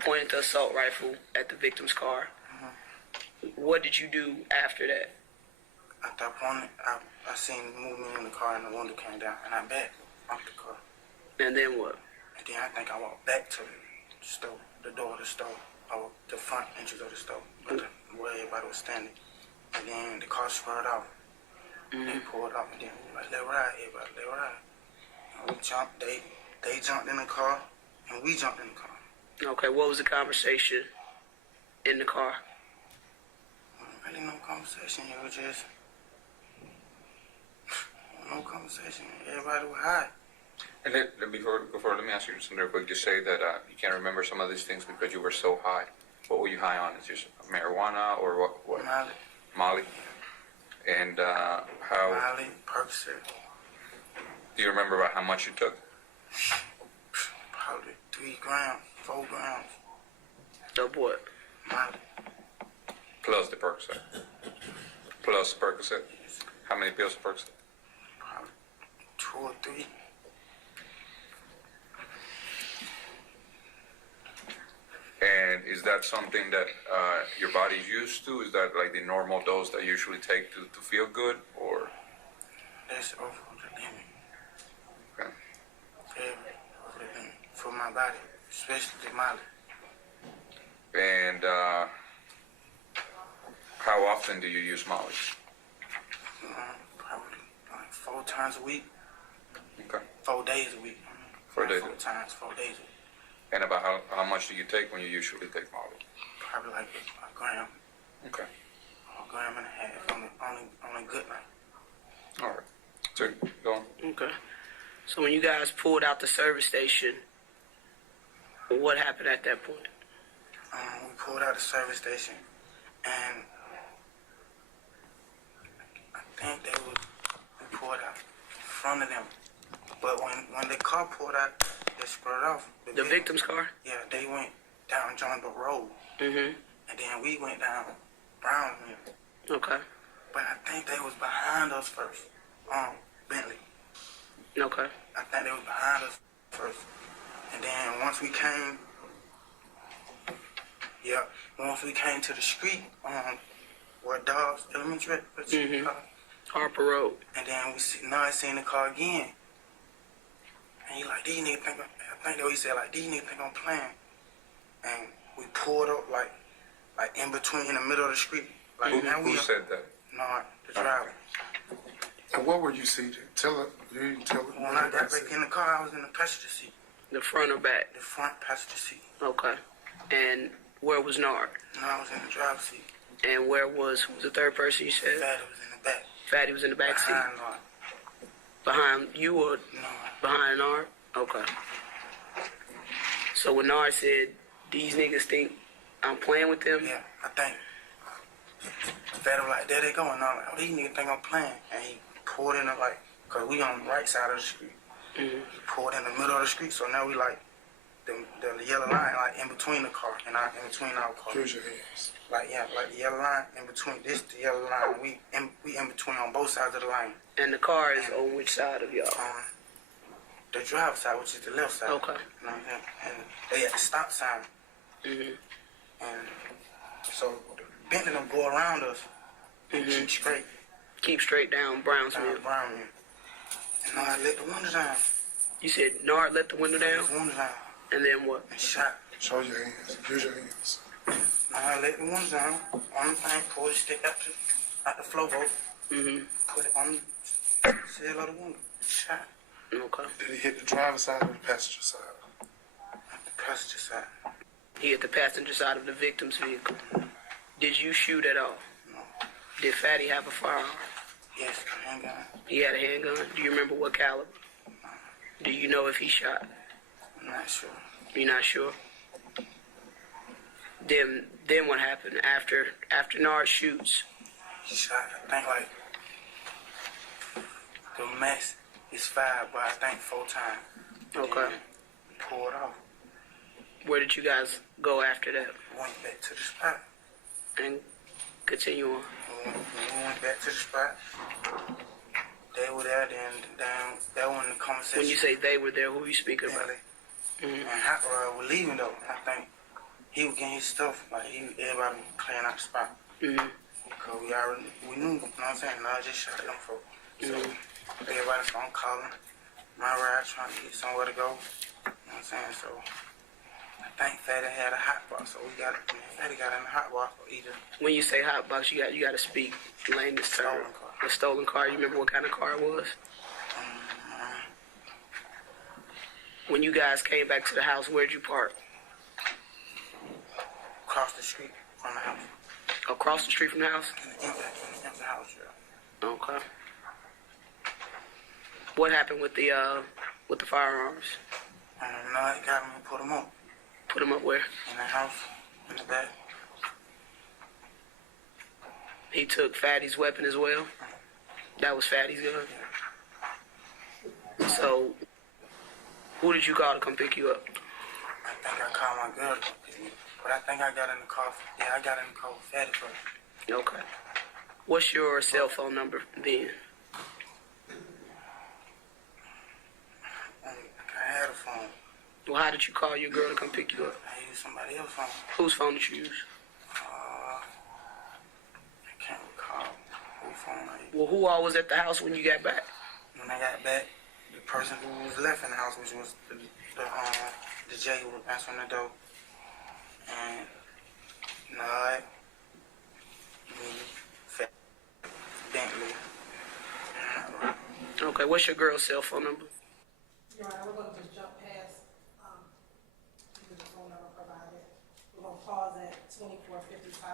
pointed the assault rifle at the victim's car? What did you do after that? At that point, I seen movement in the car and the window came down, and I backed off the car. And then what? And then I think I walked back to the store, the door of the store, or the front entrance of the store, where everybody was standing. And then the car spurred off. They pulled off, and then we were like, let ride, everybody, let ride. And we jumped, they jumped in the car, and we jumped in the car. Okay, what was the conversation in the car? Really no conversation, it was just no conversation. Everybody was high. And before, let me ask you something real quick. You say that you can't remember some of these things because you were so high. What were you high on? Is it just marijuana or what? Molly. Molly. And how? Molly, Percocet. Do you remember about how much you took? Probably 3 grams, 4 grams. Of what? Molly. Plus the Percocet. Plus Percocet. How many pills of Percocet? Probably 2 or 3. And is that something that your body's used to? Is that like the normal dose that you usually take to feel good, or? That's over the limit. Okay. Over the limit for my body, especially the Molly. And how often do you use Molly? Probably like 4 times a week. Okay. 4 days a week. 4 days. 4 times, 4 days a week. And about how much do you take when you usually take Molly? Probably like a gram. Okay. A gram and a half on a good night. All right. So, go on. Okay. So when you guys pulled out the service station, what happened at that point? We pulled out the service station, and I think we pulled out in front of them. But when the car pulled out, they spurred off. The victim's car? Yeah, they went down Johnville Road. Mm-hmm. And then we went down Brownville. Okay. But I think they was behind us first. Bentley. Okay. I think they was behind us first. And then once we came to the street, where Dobbs Elementary, Harper Road. and then I seen the car again. And he like, these niggas think, I think he said like, these niggas think I'm playing. And we pulled up like in between, in the middle of the street. Like Who said that? No, the driver. And what were you seeing? Tell it. You tell it. When I got back in the car, I was in the passenger seat. The front or back? The front passenger seat. Okay. And where was Nard? No, I was in the driver's seat. And who was the third person you said? Fatty was in the back. Fatty was in the back seat? Behind Nard. Behind you or No. behind Nard? Okay. So when Nard said, these niggas think I'm playing with them? Yeah, I think. Fatty was like, there they go. And I'm like, oh, these niggas think I'm playing. And he pulled in because we on the right side of the street. Mm-hmm. He pulled in the middle of the street, so now we like the yellow line, like in between the car and in between our car. Use your hands. Like the yellow line in between the yellow line. We in between on both sides of the line. And the car is on which side of y'all? The driver's side, which is the left side. Okay. You know what I'm saying? And they at the stop sign. Mm-hmm. And so Bentley don't go around us and keep straight. Keep straight down Brownsville. Brownville. And I let the window down. You said Nard let the window down? The window down. And then what? And shot. Show your hands. Use your hands. I let the window down. On the thing, pull the stick out the flow boat. Mm-hmm. Put it on the sill of the window. Shot. Okay. Did he hit the driver's side or the passenger side? At the passenger side. He hit the passenger side of the victim's vehicle. Did you shoot at all? No. Did Fatty have a firearm? Yes, handgun. He had a handgun? Do you remember what caliber? Do you know if he shot? I'm not sure. You're not sure? Then what happened after Nard shoots? He shot, I think the max is 5, but I think 4 times. Okay. Pulled off. Where did you guys go after that? Went back to the spot. And continue on. We when we went back to the spot, they were there, then that one the conversation. When you say they were there, who are you speaking about? And Hot Rod was leaving though. I think he was getting his stuff, like everybody clearing out the spot. Cause we knew, you know what I'm saying? No, I just shot them for. So everybody's phone calling. My ride trying to get somewhere to go. You know what I'm saying? So I think Fatty had a hot box, so Fatty got in the hot box for either. When you say hot box, you got to speak layman's term. Stolen car. A stolen car. You remember what kind of car it was? When you guys came back to the house, where'd you park? Across the street from the house. Across the street from the house? In the empty house, yeah. Okay. What happened with the firearms? No, he got me and put them up. Put them up where? In the house, in the back. He took Fatty's weapon as well? That was Fatty's gun? So, who did you call to come pick you up? I think I called my girl to come pick me up. But I think I got in the car. Yeah, I got in the car with Fatty first. Okay. What's your cell phone number then? I had a phone. Well, how did you call your girl to come pick you up? I used somebody else's phone. Whose phone did you use? I can't recall whose phone I used. Well, who all was at the house when you got back? When I got back, the person who was left in the house, which was the J who was answering the door, and Nod, me, Bentley. Okay, what's your girl's cell phone number? You're right, we're going to just jump past the phone number provided. We're going to pause at 2455.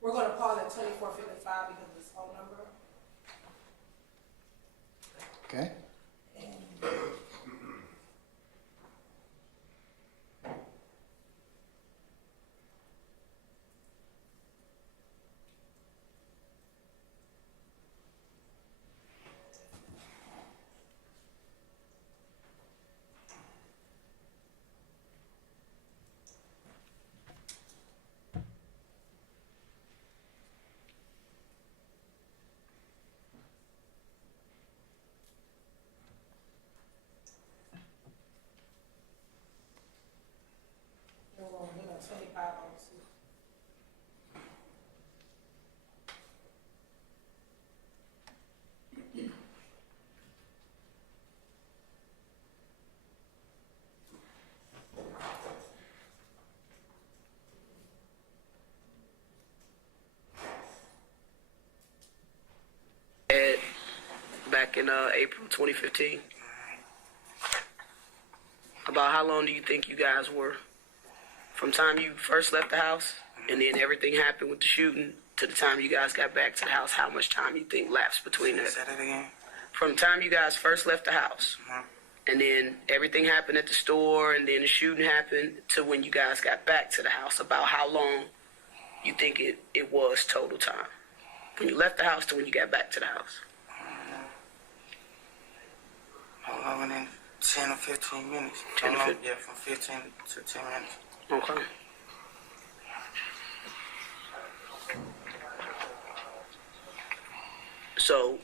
We're going to pause at 2455 because of this phone number. Okay. We're going to do a 2502. Back in April 2015. About how long do you think you guys were? From time you first left the house, and then everything happened with the shooting, to the time you guys got back to the house, how much time you think lapsed between that? Say that again. From time you guys first left the house, Mhm. and then everything happened at the store, and then the shooting happened, to when you guys got back to the house, about how long you think it was total time? When you left the house to when you got back to the house? How long in 10 or 15 minutes? 10 or 15? Yeah, from 15 to 10 minutes. Okay. So,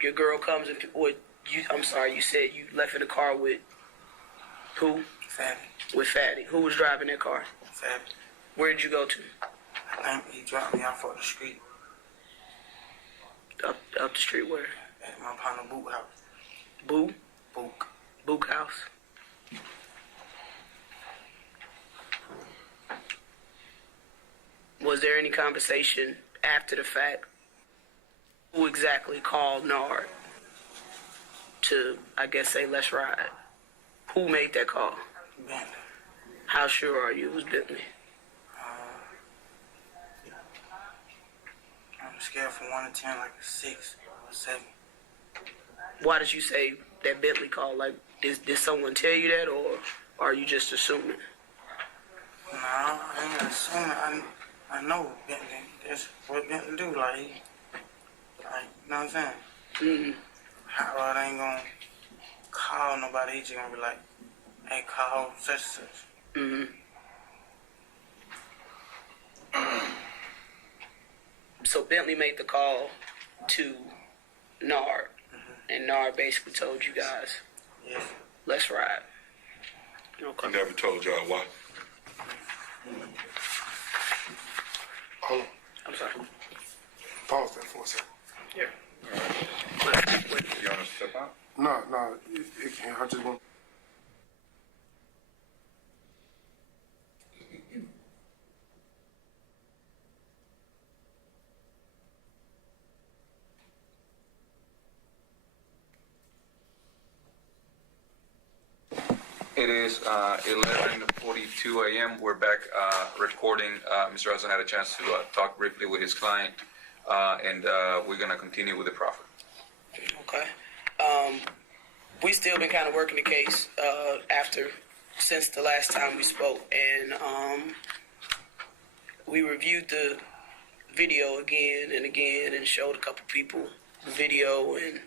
your girl comes and I'm sorry, you said you left in the car with who? Fatty. With Fatty. Who was driving that car? Fatty. Where did you go to? I think he dropped me off on the street Up the street where? at my partner boot house. Boo? Book. Book house? Was there any conversation after the fact? Who exactly called Nard to, I guess, say, let's ride? Who made that call? Bentley. How sure are you it was Bentley? I'm scared from 1 to 10, like a 6 or 7. Why did you say that Bentley called? Like, did someone tell you that, or are you just assuming? No, I ain't assuming. I know Bentley. That's what Bentley do. Like, you know what I'm saying? Mm-hmm. Hot Rod ain't gonna call nobody. He just gonna be like, hey, call such and such. Mm-hmm. So Bentley made the call to Nard, and Nard basically told you guys, let's ride. Okay. I never told y'all why. Hold on. I'm sorry. Pause that for a second. Yeah. You want to step out? No, it can't. I just want. It is 11:42 a.m. We're back recording. Mr. Hudson had a chance to talk briefly with his client, and we're going to continue with the proffer. Okay. We still been kind of working the case since the last time we spoke, and we reviewed the video again and again and showed a couple people the video and,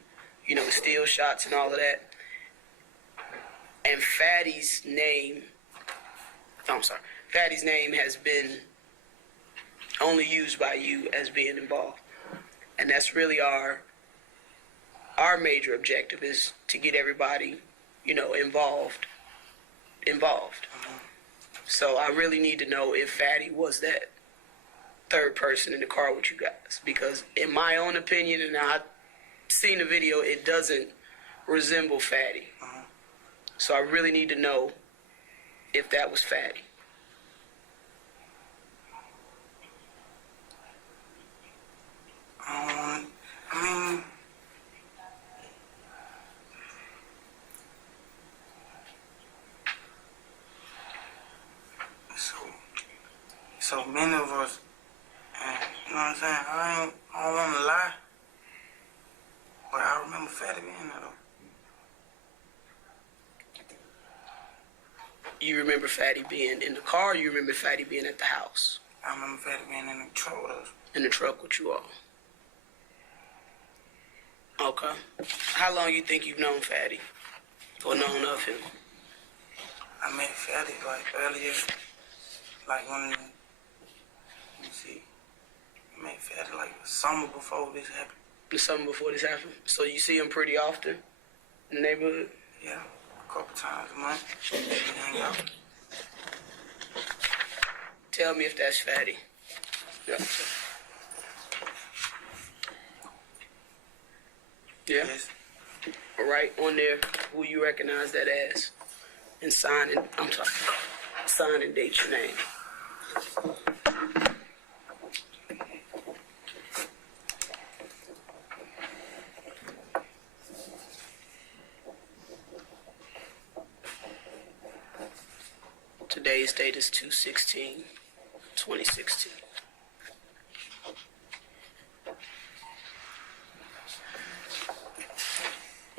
the still shots and all of that. And Fatty's name has been only used by you as being involved. And that's really our major objective, is to get everybody, involved. So I really need to know if Fatty was that third person in the car with you guys, because in my own opinion, and I've seen the video, it doesn't resemble Fatty. So I really need to know if that was Fatty. So many of us, you know what I'm saying? I don't want to lie, but I remember Fatty being there though. You remember Fatty being in the car, or you remember Fatty being at the house? I remember Fatty being in the truck with us. In the truck with you all. Okay. How long you think you've known Fatty? Or known of him? I met Fatty earlier, when, let me see. I met Fatty the summer before this happened. The summer before this happened? So you see him pretty often in the neighborhood? Yeah. Couple times a month. We hang out. Tell me if that's Fatty. Yeah. Yeah. Yes. Right on there, who you recognize that as, and sign and date your name. Today's date is 2/16/2016.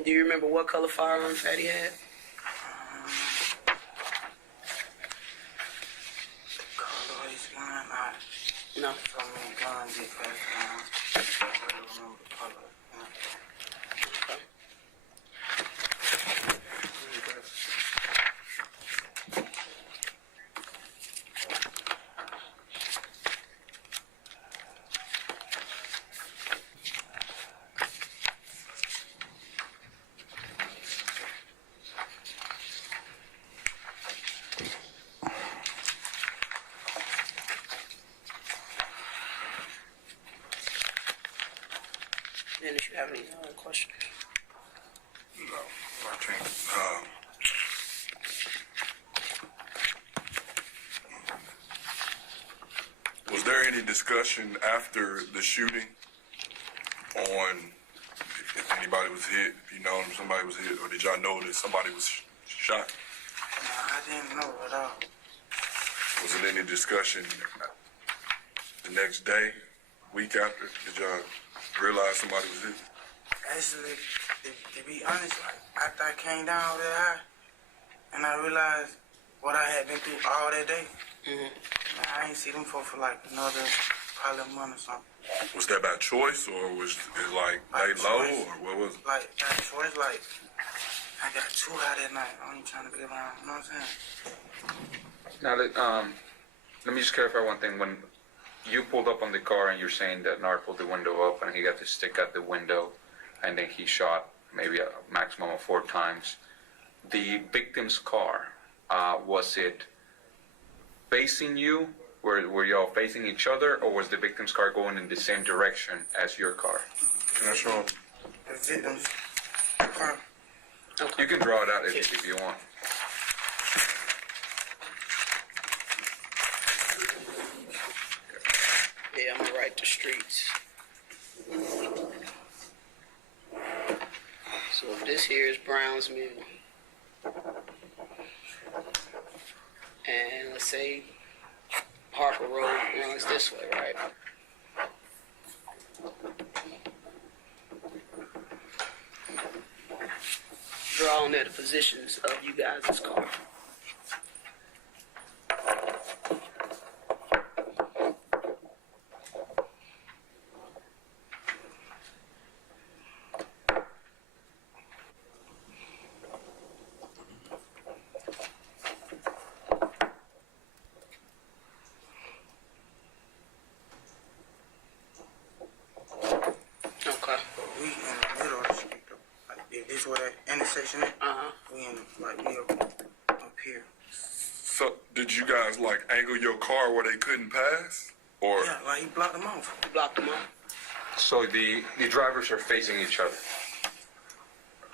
Do you remember what color firearm Fatty had? Color his gun, No. so many guns get passed around. I don't remember the color. Okay. And if you have any other questions. No, I can't. Was there any discussion after the shooting on if anybody was hit, if you know somebody was hit, or did y'all know that somebody was shot? No, I didn't know at all. Was there any discussion the next day, week after? Did y'all realize somebody was hit? Actually, to be honest, after I came down that high, and I realized what I had been through all that day, I ain't see them for another probably a month or something. Was that by choice, or was it lay low, or what was it? That choice, I got too high that night. I ain't trying to be around, you know what I'm saying? Now, let me just clarify one thing. When you pulled up on the car and you're saying that Nard pulled the window up and he got to stick at the window and then he shot maybe a maximum of 4 times. The victim's car, was it facing you? Were y'all facing each other, or was the victim's car going in the same direction as your car? Can I show him the victim's car? You can draw it out if you want. Yeah, I'm gonna write the streets. So this here is Browns Mill. And let's say Harper Road runs this way, right? Draw on there the positions of you guys' car. This where that intersection is. We in we up here. So did you guys like angle your car where they couldn't pass? Or Yeah, like he blocked them off. You blocked them off. So the drivers are facing each other,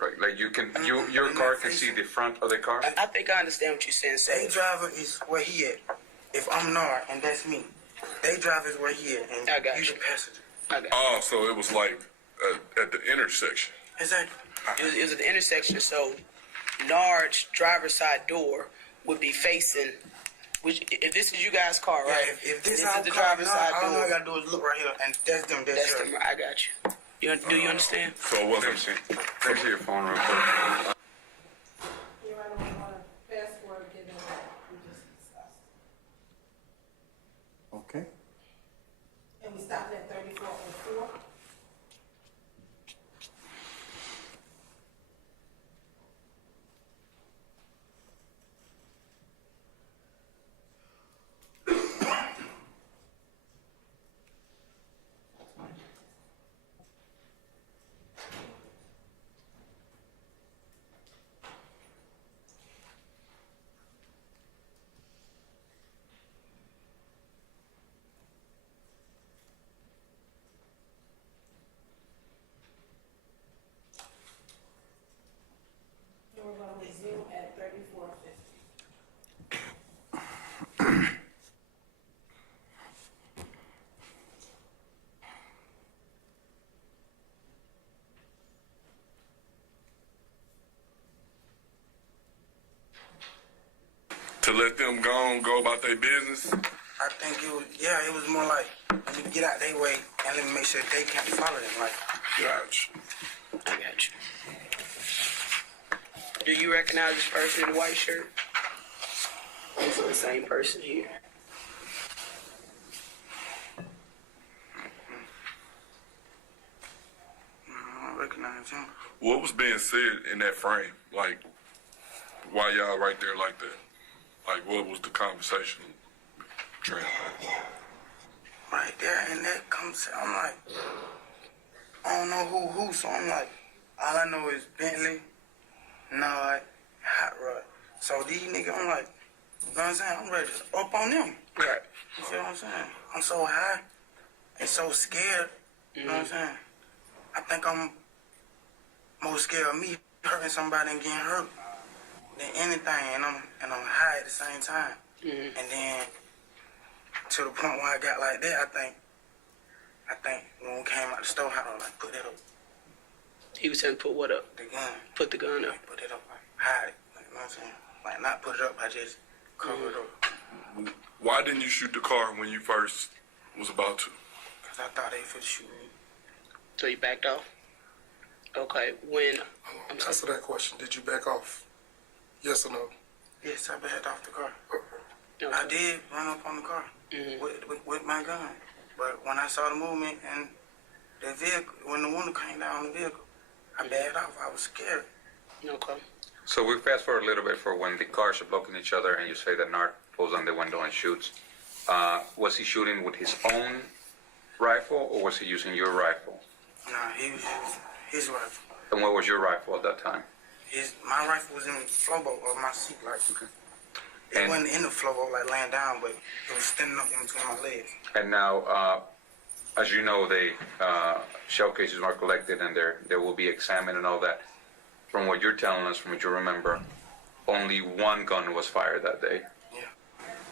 right? Like you can, your car can see the front of the car. I think I understand what you're saying. They driver is where he at. If I'm Nard and that's me, they driver is where he at, and I got you you. the passenger. I got you. oh, so it was like at the intersection. Exactly. It was at the intersection, so Nard's driver's side door would be facing. Which, if this is you guys' car, right? Yeah, if this is our the car, driver's Nard, side all I door. gotta do is look right here, and that's them. That's That's them. I got you. Do you understand? So it wasn't. Let me see your phone real quick. You might want to fast forward, given what we just discussed. Okay. And we stopped at 3404. And we're going to resume at 3450. To let them go about their business. I think it was. Yeah, it was more like let me get out their way and let me make sure they can't follow them. Like, Gotcha. I got you. Do you recognize this person in the white shirt? This is the same person here. I don't recognize him. What was being said in that frame? Like, why y'all right there like that? Like, what was the conversation trend? Right there, and that comes. I'm like, I don't know who. So I'm like, all I know is Bentley, Nod, Hot Rod. So these niggas, I'm like, you know what I'm saying? I'm ready to up on them. Right. You feel what I'm saying? I'm so high and so scared. You know what I'm saying? I think I'm more scared of me hurting somebody and getting hurt than anything, and I'm high at the same time. And then to the point where I got like that, I think when we came out the store, I was like, put that up, He was saying, put what up? the gun, Put the gun up. put it up, like, hide it. Like, you know what I'm saying? Like, not put it up, I just cover it up. Why didn't you shoot the car when you first was about to? Cause I thought they finna shoot me. So you backed off? Okay, when... I'm sorry. Answer that question. Did you back off? Yes or no? Yes, I backed off the car. Okay. I did run up on the car with my gun. But when I saw the movement and the vehicle, when the window came down on the vehicle, I backed off. I was scared. Okay. So we fast forward a little bit for when the cars are blocking each other and you say that Nard pulls on the window and shoots. Was he shooting with his own rifle, or was he using your rifle? Nah, he was using his rifle. And what was your rifle at that time? My rifle was in the flowboat of my seat, like. It And- wasn't in the flowboat, like laying down, but it was standing up in between my legs. And now, as you know, shell cases are collected and they will be examined and all that. From what you're telling us, from what you remember, only one gun was fired that day. Yeah.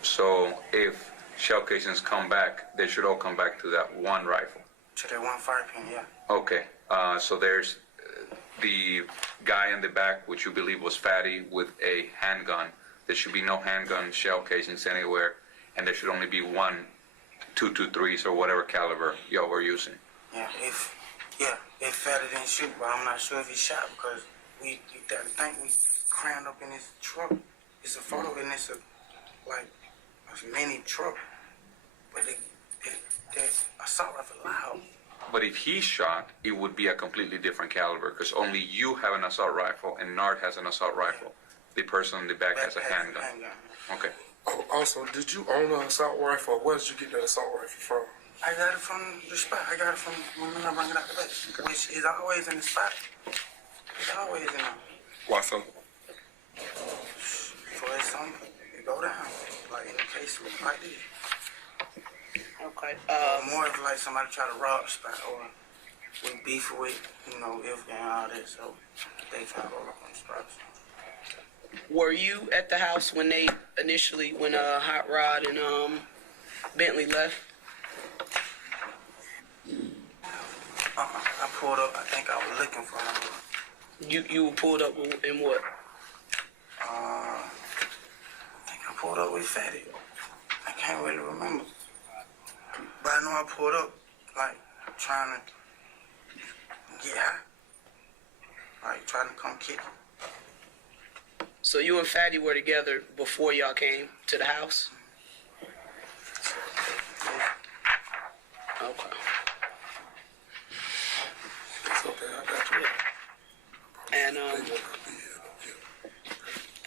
So if shell casings come back, they should all come back to that one rifle. To that one fire pin, yeah. Okay, so there's the guy in the back, which you believe was Fatty, with a handgun. There should be no handgun shell casings anywhere, and there should only be one 223s or whatever caliber y'all were using. Yeah, if Fatty didn't shoot, but I'm not sure if he shot because I think we crammed up in his truck. It's a photo and it's a mini truck, but the assault rifle loud. But if he shot, it would be a completely different caliber because only you have an assault rifle and Nard has an assault rifle. The person in the back has a handgun. Okay. Oh, also, did you own an assault rifle, or where did you get that assault rifle from? I got it from the spot. I got it from when I bring it out the back, which is always in the spot. It's always in there. Why so? For something, it go down, like in a case like this. Okay. More if like somebody try to rob the spot or we beef with, if and all that, so they try to roll up on the spot. Were you at the house when Hot Rod and Bentley left? I pulled up. I think I was looking for him. You were pulled up in what? I think I pulled up with Fatty. I can't really remember. But I know I pulled up, like, trying to get high. Like, trying to come kick it. So you and Fatty were together before y'all came to the house? Okay. It's okay, I got you.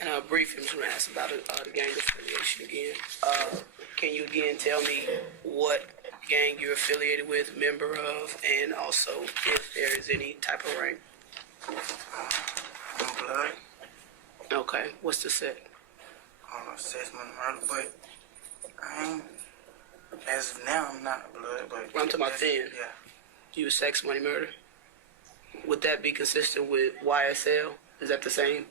And briefly, I'm just going to ask about the gang affiliation again. Can you again tell me what gang you're affiliated with, member of, and also if there is any type of rank? I'm blood. Okay, what's the set? Assessment murder, but I ain't, as of now, I'm not blood, but. I'm talking about then. Yeah. You was sex, money, murder? Would that be consistent with YSL? Is that the same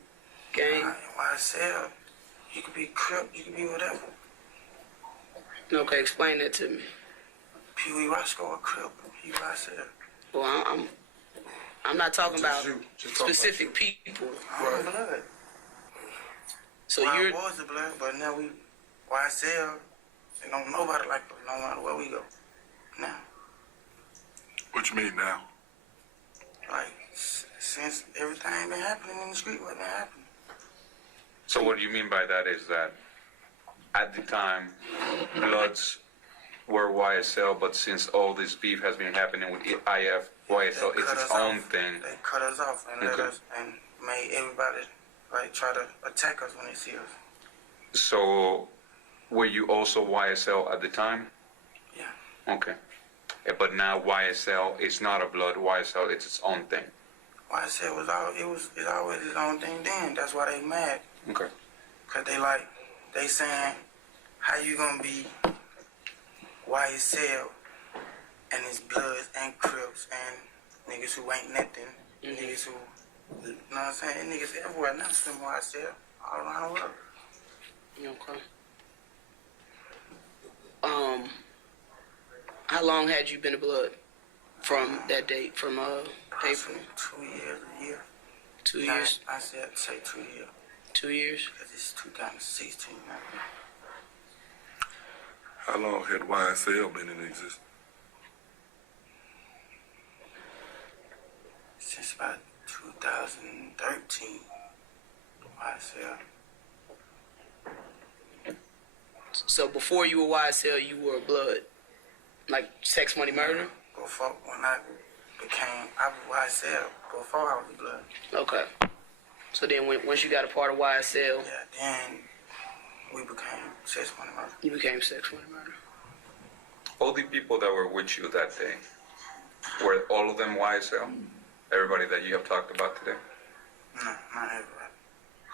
gang? YSL, you could be Crip, you could be whatever. Okay, explain that to me. Pee Wee Roscoe or Crip, he YSL. Well, I'm not talking about Just talk specific people. I'm blood. So I you're was the blood, but now we YSL. They don't know about it like no matter where we go. Now, What you mean now? like since everything been happening in the street, what been happening? So what you mean by that is that at the time, Bloods were YSL, but since all this beef has been happening with YSL, They it's cut its us own off. thing. They cut us off and let Okay. us and made everybody like try to attack us when they see us. So were you also YSL at the time? Yeah. Okay. But now YSL is not a Blood. YSL, it's its own thing. YSL was it's always his own thing then. That's why they mad. Okay. Cause they saying, how you gonna be YSL and it's Bloods and Crips and niggas who ain't nothing, niggas who, you know what I'm saying? Niggas everywhere now from YSL all around the world. okay. How long had you been a Blood from that date? From April? 2 years, a year. 2 years? I said say 2 years. 2 years? Cause it's 2016 now. How long had YSL been in existence? Since about 2013, YSL. So before you were YSL, you were a Blood, like sex, money, murder. Before when I was YSL. Before I was Blood. Okay. So then, once you got a part of YSL, Yeah. Then We became sex money murder. You became sex money murder. All the people that were with you that day, were all of them YSL? Everybody that you have talked about today? No, not everybody.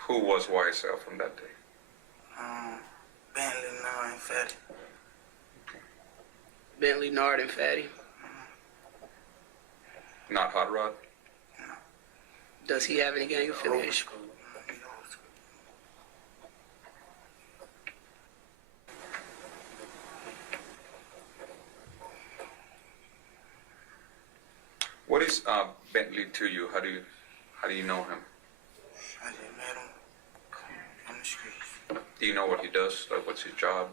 Who was YSL from that day? Bentley, no, and Fatty. Bentley, Nard, and Fatty. Not Hot Rod? Does he have any gang affiliation? What is Bentley to you? How do you know him? I just met him on the streets. Do you know what he does? Like, what's his job?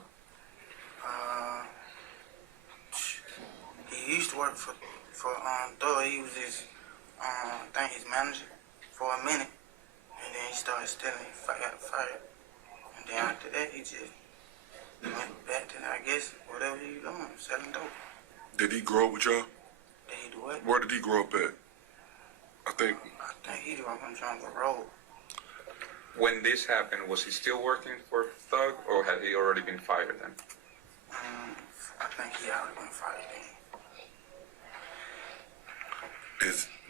He used to work for Doug. He was his, I think his manager for a minute. And then he started stealing, got fired. And then after that, he just went back to, I guess, whatever he was doing, selling dope. Did he grow up with y'all? Did he do what? Where did he grow up at? I think he grew up on Jungle Road. When this happened, was he still working for Thug, or had he already been fired then? I think he already been fired then.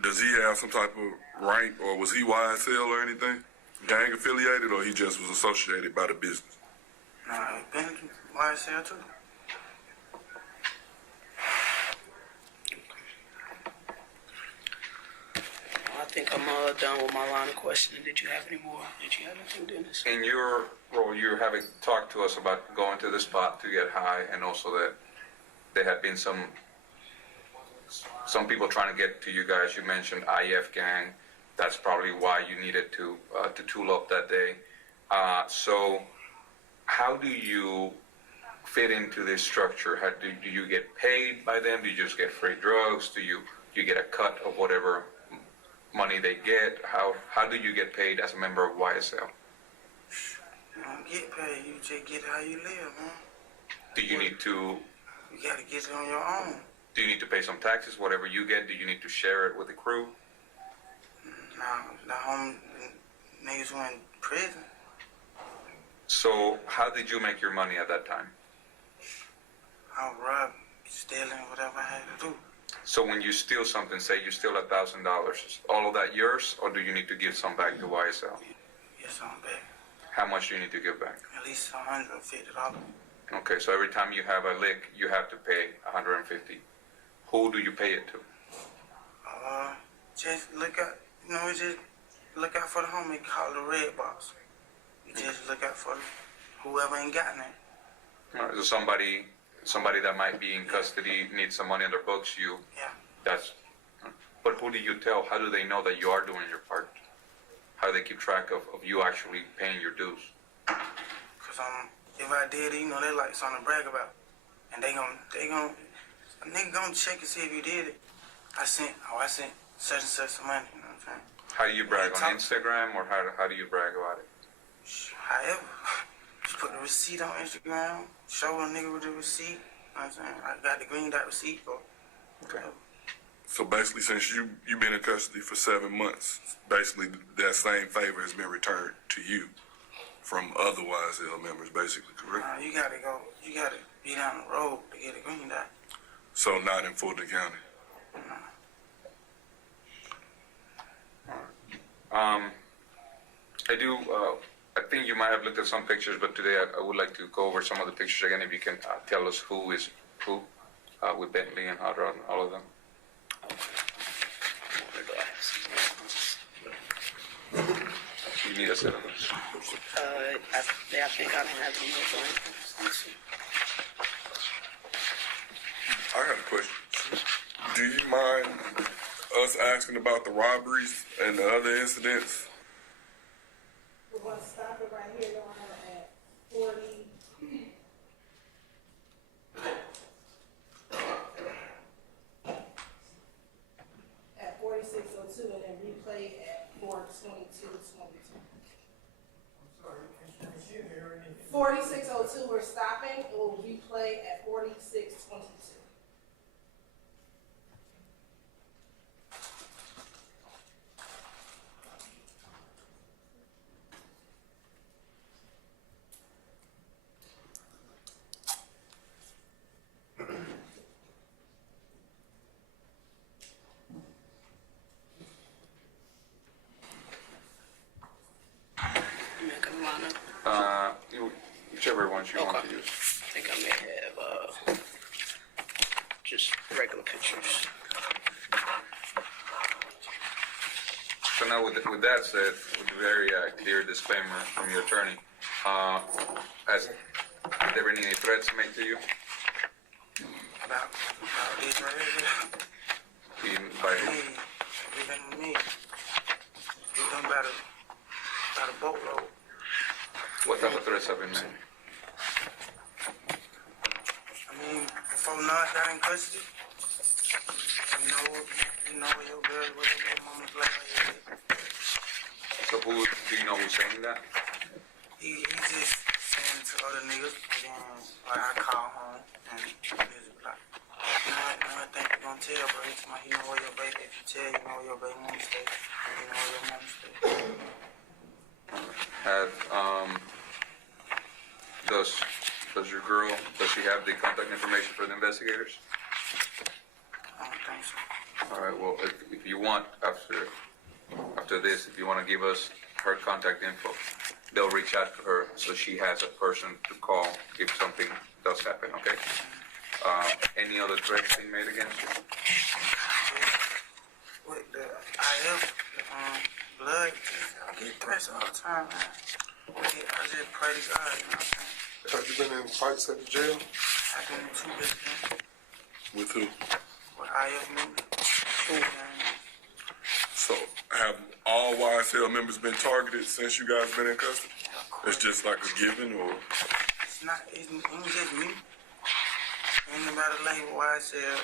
Does he have some type of rank, or was he YSL or anything? Gang affiliated, or he just was associated by the business? Nah, he been YSL too. I think I'm done with my line of questioning. Did you have any more? Did you have anything, Dennis? In your role, you're having talked to us about going to the spot to get high, and also that there had been some people trying to get to you guys. You mentioned IF gang. That's probably why you needed to tool up that day. So how do you fit into this structure? Do you get paid by them? Do you just get free drugs? Do you get a cut of whatever money they get? How do you get paid as a member of YSL? You don't get paid. You just get how you live, man. Do you need to? You gotta get it on your own. Do you need to pay some taxes? Whatever you get, do you need to share it with the crew? Nah, the home niggas who in prison. So how did you make your money at that time? I was robbing, stealing, whatever I had to do. So when you steal something, say you steal $1,000, is all of that yours, or do you need to give some back to YSL? Yes, I'm back. How much do you need to give back? At least $150. Okay, so every time you have a lick, you have to pay $150. Who do you pay it to? Just look out, just look out for the homie called the Red Box. You just look out for whoever ain't got none. All right, so somebody that might be in custody needs some money on their books, but who do you tell? How do they know that you are doing your part? How do they keep track of you actually paying your dues? Cause if I did it, they like something to brag about. And a nigga gonna check and see if you did it. I sent such and such money, you know what I'm saying? How do you brag, on Instagram, or how do you brag about it? However, just put the receipt on Instagram, show a nigga with the receipt, you know what I'm saying? I got the green dot receipt, Okay. So basically, since you've been in custody for 7 months, basically that same favor has been returned to you from other YSL members, basically, correct? You gotta be down the road to get a green dot. So not in Fulton County. I think you might have looked at some pictures, but today I would like to go over some of the pictures again. If you can tell us who is who with Bentley and Hot Rod and all of them. You need a set of those. I think I don't have any more blanks. I got a question. Do you mind us asking about the robberies and the other incidents? We're going to stop it right here, Your Honor, at 40. At 46:02 and then replay at 4:22:22. 46:02, we're stopping. It will replay at 46:22. ones you want to use. I think I may have just regular pictures. So now with that said, with a very clear disclaimer from your attorney, has there been any threats made to you? About this right here. Even by who? Even me. We done about a boatload. What type of threats have been made? I mean, before Nas got in custody, you know where your girl, where your mama's like. So who do you know who's saying that? He just saying to other niggas, and then like I call home and he's like, I think you're gonna tell, bro. He's like, you know where your baby, if you tell, you know where your baby mama stay, you know where your mama stay. Does your girl, does she have the contact information for the investigators? I don't think so. All right, well, if you want, after this, if you want to give us her contact info, they'll reach out to her so she has a person to call if something does happen, okay? Any other threats being made against you? With the IF, blood, I get threats all the time, man. I just pray to God, you know what I'm saying? Have you been in fights at the jail? I've been in 2 incidents With who? with IF members. So have all YSL members been targeted since you guys been in custody? It's just like a given, or? It's not, it ain't just me. Ain't nobody label YSL.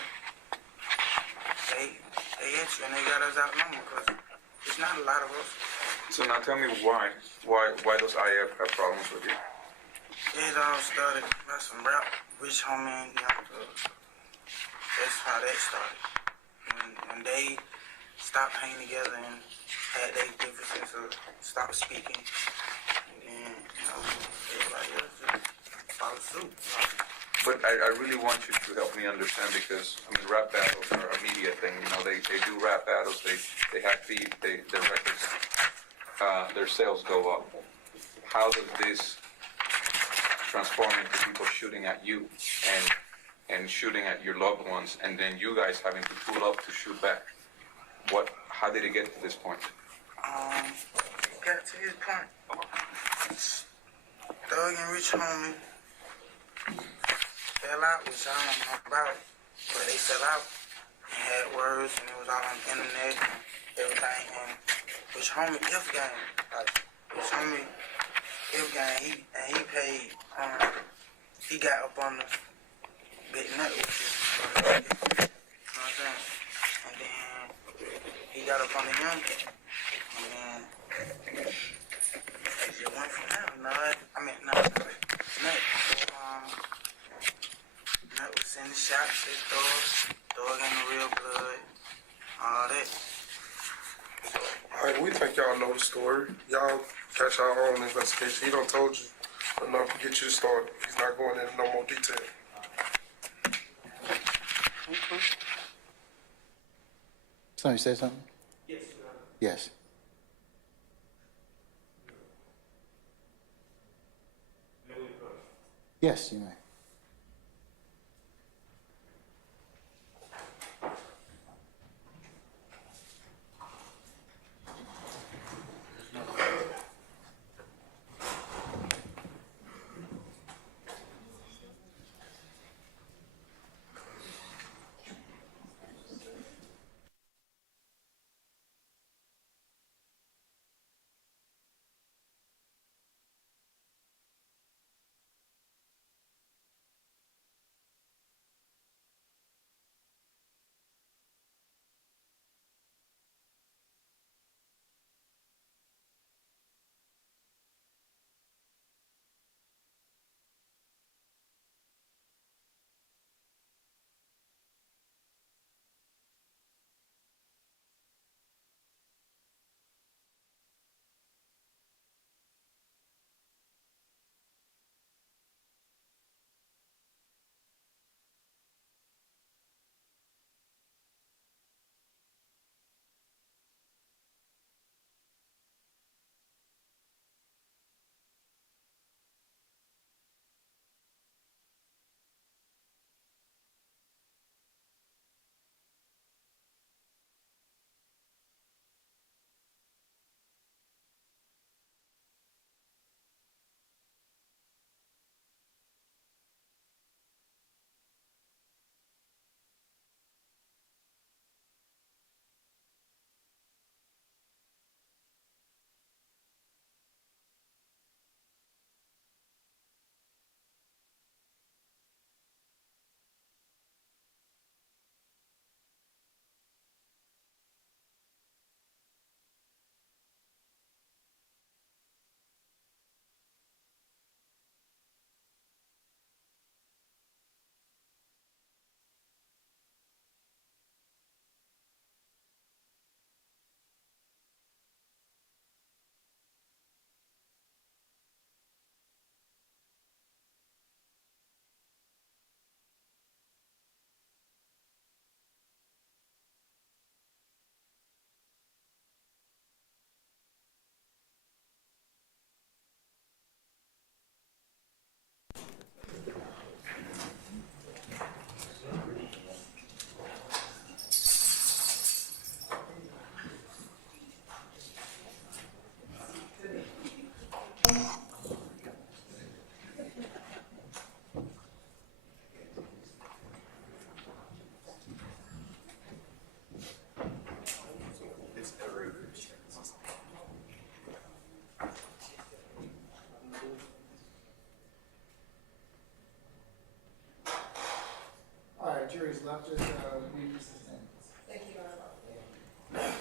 They hit you and they got us outnumbered because it's not a lot of us. So now tell me why those IF have problems with you? It all started by some rap, rich homie, you know, that's how that started. When they stopped hanging together and had their differences of stop speaking, and then, you know, everybody else just followed suit. But I really want you to help me understand because, I mean, rap battles are a media thing, you know, they do rap battles, they have feed, their records, their sales go up. How does this transform into people shooting at you and shooting at your loved ones and then you guys having to pull up to shoot back? How did it get to this point? Got to his point. Thug and rich homie fell out, which I don't know about, but they fell out and had words and it was all on the internet and everything. And rich homie F game, like rich homie F game, he paid. He got up on the big network, you know what I'm saying? And then he got up on the young kid, and then it just went from there. Nut was sending shots at Thug in the real blood, all that. All right, we think y'all know the story. Y'all got your own investigation. He done told you enough to get you started. He's not going into no more detail. Somebody say something? Yes. Yes. Yes, you may. is left, just read this sentence. Thank you, Your Honor.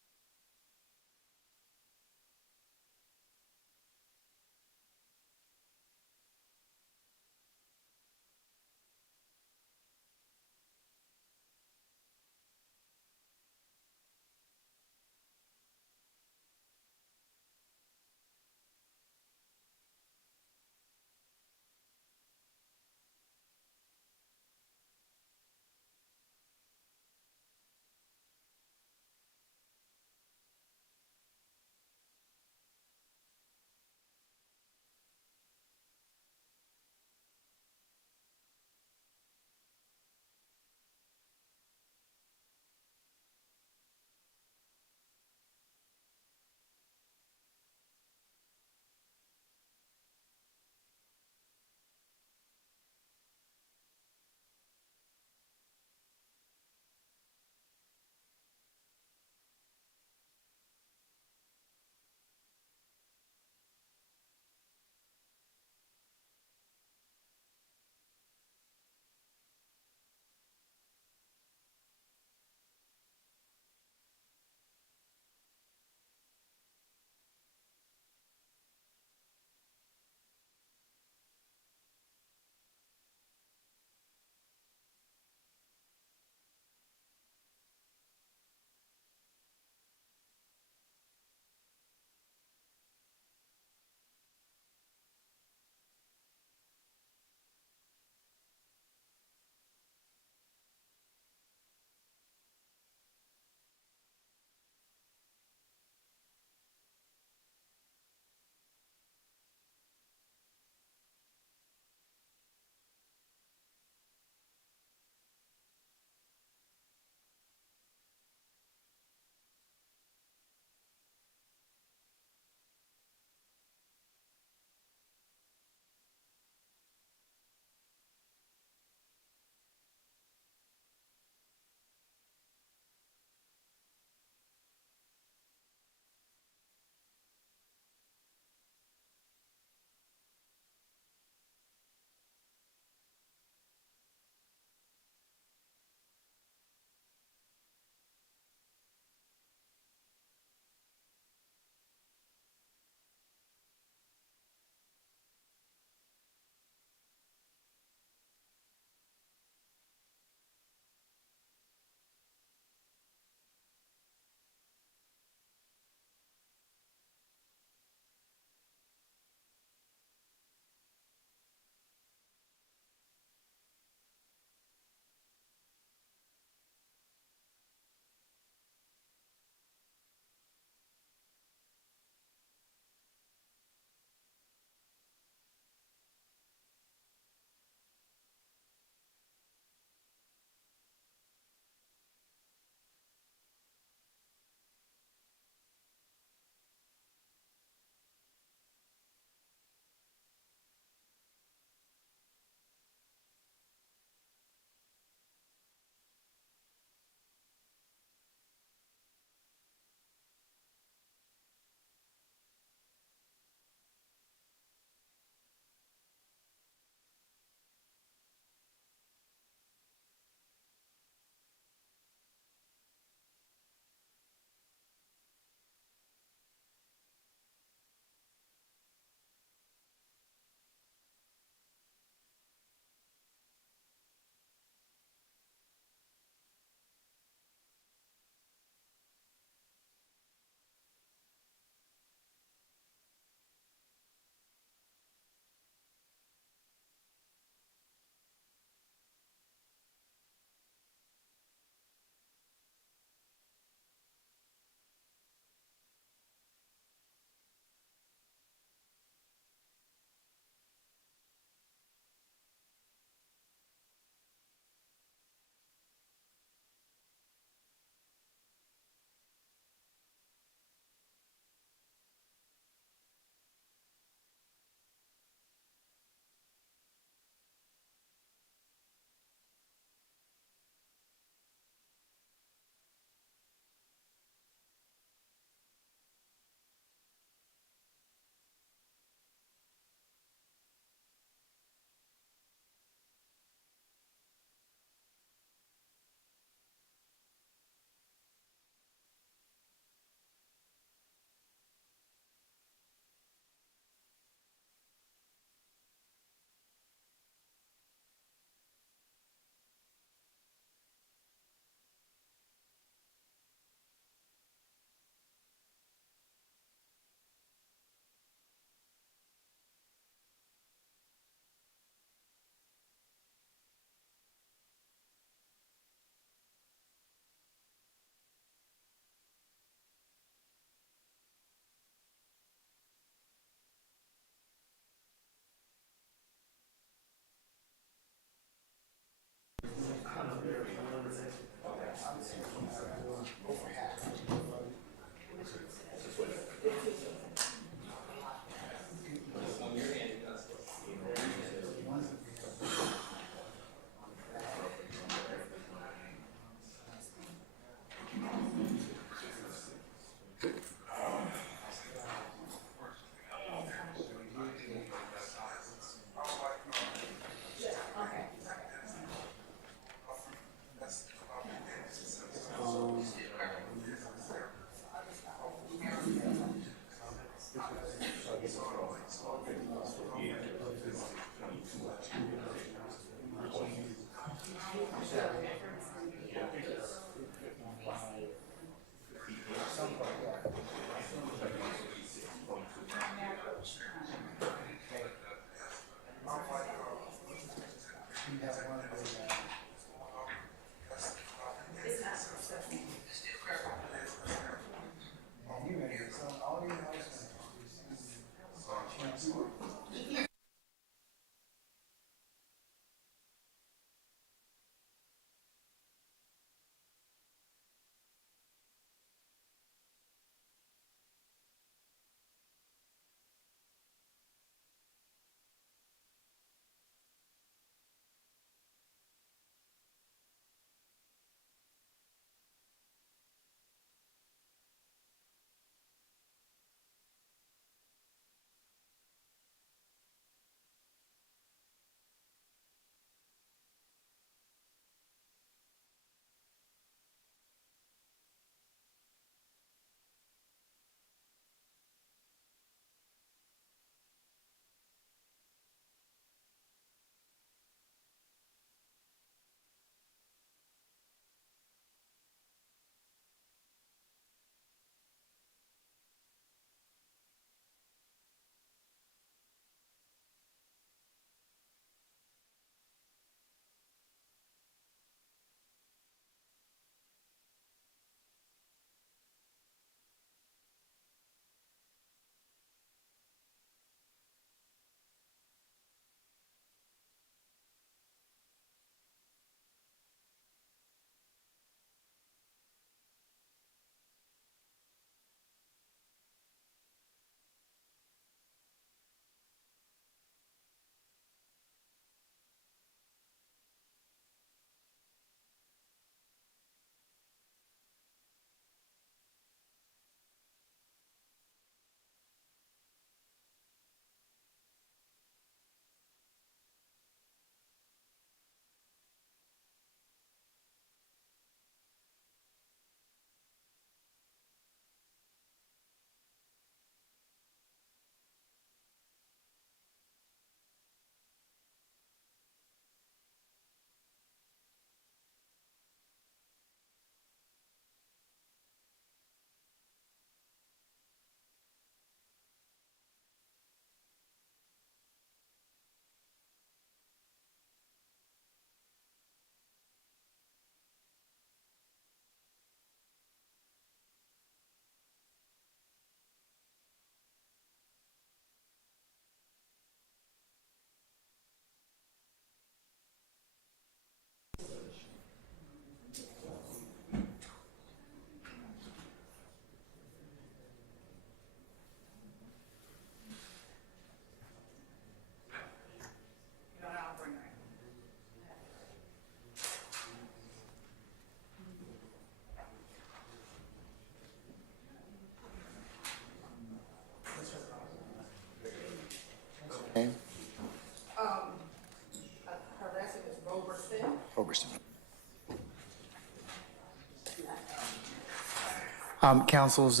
Councils,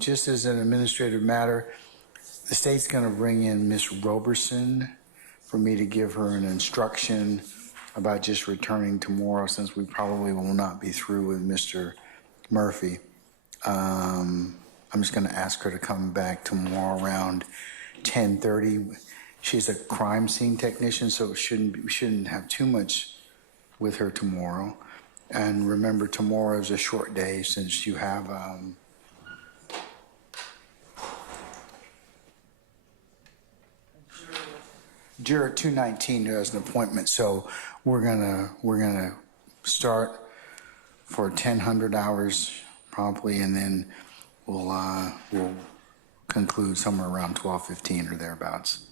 just as an administrative matter, the state's going to bring in Miss Roberson for me to give her an instruction about just returning tomorrow, since we probably will not be through with Mr. Murphy. I'm just going to ask her to come back tomorrow around 10:30. She's a crime scene technician, so we shouldn't have too much with her tomorrow. And remember, tomorrow is a short day since you have Juror 219 who has an appointment. So we're gonna start for 1000 hours promptly, and then we'll conclude somewhere around 12:15 or thereabouts.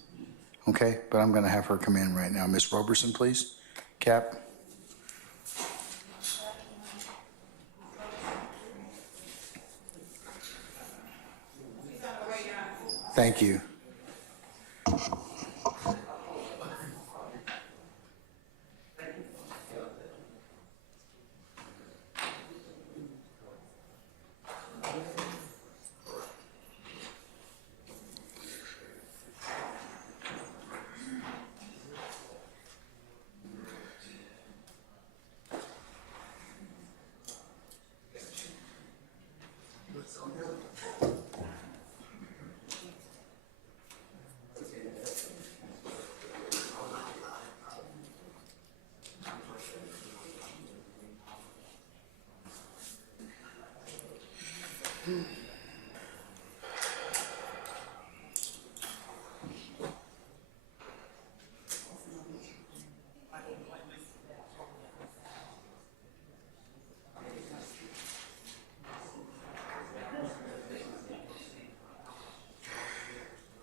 Okay, but I'm gonna have her come in right now. Miss Roberson, please. Cap. Thank you.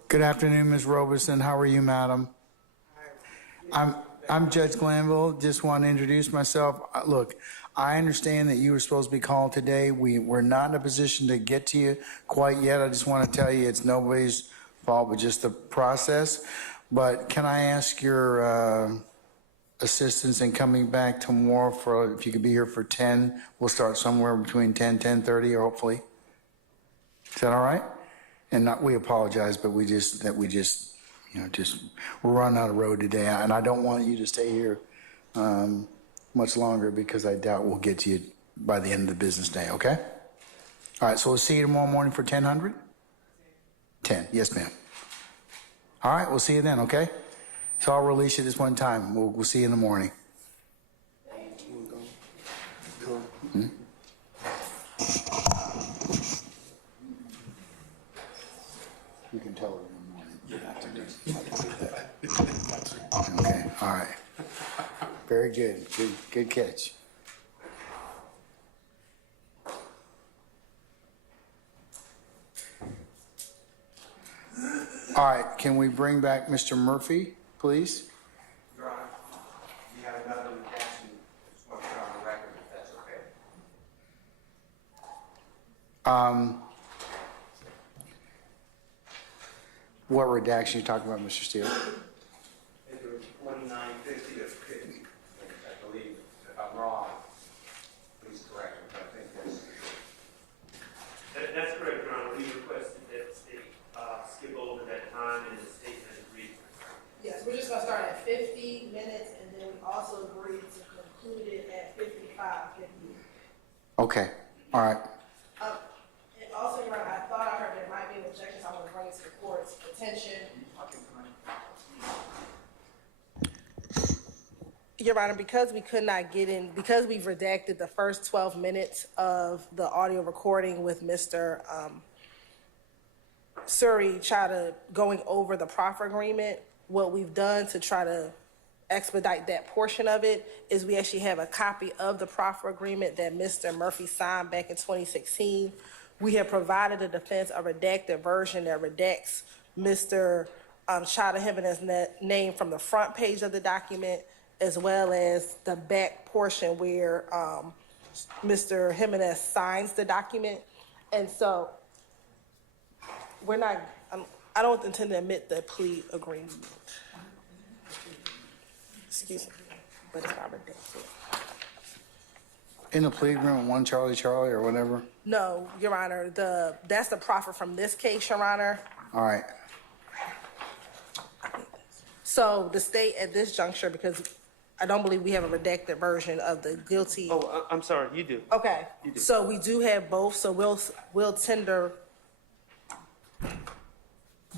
Good afternoon, Ms. Roberson. How are you, madam? I'm Judge Glanville. Just want to introduce myself. Look, I understand that you were supposed to be called today. We're not in a position to get to you quite yet. I just want to tell you it's nobody's fault but just the process. But can I ask your assistance in coming back tomorrow for, if you could be here for 10, we'll start somewhere between 10:30, or hopefully. Is that all right? And we apologize, but we just we're running out of road today, and I don't want you to stay here much longer, because I doubt we'll get to you by the end of the business day. Okay? All right. So we'll see you tomorrow morning for 10:00. 10. Yes, ma'am. All right. We'll see you then. Okay? So I'll release you this one time. We'll see you in the morning. Hmm? You can tell her in the morning. You have to do that. Okay, all right. Very good. Good catch. All right, can we bring back Mr. Murphy, please? Your Honor, you have another redaction that's going to be on the record, if that's okay. What redaction are you talking about, Mr. Steele? It's 2950 of 50, I believe. If I'm wrong, please correct me, but I think That's correct, Your Honor. We requested that the state skip over that time, and the state has agreed. Yes, we're just gonna start at 50 minutes, and then we also agreed to conclude it at 55:50. Okay, all right. And also, Your Honor, I thought I heard there might be an objection, so I want to bring it to the court's attention. Your Honor, because we could not get in, because we've redacted the first 12 minutes of the audio recording with Mr. Surrey going over the proffer agreement, what we've done to try to expedite that portion of it is we actually have a copy of the proffer agreement that Mr. Murphy signed back in 2016. We have provided the defense a redacted version that redacts Mr. Chada Jimenez's name from the front page of the document, as well as the back portion where Mr. Jimenez signs the document. And so we're not, I don't intend to admit the plea agreement. Excuse me, but it's not redacted. In the plea agreement, one Charlie or whatever? No, Your Honor, that's the proffer from this case, Your Honor. All right. So the state at this juncture, because I don't believe we have a redacted version of the guilty. Oh, I'm sorry, you do. Okay, You do. so we do have both, so we'll tender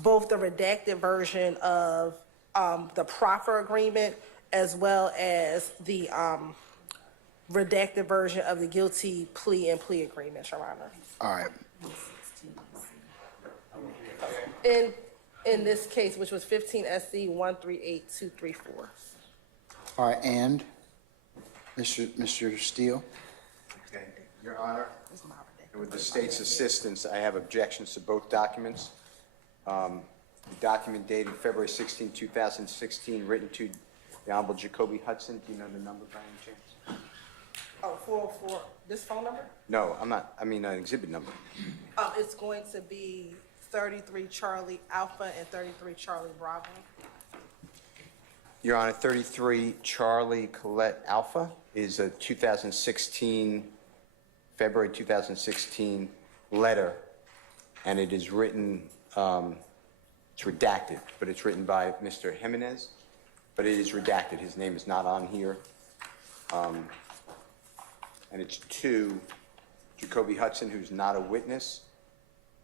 both the redacted version of the proffer agreement as well as the redacted version of the guilty plea and plea agreement, Your Honor. All right. In this case, which was 15 SC 138234. All right, and Mr. Steele? Okay, Your Honor, and with the state's assistance, I have objections to both documents. The document dated February 16, 2016, written to the Honorable Jacoby Hudson. Do you know the number by any chance? Oh, 404, this phone number? No, I'm not, I mean, an exhibit number. It's going to be 33 Charlie Alpha and 33 Charlie Bravo. Your Honor, 33 Charlie Colette Alpha is a 2016, February 2016 letter, and it is written, it's redacted, but it's written by Mr. Jimenez, but it is redacted. His name is not on here. And it's to Jacoby Hudson, who's not a witness,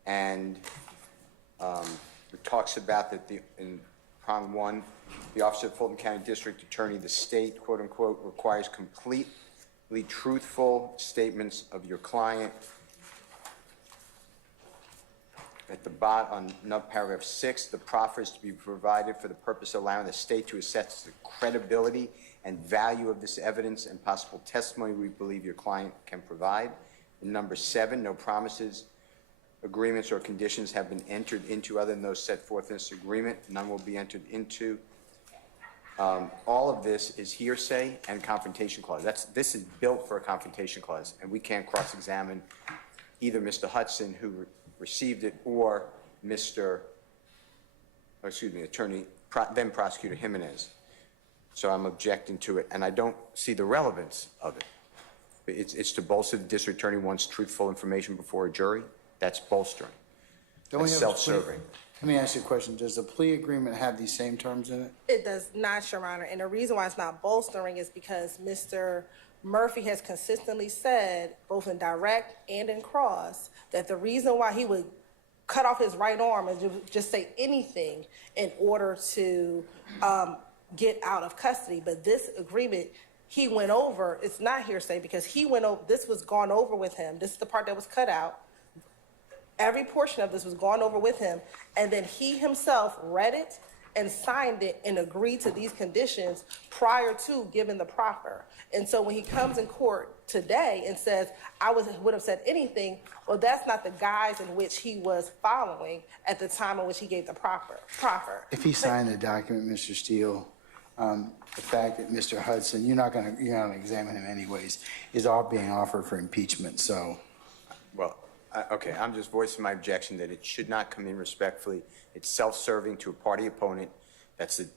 and it talks about that in prong 1, the officer of Fulton County District Attorney, the state, quote unquote, requires completely truthful statements of your client. At the bottom, on paragraph 6, the proffer is to be provided for the purpose of allowing the state to assess the credibility and value of this evidence and possible testimony we believe your client can provide. In number 7, no promises, agreements, or conditions have been entered into other than those set forth in this agreement. None will be entered into. All of this is hearsay and confrontation clause. This is built for a confrontation clause, and we can't cross-examine either Mr. Hudson, who received it, or Attorney, then Prosecutor Jimenez. So I'm objecting to it, and I don't see the relevance of it. It's to bolster the district attorney wants truthful information before a jury. That's bolstering. Don't we That's have a plea- self-serving. Let me ask you a question. Does the plea agreement have these same terms in it? It does not, Your Honor, and the reason why it's not bolstering is because Mr. Murphy has consistently said, both in direct and in cross, that the reason why he would cut off his right arm and just say anything in order to get out of custody. But this agreement, he went over, it's not hearsay because he went over, this was gone over with him. This is the part that was cut out. Every portion of this was gone over with him, and then he himself read it and signed it and agreed to these conditions prior to giving the proffer. And so when he comes in court today and says, I would have said anything, well, that's not the guise in which he was following at the time in which he gave the proffer. If he signed the document, Mr. Steele, the fact that Mr. Hudson, you're not going to examine him anyways, is all being offered for impeachment, so. Well, okay, I'm just voicing my objection that it should not come in respectfully. It's self-serving to a party opponent. That's the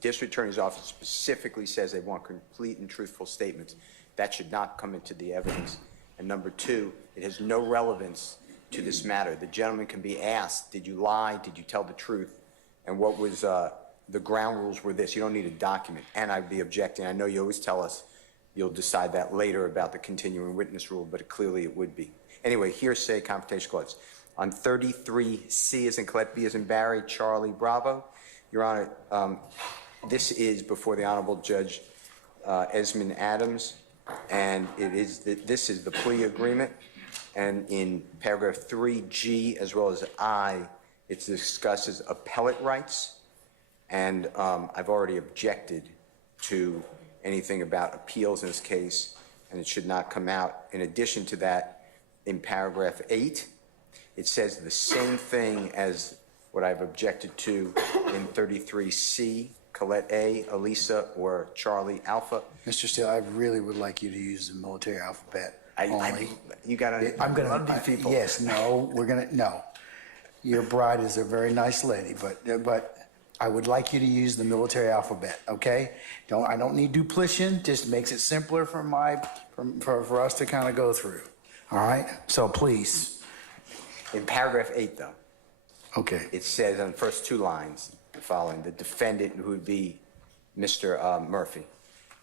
district attorney's office specifically says they want complete and truthful statements. That should not come into the evidence. And number 2, it has no relevance to this matter. The gentleman can be asked, did you lie? Did you tell the truth? And what was the ground rules were this. You don't need a document. And I'd be objecting. I know you always tell us you'll decide that later about the continuing witness rule, but clearly it would be. Anyway, hearsay, confrontation clause. On 33C as in Colette, B as in Barry, Charlie, Bravo, Your Honor, this is before the Honorable Judge Esmond Adams, and this is the plea agreement, and in paragraph 3G as well as I, it discusses appellate rights, and I've already objected to anything about appeals in this case, and it should not come out. In addition to that, in paragraph 8, it says the same thing as what I've objected to in 33C, Colette A, Elisa, or Charlie Alpha. Mr. Steele, I really would like you to use the military alphabet only. You gotta love these people. Yes, no, no. Your bride is a very nice lady, but I would like you to use the military alphabet, okay? I don't need duplication, just makes it simpler for us to kind of go through. All right? So please. In paragraph 8, though, Okay. it says on the first 2 lines, the following, the defendant, who would be Mr. Murphy,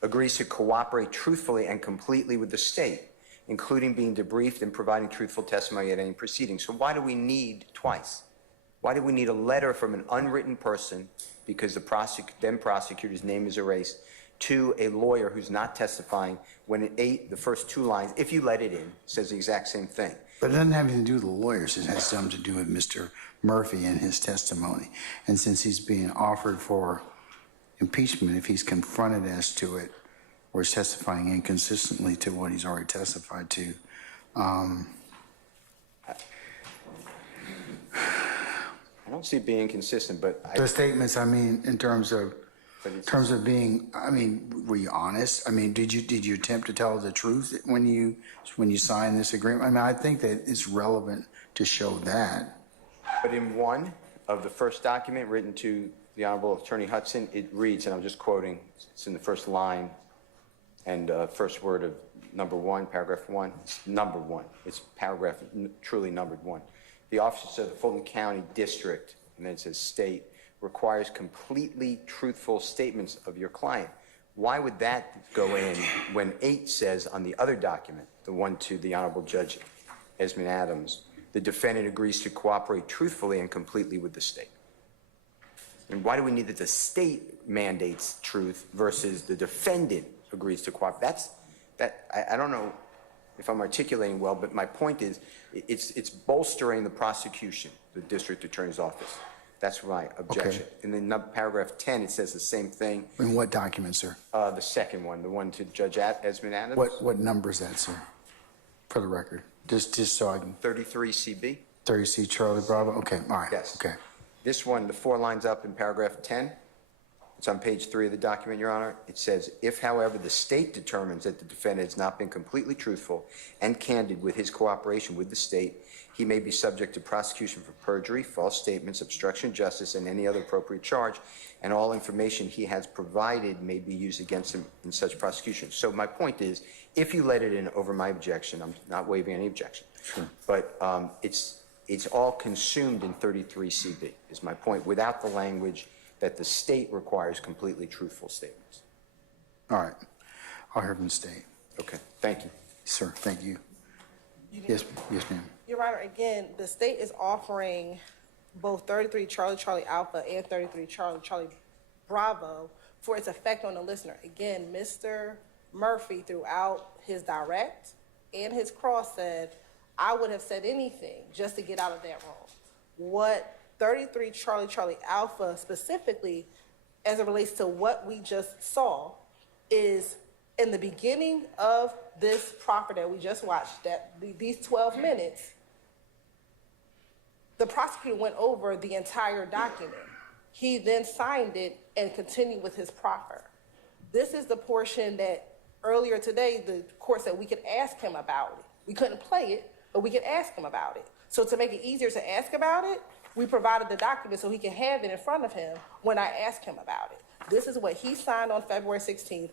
agrees to cooperate truthfully and completely with the state, including being debriefed and providing truthful testimony at any proceeding. So why do we need twice? Why do we need a letter from an unwritten person, because the prosecutor's name is erased, to a lawyer who's not testifying, when in 8, the first 2 lines, if you let it in, says the exact same thing? But it doesn't have anything to do with the lawyers. It has something to do with Mr. Murphy and his testimony. And since he's being offered for impeachment, if he's confronted as to it, or is testifying inconsistently to what he's already testified to, I don't see it being inconsistent, but the statements, I mean, in terms of being, I mean, were you honest? I mean, did you attempt to tell the truth when you signed this agreement? I mean, I think that it's relevant to show that. But in 1 of the first document written to the Honorable Attorney Hudson, it reads, and I'm just quoting, it's in the first line and first word of number 1, paragraph 1, it's number 1. It's paragraph truly numbered 1. The officers of the Fulton County District, and then it says state, requires completely truthful statements of your client. Why would that go in when 8 says on the other document, the one to the Honorable Judge Esmond Adams, the defendant agrees to cooperate truthfully and completely with the state? And why do we need that the state mandates truth versus the defendant agrees to cooperate? I don't know if I'm articulating well, but my point is, it's bolstering the prosecution, the district attorney's office. That's my objection. Okay. And then paragraph 10, it says the same thing. In what document, sir? The second one, the one to Judge Esmond Adams. What number is that, sir? For the record, just so I can. 33 CB. 30C Charlie Bravo. Okay. All right. Yes. Okay. This one, the 4 lines up in paragraph 10, it's on page 3 of the document, Your Honor. It says, if, however, the state determines that the defendant has not been completely truthful and candid with his cooperation with the state, he may be subject to prosecution for perjury, false statements, obstruction of justice, and any other appropriate charge, and all information he has provided may be used against him in such prosecution. So my point is, if you let it in over my objection, I'm not waiving any objection, but it's all consumed in 33 CB, is my point, without the language that the state requires completely truthful statements. All right. I'll hear from the state. Okay, thank you. Sir, thank you. Yes, ma'am. Your Honor, again, the state is offering both 33 Charlie Alpha and 33 Charlie Bravo for its effect on the listener. Again, Mr. Murphy, throughout his direct and his cross, said, I would have said anything just to get out of that room. What 33 Charlie Alpha specifically, as it relates to what we just saw, is in the beginning of this proffer that we just watched, that these 12 minutes, the prosecutor went over the entire document. He then signed it and continued with his proffer. This is the portion that earlier today the court said we could ask him about it. We couldn't play it, but we could ask him about it. So to make it easier to ask about it, we provided the document so he can have it in front of him when I asked him about it. This is what he signed on February 16th.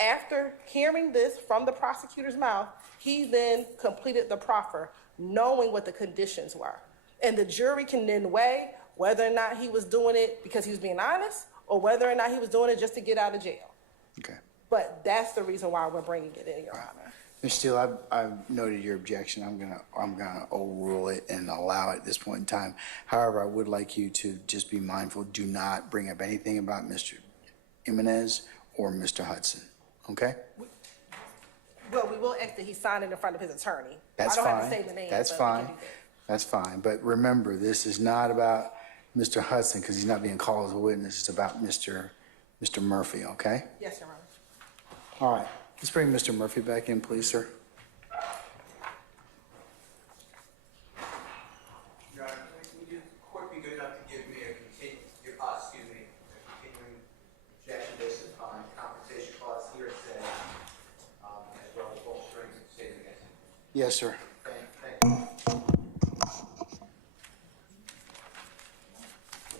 After hearing this from the prosecutor's mouth, he then completed the proffer, knowing what the conditions were. And the jury can then weigh whether or not he was doing it because he was being honest or whether or not he was doing it just to get out of jail. Okay. But that's the reason why we're bringing it in, Your Honor. Mr. Steele, I've noted your objection. I'm gonna overrule it and allow it at this point in time. However, I would like you to just be mindful. Do not bring up anything about Mr. Jimenez or Mr. Hudson. Okay? Well, we will ask that he signed it in front of his attorney. That's I don't fine. have to say the name. That's but we fine. can do that. That's fine. But remember, this is not about Mr. Hudson because he's not being called as a witness. It's about Mr. Murphy. Okay? Yes, Your Honor. All right. Let's bring Mr. Murphy back in, please, sir. Your Honor, would the court be good enough to give me a continuing objection based upon compensation clause hearsay, as well as bolstering the statement against him? Yes, sir. Thank you.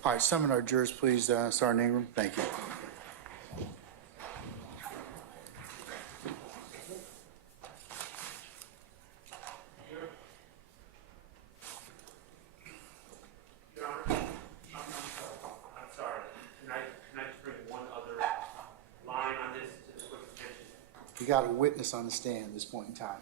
All right, summon our jurors, please, Sergeant Ingram. Thank you. Your Honor, I'm sorry. Can I just bring one other line on this to the court's attention? You got a witness on the stand at this point in time.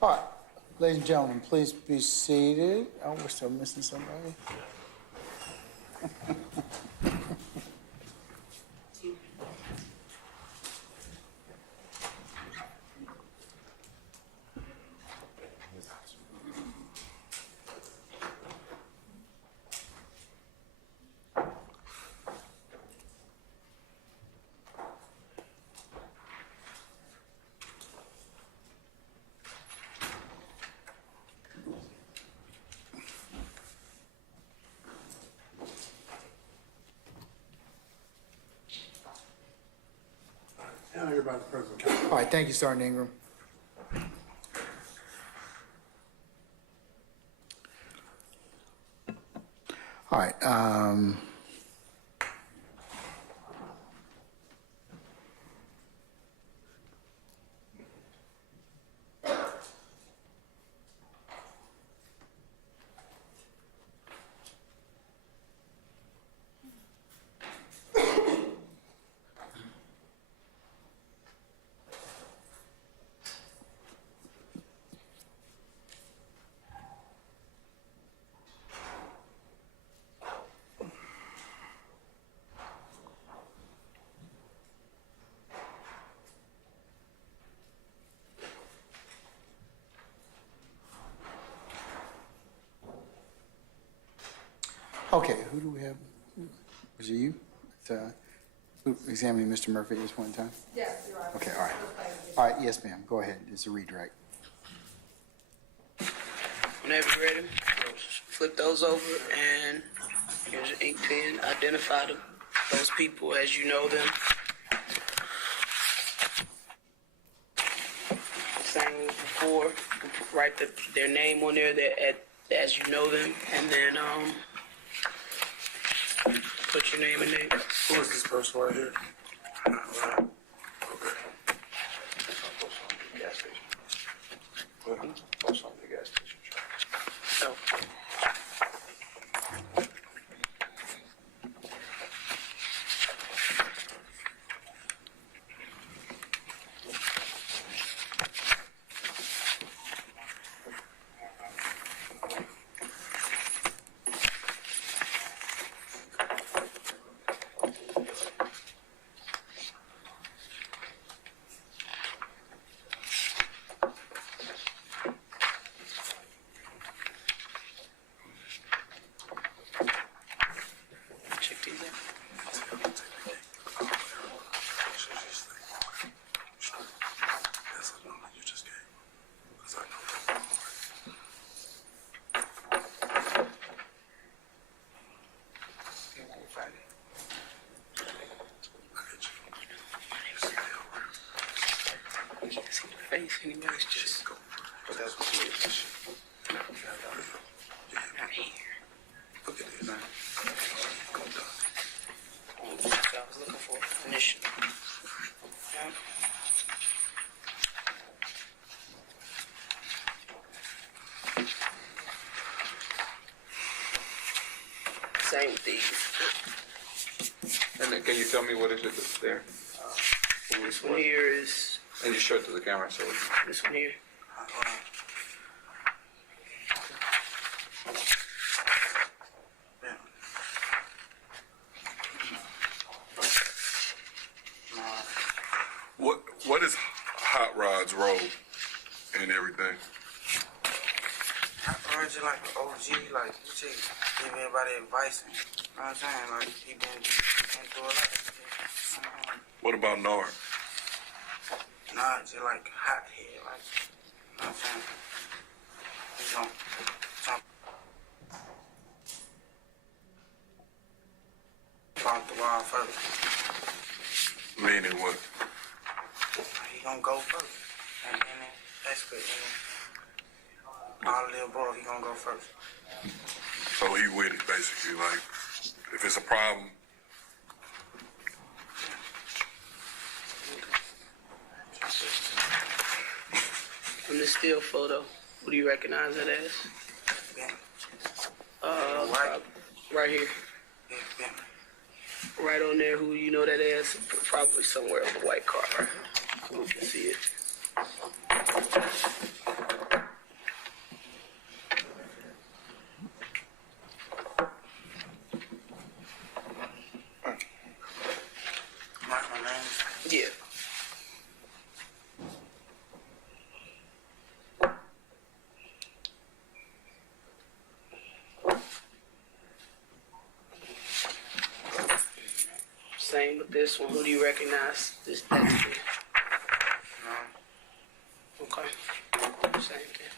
All right, ladies and gentlemen, please be seated. Oh, we're still missing somebody. Now everybody's present. All right, thank you, Sergeant Ingram. All right, okay, who do we have? Was it you? Who examining Mr. Murphy at this point in time? Yes, Your Honor. Okay, all right. All right, yes, ma'am, go ahead. It's a redirect. Whenever you're ready, flip those over, and here's an ink pen. Identify those people as you know them. Same as before. Write their name on there as you know them, and then put your name in there. Who is this person right here? Okay. Post on the gas station. So, check these out. You can't see the face anymore. It's just. But that's what it is. Not here. Look at this. That's what I was looking for initially. Yeah. Same with these. And then can you tell me what is it that's there? This one here is. And you show it to the camera so This one here. what is Hot Rod's role in everything? I heard you like the OG, like you just give everybody advice. And, you know what I'm saying? Like he been through a lot. What about Nard? Nah, just like hot head, like you know what I'm saying? He gon' jump off the wall first. Meaning what? He gonna go first. And then expert all of the above, he gonna go first. So he with it, basically. Like, if it's a problem, From this still photo, what do you recognize it as? Right here. Right on there, who you know that as? Probably somewhere on the white car. Right? So we can see it. My name? Yeah. Same with this one. Who do you recognize? This next one. Okay. Same thing.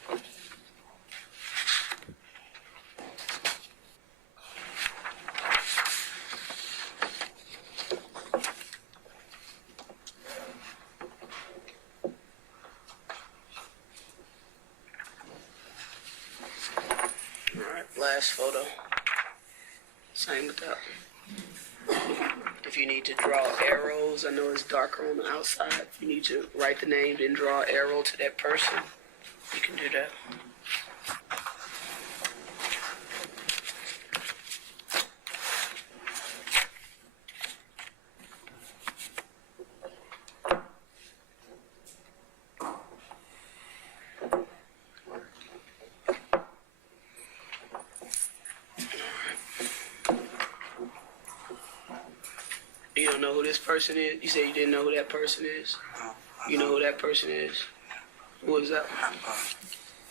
All right. Last photo. Same with that one. If you need to draw arrows, I know it's darker on the outside. If you need to write the name, then draw an arrow to that person, you can do that. You don't know who this person is? You said you didn't know who that person is? You know who that person is? Who is that?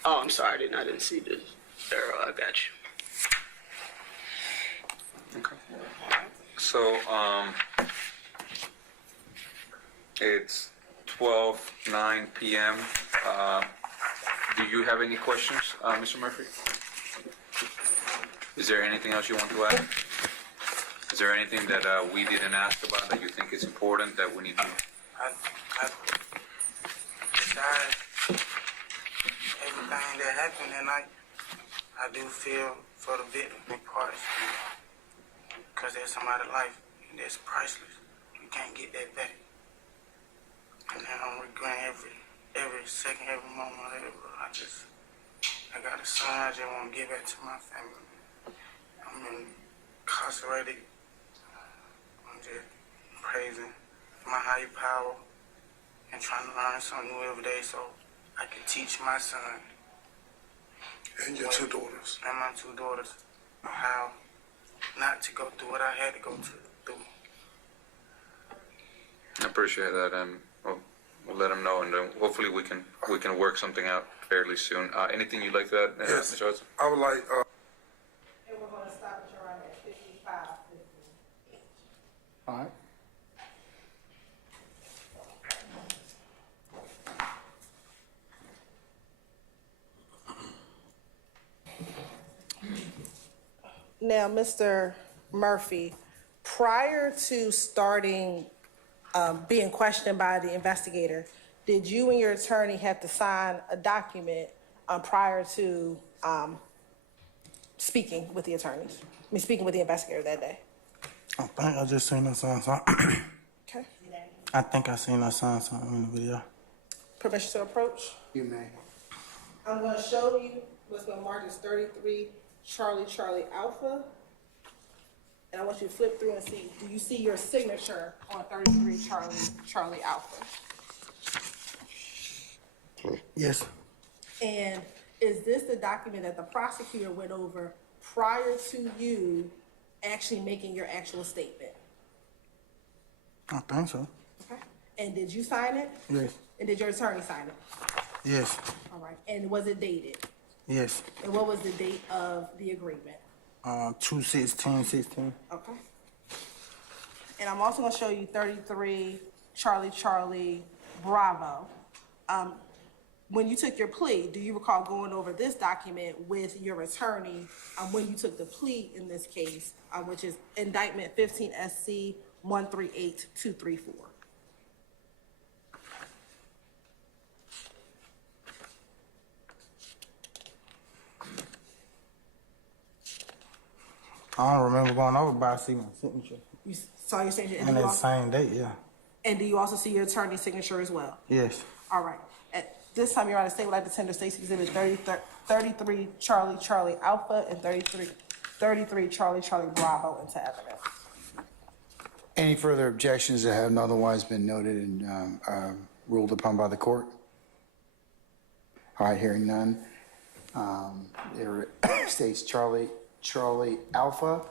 Oh, I'm sorry, I didn't see the arrow. I got you. Okay. So, it's 12:09 p.m. Do you have any questions, Mr. Murphy? Is there anything else you want to add? Is there anything that we didn't ask about that you think is important that we need to? Besides everything that happened that night, I do feel for the victim parts. Because there's somebody's life that's priceless. You can't get that back. And then I'm regretting every second, every moment of it. I got a son, I just want to give back to my family. I'm incarcerated. I'm just praising my higher power and trying to learn something new every day so I can teach my son. And your two daughters. And my two daughters how not to go through what I had to go through. I appreciate that, and we'll let them know, and hopefully we can work something out fairly soon. Anything you'd like to add, Yes. Mr. Hudson? I would like, And we're going to stop at around at 55. All right. Now, Mr. Murphy, prior to starting being questioned by the investigator, did you and your attorney have to sign a document prior to speaking with the attorneys? Speaking with the investigator that day? I think I just seen her sign something. Okay. I think I seen her sign something in the video. Permission to approach? You may. I'm going to show you what's going to mark as 33 Charlie Alpha. And I want you to flip through and see, do you see your signature on 33 Charlie Alpha? Yes. And is this the document that the prosecutor went over prior to you actually making your actual statement? I think so. Okay. And did you sign it? Yes. And did your attorney sign it? Yes. All right. And was it dated? Yes. And what was the date of the agreement? 2/16/16. Okay. And I'm also gonna show you 33 Charlie Bravo. When you took your plea, do you recall going over this document with your attorney when you took the plea in this case, which is indictment 15 SC 138234? I don't remember going over, but I see my signature. You saw your signature, And that same date, yeah. and do you also see your attorney's signature as well? Yes. All right. At this time, Your Honor, State would like to tender State's Exhibit 33 Charlie Alpha and 33 Charlie Bravo into evidence. Any further objections that have otherwise been noted and ruled upon by the court? All right, hearing none. There states Charlie Alpha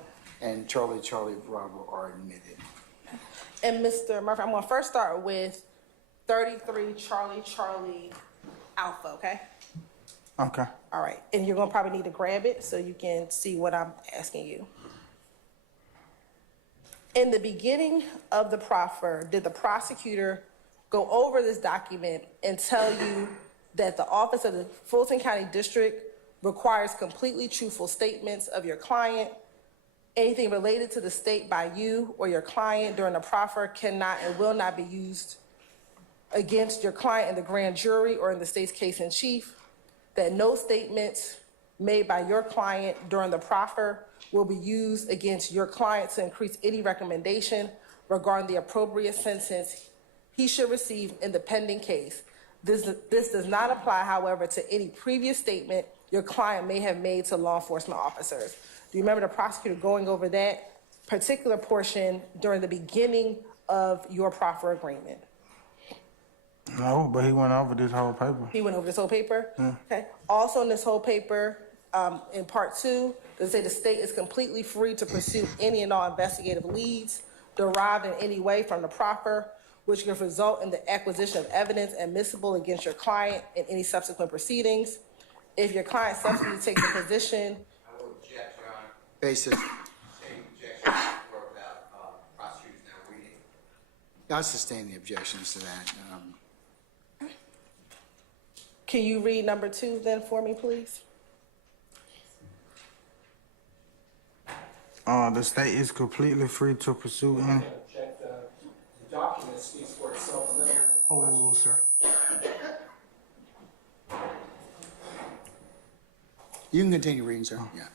and Charlie Bravo are admitted. And Mr. Murphy, I'm going to first start with 33 Charlie Alpha, okay? Okay. All right. And you're going to probably need to grab it so you can see what I'm asking you. In the beginning of the proffer, did the prosecutor go over this document and tell you that the Office of the Fulton County District requires completely truthful statements of your client? Anything related to the state by you or your client during the proffer cannot and will not be used against your client in the grand jury or in the state's case in chief? That no statements made by your client during the proffer will be used against your client to increase any recommendation regarding the appropriate sentence he should receive in the pending case. This does not apply, however, to any previous statement your client may have made to law enforcement officers. Do you remember the prosecutor going over that particular portion during the beginning of your proffer agreement? No, but he went over this whole paper. He went over this whole paper? Okay. Also in this whole paper, in part 2, they say the state is completely free to pursue any and all investigative leads derived in any way from the proffer, which can result in the acquisition of evidence admissible against your client in any subsequent proceedings. If your client subsequently takes a position. I will object, Your Honor. Basis. Same objection for about prosecutors now reading. I'll sustain the objections to that. Can you read number 2 then for me, please? The state is completely free to pursue any. Check the document speaks for itself. Oh, sir. You can continue reading, sir. Yeah.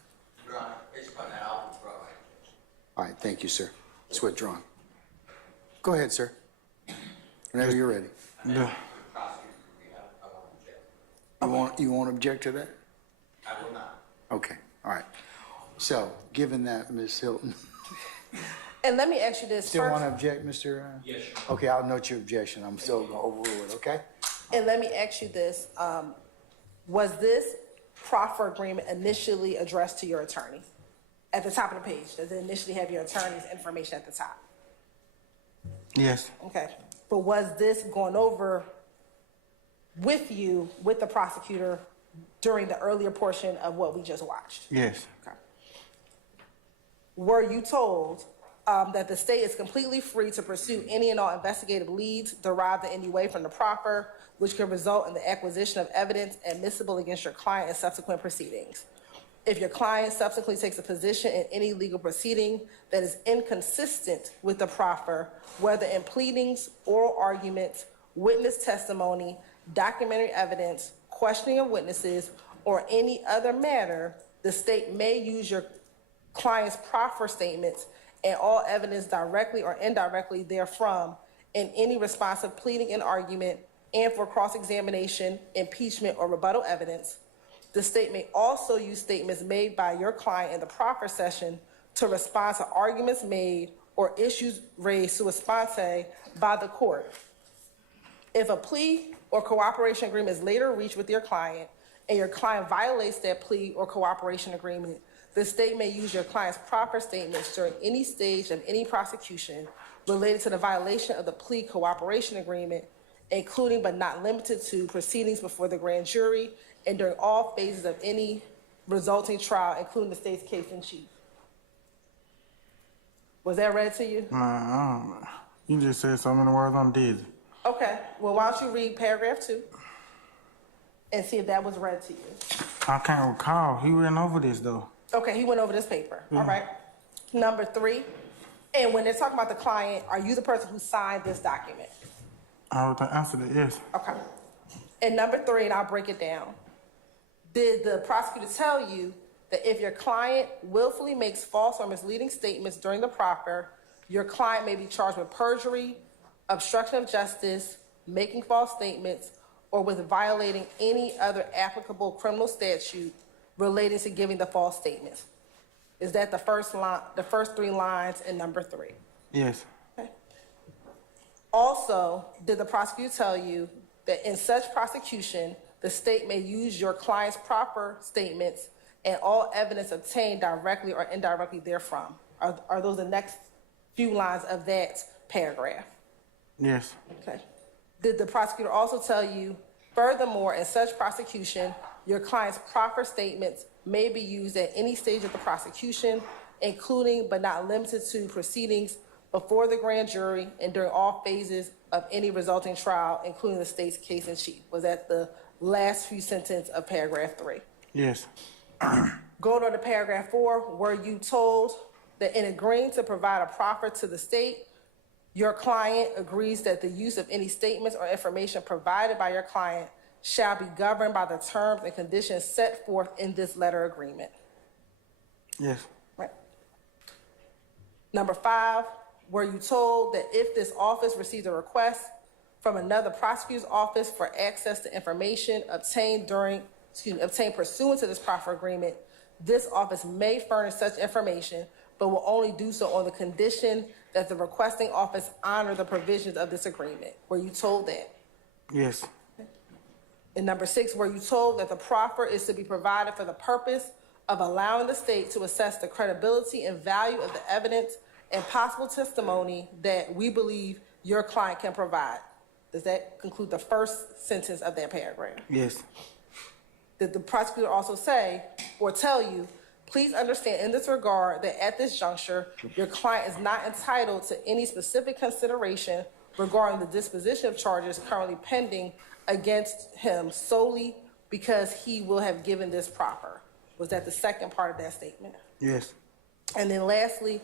Your Honor, based upon that, I'll withdraw my objection. All right, thank you, sir. It's withdrawn. Go ahead, sir. Whenever you're ready. Yeah. You won't object to that? I will not. Okay, all right. So, given that, Ms. Hilton. And let me ask you this Still first. want to object, Mr.? Yes, sir. Okay, I'll note your objection. I'm still going to overrule it, okay? And let me ask you this. Was this proffer agreement initially addressed to your attorney? At the top of the page, does it initially have your attorney's information at the top? Yes. Okay. But was this going over with you, with the prosecutor, during the earlier portion of what we just watched? Yes. Okay. Were you told that the state is completely free to pursue any and all investigative leads derived in any way from the proffer, which could result in the acquisition of evidence admissible against your client in subsequent proceedings? If your client subsequently takes a position in any legal proceeding that is inconsistent with the proffer, whether in pleadings, oral arguments, witness testimony, documentary evidence, questioning of witnesses, or any other matter, the state may use your client's proffer statements and all evidence directly or indirectly therefrom in any responsive pleading and argument and for cross-examination, impeachment, or rebuttal evidence. The state may also use statements made by your client in the proffer session to respond to arguments made or issues raised sua sponte by the court. If a plea or cooperation agreement is later reached with your client and your client violates that plea or cooperation agreement, the state may use your client's proper statements during any stage of any prosecution related to the violation of the plea cooperation agreement, including but not limited to proceedings before the grand jury and during all phases of any resulting trial, including the state's case in chief. Was that read to you? I don't know. You just said so many words, I'm dizzy. Okay, well, why don't you read paragraph 2 and see if that was read to you? I can't recall. He went over this, though. Okay, he went over this paper, all right? Number 3, and when they're talking about the client, are you the person who signed this document? I would answer that, yes. Okay. And number 3, and I'll break it down. Did the prosecutor tell you that if your client willfully makes false or misleading statements during the proffer, your client may be charged with perjury, obstruction of justice, making false statements, or with violating any other applicable criminal statute relating to giving the false statements? Is that the first line, the first 3 lines in number 3? Yes. Okay. Also, did the prosecutor tell you that in such prosecution, the state may use your client's proper statements and all evidence obtained directly or indirectly therefrom? Are those the next few lines of that paragraph? Yes. Okay. Did the prosecutor also tell you, furthermore, in such prosecution, your client's proper statements may be used at any stage of the prosecution, including but not limited to proceedings before the grand jury and during all phases of any resulting trial, including the state's case in chief? Was that the last few sentences of paragraph 3? Yes. Going on to paragraph 4, were you told that in agreeing to provide a proffer to the state, your client agrees that the use of any statements or information provided by your client shall be governed by the terms and conditions set forth in this letter agreement? Yes. Right. Number 5, were you told that if this office receives a request from another prosecutor's office for access to information obtained pursuant to this proffer agreement, this office may furnish such information, but will only do so on the condition that the requesting office honor the provisions of this agreement? Were you told that? Yes. And number 6, were you told that the proffer is to be provided for the purpose of allowing the state to assess the credibility and value of the evidence and possible testimony that we believe your client can provide? Does that conclude the first sentence of that paragraph? Yes. Did the prosecutor also say or tell you, please understand in this regard that at this juncture, your client is not entitled to any specific consideration regarding the disposition of charges currently pending against him solely because he will have given this proffer? Was that the second part of that statement? Yes. And then lastly,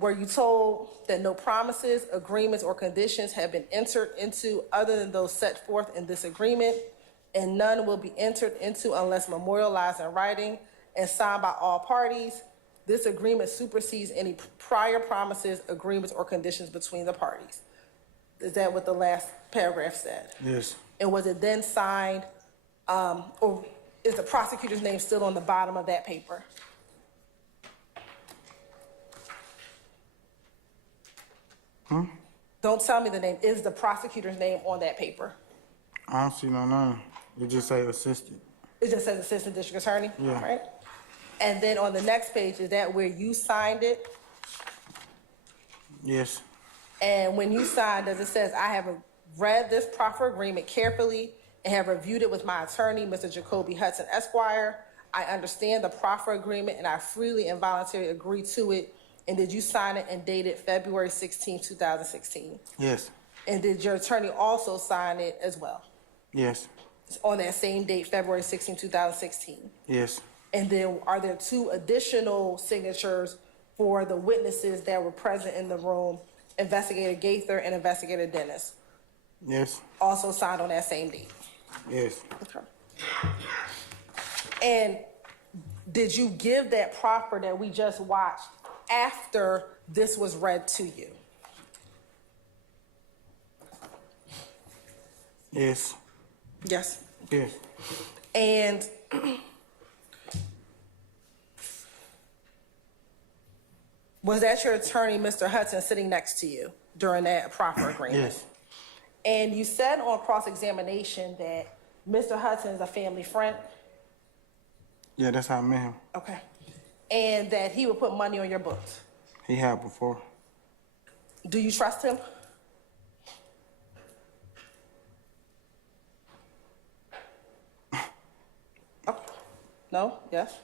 were you told that no promises, agreements, or conditions have been entered into other than those set forth in this agreement, and none will be entered into unless memorialized in writing and signed by all parties? This agreement supersedes any prior promises, agreements, or conditions between the parties. Is that what the last paragraph said? Yes. And was it then signed, or is the prosecutor's name still on the bottom of that paper? Don't tell me the name. Is the prosecutor's name on that paper? I don't see no name. It just say assistant. It just says Assistant District Attorney? Yeah. Right? And then on the next page, is that where you signed it? Yes. And when you signed, does it says, I have read this proffer agreement carefully and have reviewed it with my attorney, Mr. Jacoby Hudson Esquire. I understand the proffer agreement and I freely and voluntarily agree to it. And did you sign it and date it February 16, 2016? Yes. And did your attorney also sign it as well? Yes. On that same date, February 16, 2016? Yes. And then are there 2 additional signatures for the witnesses that were present in the room, Investigator Gaither and Investigator Dennis? Yes. Also signed on that same date? Yes. Okay. And did you give that proffer that we just watched after this was read to you? Yes. Yes. Yes. And was that your attorney, Mr. Hudson, sitting next to you during that proffer agreement? Yes. And you said on cross-examination that Mr. Hudson is a family friend? Yeah, that's how I met him. Okay. And that he would put money on your books? He had before. Do you trust him? Okay. No? Yes?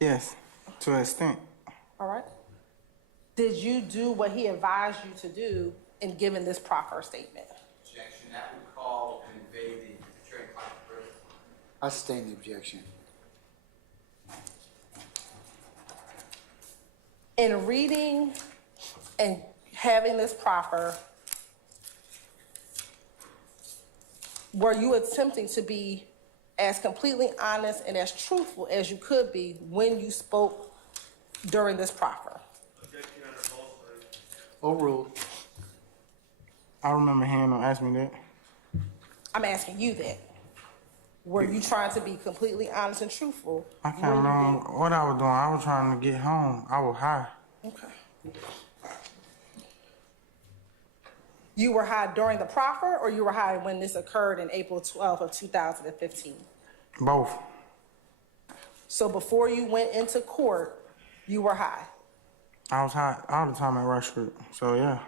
Yes, to an extent. All right. Did you do what he advised you to do in giving this Proffer statement? Objection, that would call and invade the attorney-client privilege. I sustain the objection. In reading and having this Proffer, were you attempting to be as completely honest and as truthful as you could be when you spoke during this Proffer? Overruled. I remember hearing him ask me that. I'm asking you that. Were you trying to be completely honest and truthful? I can't remember what I was doing. I was trying to get home. I was high. Okay. You were high during the Proffer, or you were high when this occurred in April 12th of 2015? Both. So before you went into court, you were high? I was high all the time at Rush Street, so yeah.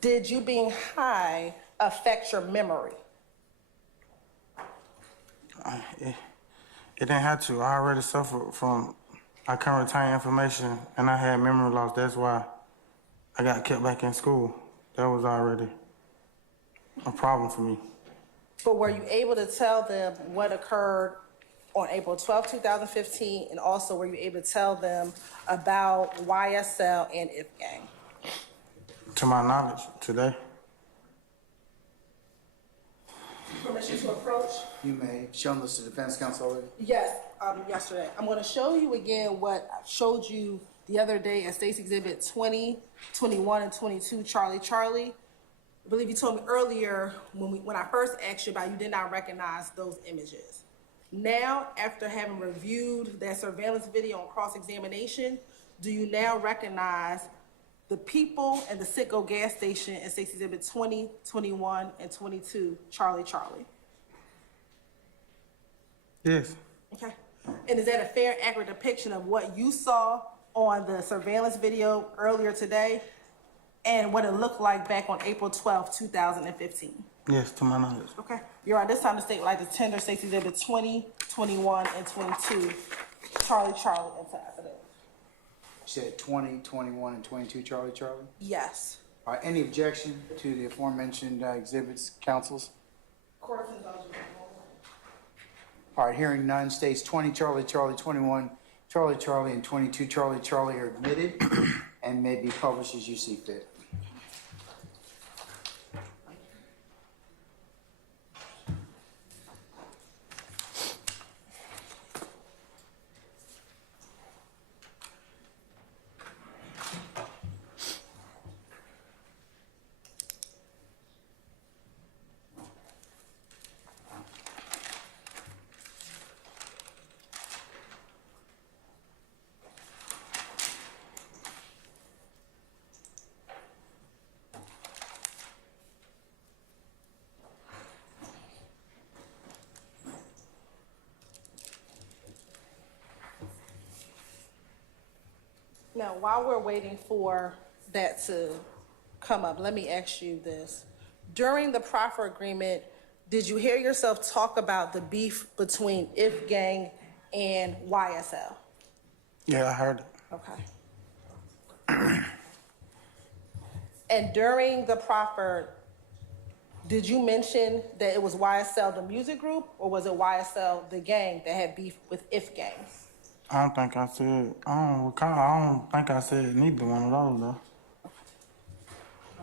Did you being high affect your memory? It didn't have to. I already suffered from, I couldn't retain information and I had memory loss. That's why I got kept back in school. That was already a problem for me. But were you able to tell them what occurred on April 12, 2015, and also were you able to tell them about YSL and If Gang? To my knowledge, today. Permission to approach? You may. Shown this to defense counsel already? Yes, yesterday. I'm going to show you again what I showed you the other day at State's Exhibit 20, 21, and 22, Charlie. I believe you told me earlier when I first asked you about it, you did not recognize those images. Now, after having reviewed that surveillance video on cross-examination, do you now recognize the people and the Citgo gas station in State's Exhibit 20, 21, and 22, Charlie? Yes. Okay. And is that a fair, accurate depiction of what you saw on the surveillance video earlier today and what it looked like back on April 12, 2015? Yes, to my knowledge. Okay. You're on this time the state would like to tender State's Exhibit 20, 21, and 22, Charlie into evidence. You said 20, 21, and 22, Charlie? Yes. All right, any objection to the aforementioned exhibits, counsels? Court is indulgent. All right, hearing none, states 20, Charlie, 21, Charlie, and 22, Charlie are admitted and may be published as you see fit. Now, while we're waiting for that to come up, let me ask you this. During the Proffer agreement, did you hear yourself talk about the beef between If Gang and YSL? Yeah, I heard it. Okay. And during the Proffer, did you mention that it was YSL the music group, or was it YSL the gang that had beef with If Gang? I don't think I said, I don't recall, I don't think I said neither one of those though.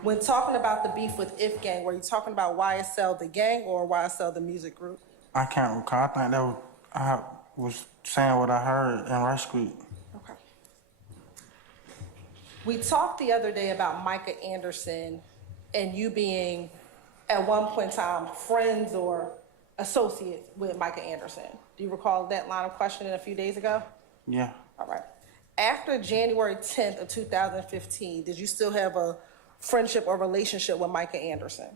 When talking about the beef with If Gang, were you talking about YSL the gang or YSL the music group? I can't recall. I think that was, I was saying what I heard in Rush Street. Okay. We talked the other day about Micah Anderson and you being, at one point in time, friends or associates with Micah Anderson. Do you recall that line of questioning a few days ago? Yeah. All right. After January 10th of 2015, did you still have a friendship or relationship with Micah Anderson?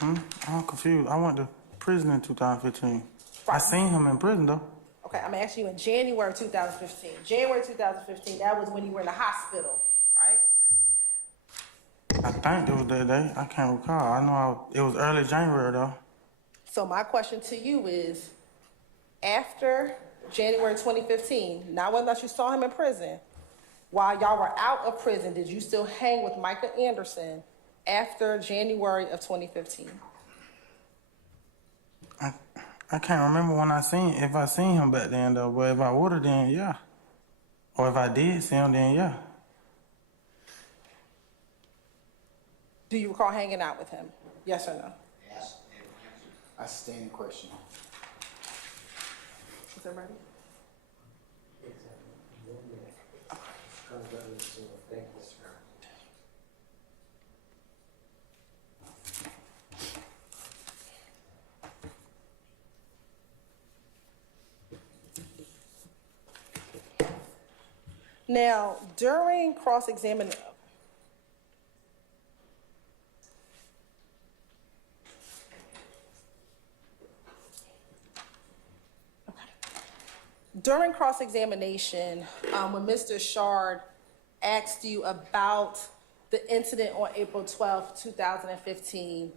I'm confused. I went to prison in 2015. I seen him in prison, though. Okay, I'm asking you in January 2015. January 2015, that was when you were in the hospital, right? I think it was that day. I can't recall. I know it was early January, though. So my question to you is, after January 2015, not whether or not you saw him in prison, while y'all were out of prison, did you still hang with Micah Anderson after January of 2015? I can't remember if I seen him back then, though. But if I would've, then yeah. Or if I did see him, then yeah. Do you recall hanging out with him? Yes or no? Yes. I stand question. Is that ready? Now, during cross-examination, when Mr. Shard asked you about the incident on April 12, 2015,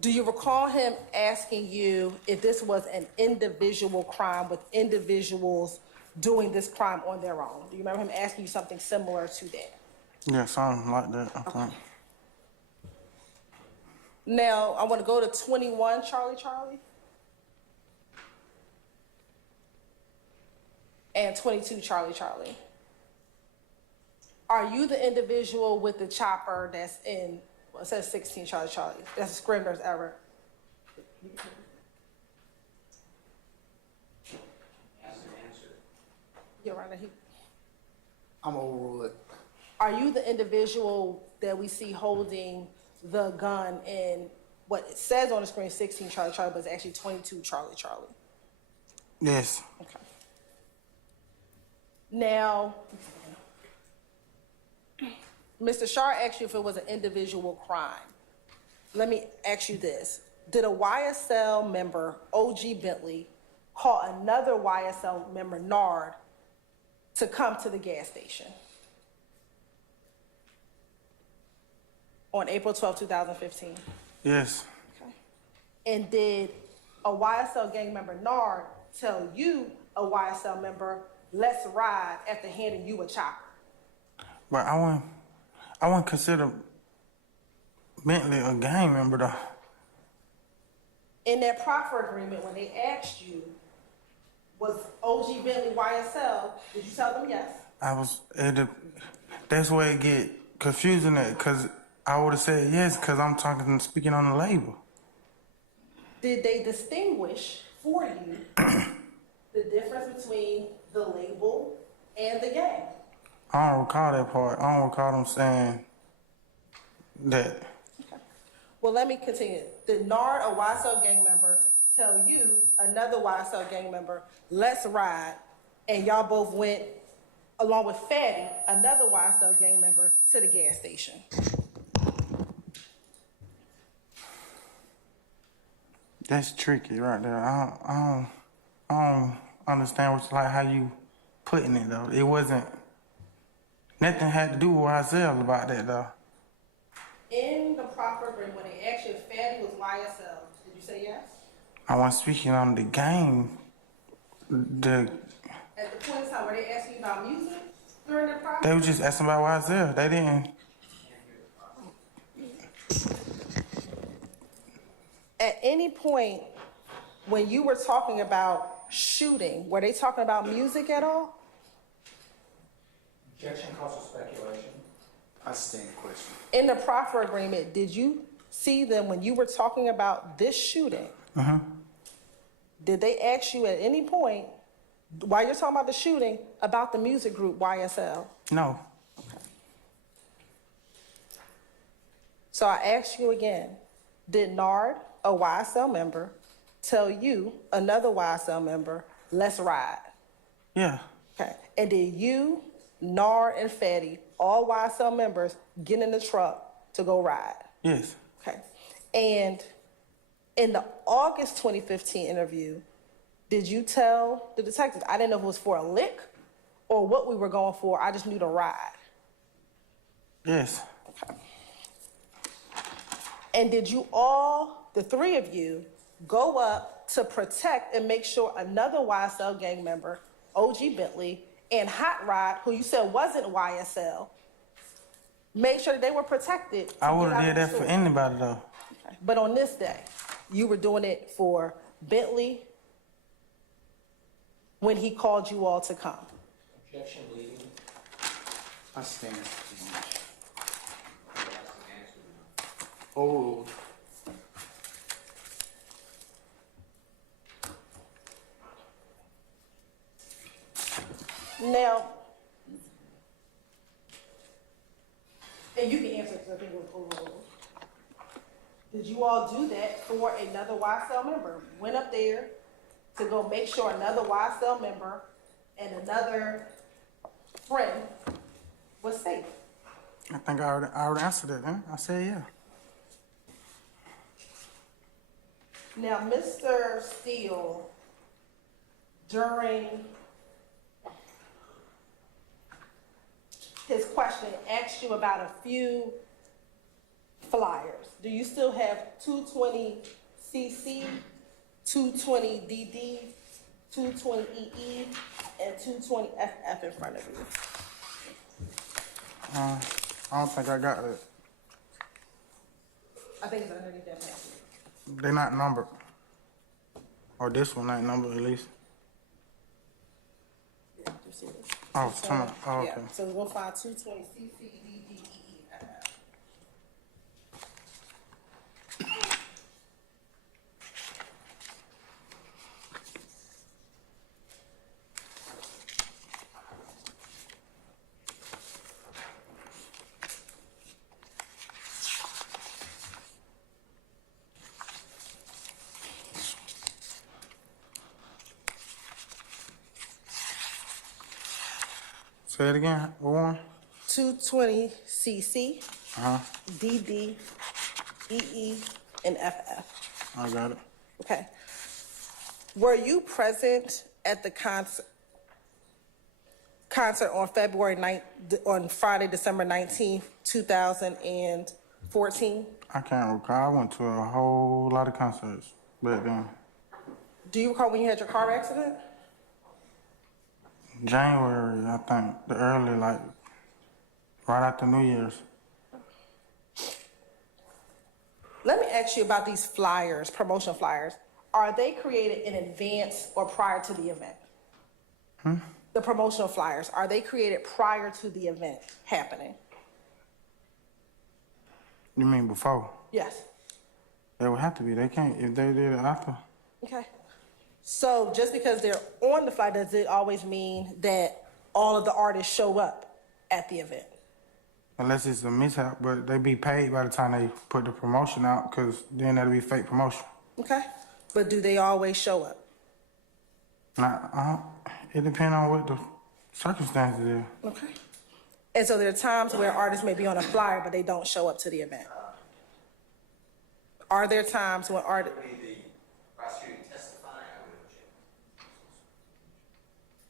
do you recall him asking you if this was an individual crime with individuals doing this crime on their own? Do you remember him asking you something similar to that? Yeah, something like that, I think. Now, I want to go to 21 Charlie and 22 Charlie. Are you the individual with the chopper that's in, well, it says 16 Charlie? That's a Scrivener's error. You're right. I'm gonna overrule it. Are you the individual that we see holding the gun in what it says on the screen, 16 Charlie, but it's actually 22 Charlie? Yes. Okay. Now, Mr. Shar asked you if it was an individual crime. Let me ask you this. Did a YSL member, OG Bentley, call another YSL member, Nard, to come to the gas station on April 12, 2015? Yes. Okay. And did a YSL gang member, Nard, tell you, a YSL member, let's ride, after handing you a chopper? But I wouldn't consider Bentley a gang member, though. In that proffer agreement, when they asked you, was OG Bentley YSL, did you tell them yes? That's where it get confusing, because I would have said yes, because I'm speaking on the label. Did they distinguish for you the difference between the label and the gang? I don't recall that part. I don't recall them saying that. Okay. Well, let me continue. Did Nard, a YSL gang member, tell you, another YSL gang member, let's ride, and y'all both went, along with Fatty, another YSL gang member, to the gas station? That's tricky right there. I don't understand what's like how you putting it, though. It wasn't, nothing had to do with YSL about that, though. In the proffer agreement, when they asked you if Fatty was YSL, did you say yes? I wasn't speaking on the game. At the point in time, were they asking you about music during the proffer? They were just asking about YSL. They didn't. At any point, when you were talking about shooting, were they talking about music at all? Objection calls for speculation. I stand question. In the proffer agreement, did you see them when you were talking about this shooting? Did they ask you at any point, while you're talking about the shooting, about the music group YSL? No. Okay. So I ask you again, did Nard, a YSL member, tell you, another YSL member, let's ride? Yeah. Okay. And did you Nar and Fatty, all YSL members, get in the truck to go ride. Yes. Okay. And in the August 2015 interview, did you tell the detectives, I didn't know if it was for a lick or what we were going for, I just knew to ride? Yes. Okay. And did you all, the three of you, go up to protect and make sure another YSL gang member, OG Bentley, and Hot Rod, who you said wasn't YSL, make sure that they were protected? I would have did that for anybody, though. Okay. But on this day, you were doing it for Bentley when he called you all to come. Objection, leading. I stand. Oh. Now, and you can answer because I think it was overruled. Did you all do that for another YSL member? Went up there to go make sure another YSL member and another friend was safe? I think I already answered it, huh? I said yeah. Now, Mr. Steele, during his question, asked you about a few flyers. Do you still have 220cc, 220DD, 220EE, and 220FF in front of you? I don't think I got it. I think it's underneath that package. They're not numbered. Or this one ain't numbered, at least. Yeah, you see this? Oh, come on. Oh, okay. Yeah, so we'll find 220cc, DD, EE, FF. Say it again. What one? 220cc, DD, EE, and FF. I got it. Okay. Were you present at the concert on on Friday, December 19th, 2014? I can't recall. I went to a whole lot of concerts back then. Do you recall when you had your car accident? January, I think. The early, like, right after New Year's. Let me ask you about these flyers, promotion flyers. Are they created in advance or prior to the event? The promotional flyers, are they created prior to the event happening? You mean before? Yes. They would have to be. They can't, if they did it after. Okay. So just because they're on the flyer, does it always mean that all of the artists show up at the event? Unless it's a mishap, but they be paid by the time they put the promotion out, because then that'll be fake promotion. Okay. But do they always show up? It depends on what the circumstances is. Okay. And so there are times where artists may be on a flyer, but they don't show up to the event. Are there times when artists...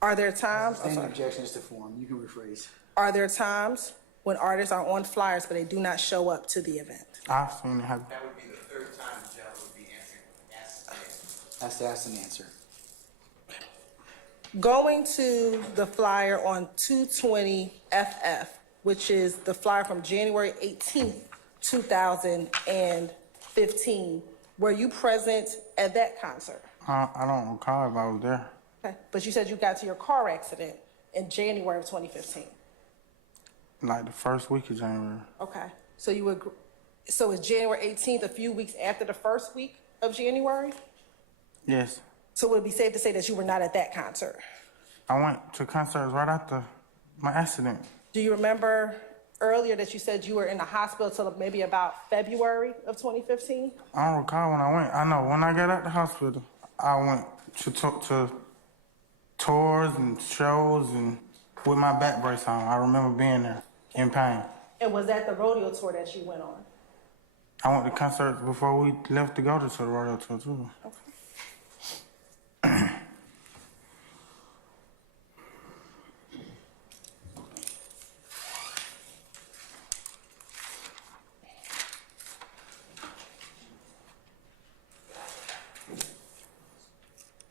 Are there times... Standing objections to form. You can rephrase. Are there times when artists are on flyers, but they do not show up to the event? I've seen it happen. That would be the third time the judge would be asked Has to ask and answer. Going to the flyer on 220FF, which is the flyer from January 18th, 2015, were you present at that concert? I don't recall if I was there. Okay. But you said you got to your car accident in January of 2015. Like the first week of January. Okay. So you would, so it's January 18th, a few weeks after the first week of January? Yes. So would it be safe to say that you were not at that concert? I went to concerts right after my accident. Do you remember earlier that you said you were in the hospital till maybe about February of 2015? I don't recall when I went. I know when I got out the hospital, I went to tours and shows and with my back brace on. I remember being there in pain. And was that the rodeo tour that you went on? I went to concerts before we left to go to the rodeo tour too.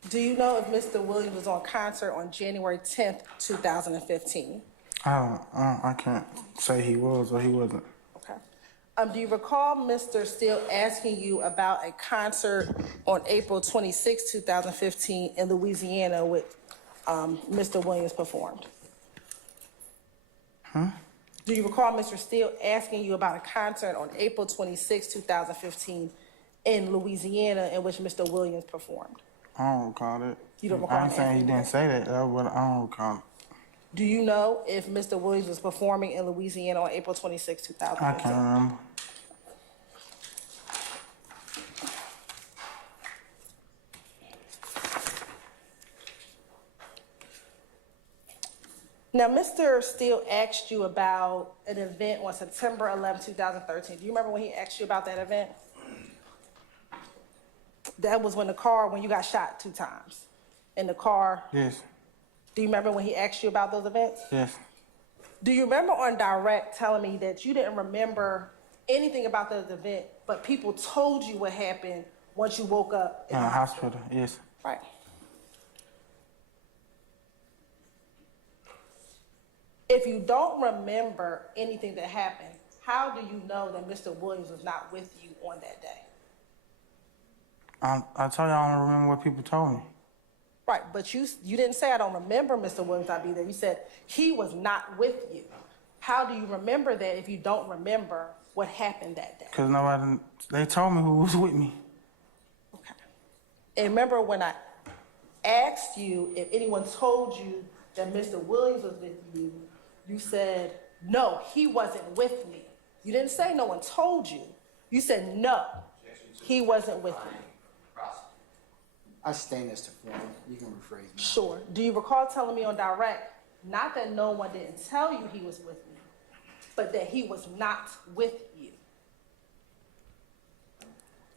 Do you know if Mr. Williams was on concert on January 10th, 2015? I can't say he was or he wasn't. Okay. Do you recall Mr. Steele asking you about a concert on April 26, 2015 in Louisiana with Mr. Williams performed? Do you recall Mr. Steele asking you about a concert on April 26, 2015 in Louisiana in which Mr. Williams performed? I don't recall it. You don't recall I ain't saying he asking didn't say that, though, but I don't recall it. Do you know if Mr. Williams was performing in Louisiana on April 26, 2015? I can't remember. Now, Mr. Steele asked you about an event on September 11, 2013. Do you remember when he asked you about that event? That was when you got shot 2 times. In the car. Yes. Do you remember when he asked you about those events? Yes. Do you remember on direct telling me that you didn't remember anything about those events, but people told you what happened once you woke up In the hospital, yes. Right. If you don't remember anything that happened, how do you know that Mr. Williams was not with you on that day? I told you I don't remember what people told me. Right, but you didn't say I don't remember Mr. Williams not be there. You said he was not with you. How do you remember that if you don't remember what happened that day? Because they told me who was with me. Okay. And remember when I asked you if anyone told you that Mr. Williams was with you, you said, no, he wasn't with me. You didn't say no one told you. You said, no, he wasn't with me. I stand as to form. You can rephrase me. Sure. Do you recall telling me on direct, not that no one didn't tell you he was with me, but that he was not with you?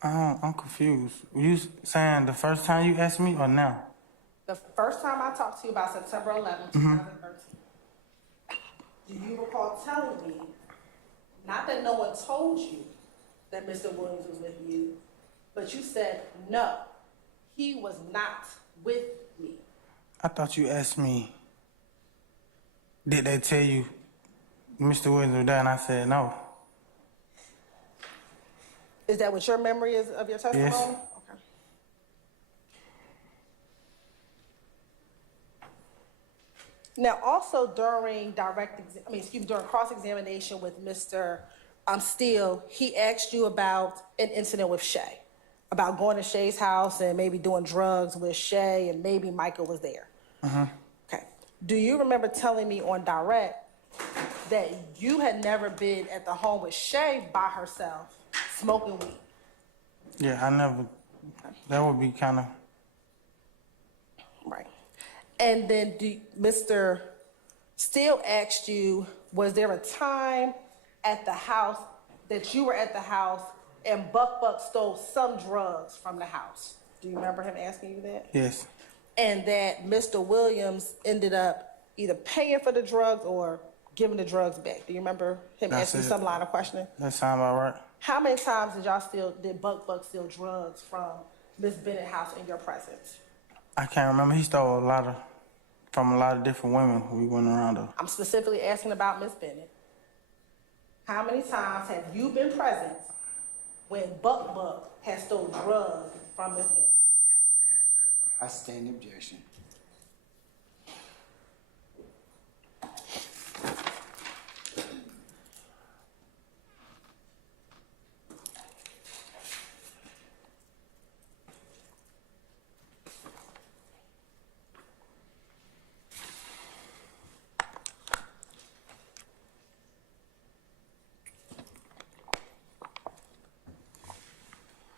I'm confused. Were you saying the first time you asked me or now? The first time I talked to you about September 11, 2013, do you recall telling me, not that no one told you that Mr. Williams was with you, but you said, no, he was not with me? I thought you asked me, did they tell you Mr. Williams was there? And I said no. Is that what your memory is of your testimony? Yes. Okay. Now, also during during cross-examination with Mr. Steele, he asked you about an incident with Shay, about going to Shay's house and maybe doing drugs with Shay, and maybe Michael was there. Okay. Do you remember telling me on direct that you had never been at the home with Shay by herself smoking weed? Yeah, I never. That would be kind of. Right. And then Mr. Steele asked you, was there a time at the house that you were at the house and Buck stole some drugs from the house? Do you remember him asking you that? Yes. And that Mr. Williams ended up either paying for the drugs or giving the drugs back. Do you remember him asking you some line of questioning? That sound about right. How many times did Buck steal drugs from Miss Bennett's house in your presence? I can't remember. He stole from a lot of different women we went around her. I'm specifically asking about Miss Bennett. How many times have you been present when Buck has stolen drugs from Miss Bennett? I stand the objection.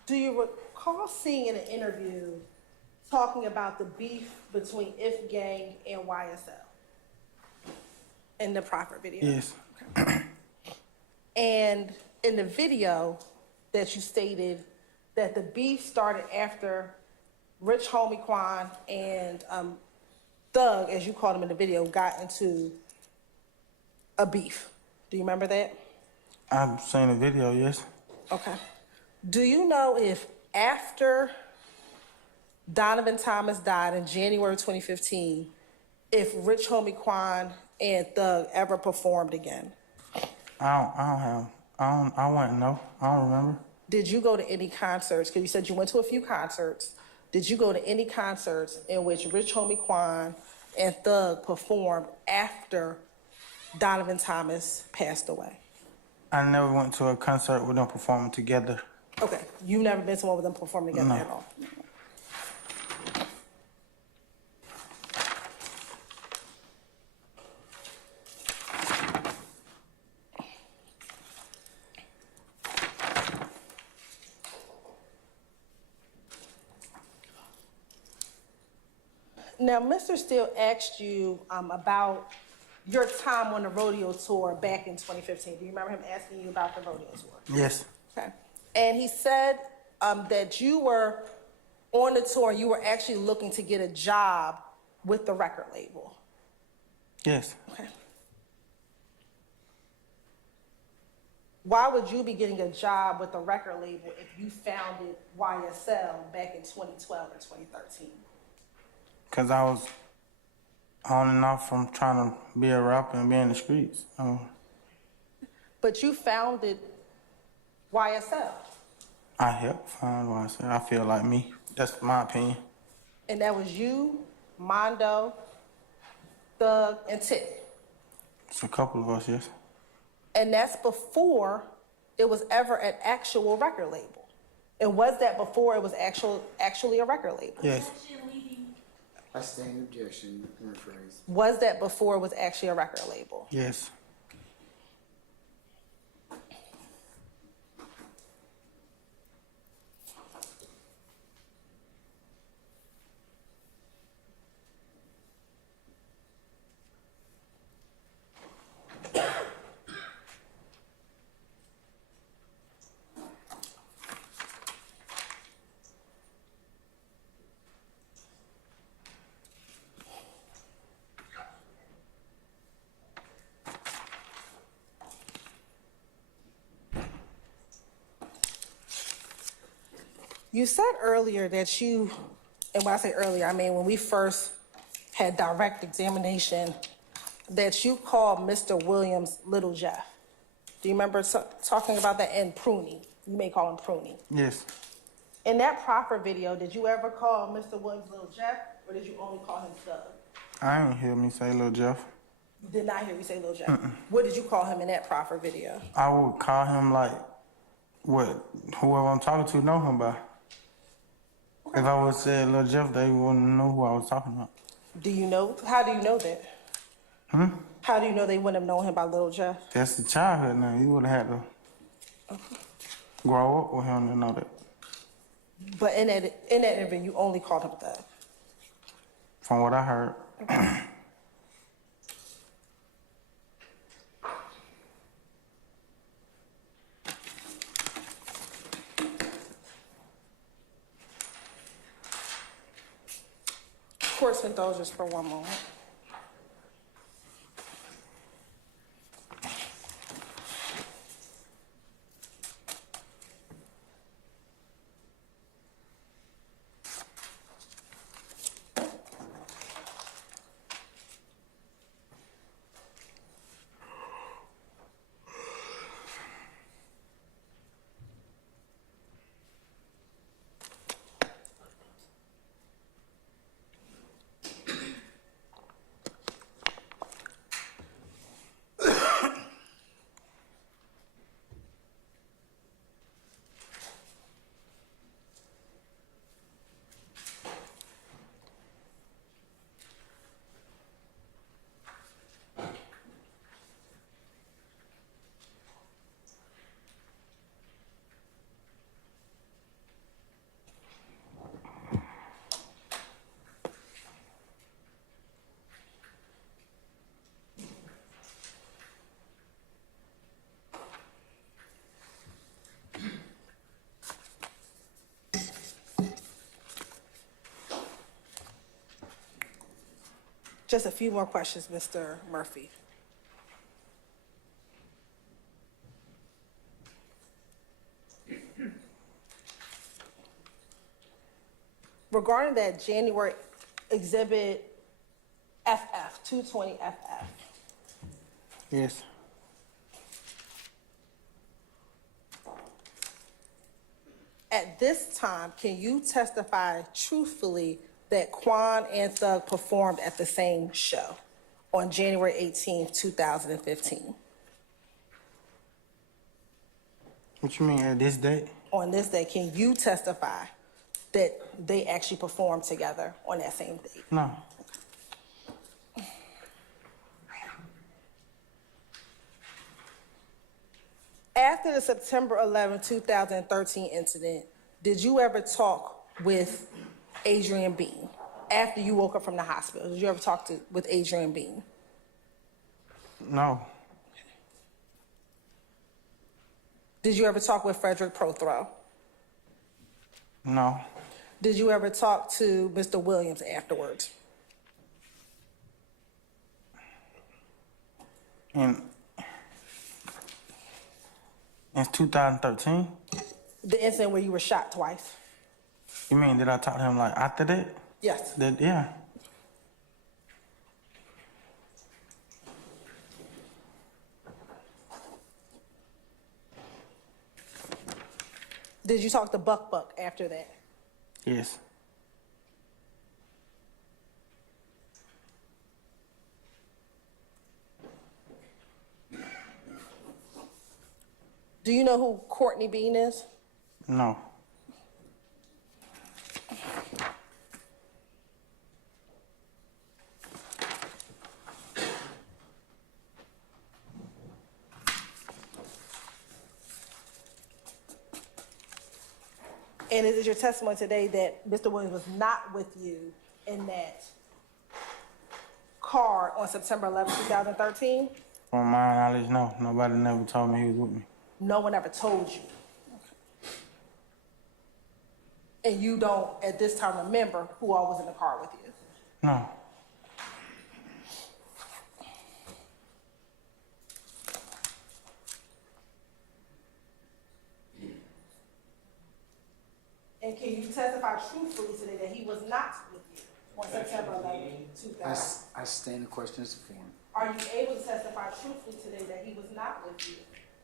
Do you recall seeing in an interview talking about the beef between If Gang and YSL? In the Proffer video? Yes. And in the video that you stated that the beef started after Rich Homie Quan and Thug, as you called him in the video, got into a beef. Do you remember that? I've seen the video, yes. Okay. Do you know if after Donovan Thomas died in January 2015, if Rich Homie Quan and Thug ever performed again? I wouldn't know. I don't remember. Did you go to any concerts? Because you said you went to a few concerts. Did you go to any concerts in which Rich Homie Quan and Thug performed after Donovan Thomas passed away? I never went to a concert with them performing together. Okay, you've never been to one with them performing together at all? Now, Mr. Steele asked you about your time on the rodeo tour back in 2015. Do you remember him asking you about the rodeo tour? Yes. Okay. And he said that you were on the tour and you were actually looking to get a job with the record label. Yes. Okay. Why would you be getting a job with the record label if you founded YSL back in 2012 or 2013? Because I was on and off from trying to be a rapper and be in the streets. But you founded YSL. I helped find what I said. I feel like me. That's my opinion. And that was you, Mondo, Thug, and Tit. It's a couple of us, yes. And that's before it was ever an actual record label. And was that before it was actually a record label? Yes. I stand objection, rephrase. Was that before it was actually a record label? Yes. You said earlier that you, and when I say earlier, I mean when we first had direct examination, that you called Mr. Williams Little Jeff. Do you remember talking about that in pruning? You may call him pruning. Yes. In that Proffer video, did you ever call Mr. Williams Little Jeff, or did you only call him Thug? I ain't hear me say Lil Jeff. You did not hear me say Little Jeff. What did you call him in that Proffer video? I would call him like what whoever I'm talking to know him by. If I would say Lil Jeff, they wouldn't know who I was talking about. Do you know? How do you know that? How do you know they wouldn't have known him by Little Jeff? That's the childhood now. You would have had to grow up with him to know that. But in that interview, you only called him Thug. From what I heard. Court sent those just for one moment. Just a few more questions, Mr. Murphy. Regarding that January exhibit FF, 220 FF, Yes. at this time, can you testify truthfully that Quan and Thug performed at the same show on January 18th, 2015? What you mean at this date? On this day, can you testify that they actually performed together on that same date? No. After the September 11, 2013 incident, did you ever talk with Adrian Bean? After you woke up from the hospital, did you ever talk with Adrian Bean? No. Did you ever talk with Frederick Prothrow? No. Did you ever talk to Mr. Williams afterwards? In 2013? The incident where you were shot twice? You mean did I talk to him like after that? Yes. Yeah. Did you talk to Buck after that? Yes. Do you know who Courtney Bean is? No. And is it your testimony today that Mr. Williams was not with you in that car on September 11, 2013? From my knowledge, no. Nobody never told me he was with me. No one ever told you. And you don't, at this time, remember who all was in the car with you? No. And can you testify truthfully today that he was not with you on September 11, 2000? I stand the question as a form. Are you able to testify truthfully today that he was not with you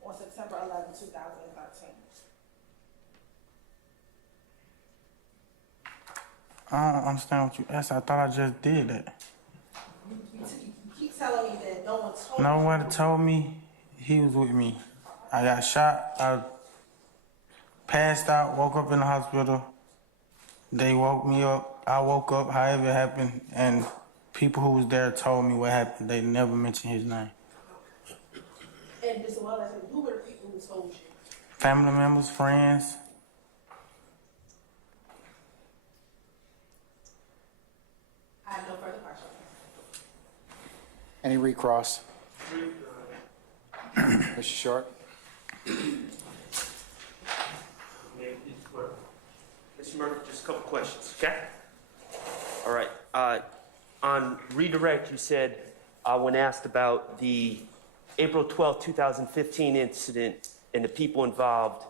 on September 11, 2013? I don't understand what you asked. I thought I just did that. You keep telling me that no one told you. Nobody told me he was with me. I got shot. I passed out, woke up in the hospital. They woke me up. I woke up, however it happened, and people who was there told me what happened. They never mentioned his name. And Mr. Wallace, who were the people who told you? Family members, friends. I have no further questions. Any recross? Mr. Sharp? Mr. Murphy, just a couple questions, okay? All right. On redirect, you said when asked about the April 12, 2015 incident and the people involved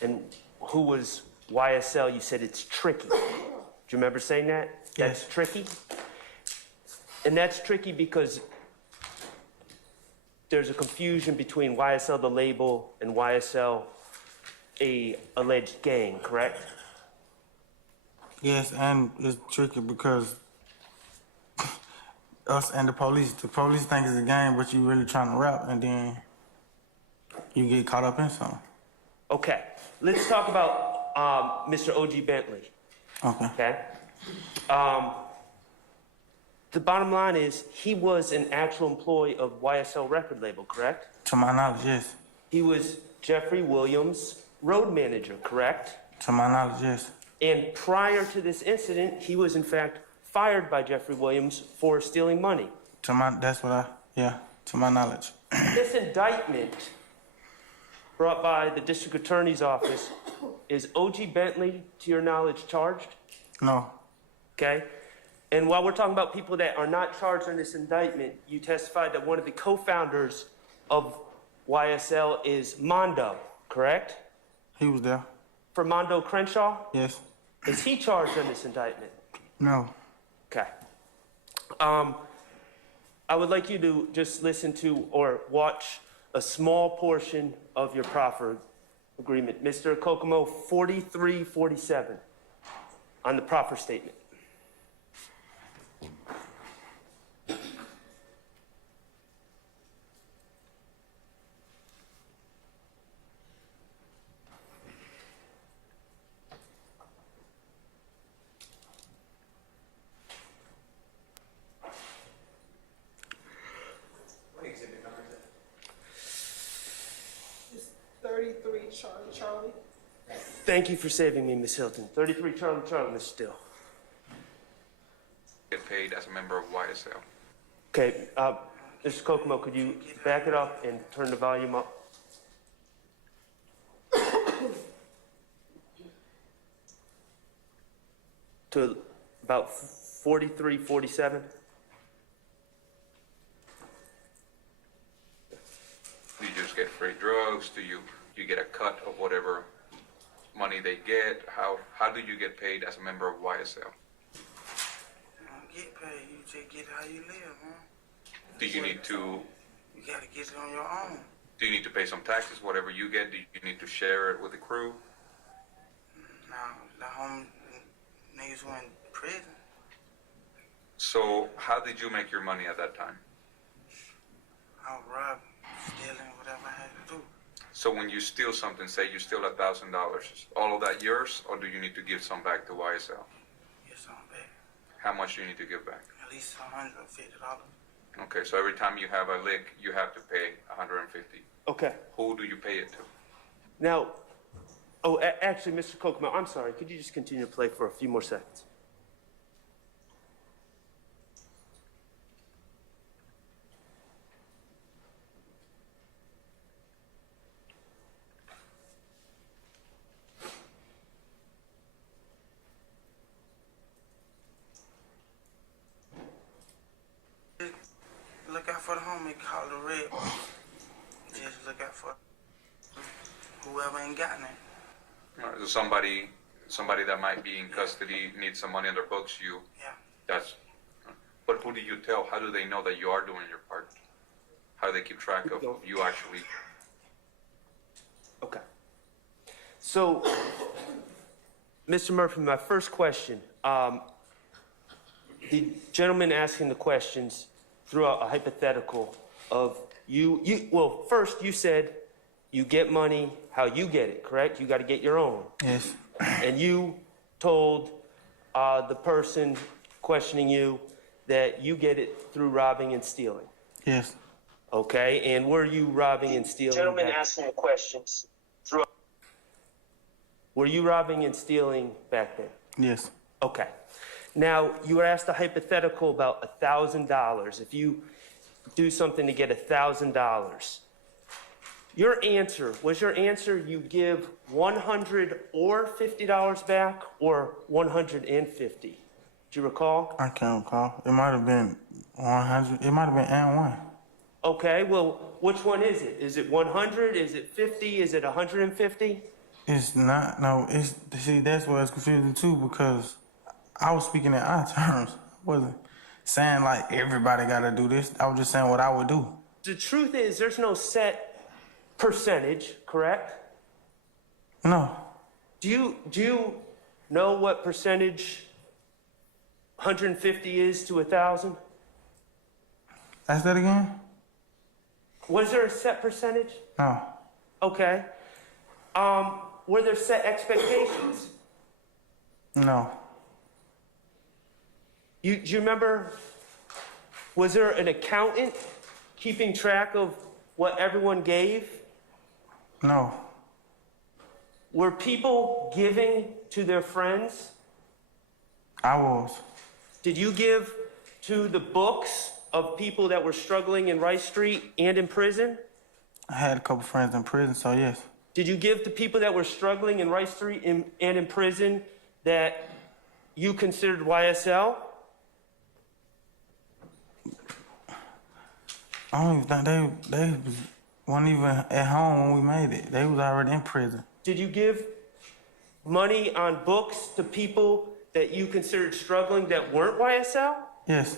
and who was YSL, you said it's tricky. Do you remember saying that? Yes. That's tricky? And that's tricky because there's a confusion between YSL, the label, and YSL, a alleged gang, correct? Yes, and it's tricky because us and the police think it's a game, but you really trying to rap, and then you get caught up in something. Okay, let's talk about Mr. O.G. Bentley. Okay. The bottom line is he was an actual employee of YSL record label, correct? To my knowledge, yes. He was Jeffery Williams' road manager, correct? To my knowledge, yes. And prior to this incident, he was in fact fired by Jeffery Williams for stealing money. To my knowledge. This indictment brought by the district attorney's office, is O.G. Bentley, to your knowledge, charged? No. Okay. And while we're talking about people that are not charged in this indictment, you testified that one of the co-founders of YSL is Mondo, correct? He was there. For Mondo Crenshaw? Yes. Is he charged in this indictment? No. Okay. I would like you to just listen to or watch a small portion of your proffer agreement. Mr. Kokomo, 4347 on the proffer statement. What exhibit number is that? It's 33 Charlie. Thank you for saving me, Ms. Hilton. 33 Charlie, Mr. Still. Get paid as a member of YSL. Okay, Mr. Kokomo, could you back it up and turn the volume up? To about 43, 47? Do you just get free drugs? Do you get a cut of whatever money they get? How do you get paid as a member of YSL? You don't get paid, you just get how you live, man. Do you need to You gotta get it on your own. do you need to pay some taxes? Whatever you get, do you need to share it with the crew? Now, the home niggas were in prison. So how did you make your money at that time? I was robbing, stealing, whatever I had to do. So when you steal something, say you steal $1,000, is all of that yours, or do you need to give some back to YSL? Get something back. How much do you need to give back? At least $150. Okay, so every time you have a lick, you have to pay $150. Okay. Who do you pay it to? Now, actually, Mr. Kokomo, I'm sorry. Could you just continue to play for a few more seconds? Look out for the homie called the Red. Just look out for whoever ain't got it. All right, so somebody that might be in custody needs some money on their books. That's. But who do you tell? How do they know that you are doing your part? How do they keep track of you actually? Okay. So, Mr. Murphy, my first question. The gentleman asking the questions threw out a hypothetical of well, first you said you get money how you get it, correct? You got to get your own. Yes. And you told the person questioning you that you get it through robbing and stealing. Yes. Okay, and were you robbing and stealing? Gentleman asking the questions. Were you robbing and stealing back then? Yes. Okay. Now, you were asked a hypothetical about $1,000. If you do something to get $1,000, was your answer you give $100 or $50 back or $150? Do you recall? I can't recall. It might have been 100. It might have been and one. Okay, well, which one is it? Is it 100? Is it 50? Is it 150? It's not. No. It's see. That's why it's confusing too because I was speaking in our terms. I wasn't saying like everybody got to do this. I was just saying what I would do. The truth is, there's no set percentage, correct? No. Do you know what percentage 150 is to 1,000? Ask that again? Was there a set percentage? No. Okay. Were there set expectations? No. Do you remember, was there an accountant keeping track of what everyone gave? No. Were people giving to their friends? I was. Did you give to the books of people that were struggling in Rice Street and in prison? I had a couple friends in prison, so yes. Did you give to people that were struggling in Rice Street and in prison that you considered YSL? I don't even think they weren't even at home when we made it. They was already in prison. Did you give money on books to people that you considered struggling that weren't YSL? Yes.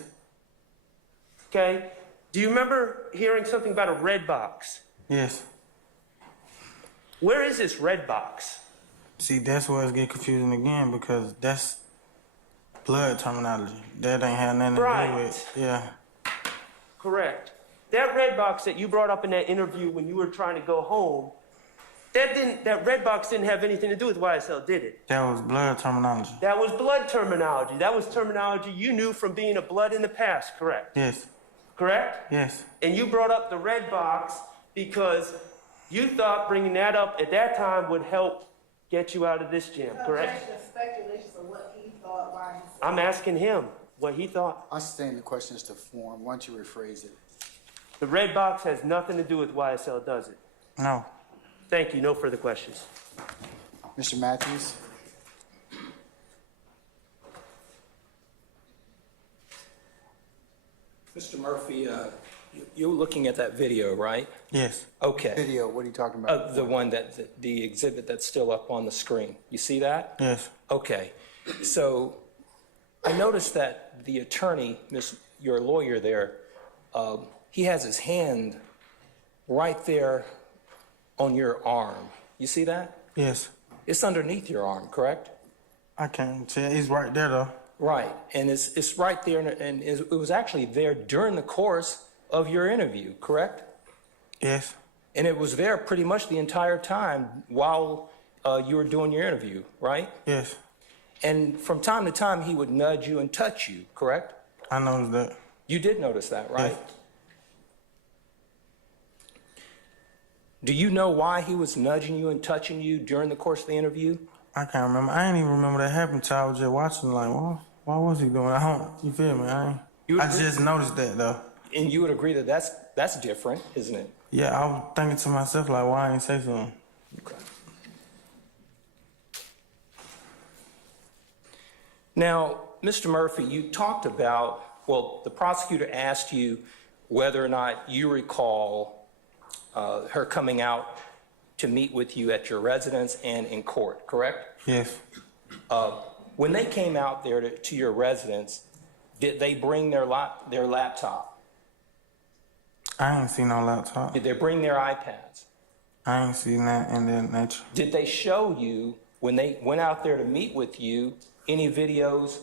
Okay. Do you remember hearing something about a red box? Yes. Where is this red box? See, that's where it's getting confusing again because that's blood terminology. That ain't had nothing to do with. Yeah. Correct. That red box that you brought up in that interview when you were trying to go home, that red box didn't have anything to do with YSL, did it? That was blood terminology. That was blood terminology. That was terminology you knew from being a blood in the past, correct? Yes. Correct? Yes. And you brought up the red box because you thought bringing that up at that time would help get you out of this jam, correct? Speculations of what he thought, why he said. I'm asking him what he thought. I sustain the questions to form. Why don't you rephrase it? The red box has nothing to do with YSL, does it? No. Thank you. No further questions. Mr. Matthews? Mr. Murphy, you're looking at that video, right? Yes. Okay. Video, what are you talking about? The one the exhibit that's still up on the screen. You see that? Yes. Okay. So I noticed that the attorney, your lawyer there, he has his hand right there on your arm. You see that? Yes. It's underneath your arm, correct? I can't tell. He's right there, though. Right. And it's right there, and it was actually there during the course of your interview, correct? Yes. And it was there pretty much the entire time while you were doing your interview, right? Yes. And from time to time, he would nudge you and touch you, correct? I noticed that. You did notice that, right? Yes. Do you know why he was nudging you and touching you during the course of the interview? I can't remember. I ain't even remember that happened till I was just watching. Like, why was he doing? I don't. You feel me? I just noticed that though. And you would agree that that's different, isn't it? Yeah, I was thinking to myself like, why I ain't say something? Okay. Now, Mr. Murphy, you talked about, well, the prosecutor asked you whether or not you recall her coming out to meet with you at your residence and in court, correct? Yes. When they came out there to your residence, did they bring their laptop? I ain't seen no laptop. Did they bring their iPads? I ain't seen that in that nature. Did they show you, when they went out there to meet with you, any videos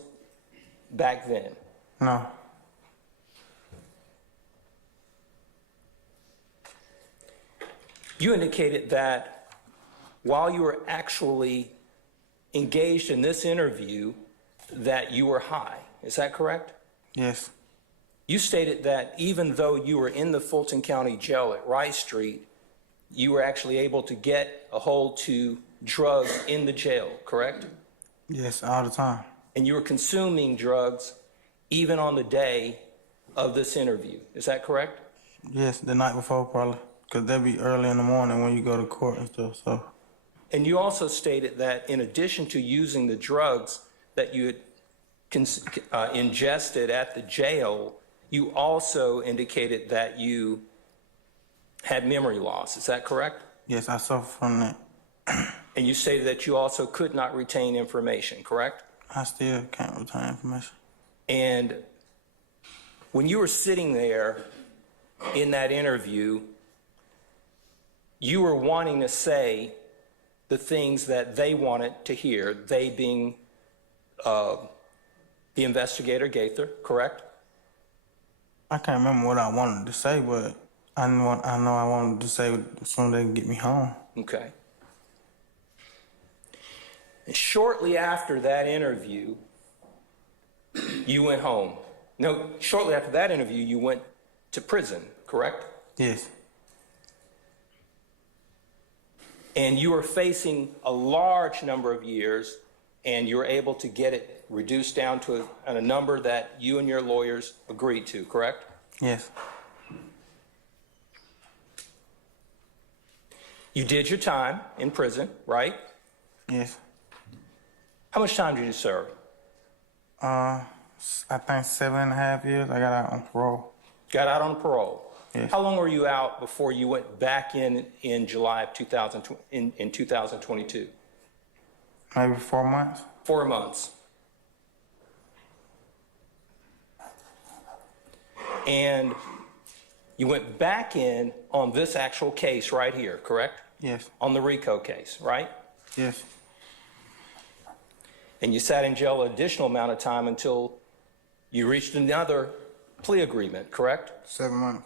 back then? No. You indicated that while you were actually engaged in this interview, that you were high. Is that correct? Yes. You stated that even though you were in the Fulton County Jail at Rice Street, you were actually able to get a hold to drugs in the jail, correct? Yes, all the time. And you were consuming drugs even on the day of this interview. Is that correct? Yes, the night before probably. Because that'd be early in the morning when you go to court and stuff, so. And you also stated that in addition to using the drugs that you had ingested at the jail, you also indicated that you had memory loss. Is that correct? Yes, I suffer from that. And you stated that you also could not retain information, correct? I still can't retain information. And when you were sitting there in that interview, you were wanting to say the things that they wanted to hear, they being the investigator, Gaither, correct? I can't remember what I wanted to say, but I know I wanted to say as soon as they can get me home. Okay. And shortly after that interview, you went home. No, shortly after that interview, you went to prison, correct? Yes. And you were facing a large number of years, and you were able to get it reduced down to a number that you and your lawyers agreed to, correct? Yes. You did your time in prison, right? Yes. How much time did you serve? I think 7.5 years. I got out on parole. Got out on parole. Yes. How long were you out before you went back in July of 2022? Maybe 4 months. 4 months. And you went back in on this actual case right here, correct? Yes. On the RICO case, right? Yes. And you sat in jail an additional amount of time until you reached another plea agreement, correct? 7 months.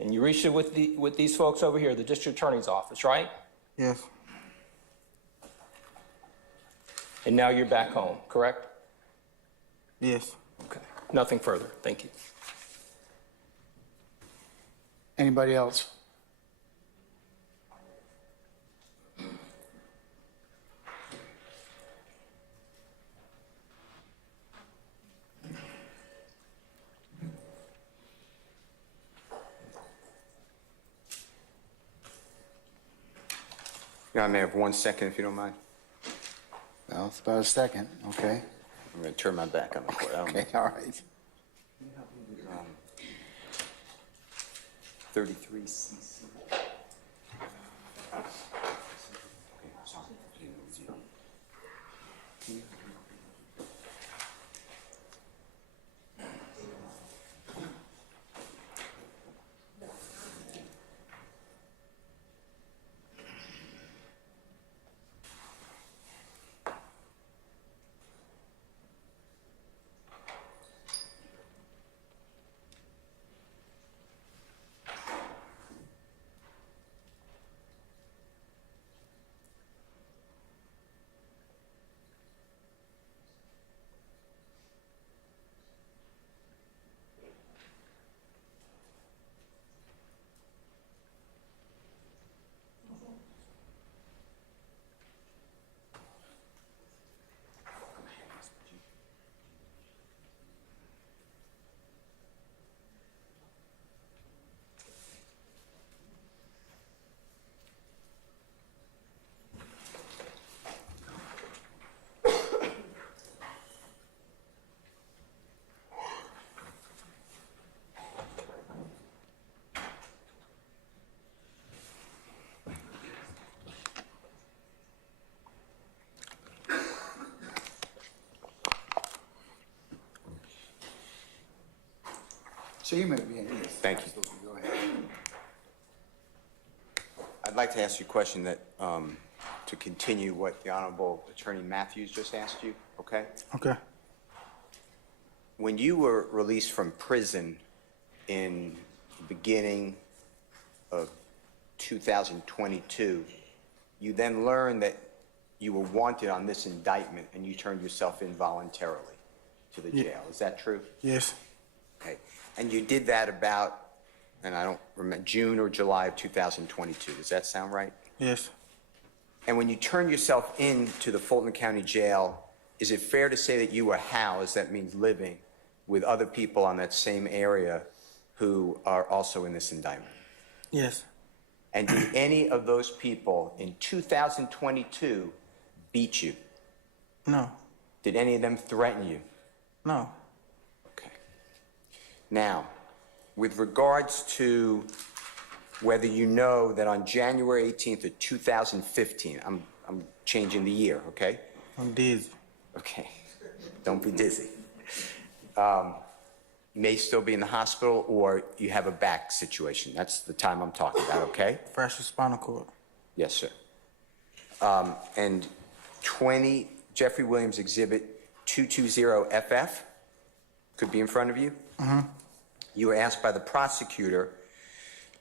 And you reached it with these folks over here, the district attorney's office, right? Yes. And now you're back home, correct? Yes. Okay. Nothing further. Thank you. Anybody else? I may have 1 second, if you don't mind. Well, it's about a second, okay? I'm going to turn my back on the court. Okay, all right. 33cc. So you may be in. Thank you. Go ahead. I'd like to ask you a question that, to continue what the Honorable Attorney Matthews just asked you, okay? Okay. When you were released from prison in the beginning of 2022, you then learned that you were wanted on this indictment and you turned yourself in voluntarily to the jail. Is that true? Yes. Okay. And you did that about, and I don't remember, June or July of 2022. Does that sound right? Yes. And when you turned yourself into the Fulton County Jail, is it fair to say that you were housed, that means living, with other people on that same area who are also in this indictment? Yes. And did any of those people in 2022 beat you? No. Did any of them threaten you? No. Okay. Now, with regards to whether you know that on January 18th of 2015, I'm changing the year, okay? I'm dizzy. Okay. Don't be dizzy. You may still be in the hospital or you have a back situation. That's the time I'm talking about, okay? Fractured spinal cord. Yes, sir. And 20 Jeffery Williams Exhibit 220FF could be in front of you. Mm-hmm. You were asked by the prosecutor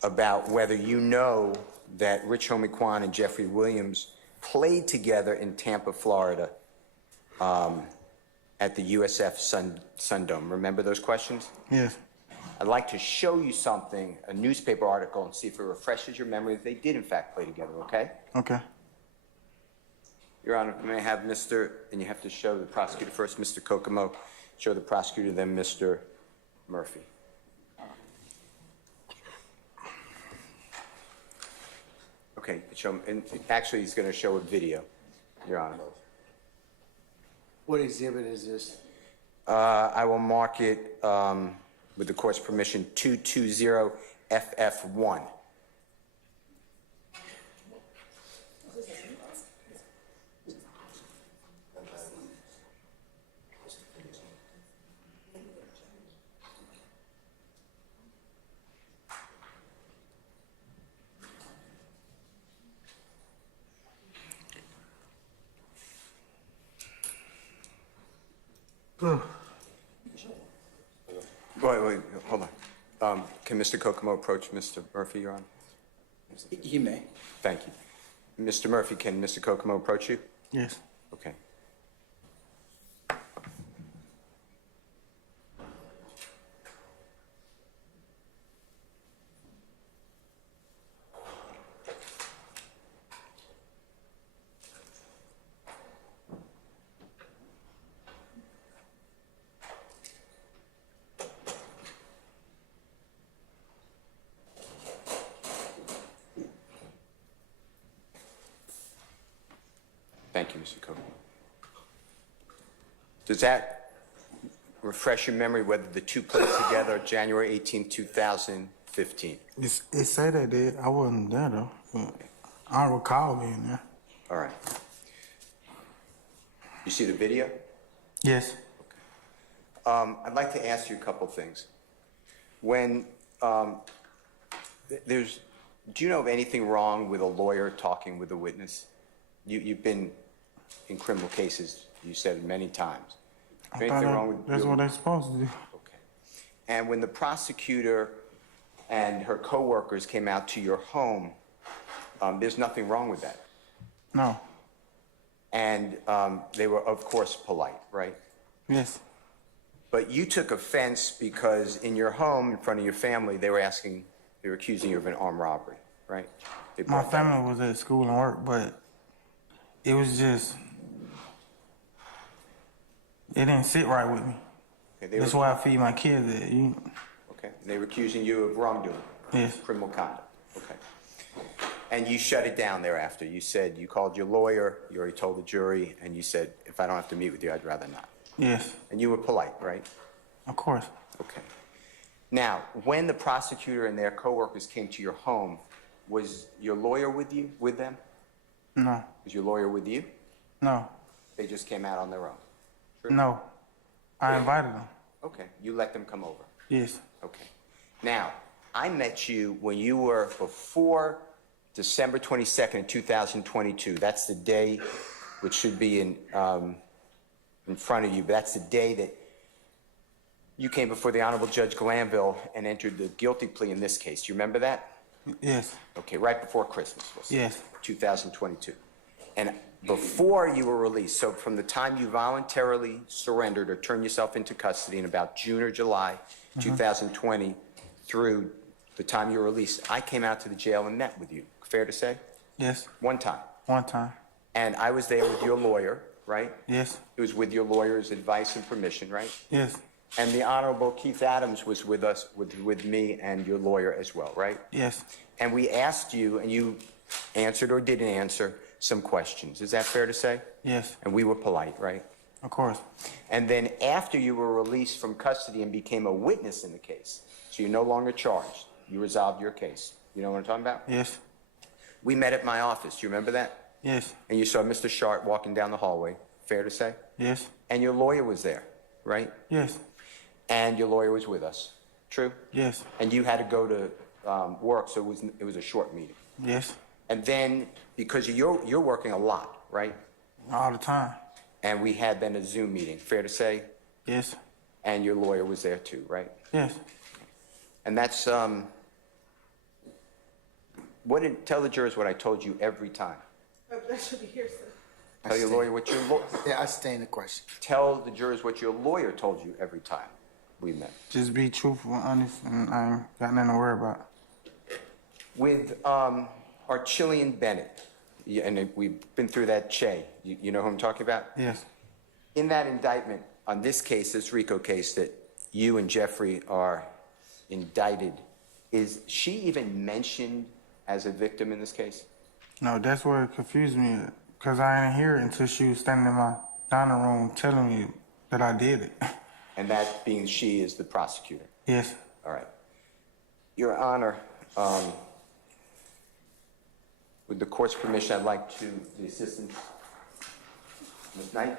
about whether you know that Rich Homie and Jeffery Williams played together in Tampa, Florida, at the USF Sundome. Remember those questions? Yes. I'd like to show you something, a newspaper article, and see if it refreshes your memory that they did in fact play together, okay? Okay. Your Honor, may I have Mr., and you have to show the prosecutor first, Mr. Kokomo, show the prosecutor, then Mr. Murphy. Okay, show him, and actually he's going to show a video, Your Honor. What exhibit is this? I will mark it, with the court's permission, 220 FF1. Wait, hold on. Can Mr. Kokomo approach Mr. Murphy, Your Honor? He may. Thank you. Mr. Murphy, can Mr. Kokomo approach you? Yes. Okay. Thank you, Mr. Kokomo. Does that refresh your memory whether the two played together January 18, 2015? It said they did. I wasn't there though. But I don't recall being there. All right. You see the video? Yes. I'd like to ask you a couple things. When do you know of anything wrong with a lawyer talking with a witness? You've been in criminal cases, you said many times. Is there anything wrong with that's what they're supposed to do. Okay. And when the prosecutor and her coworkers came out to your home, there's nothing wrong with that. No. And they were, of course, polite, right? Yes. But you took offense because in your home, in front of your family, they were accusing you of an armed robbery, right? My family was at school and work, but it was just, it didn't sit right with me. Okay, That's why I feed my kids at. Okay. And they were accusing you of wrongdoing. Yes. Criminal conduct. Okay. And you shut it down thereafter. You said you called your lawyer, you already told the jury, and you said, if I don't have to meet with you, I'd rather not. Yes. And you were polite, right? Of course. Okay. Now, when the prosecutor and their coworkers came to your home, was your lawyer with them? No. Was your lawyer with you? No. They just came out on their own? True? No. I invited them. Okay. You let them come over? Yes. Okay. Now, I met you when you were before December 22nd, 2022. That's the day, which should be in front of you, but that's the day that you came before the Honorable Judge Glanville and entered the guilty plea in this case. Do you remember that? Yes. Okay, right before Christmas was it? Yes. 2022. And before you were released, so from the time you voluntarily surrendered or turned yourself into custody in about June or July 2020 through the time you were released, I came out to the jail and met with you. Fair to say? Yes. One time. One time. And I was there with your lawyer, right? Yes. It was with your lawyer's advice and permission, right? Yes. And the Honorable Keith Adams was with us, with me and your lawyer as well, right? Yes. And we asked you, and you answered or didn't answer some questions. Is that fair to say? Yes. And we were polite, right? Of course. And then after you were released from custody and became a witness in the case, so you're no longer charged, you resolved your case. You know what I'm talking about? Yes. We met at my office. Do you remember that? Yes. And you saw Mr. Sharp walking down the hallway. Fair to say? Yes. And your lawyer was there, right? Yes. And your lawyer was with us. True? Yes. And you had to go to work, so it was a short meeting. Yes. And then, because you're working a lot, right? All the time. And we had then a Zoom meeting. Fair to say? Yes. And your lawyer was there too, right? Yes. And that's tell the jurors what I told you every time. That should be here, sir. Tell your lawyer what your Yeah, I stay in the question. Tell the jurors what your lawyer told you every time we met. Just be truthful and honest, and I ain't got nothing to worry about. With Archillian Bennett, and we've been through that Che. You know who I'm talking about? Yes. In that indictment, on this case, this RICO case that you and Jeffrey are indicted, is she even mentioned as a victim in this case? No, that's where it confused me, because I didn't hear it until she was standing in my dining room telling me that I did it. And that being she is the prosecutor? Yes. All right. Your Honor, with the court's permission, I'd like to, the assistant, Ms. Knight,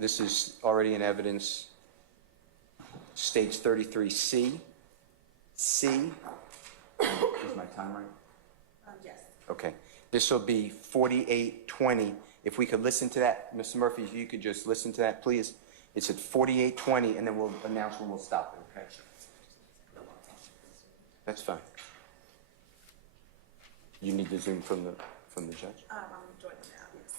this is already in evidence, states 33C. C, is my time right? Yes. Okay. This will be 4820. If we could listen to that, Mr. Murphy, if you could just listen to that, please. It's at 4820, and then we'll announce when we'll stop it, okay? That's fine. You need to zoom from the judge? I'm joining now, yes.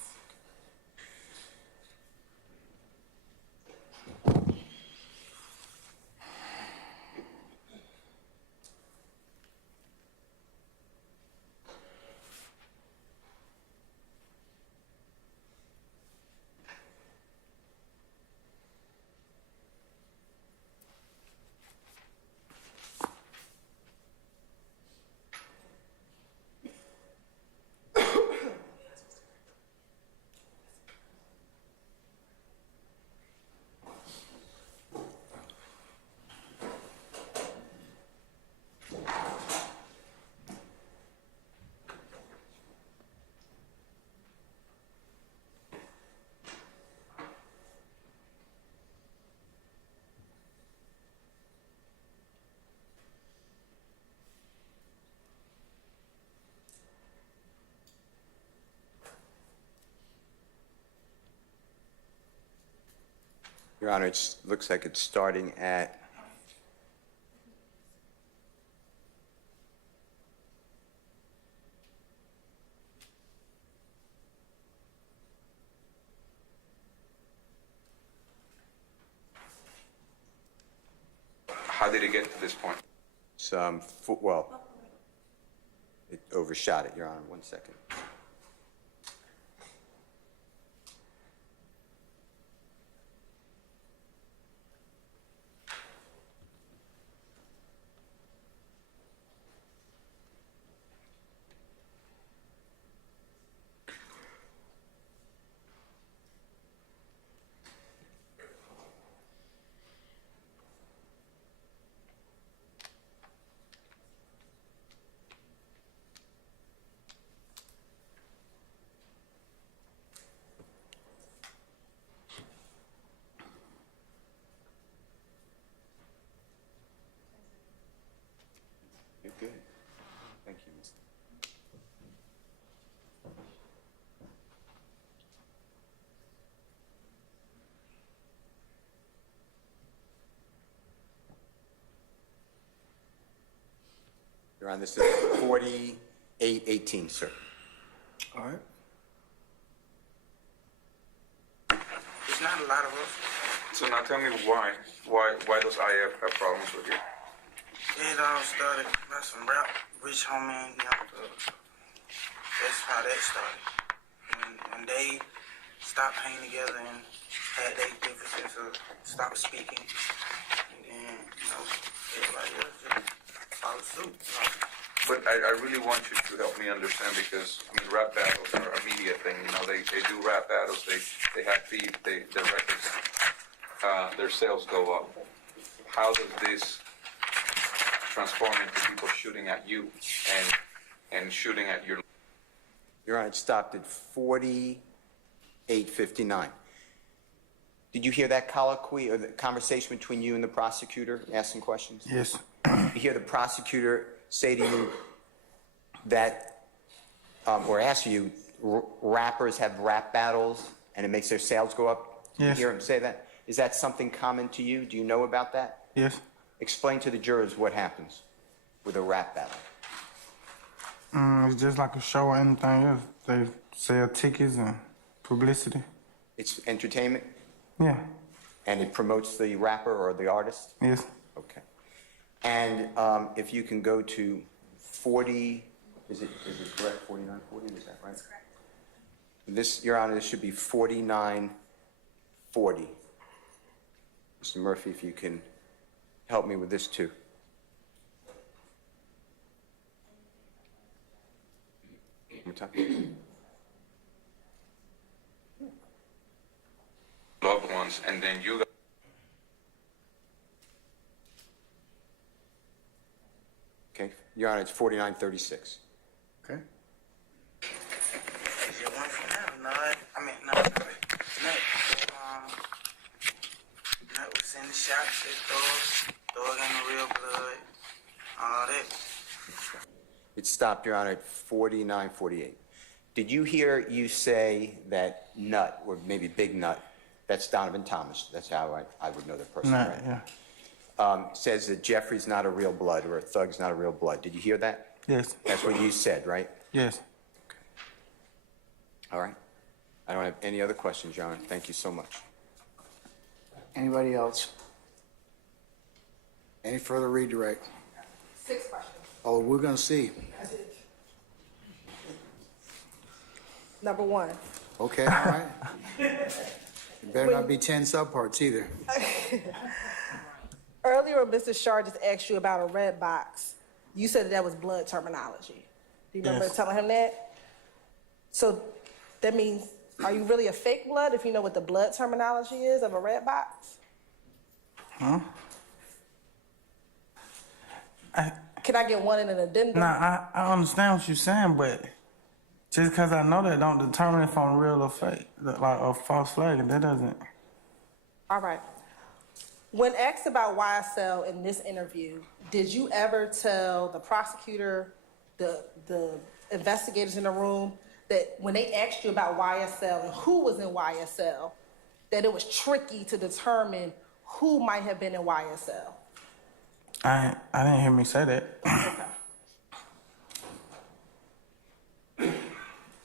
Your Honor, it looks like it's starting at How did it get to this point? some, well, it overshot it, Your Honor. 1 second. You're good. Thank you, Mr. Your Honor, this is 4818, sir. All right. It's not a lot of us. So now tell me why does IF have problems with you? It all started by some rap, rich homie, that's how that started. When they stopped hanging together and had their differences of stop speaking, and then, everybody else just followed suit. But I really want you to help me understand because, rap battles are a media thing. They do rap battles, they have beef, their records, their sales go up. How does this transform into people shooting at you and shooting at your... Your Honor, it stopped at 48:59. Did you hear that colloquy or the conversation between you and the prosecutor asking questions? Yes. You hear the prosecutor say to you that, or ask you, rappers have rap battles and it makes their sales go up? Yes. You hear him say that? Is that something common to you? Do you know about that? Yes. Explain to the jurors what happens with a rap battle. It's just like a show or anything else. They sell tickets and publicity. It's entertainment? Yeah. And it promotes the rapper or the artist? Yes. Okay. And if you can go to 40, is it correct, 4940, is that right? That's correct. This, Your Honor, this should be 4940. Mr. Murphy, if you can help me with this too. One more time. loved ones, and then you Your Honor, it's 4936. Okay. Is it one for now? Nut. I mean, not nut. Nut was sending shots at dog ain't no real blood. All that. It stopped, Your Honor, at 4948. Did you hear you say that Nut, or maybe Big Nut, that's Donovan Thomas, that's how I would know the person, Nah, right? yeah. Says that Jeffrey's not a real blood, or a thug's not a real blood. Did you hear that? Yes. That's what you said, right? Yes. All right. I don't have any other questions, Your Honor. Thank you so much. Anybody else? Any further redirect? 6 questions. Oh, we're gonna see. Number 1. Okay, all right. It better not be 10 subparts either. Earlier, Mr. Shar just asked you about a red box. You said that was blood terminology. Do you remember Yes. telling him that? So that means, are you really a fake blood if you know what the blood terminology is of a red box? Huh? Can I get one in an addendum? Nah, I understand what you're saying, but just because I know that don't determine if I'm real or fake, like a false flag, that doesn't. All right. When asked about YSL in this interview, did you ever tell the prosecutor, the investigators in the room, that when they asked you about YSL and who was in YSL, that it was tricky to determine who might have been in YSL? I didn't hear me say that.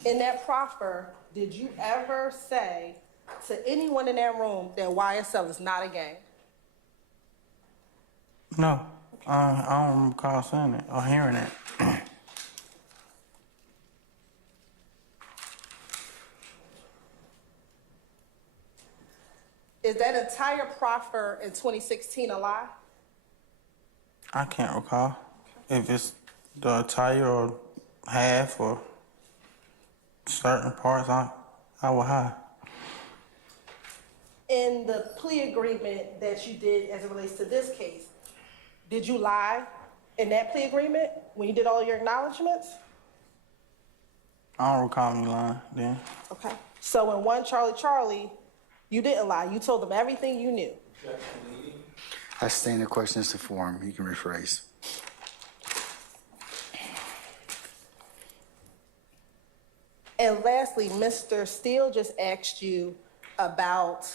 In that proffer, did you ever say to anyone in that room that YSL is not a gang? No, I don't recall saying it or hearing it. Is that entire proffer in 2016 a lie? I can't recall if it's the entire or half or certain parts. I will hide. In the plea agreement that you did as it relates to this case, did you lie in that plea agreement when you did all your acknowledgments? I don't recall me lying then. Okay. So in one Charlie, you didn't lie. You told them everything you knew. I stand the questions to form. You can rephrase. And lastly, Mr. Steele just asked you about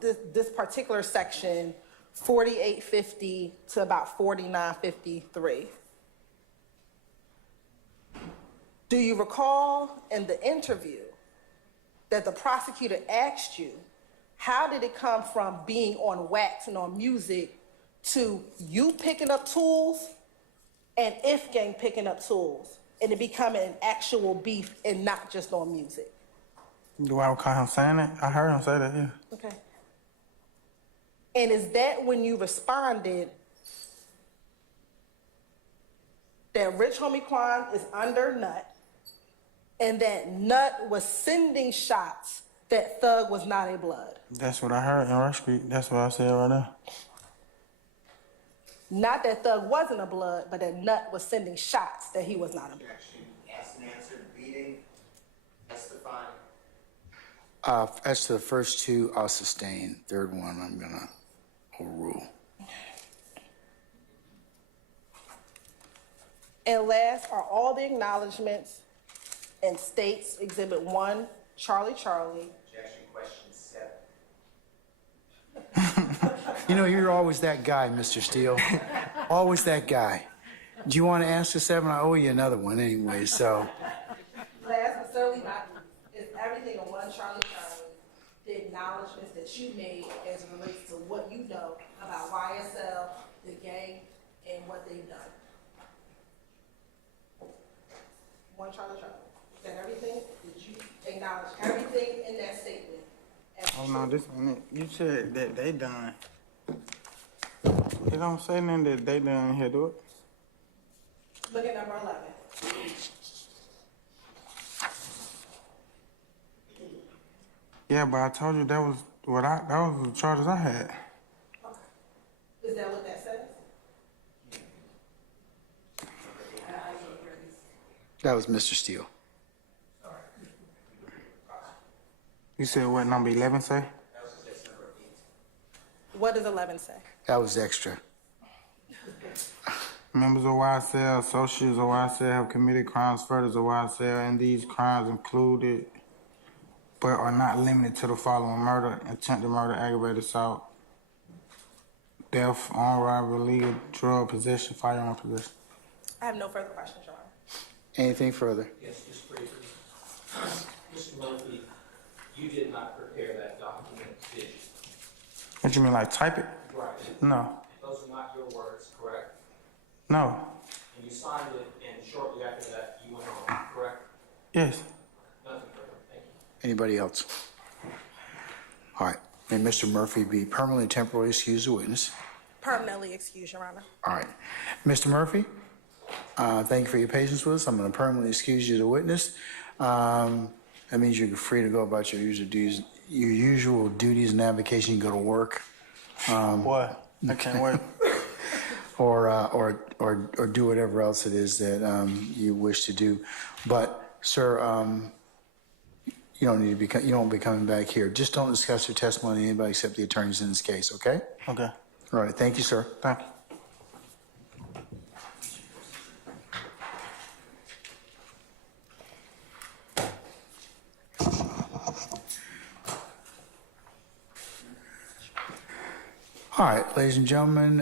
this particular section, 4850 to about 4953. Do you recall in the interview that the prosecutor asked you, how did it come from being on wax and on music to you picking up tools and If Gang picking up tools and it becoming an actual beef and not just on music? Do I recall him saying it? I heard him say that, yeah. Okay. And is that when you responded that Rich Homie Quan is under Nut and that Nut was sending shots that Thug was not a blood? That's what I heard in Rush Street. That's what I said right there. Not that Thug wasn't a blood, but that Nut was sending shots that he was not a blood. Asked and answered, beating, testifying. As to the first two, I'll sustain. Third one, I'm gonna overrule. And last are all the acknowledgments in States Exhibit 1, Charlie. Objection, question 7. You know, you're always that guy, Mr. Steele. Always that guy. Do you want to answer 7? I owe you another one anyway, so. Last but certainly not least, is everything in 1 Charlie, the acknowledgments that you made as it relates to what you know about YSL, the gang, and what they've done. 1 Charlie. Is that everything? Did you acknowledge everything in that statement? Oh no, this one it. You said that they done. It don't say nothing that they done here, do it? Look at number 11. Yeah, but I told you that was that was the charges I had. Is that what that says? That was Mr. Steele. You said what number 11 say? What does 11 say? That was extra. Members of YSL, associates of YSL have committed crimes further of YSL, and these crimes included, but are not limited to the following: murder, attempted murder, aggravated assault, theft, armed robbery, illegal drug possession, firearm possession. I have no further questions, Your Honor. Anything further? Yes, just briefly. Mr. Murphy, you did not prepare that document, did you? What you mean, like type it? Right. No. Those are not your words, correct? No. And you signed it, and shortly after that, you went home, correct? Yes. Nothing further. Thank you. Anybody else? All right. May Mr. Murphy be permanently temporarily excused as a witness. Permanently excused, Your Honor. All right. Mr. Murphy, thank you for your patience with us. I'm going to permanently excuse you as a witness. That means you're free to go about your usual duties and avocation. You go to work. Boy, I can't wait. or do whatever else it is that you wish to do. But, sir, you don't need to be. You won't be coming back here. Just don't discuss your testimony with anybody except the attorneys in this case. Okay? Okay. All right. Thank you, sir. Thank you. All right, ladies and gentlemen,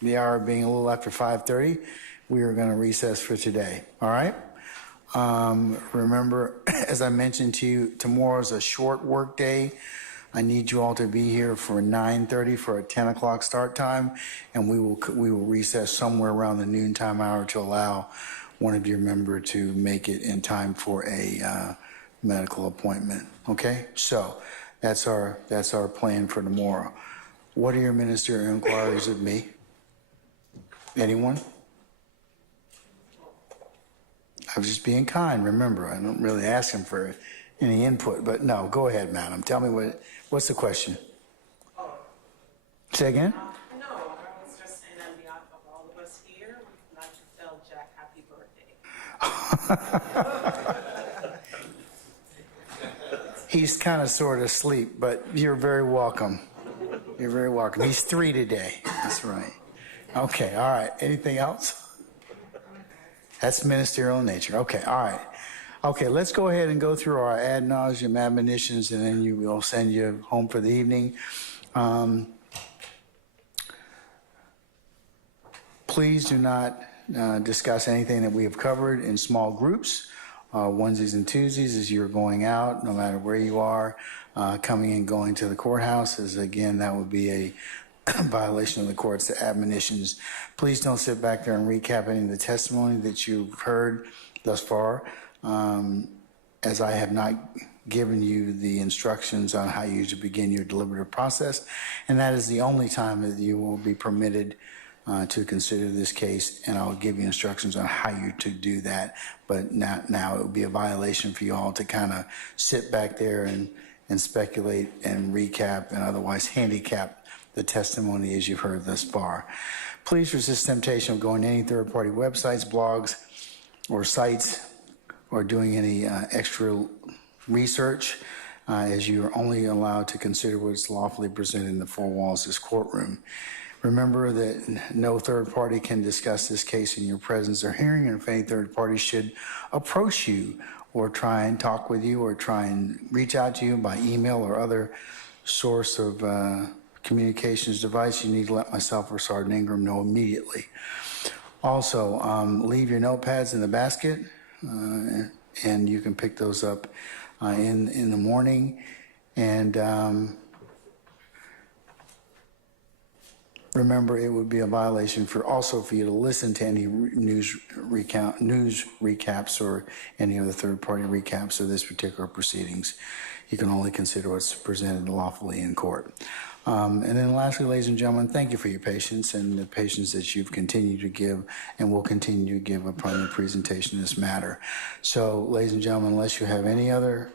the hour being a little after 5:30, we are going to recess for today. All right? Remember, as I mentioned to you, tomorrow's a short work day. I need you all to be here for 9:30 for a 10 o'clock start time, and we will recess somewhere around the noontime hour to allow one of your members to make it in time for a medical appointment. Okay? So that's our plan for tomorrow. What are your ministerial inquiries of me? Anyone? I was just being kind. Remember, I don't really ask him for any input, but no, go ahead, madam. Tell me what's the question? Say again? No, I was just saying on behalf of all of us here, we'd like to tell Jack happy birthday. He's kind of sort of asleep, but you're very welcome. You're very welcome. He's 3 today. That's right. Okay, all right. Anything else? That's ministerial in nature. Okay, all right. Okay, let's go ahead and go through our ad nauseum admonitions, and then we'll send you home for the evening. Please do not discuss anything that we have covered in small groups. Onesies and twosies as you're going out, no matter where you are, coming and going to the courthouse, as again, that would be a violation of the court's admonitions. Please don't sit back there and recap any of the testimony that you've heard thus far, as I have not given you the instructions on how you should begin your deliberative process, and that is the only time that you will be permitted to consider this case, and I'll give you instructions on how you to do that. But now it would be a violation for you all to kind of sit back there and speculate and recap and otherwise handicap the testimony as you've heard thus far. Please resist temptation of going to any third-party websites, blogs, or sites, or doing any extra research, as you are only allowed to consider what is lawfully presented in the four walls of this courtroom. Remember that no third party can discuss this case in your presence or hearing, and if any third party should approach you or try and talk with you or try and reach out to you by email or other source of communications device, you need to let myself or Sergeant Ingram know immediately. Also, leave your notepads in the basket, and you can pick those up in the morning. And remember, it would be a violation for you to listen to any news recaps or any other third-party recaps of this particular proceedings. You can only consider what's presented lawfully in court. And then lastly, ladies and gentlemen, thank you for your patience and the patience that you've continued to give and will continue to give upon the presentation of this matter. So, ladies and gentlemen, unless you have any other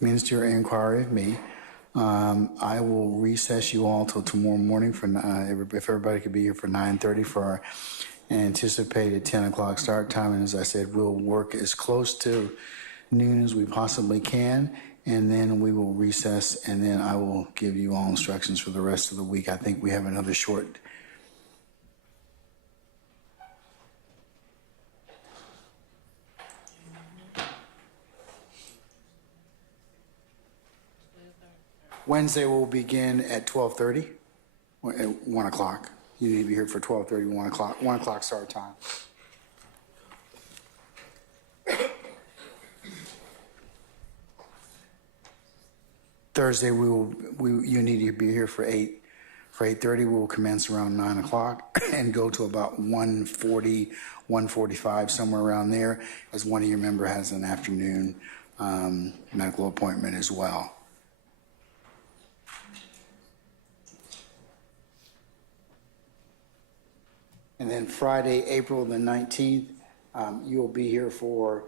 ministerial inquiry of me, I will recess you all till tomorrow morning for if everybody could be here for 9:30 for our and anticipated 10 o'clock start time. And as I said, we'll work as close to noon as we possibly can, and then we will recess, and then I will give you all instructions for the rest of the week. I think we have another short. Wednesday will begin at 12:30, at 1 o'clock. You need to be here for 12:30, 1 o'clock, 1 o'clock start time. Thursday, you need to be here for 8:30. We will commence around 9 o'clock and go to about 1:40, 1:45, somewhere around there, as one of your members has an afternoon medical appointment as well. And then Friday, April the 19th, you'll be here for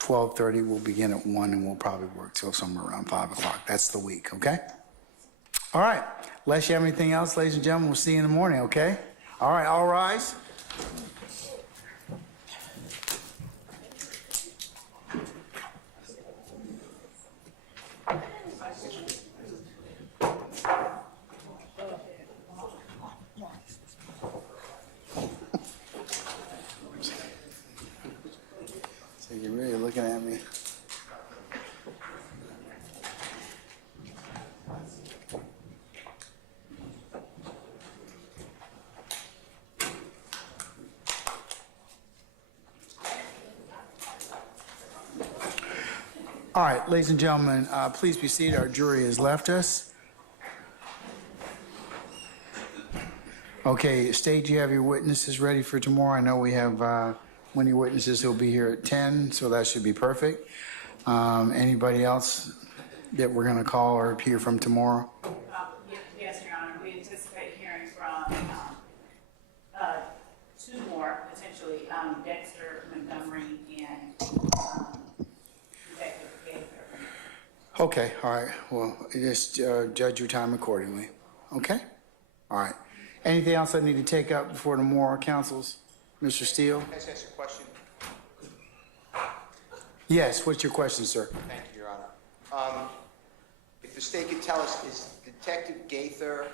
12:30. We'll begin at 1, and we'll probably work till somewhere around 5 o'clock. That's the week, okay? All right. Unless you have anything else, ladies and gentlemen, we'll see you in the morning, okay? All right, all rise. So you're really looking at me. All right, ladies and gentlemen, please be seated. Our jury has left us. Okay, state you have your witnesses ready for tomorrow. I know we have one of your witnesses who'll be here at 10, so that should be perfect. Anybody else that we're going to call or hear from tomorrow? Yes, Your Honor. We anticipate hearing from two more, potentially Dexter, Montgomery, and Okay, all right. Well, just judge your time accordingly. Okay? All right. Anything else I need to take up before tomorrow, counsels? Mr. Steele? Can I just ask a question? Yes, what's your question, sir? Thank you, Your Honor. If the state could tell us, is Detective Gaither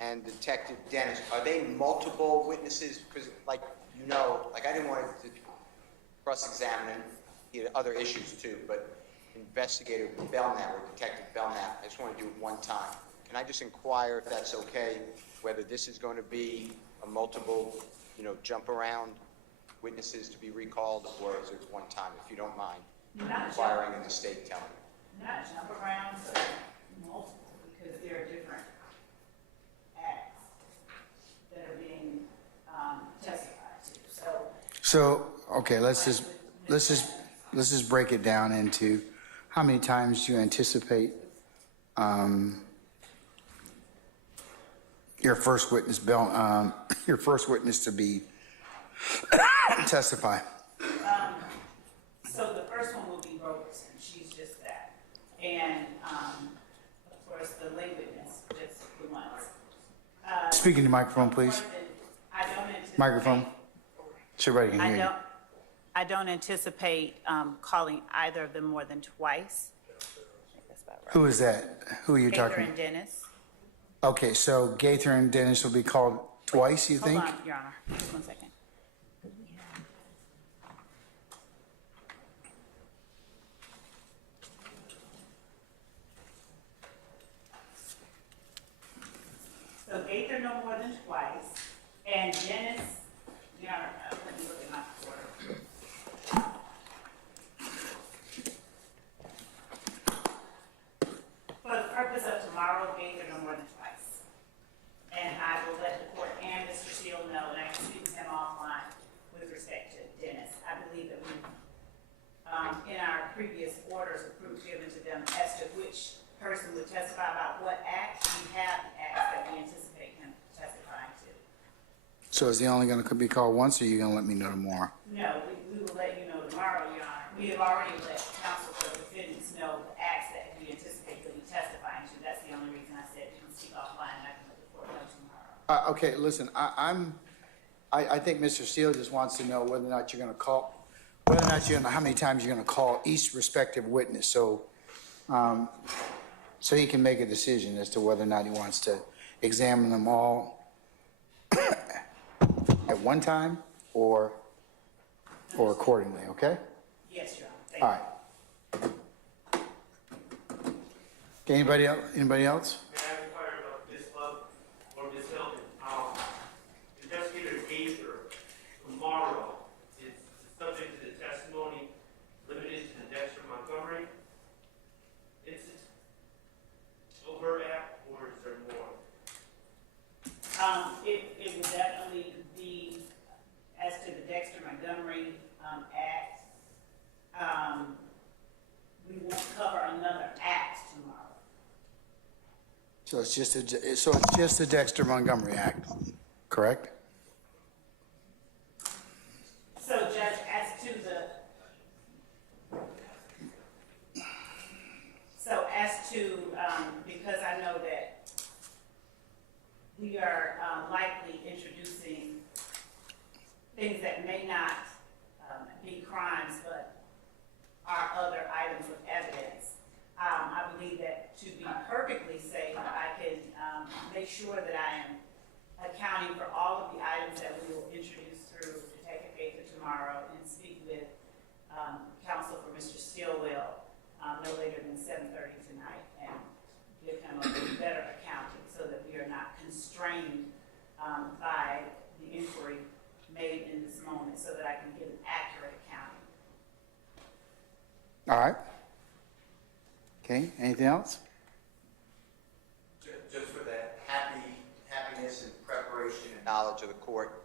and Detective Dennis, are they multiple witnesses? Because, like, you know, like, I didn't want to cross-examine him. He had other issues, too, but Investigator Belknap or Detective Belknap, I just want to do it one time. Can I just inquire if that's okay, whether this is going to be a multiple, jump around witnesses to be recalled, or is it one time, if you don't mind, inquiring in the state telling me? not jump around, but multiple, because there are different acts that are being testified to. So, okay, let's just break it down into how many times do you anticipate your first witness to be testify? So the first one will be Robertson. She's just that. And, of course, the lay witness, just the ones. Speak in the microphone, please. I don't anticipate. Microphone. So everybody can hear you. I don't anticipate calling either of them more than twice. I think that's about right. Who is that? Who are you Gaither talking and Dennis. Okay, so Gaither and Dennis will be called twice, you think? Hold on, Your Honor. Just 1 second. So Gaither no more than twice, and Dennis, Your Honor, let me look at my order. For the purpose of tomorrow, Gaither no more than twice. And I will let the court and Mr. Steele know, and I can speak to him offline with respect to Dennis. I believe that we, in our previous orders approved given to them as to which person would testify about what act, we have the acts that we anticipate him testifying to. So is he only going to be called once, or are you going to let me know tomorrow? No, we will let you know tomorrow, Your Honor. We have already let counsel for defendants know the acts that we anticipate that he testifying to. That's the only reason I said you can speak offline, and I can let the court know tomorrow. Okay, listen, I think Mr. Steele just wants to know whether or not you're gonna call, whether or not you're gonna, how many times you're gonna call each respective witness, so, so he can make a decision as to whether or not he wants to examine them all at one time or accordingly, okay? Yes, Your Honor. Thank All right. Okay, anybody else? Anybody else? May I inquire about this club or this Hilton? Investigator Gaither tomorrow is subject to the testimony limited to the Dexter Montgomery incident, overt act, or is there more? It would definitely be as to the Dexter Montgomery act. We won't cover another act tomorrow. So it's just the Dexter Montgomery Act, correct? So Judge, because I know that we are likely introducing things that may not be crimes, but are other items of evidence. I believe that to be perfectly safe, I can make sure that I am accounting for all of the items that we will introduce through Detective Gaither tomorrow and speak with counsel for Mr. Stillwell no later than 7:30 tonight and give him a better accounting so that we are not constrained by the inquiry made in this moment so that I can give an accurate accounting. All right. Okay, anything else? Just for that happiness and preparation and knowledge of the court.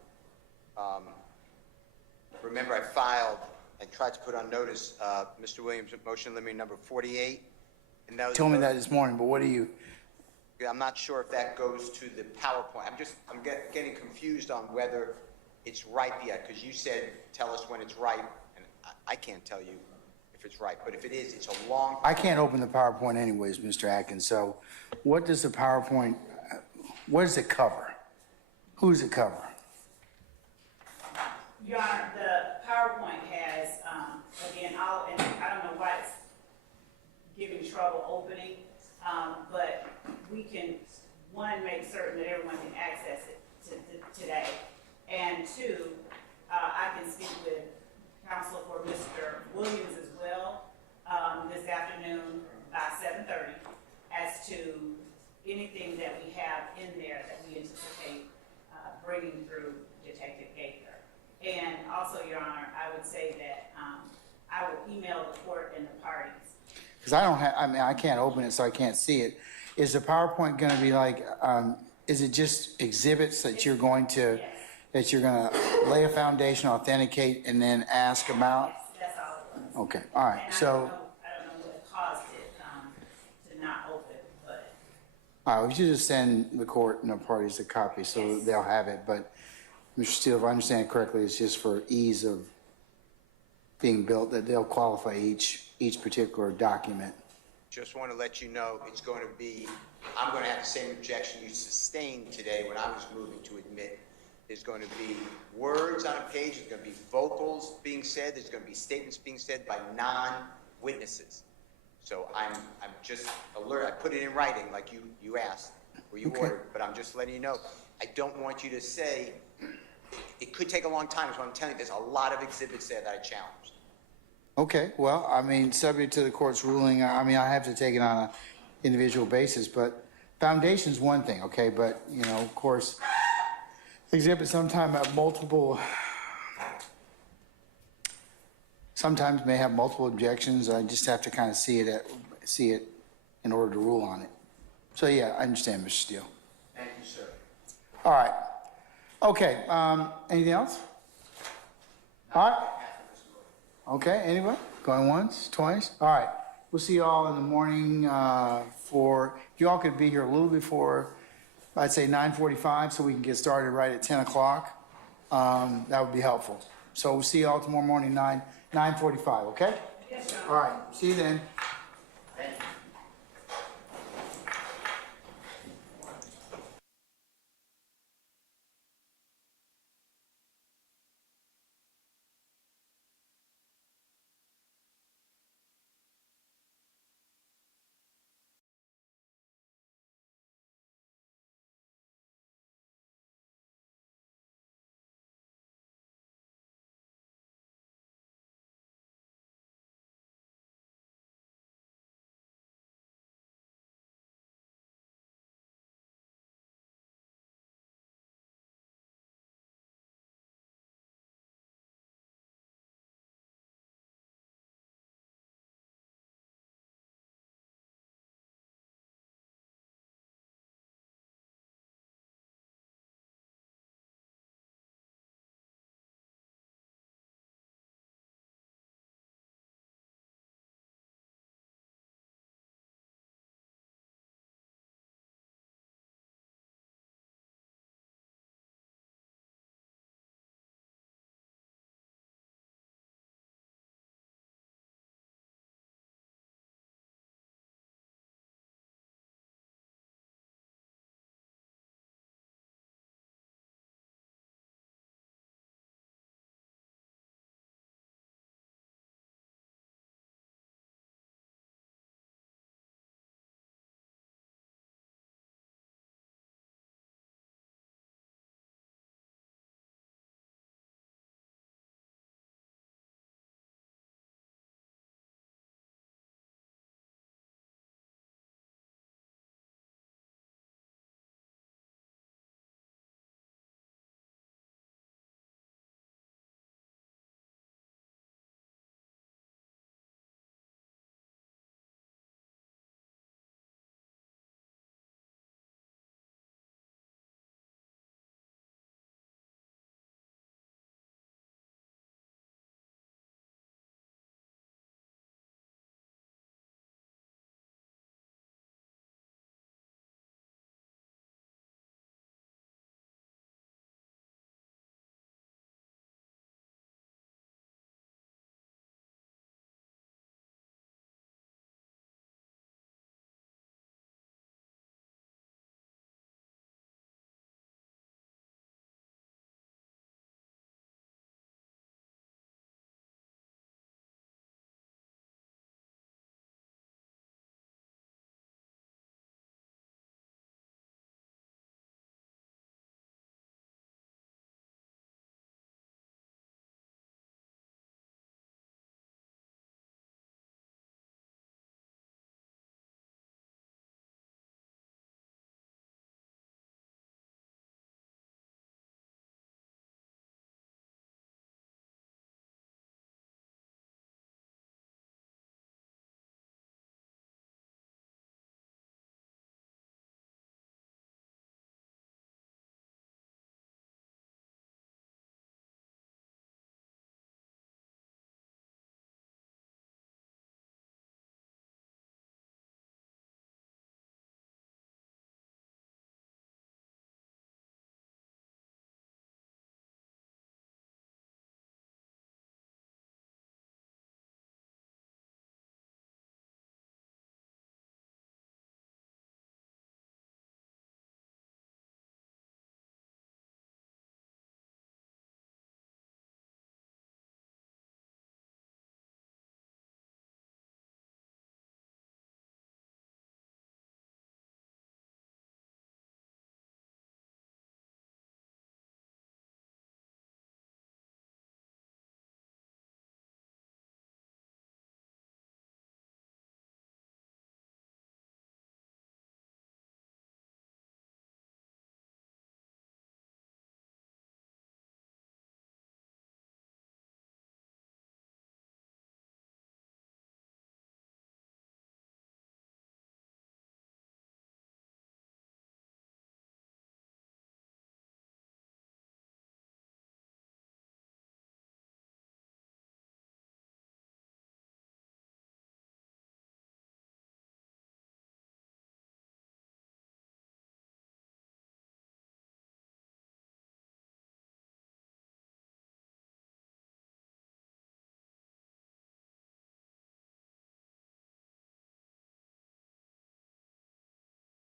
Remember, I filed and tried to put on notice Mr. Williams' motion limiting number 48. And that was Told me that this morning, but what do you? I'm not sure if that goes to the PowerPoint. I'm getting confused on whether it's ripe yet, because you said, tell us when it's ripe, and I can't tell you if it's ripe, but if it is, it's a long. I can't open the PowerPoint anyways, Mr. Atkins, so what does the PowerPoint, what does it cover? Who does it cover? Your Honor, the PowerPoint has, again, and I don't know why it's giving trouble opening, but we can, one, make certain that everyone can access it today, and two, I can speak with counsel for Mr. Williams as well this afternoon by 7:30 as to anything that we have in there that we anticipate bringing through Detective Gaither. And also, Your Honor, I would say that I will email the court and the parties. Because I don't have, I mean, I can't open it, so I can't see it. Is the PowerPoint going to be like, is it just exhibits that you're going to, that you're going to lay a foundation, authenticate, and then ask about? That's all it was. Okay, all right, And so. I don't know what caused it to not open, but. All right, we should just send the court and the parties a copy so they'll have it, but Mr. Steele, if I understand it correctly, it's just for ease of being built, that they'll qualify each particular document. Just want to let you know, it's going to be, I'm going to have the same objection you sustained today when I was moving to admit. There's going to be words on a page, there's going to be vocals being said, there's going to be statements being said by non-witnesses. So I'm just alert, I put it in writing like you asked, or you ordered, but I'm just letting you know, I don't want you to say, it could take a long time, is what I'm telling you. There's a lot of exhibits there that I challenged. Okay, well, I mean, subject to the court's ruling, I mean, I have to take it on an individual basis, but foundation's one thing, okay? But, you know, of course, exhibits sometimes have multiple objections. I just have to kind of see it in order to rule on it. So, yeah, I understand, Mr. Steele. Thank you, sir. All right. Okay, anything else? All right. Okay, anybody? Going once, twice? All right. We'll see you all in the morning you all could be here a little before, I'd say 9:45, so we can get started right at 10 o'clock. That would be helpful. So we'll see you all tomorrow morning, 9:45, okay? Yes, sir. All right, see you then.